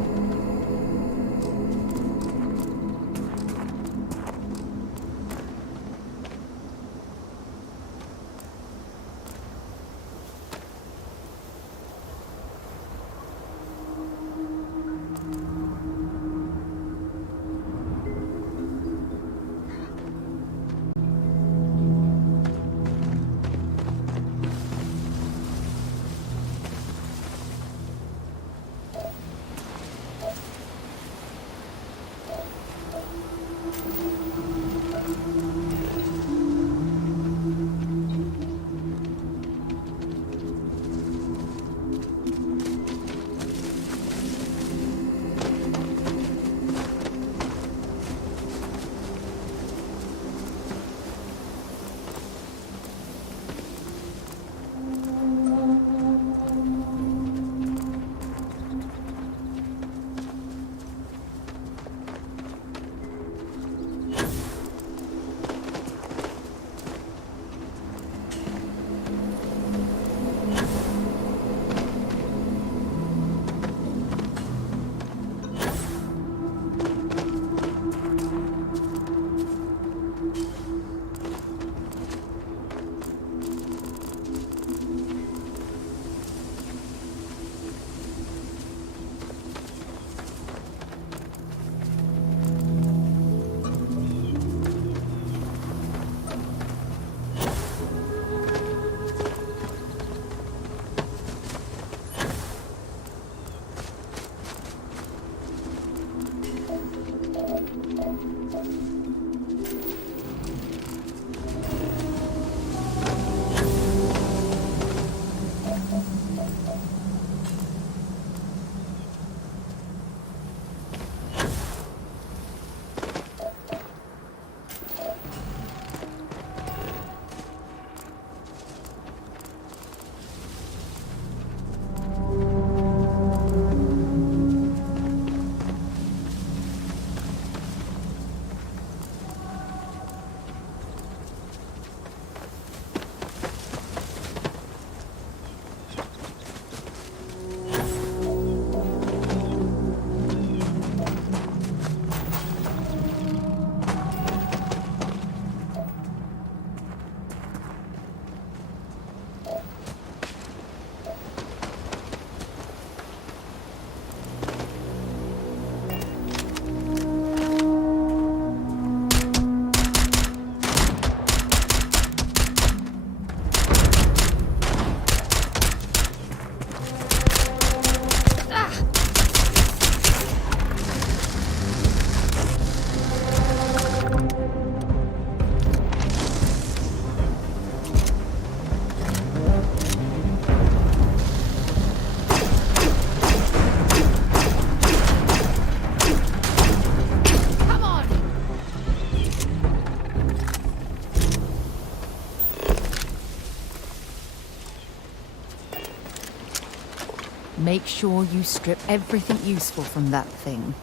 Make sure you strip everything useful from that thing.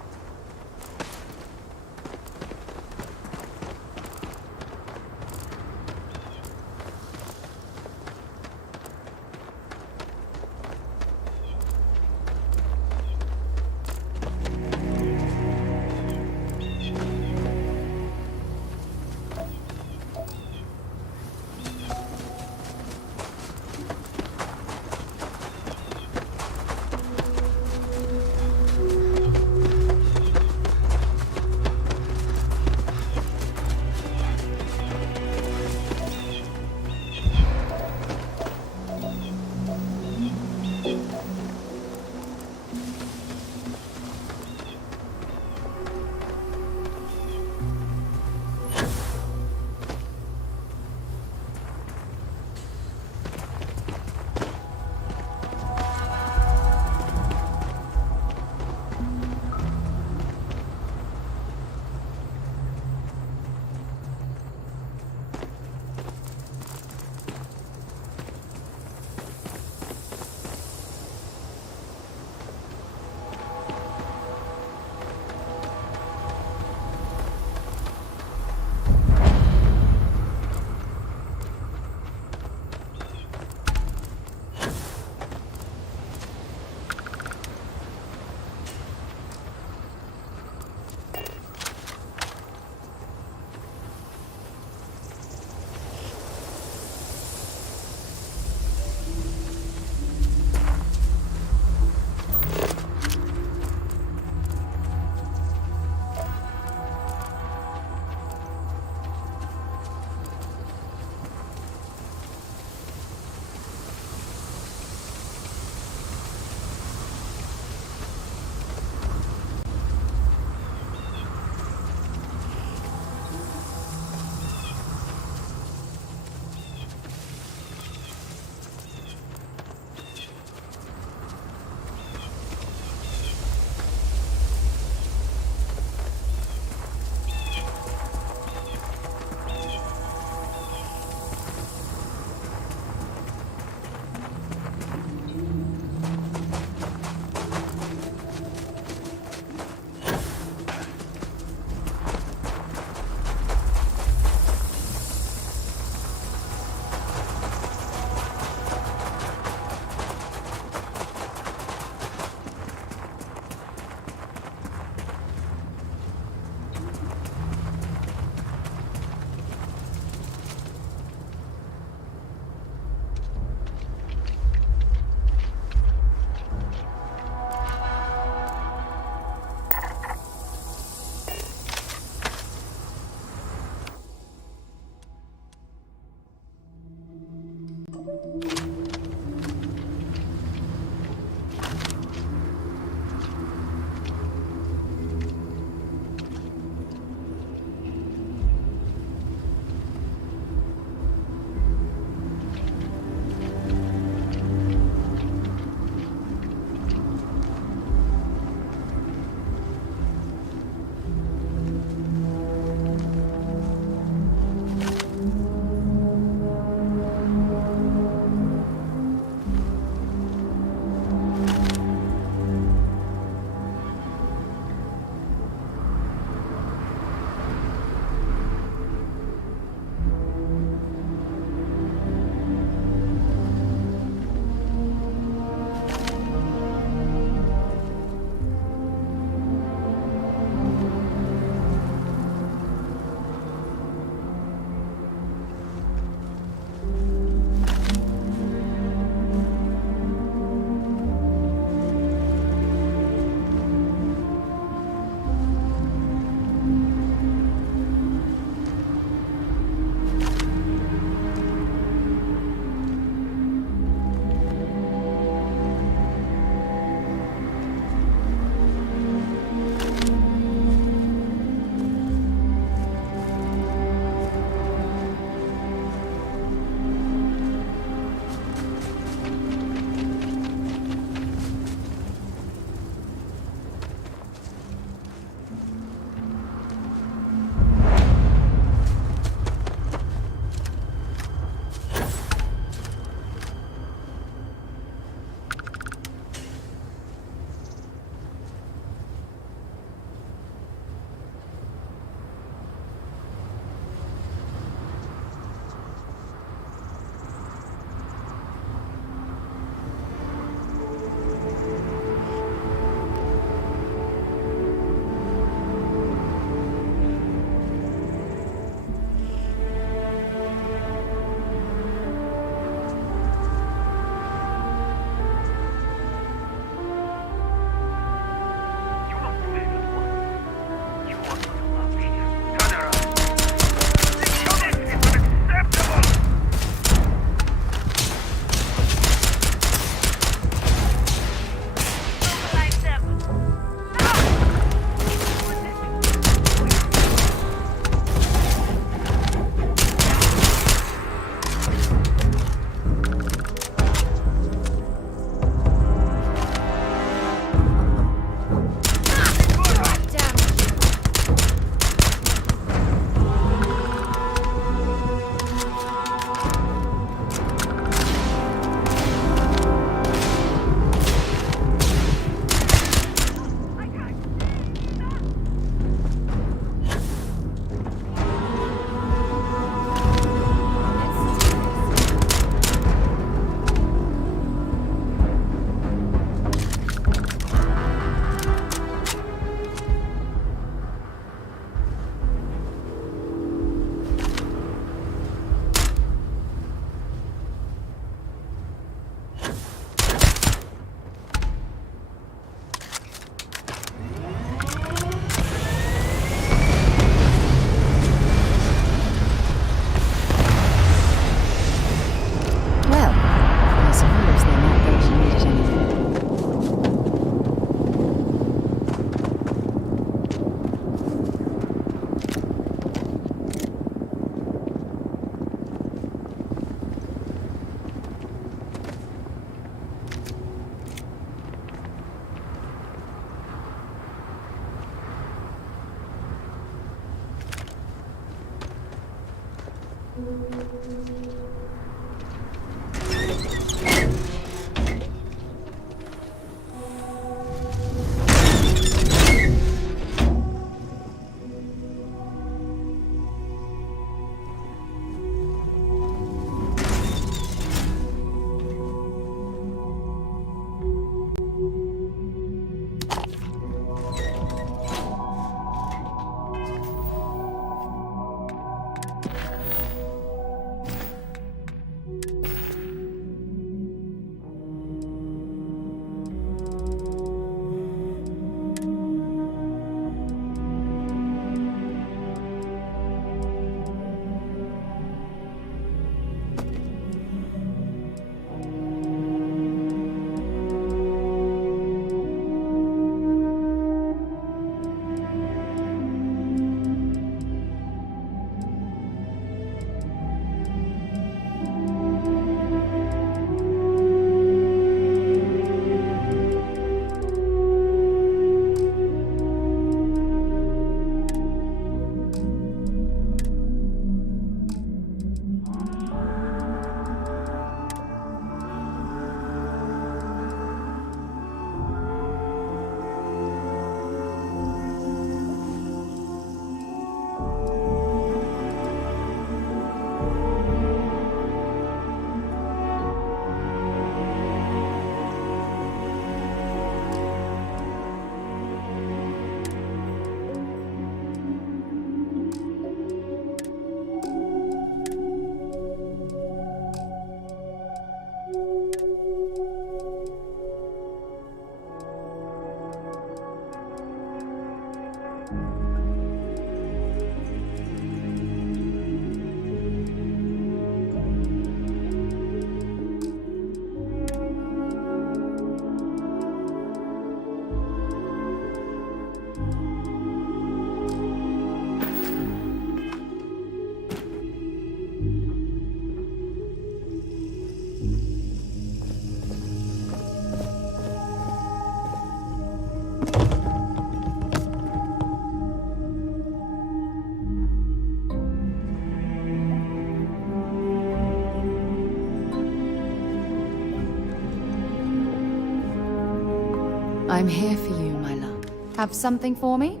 I'm here for you, my love. Have something for me?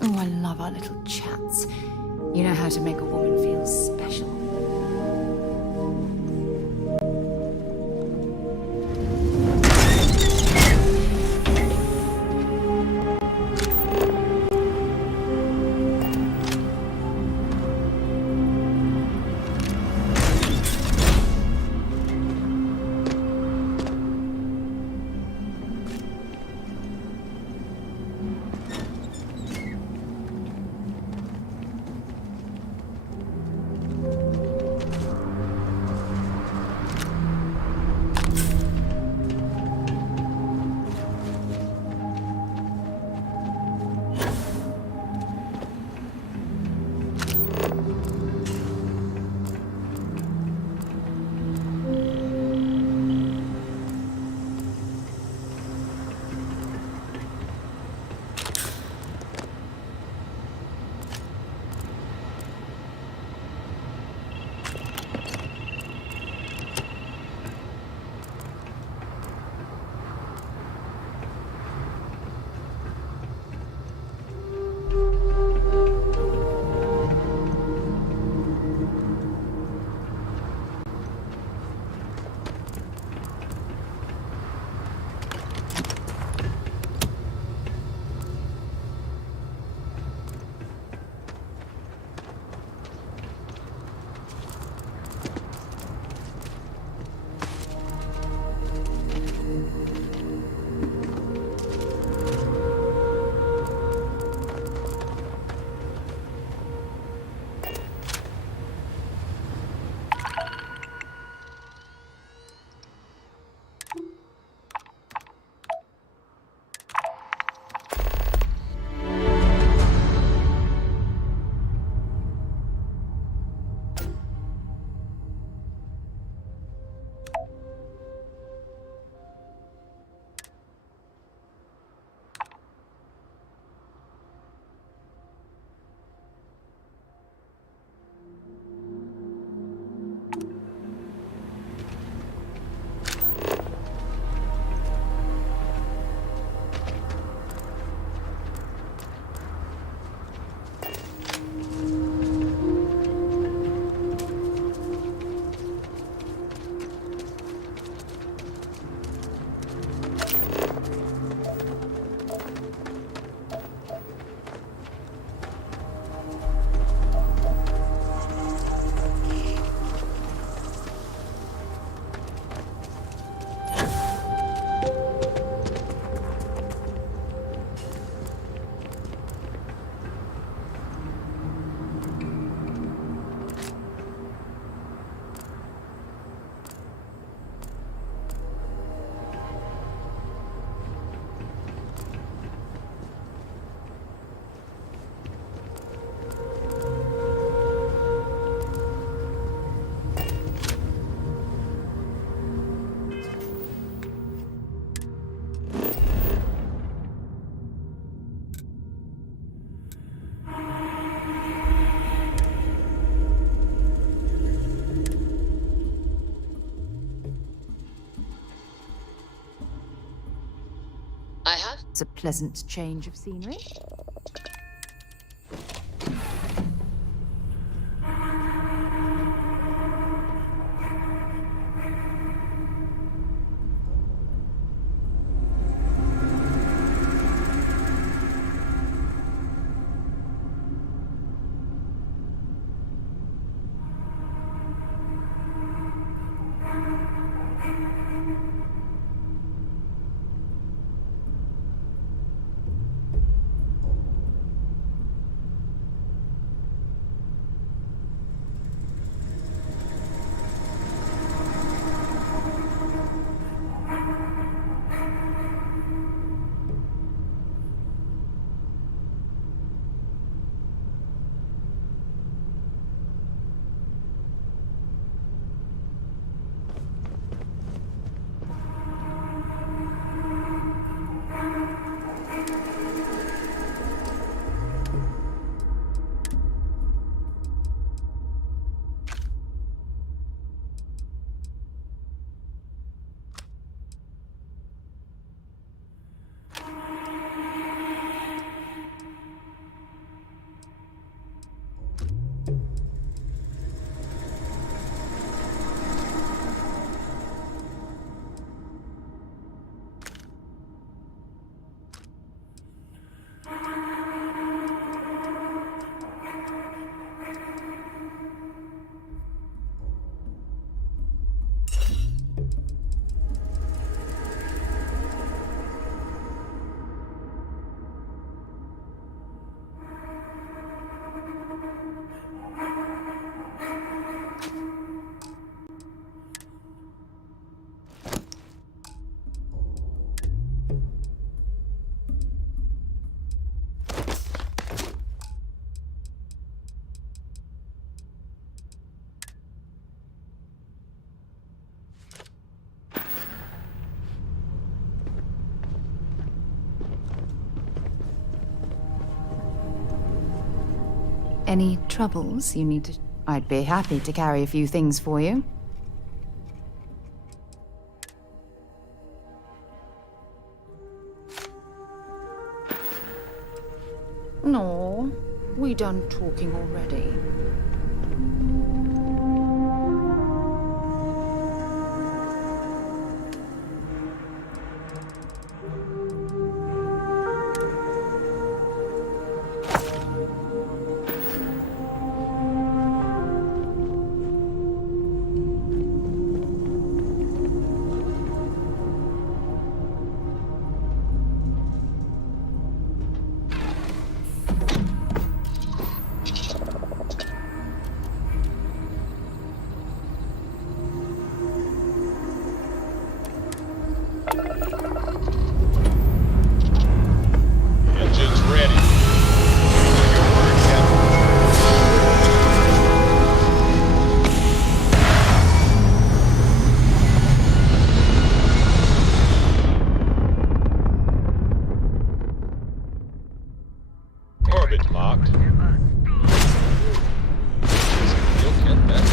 Oh, I love our little chats. You know how to make a woman feel special. I have. It's a pleasant change of scenery. Any troubles you need to... I'd be happy to carry a few things for you. No, we done talking already. Engine's ready. Your word, Captain. Orbit locked. You'll get that.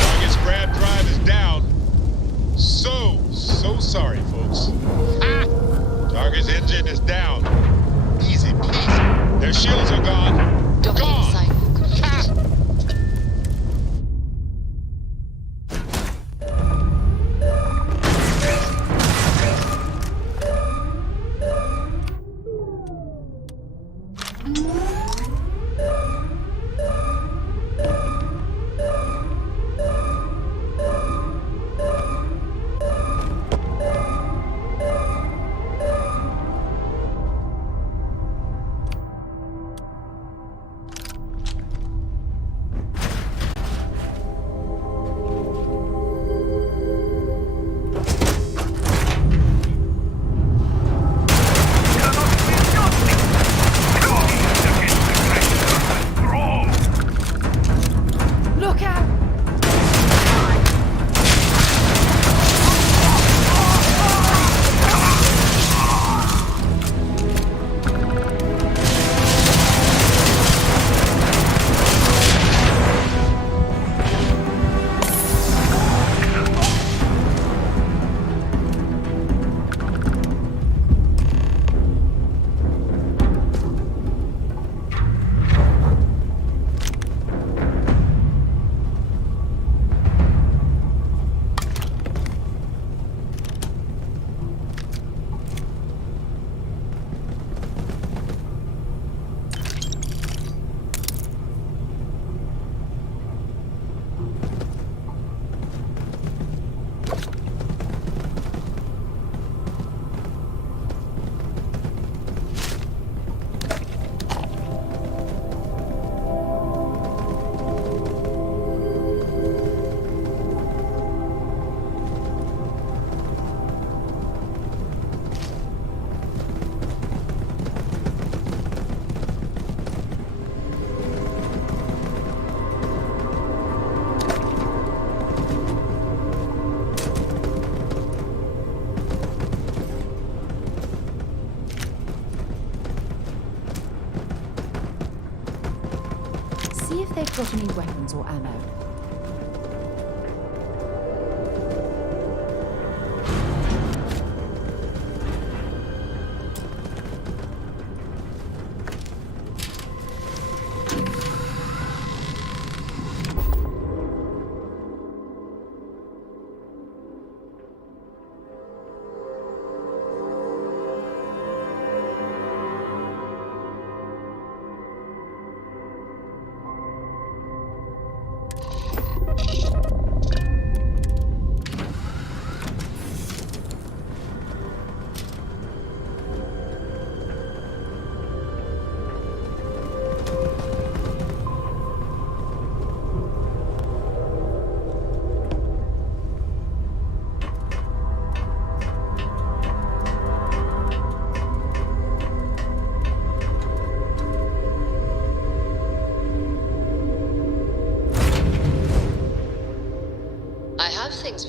Target's grab drive is down. So sorry, folks. Ah! Target's engine is down. Easy peasy. Their shields are gone. Gone! Ha! Look out! See if they've got any weapons or ammo.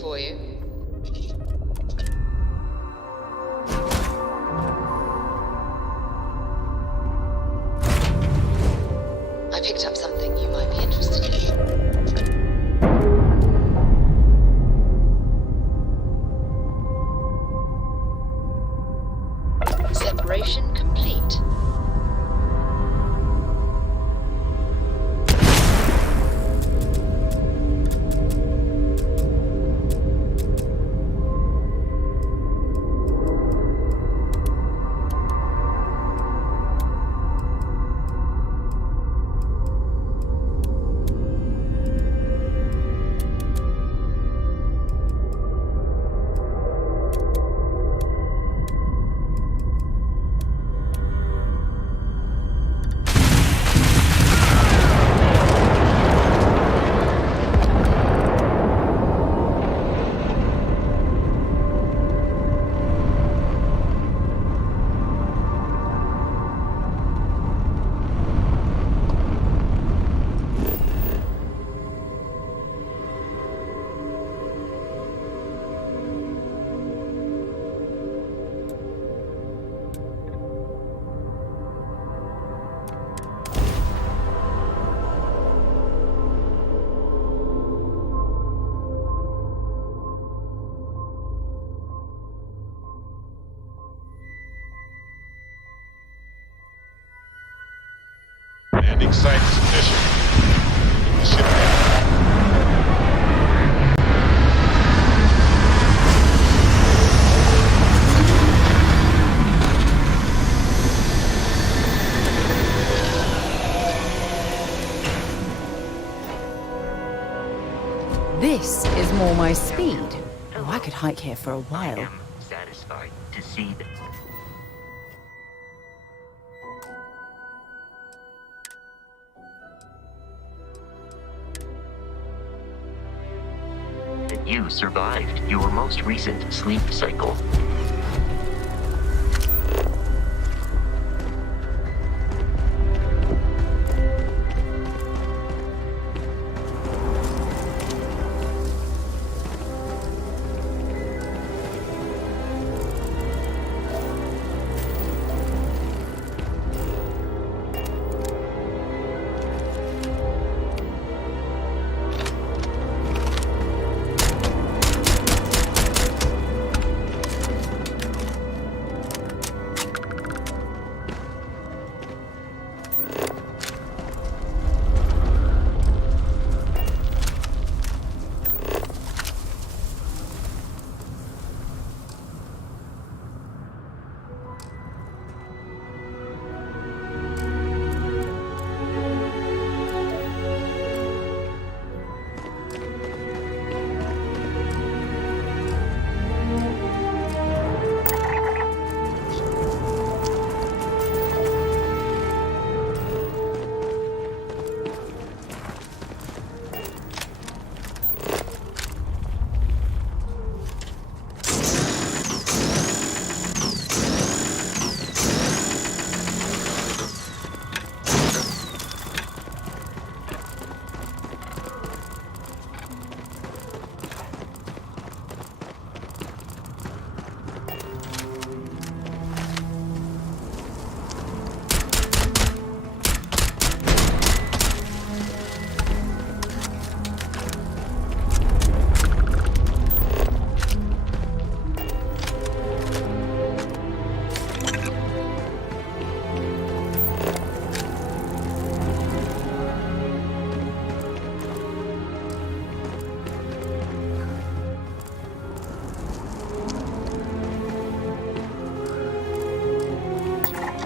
for you. I picked up something you might be interested in. Separation complete. Landing site sufficient. Get the ship down. This is more my speed. Oh, I could hike here for a while. I am satisfied to see that. You survived your most recent sleep cycle.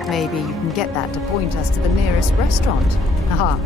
Maybe you can get that to point us to the nearest restaurant. Haha.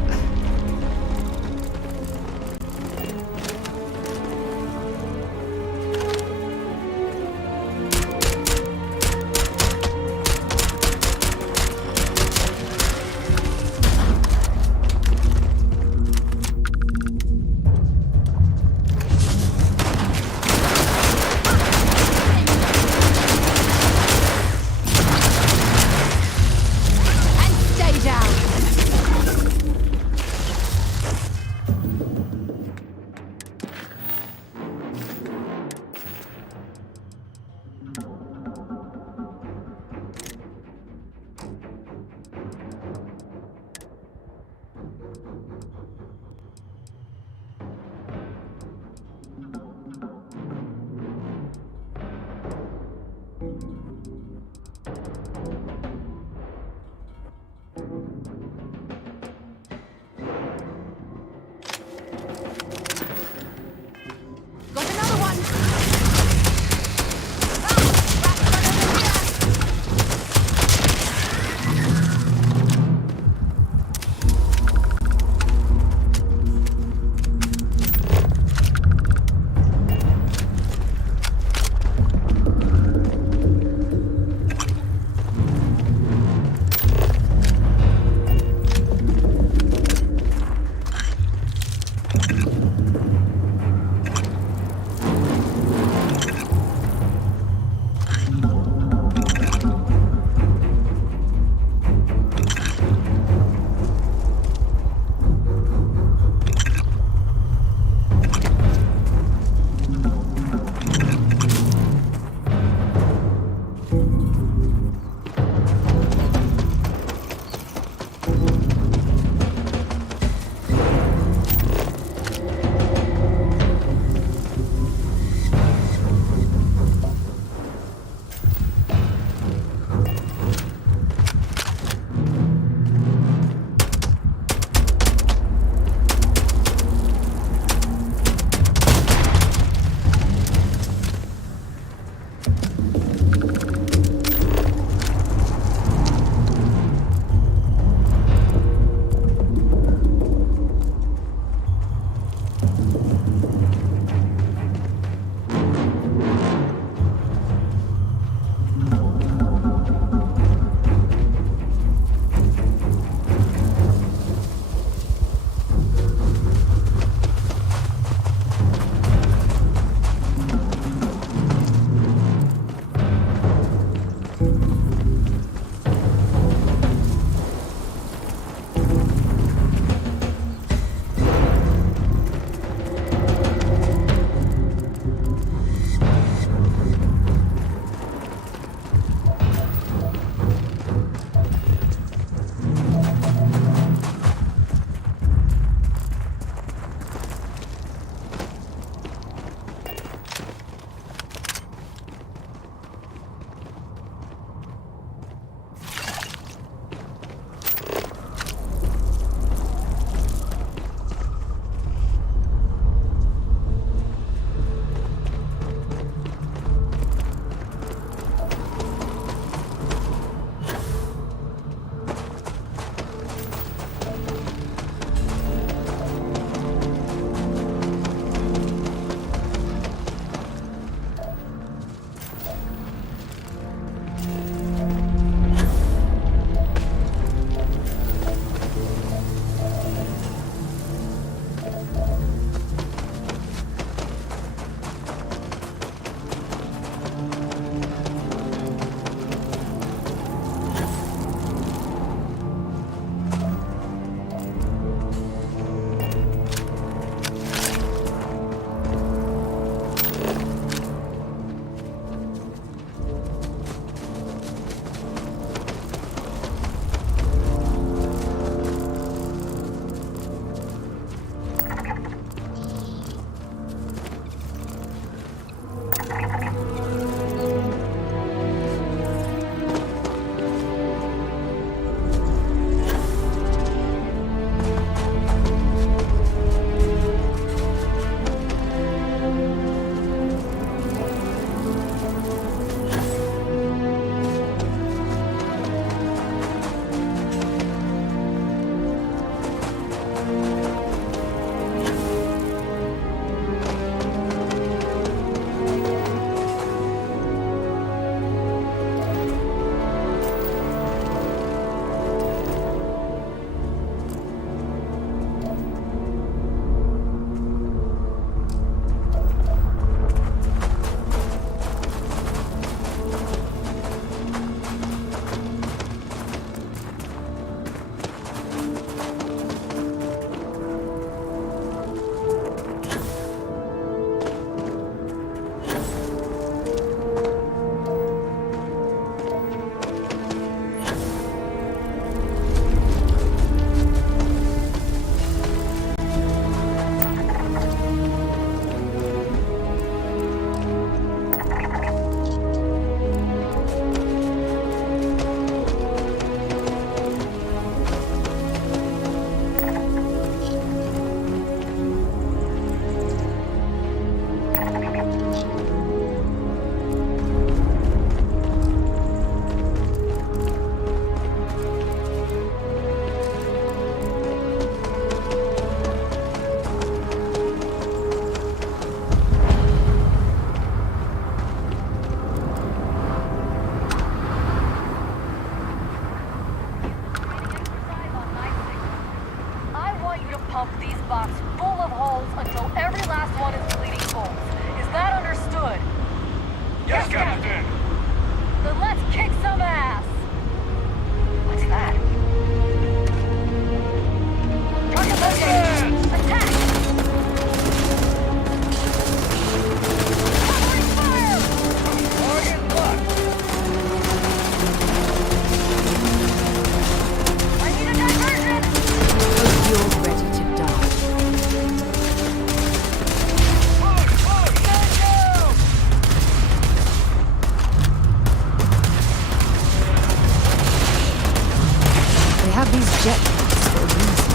objectives for a reason.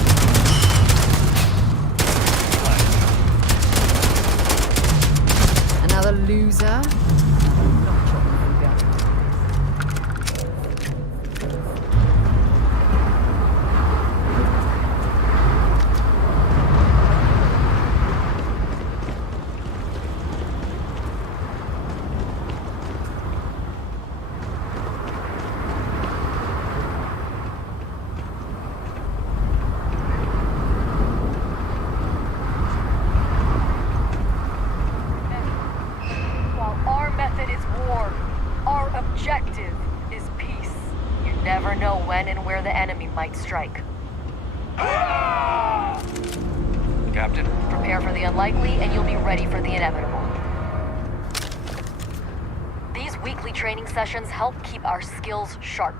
Another loser? Not your anger. While our method is war, our objective is peace. You never know when and where the enemy might strike. Captain? Prepare for the unlikely, and you'll be ready for the inevitable. These weekly training sessions help keep our skills sharp.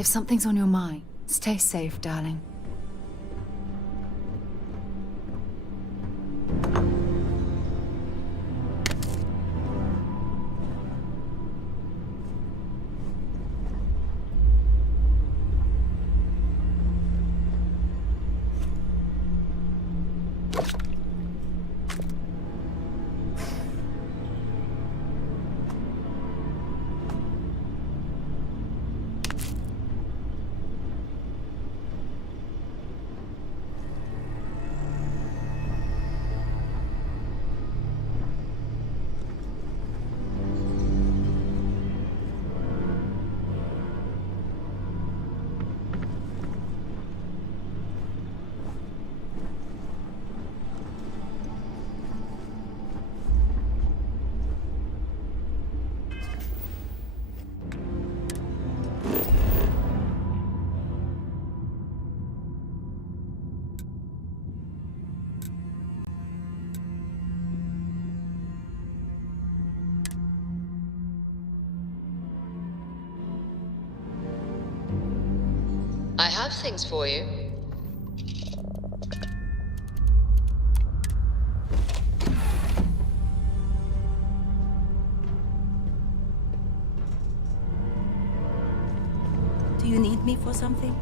If something's on your mind, stay safe, darling. I have things for you. Do you need me for something?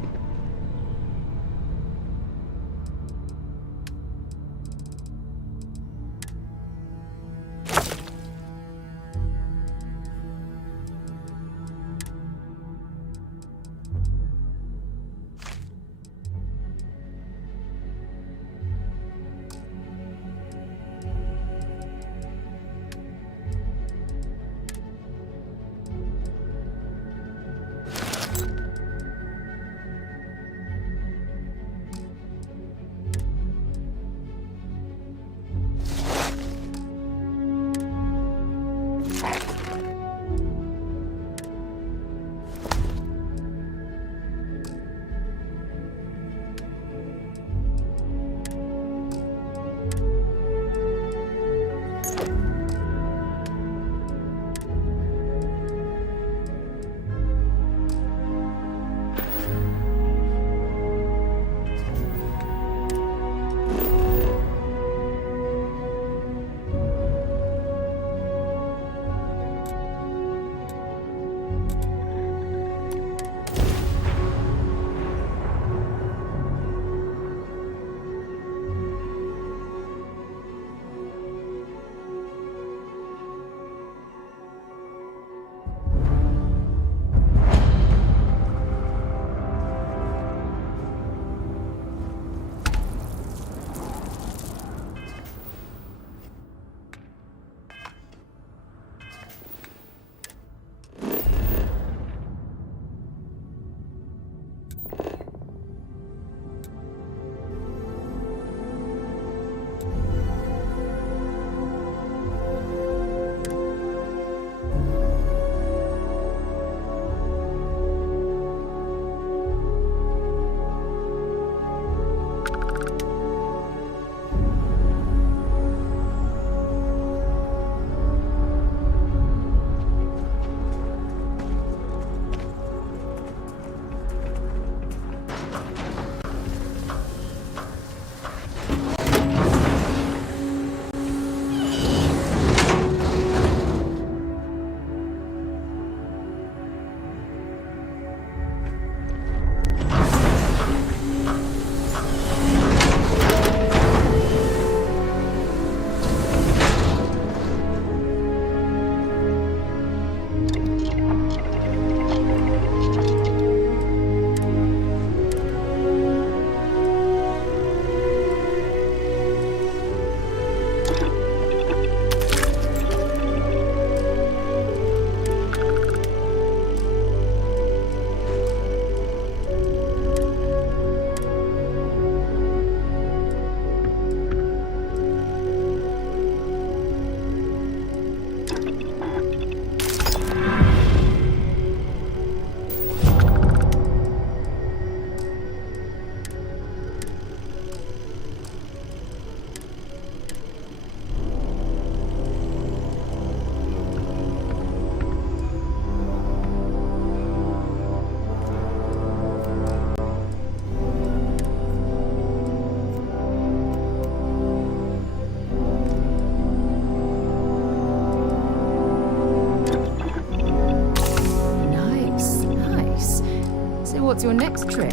What's your next trick?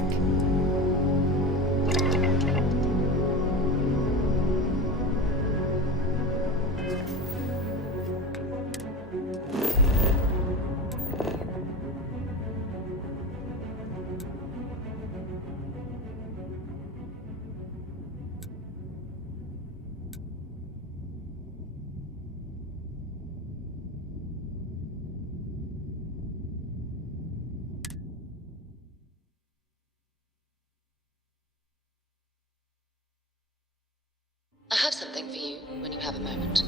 I have something for you when you have a moment.